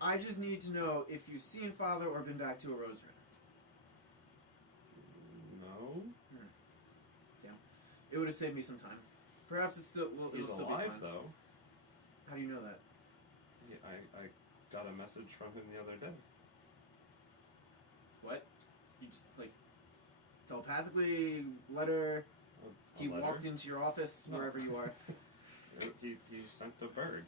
I just need to know if you've seen Father or been back to a Rose Ring. No. It would have saved me some time. Perhaps it's still. Well, He's it'll still alive be fine. though. How do you know that? I got a message from him the other day. What? You just like telepathically letter. A He letter? walked into your office No. wherever you are. He sent a bird.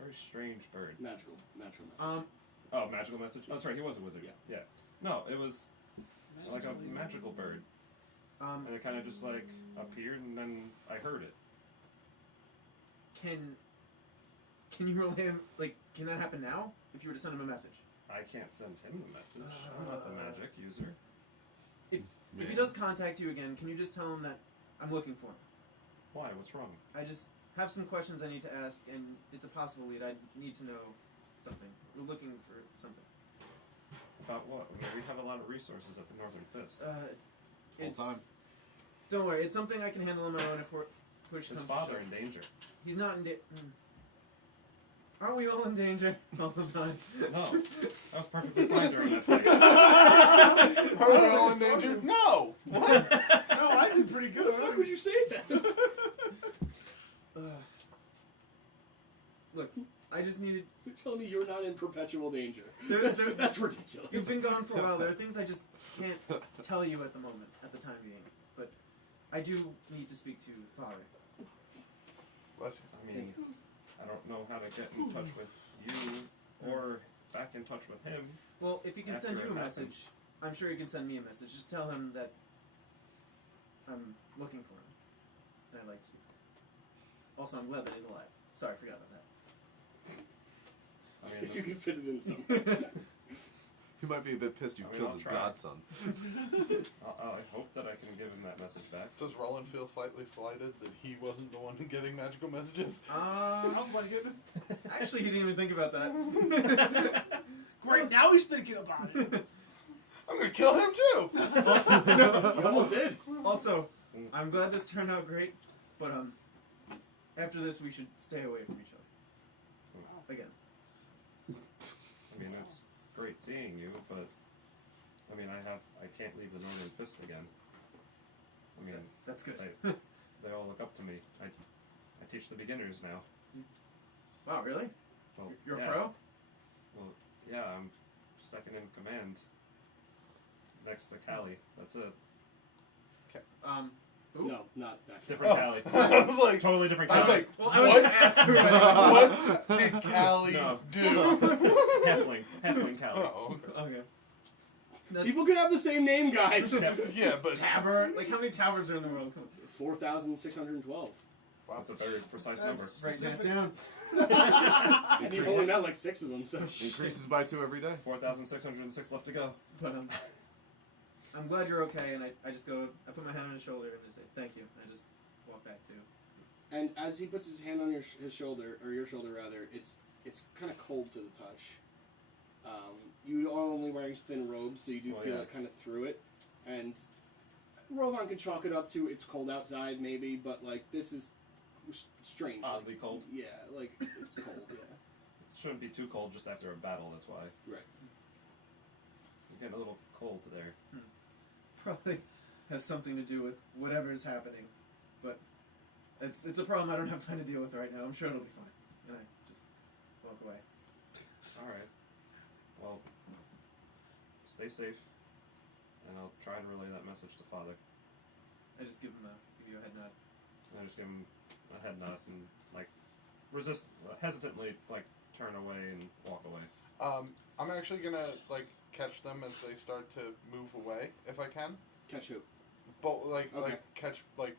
Very strange bird. Magical message. Oh, magical message. Oh, that's right. He was a wizard. Yeah. No, it was like a magical bird, and it kind of just like appeared, and then I heard it. Can you relay him? Like, can that happen now? If you were to send him a message. I can't send him the message. I'm not the magic user. does contact you again, can you just tell him that I'm looking for him? Why? What's wrong? I just have some questions I need to ask, and it's a possible lead. I need to know something. We're looking for something. About what? I mean, we have a lot of resources at the Northern Fist. It's time. Don't worry, it's something I can handle on my own if push His comes father to in shove. danger. He's not in danger. Aren't we all in danger all the time? No, I was perfectly fine during that fight. Are we all in danger? No. What? No, I did pretty How good. the fuck would you say that? Look, I just needed. You're telling me you're not in perpetual danger. That's ridiculous. You've been gone for a while. There are things I just can't tell you at the moment, at the time being. But I do need to speak to Father. Bless I mean, I don't know how to get in touch with you or back in touch with him. Well, if he can After send you it a happens. message, I'm sure he can send me a message. Just tell him that I'm looking for him. And I'd like to speak. Also, I'm glad that he's alive. Sorry, I forgot about that. I mean, If you can fit it in somewhere. He might be a bit pissed you I mean, killed I'll his try. godson. I hope that I can give him that message back. Does Ruland feel slightly slighted that he wasn't the one getting magical messages? Sounds like it. Actually, he didn't even think about that. Great, now he's thinking about it. I'm gonna kill him too. You almost did. Also, I'm glad this turned out great, but after this we should stay away from each other. Again. I mean, it's great seeing you, but I mean, I can't leave the Northern Fist again. I mean, That's good. they all look up to me. I teach the beginners now. Wow, really? Well, You're yeah. a pro? Well, yeah, I'm second in command. Next to Callie. That's it. Who? No, not that. Different Callie. I was like, Totally different I was Callie. like, Well, I was what? gonna ask who. What did Callie No. do? Halfling Callie. Oh, Okay. People can have the same name, guys. yeah, but Tabard? Like, how many tabards are in the world? Come on. 4,612. wow, That's a very precise number. Write that down. And you've only met like 6 of them, so. Increases by 2 every day. 4,606 left to go. But I'm glad you're okay, and I just go, I put my hand on his shoulder and I say, thank you, and I just walk back to. And as he puts his hand on his shoulder, or your shoulder rather, it's kind of cold to the touch. You are only wearing thin robes, so you do Oh, feel yeah. it kind of through it. And Rovan can chalk it up to it's cold outside, maybe, but like this is strange. Oddly like, cold. Yeah, like it's cold. Yeah. It shouldn't be too cold just after a battle, that's why. Right. You're getting a little cold there. Probably has something to do with whatever is happening, but it's a problem I don't have time to deal with right now. I'm sure it'll be fine. And I just walk away. Alright. Well, stay safe, and I'll try to relay that message to Father. I just give you a head nod. And I just give him a head nod and, like, hesitantly, like, turn away and walk away. I'm actually gonna like catch them as they start to move away if I can. Catch who? But like catch like.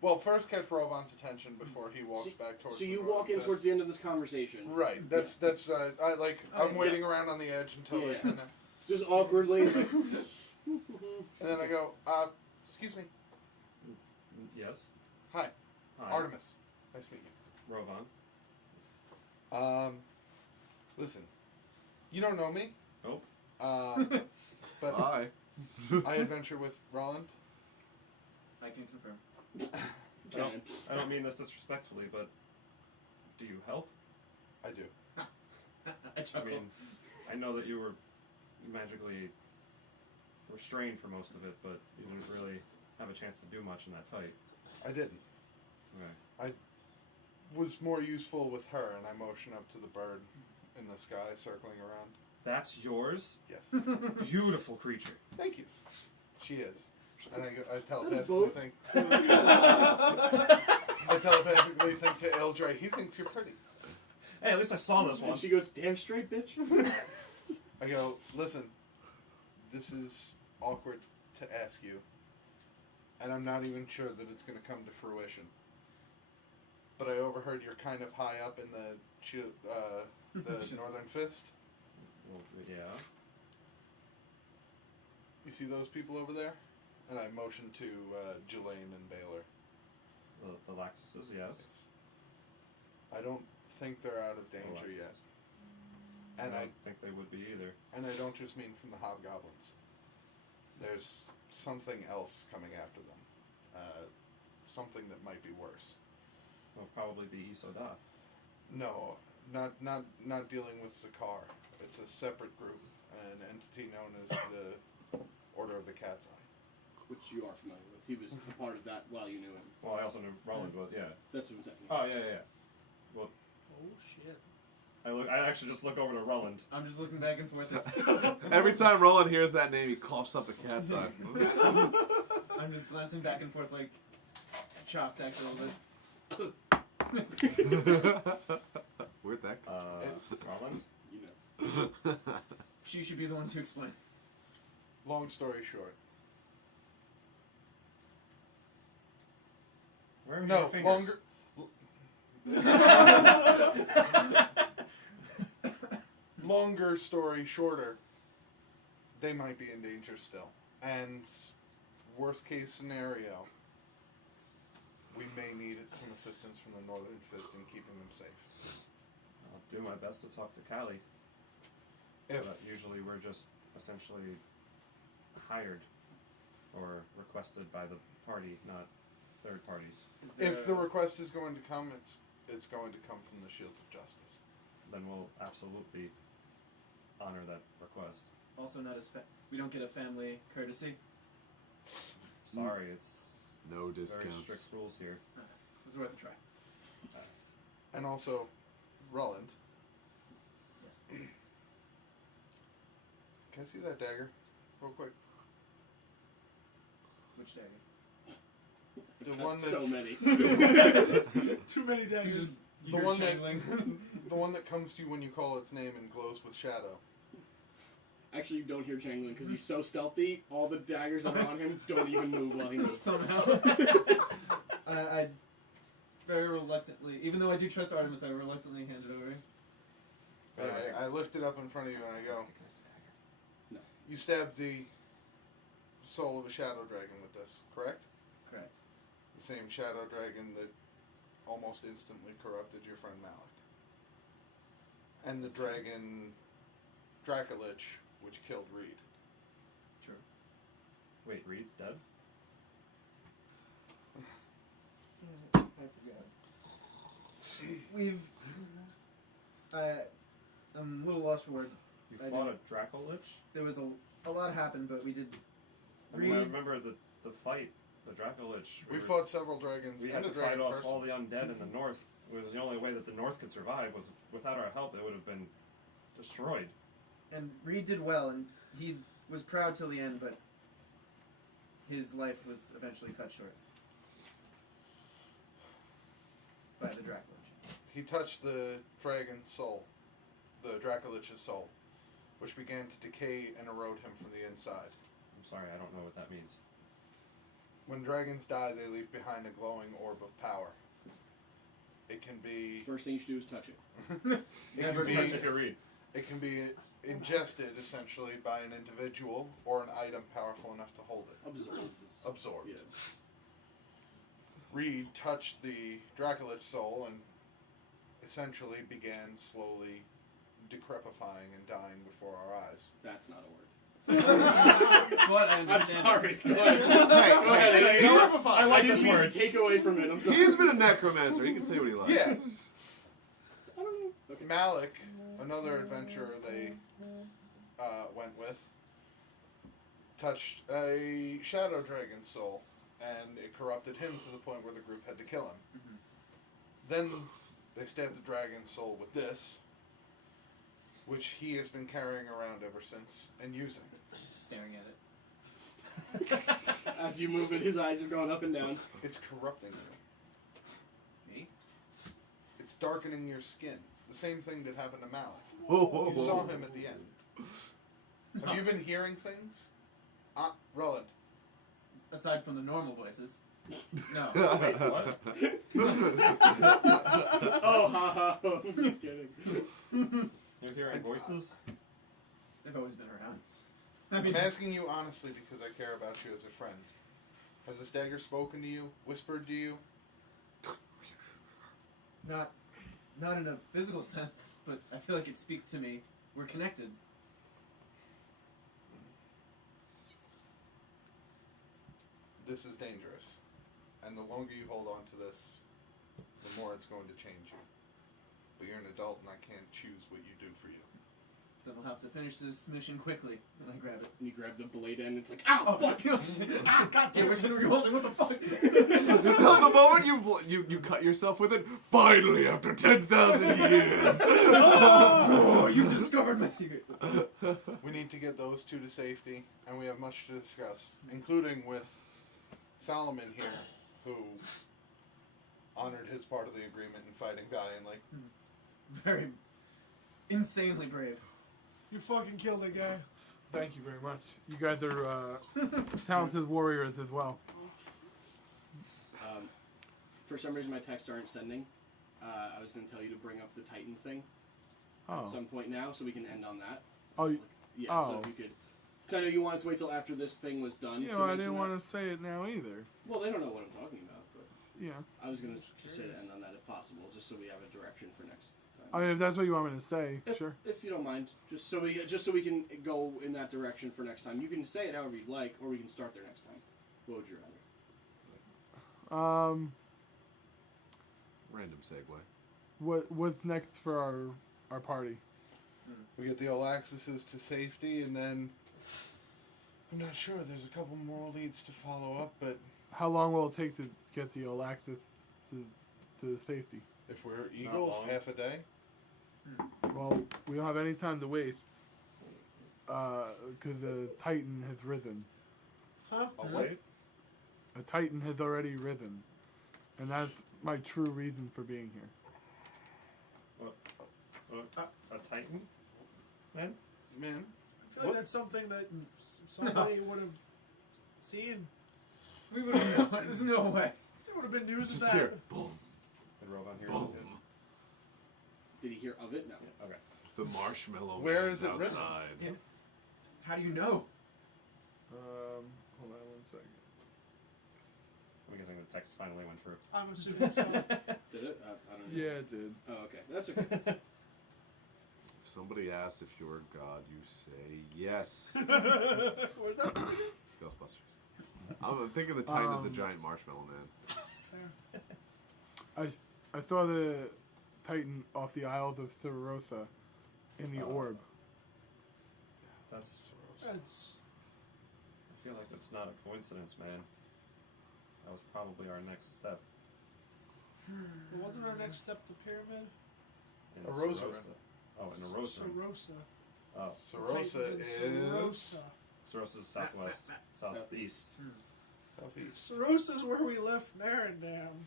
Well, first catch Rovan's attention before he walks back towards. So the you Northern walk in Fist. towards the end of this conversation. Right. That's I like. Oh, I'm waiting around on the edge until they Yeah. kind of. Just awkwardly. Like, And then I go, excuse me. Yes? Hi, Hi. Artemis. Nice to meet Rovan. you. Listen, you don't know me. Nope. But Bye. I adventure with Roland. I can confirm. I don't mean this disrespectfully, but do you help? I do. I I chuckle. mean, I know that you were magically restrained for most of it, but you didn't really have a chance to do much in that fight. I didn't. Okay. Was more useful with her, and I motion up to the bird in the sky circling around. That's yours? Yes. Beautiful creature. Thank you. She is. And I telepathically Both. think. I telepathically think to Ildre, he thinks you're pretty. Hey, at least I saw this one. and she goes, damn straight, bitch. I go, listen, this is awkward to ask you, and I'm not even sure that it's going to come to fruition. But I overheard you're kind of high up in the Northern Fist. Well, yeah. You see those people over there? And I motion to Jelaine and Baylor. The Lactuses, yes. I don't think they're out of danger yet. And I don't think they would be either. And I don't just mean from the hobgoblins. There's something else coming after them. Something that might be worse. It'll probably be Isoda. No, not dealing with Zakar. It's a separate group, an entity known as the Order of the Cat's Eye. Which you are familiar with. He was a part of that while you knew him. Well, I also knew Ruland, but yeah. That's what I'm saying. Oh, yeah. Well, Oh shit. I actually just look over to Ruland. I'm just looking back and forth. Every time Roland hears that name, he coughs up a cat's eye. I'm just glancing back and forth like chopped act a little bit. Where'd that come Ruland? You know. from? She should be the one to explain. Long story short. Where are No, your fingers? longer. Longer story shorter, they might be in danger still. And worst case scenario, we may need some assistance from the Northern Fist in keeping them safe. I'll do my best to talk to Callie. If But usually we're just essentially hired or requested by the party, not third parties. if the request is going to come, it's going to come from the Shields of Justice. Then we'll absolutely honor that request. Also, not as we don't get a family courtesy. Sorry, it's No very discounts. strict rules here. It was worth a try. And also, Ruland. Yes. Can I see that dagger, real quick? Which dagger? The That's one that's so many. Too many daggers. the one that the one that comes to you when you call its name and glows with shadow. Actually, you don't hear jangling because he's so stealthy. All the daggers that are on him don't even move while he moves. Somehow. I very reluctantly, even though I do trust Artemis, I reluctantly hand it over. And I lift it up in front of you and I go, No. you stabbed the soul of a shadow dragon with this, correct? Correct. The same shadow dragon that almost instantly corrupted your friend Malik. And the dragon Dracolich, which killed Reed. True. Wait, Reed's dead? I forgot. We've. I'm a little lost for words. You I fought did. a Dracolich? There was a lot happened, but we did. I remember the fight, the Dracolich. We fought several dragons We and had a to dragon fight off person. all the undead in the north. It was the only way that the north could survive. Was without our help, it would have been destroyed. And Reed did well, and he was proud till the end, but his life was eventually cut short by the Dracolich. He touched the dragon's soul, the Dracolich's soul, which began to decay and erode him from the inside. I'm sorry, I don't know what that means. When dragons die, they leave behind a glowing orb of power. It can be. First thing you should do is touch it. Never can touch be, If you read. it can be ingested essentially by an individual or an item powerful enough to hold it. Absorbed. Yeah. Reed touched the Dracolich soul and essentially began slowly decrepifying and dying before our eyes. That's not a word. But I I'm understand. sorry. Go ahead. Go ahead. I like I didn't this mean word. to take away from it. I'm sorry. He has been a necromancer. He can say what he likes. Yeah. I don't know. Okay. Malik, another adventurer they went with, touched a shadow dragon's soul, and it corrupted him to the point where the group had to kill him. Then they stabbed the dragon's soul with this, which he has been carrying around ever since and using. Staring at it. As you move it, his eyes are going up and down. It's corrupting you. Me? It's darkening your skin. The same thing that happened to Malik. Whoa. You saw him at the end. Have you been hearing things? Roland. Aside from the normal voices. No. Wait, what? Oh, ha ha. I'm just kidding. You're hearing voices? They've always been around. I mean, I'm asking you honestly because I care about you as a friend. Has this dagger spoken to you? Whispered to you? not in a physical sense, but I feel like it speaks to me. We're connected. This is dangerous. And the longer you hold on to this, the more it's going to change you. But you're an adult and I can't choose what you do for you. Then we'll have to finish this mission quickly. And I grab it. And you grab the blade end. It's like, ow, fuck! Ah, goddamn! Which hand were you holding? What the fuck? The moment you cut yourself with it, finally, after 10,000 years. Oh, you discovered my secret. We need to get those two to safety, and we have much to discuss, including with Solomon here, who honored his part of the agreement in fighting valiantly. Very insanely brave. You fucking killed that guy. Thank you very much. You guys are talented warriors as well. For some reason, my texts aren't sending. I was going to tell you to bring up the Titan thing at Oh. some point now, so we can end on that. Oh, Yeah, so Oh. if you could... Because I know you wanted to wait till after this thing was done yeah, to well, I mention didn't that. want to say it now either. Well, they don't know what I'm talking about, but Yeah. I was going to just say to end on that if possible, just so we have a direction for next time. I mean, if that's what you want me to say, sure. If you don't mind, just so we can go in that direction for next time. You can say it however you'd like, or we can start there next time. What would you rather? Random segue. What's next for our party? We get the Olaxuses to safety, and then... I'm not sure, there's a couple more leads to follow up, but How long will it take to get the Olaxus to safety? if we're eagles, long. half a day. Well, we don't have any time to waste. Because the Titan has risen. Huh? A what? A Titan has already risen. And that's my true reason for being here. A Titan? Man? Man, I feel like What? that's something that somebody would have seen. We would have known. There's no way. There would have been news of Just that. here. Boom. Did Rovan hear Boom. this? Did he hear of it? No. Yeah, okay. The marshmallow Where man's is it risen? outside. Yeah. How do you know? Hold on one second. I'm guessing the text finally went through. I'm assuming so. Did it? I don't know. Yeah, it did. Oh, okay. That's okay. If somebody asks if you're God, you say yes. Where's that from again? Ghostbusters. I'm thinking the Titan is the giant marshmallow man. I saw the Titan off the Isles of Cerosa in the orb. That's. That's I feel like it's not a coincidence, man. That was probably our next step. wasn't our next step the pyramid? In Arosa. Oh, in Arosa. Sarosa. Oh, Sarosa is Sarosa. Sarosa's southwest. Southeast. southeast. Sarosa's where we left Narendam.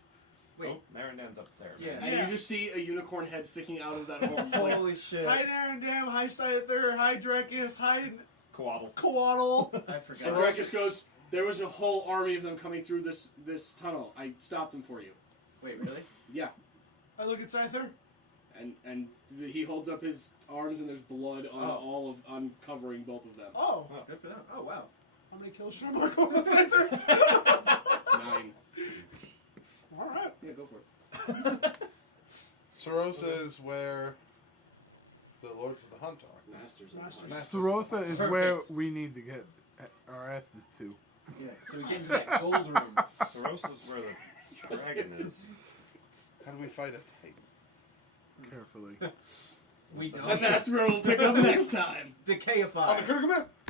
Wait. Oh, Marindan's up there. Yeah. Man. And you just see a unicorn head sticking out of that hole. It's like, Holy shit. Hi Narendam, hi Scyther, hi Drekas, hi Coatl. Coatl. I and forgot. Drekas goes, there was a whole army of them coming through this tunnel. I stopped them for you. Wait, really? Yeah. I look at Scyther. And he holds up his arms and there's blood on on covering both of them. Oh, Good for them. Oh, wow. how many kills should I mark off on Scyther? 9. Alright. Yeah, go for it. Sarosa is where the Lords of the Hunt are. Masters. Masters. Cerosa is Perfect. where we need to get our asses to. Yeah, so we came to that gold room. Sarosa's where the dragon is. How do we fight a Titan? Carefully. We don't. And that's where we'll pick up next time. Decayified. On the Critical Myth!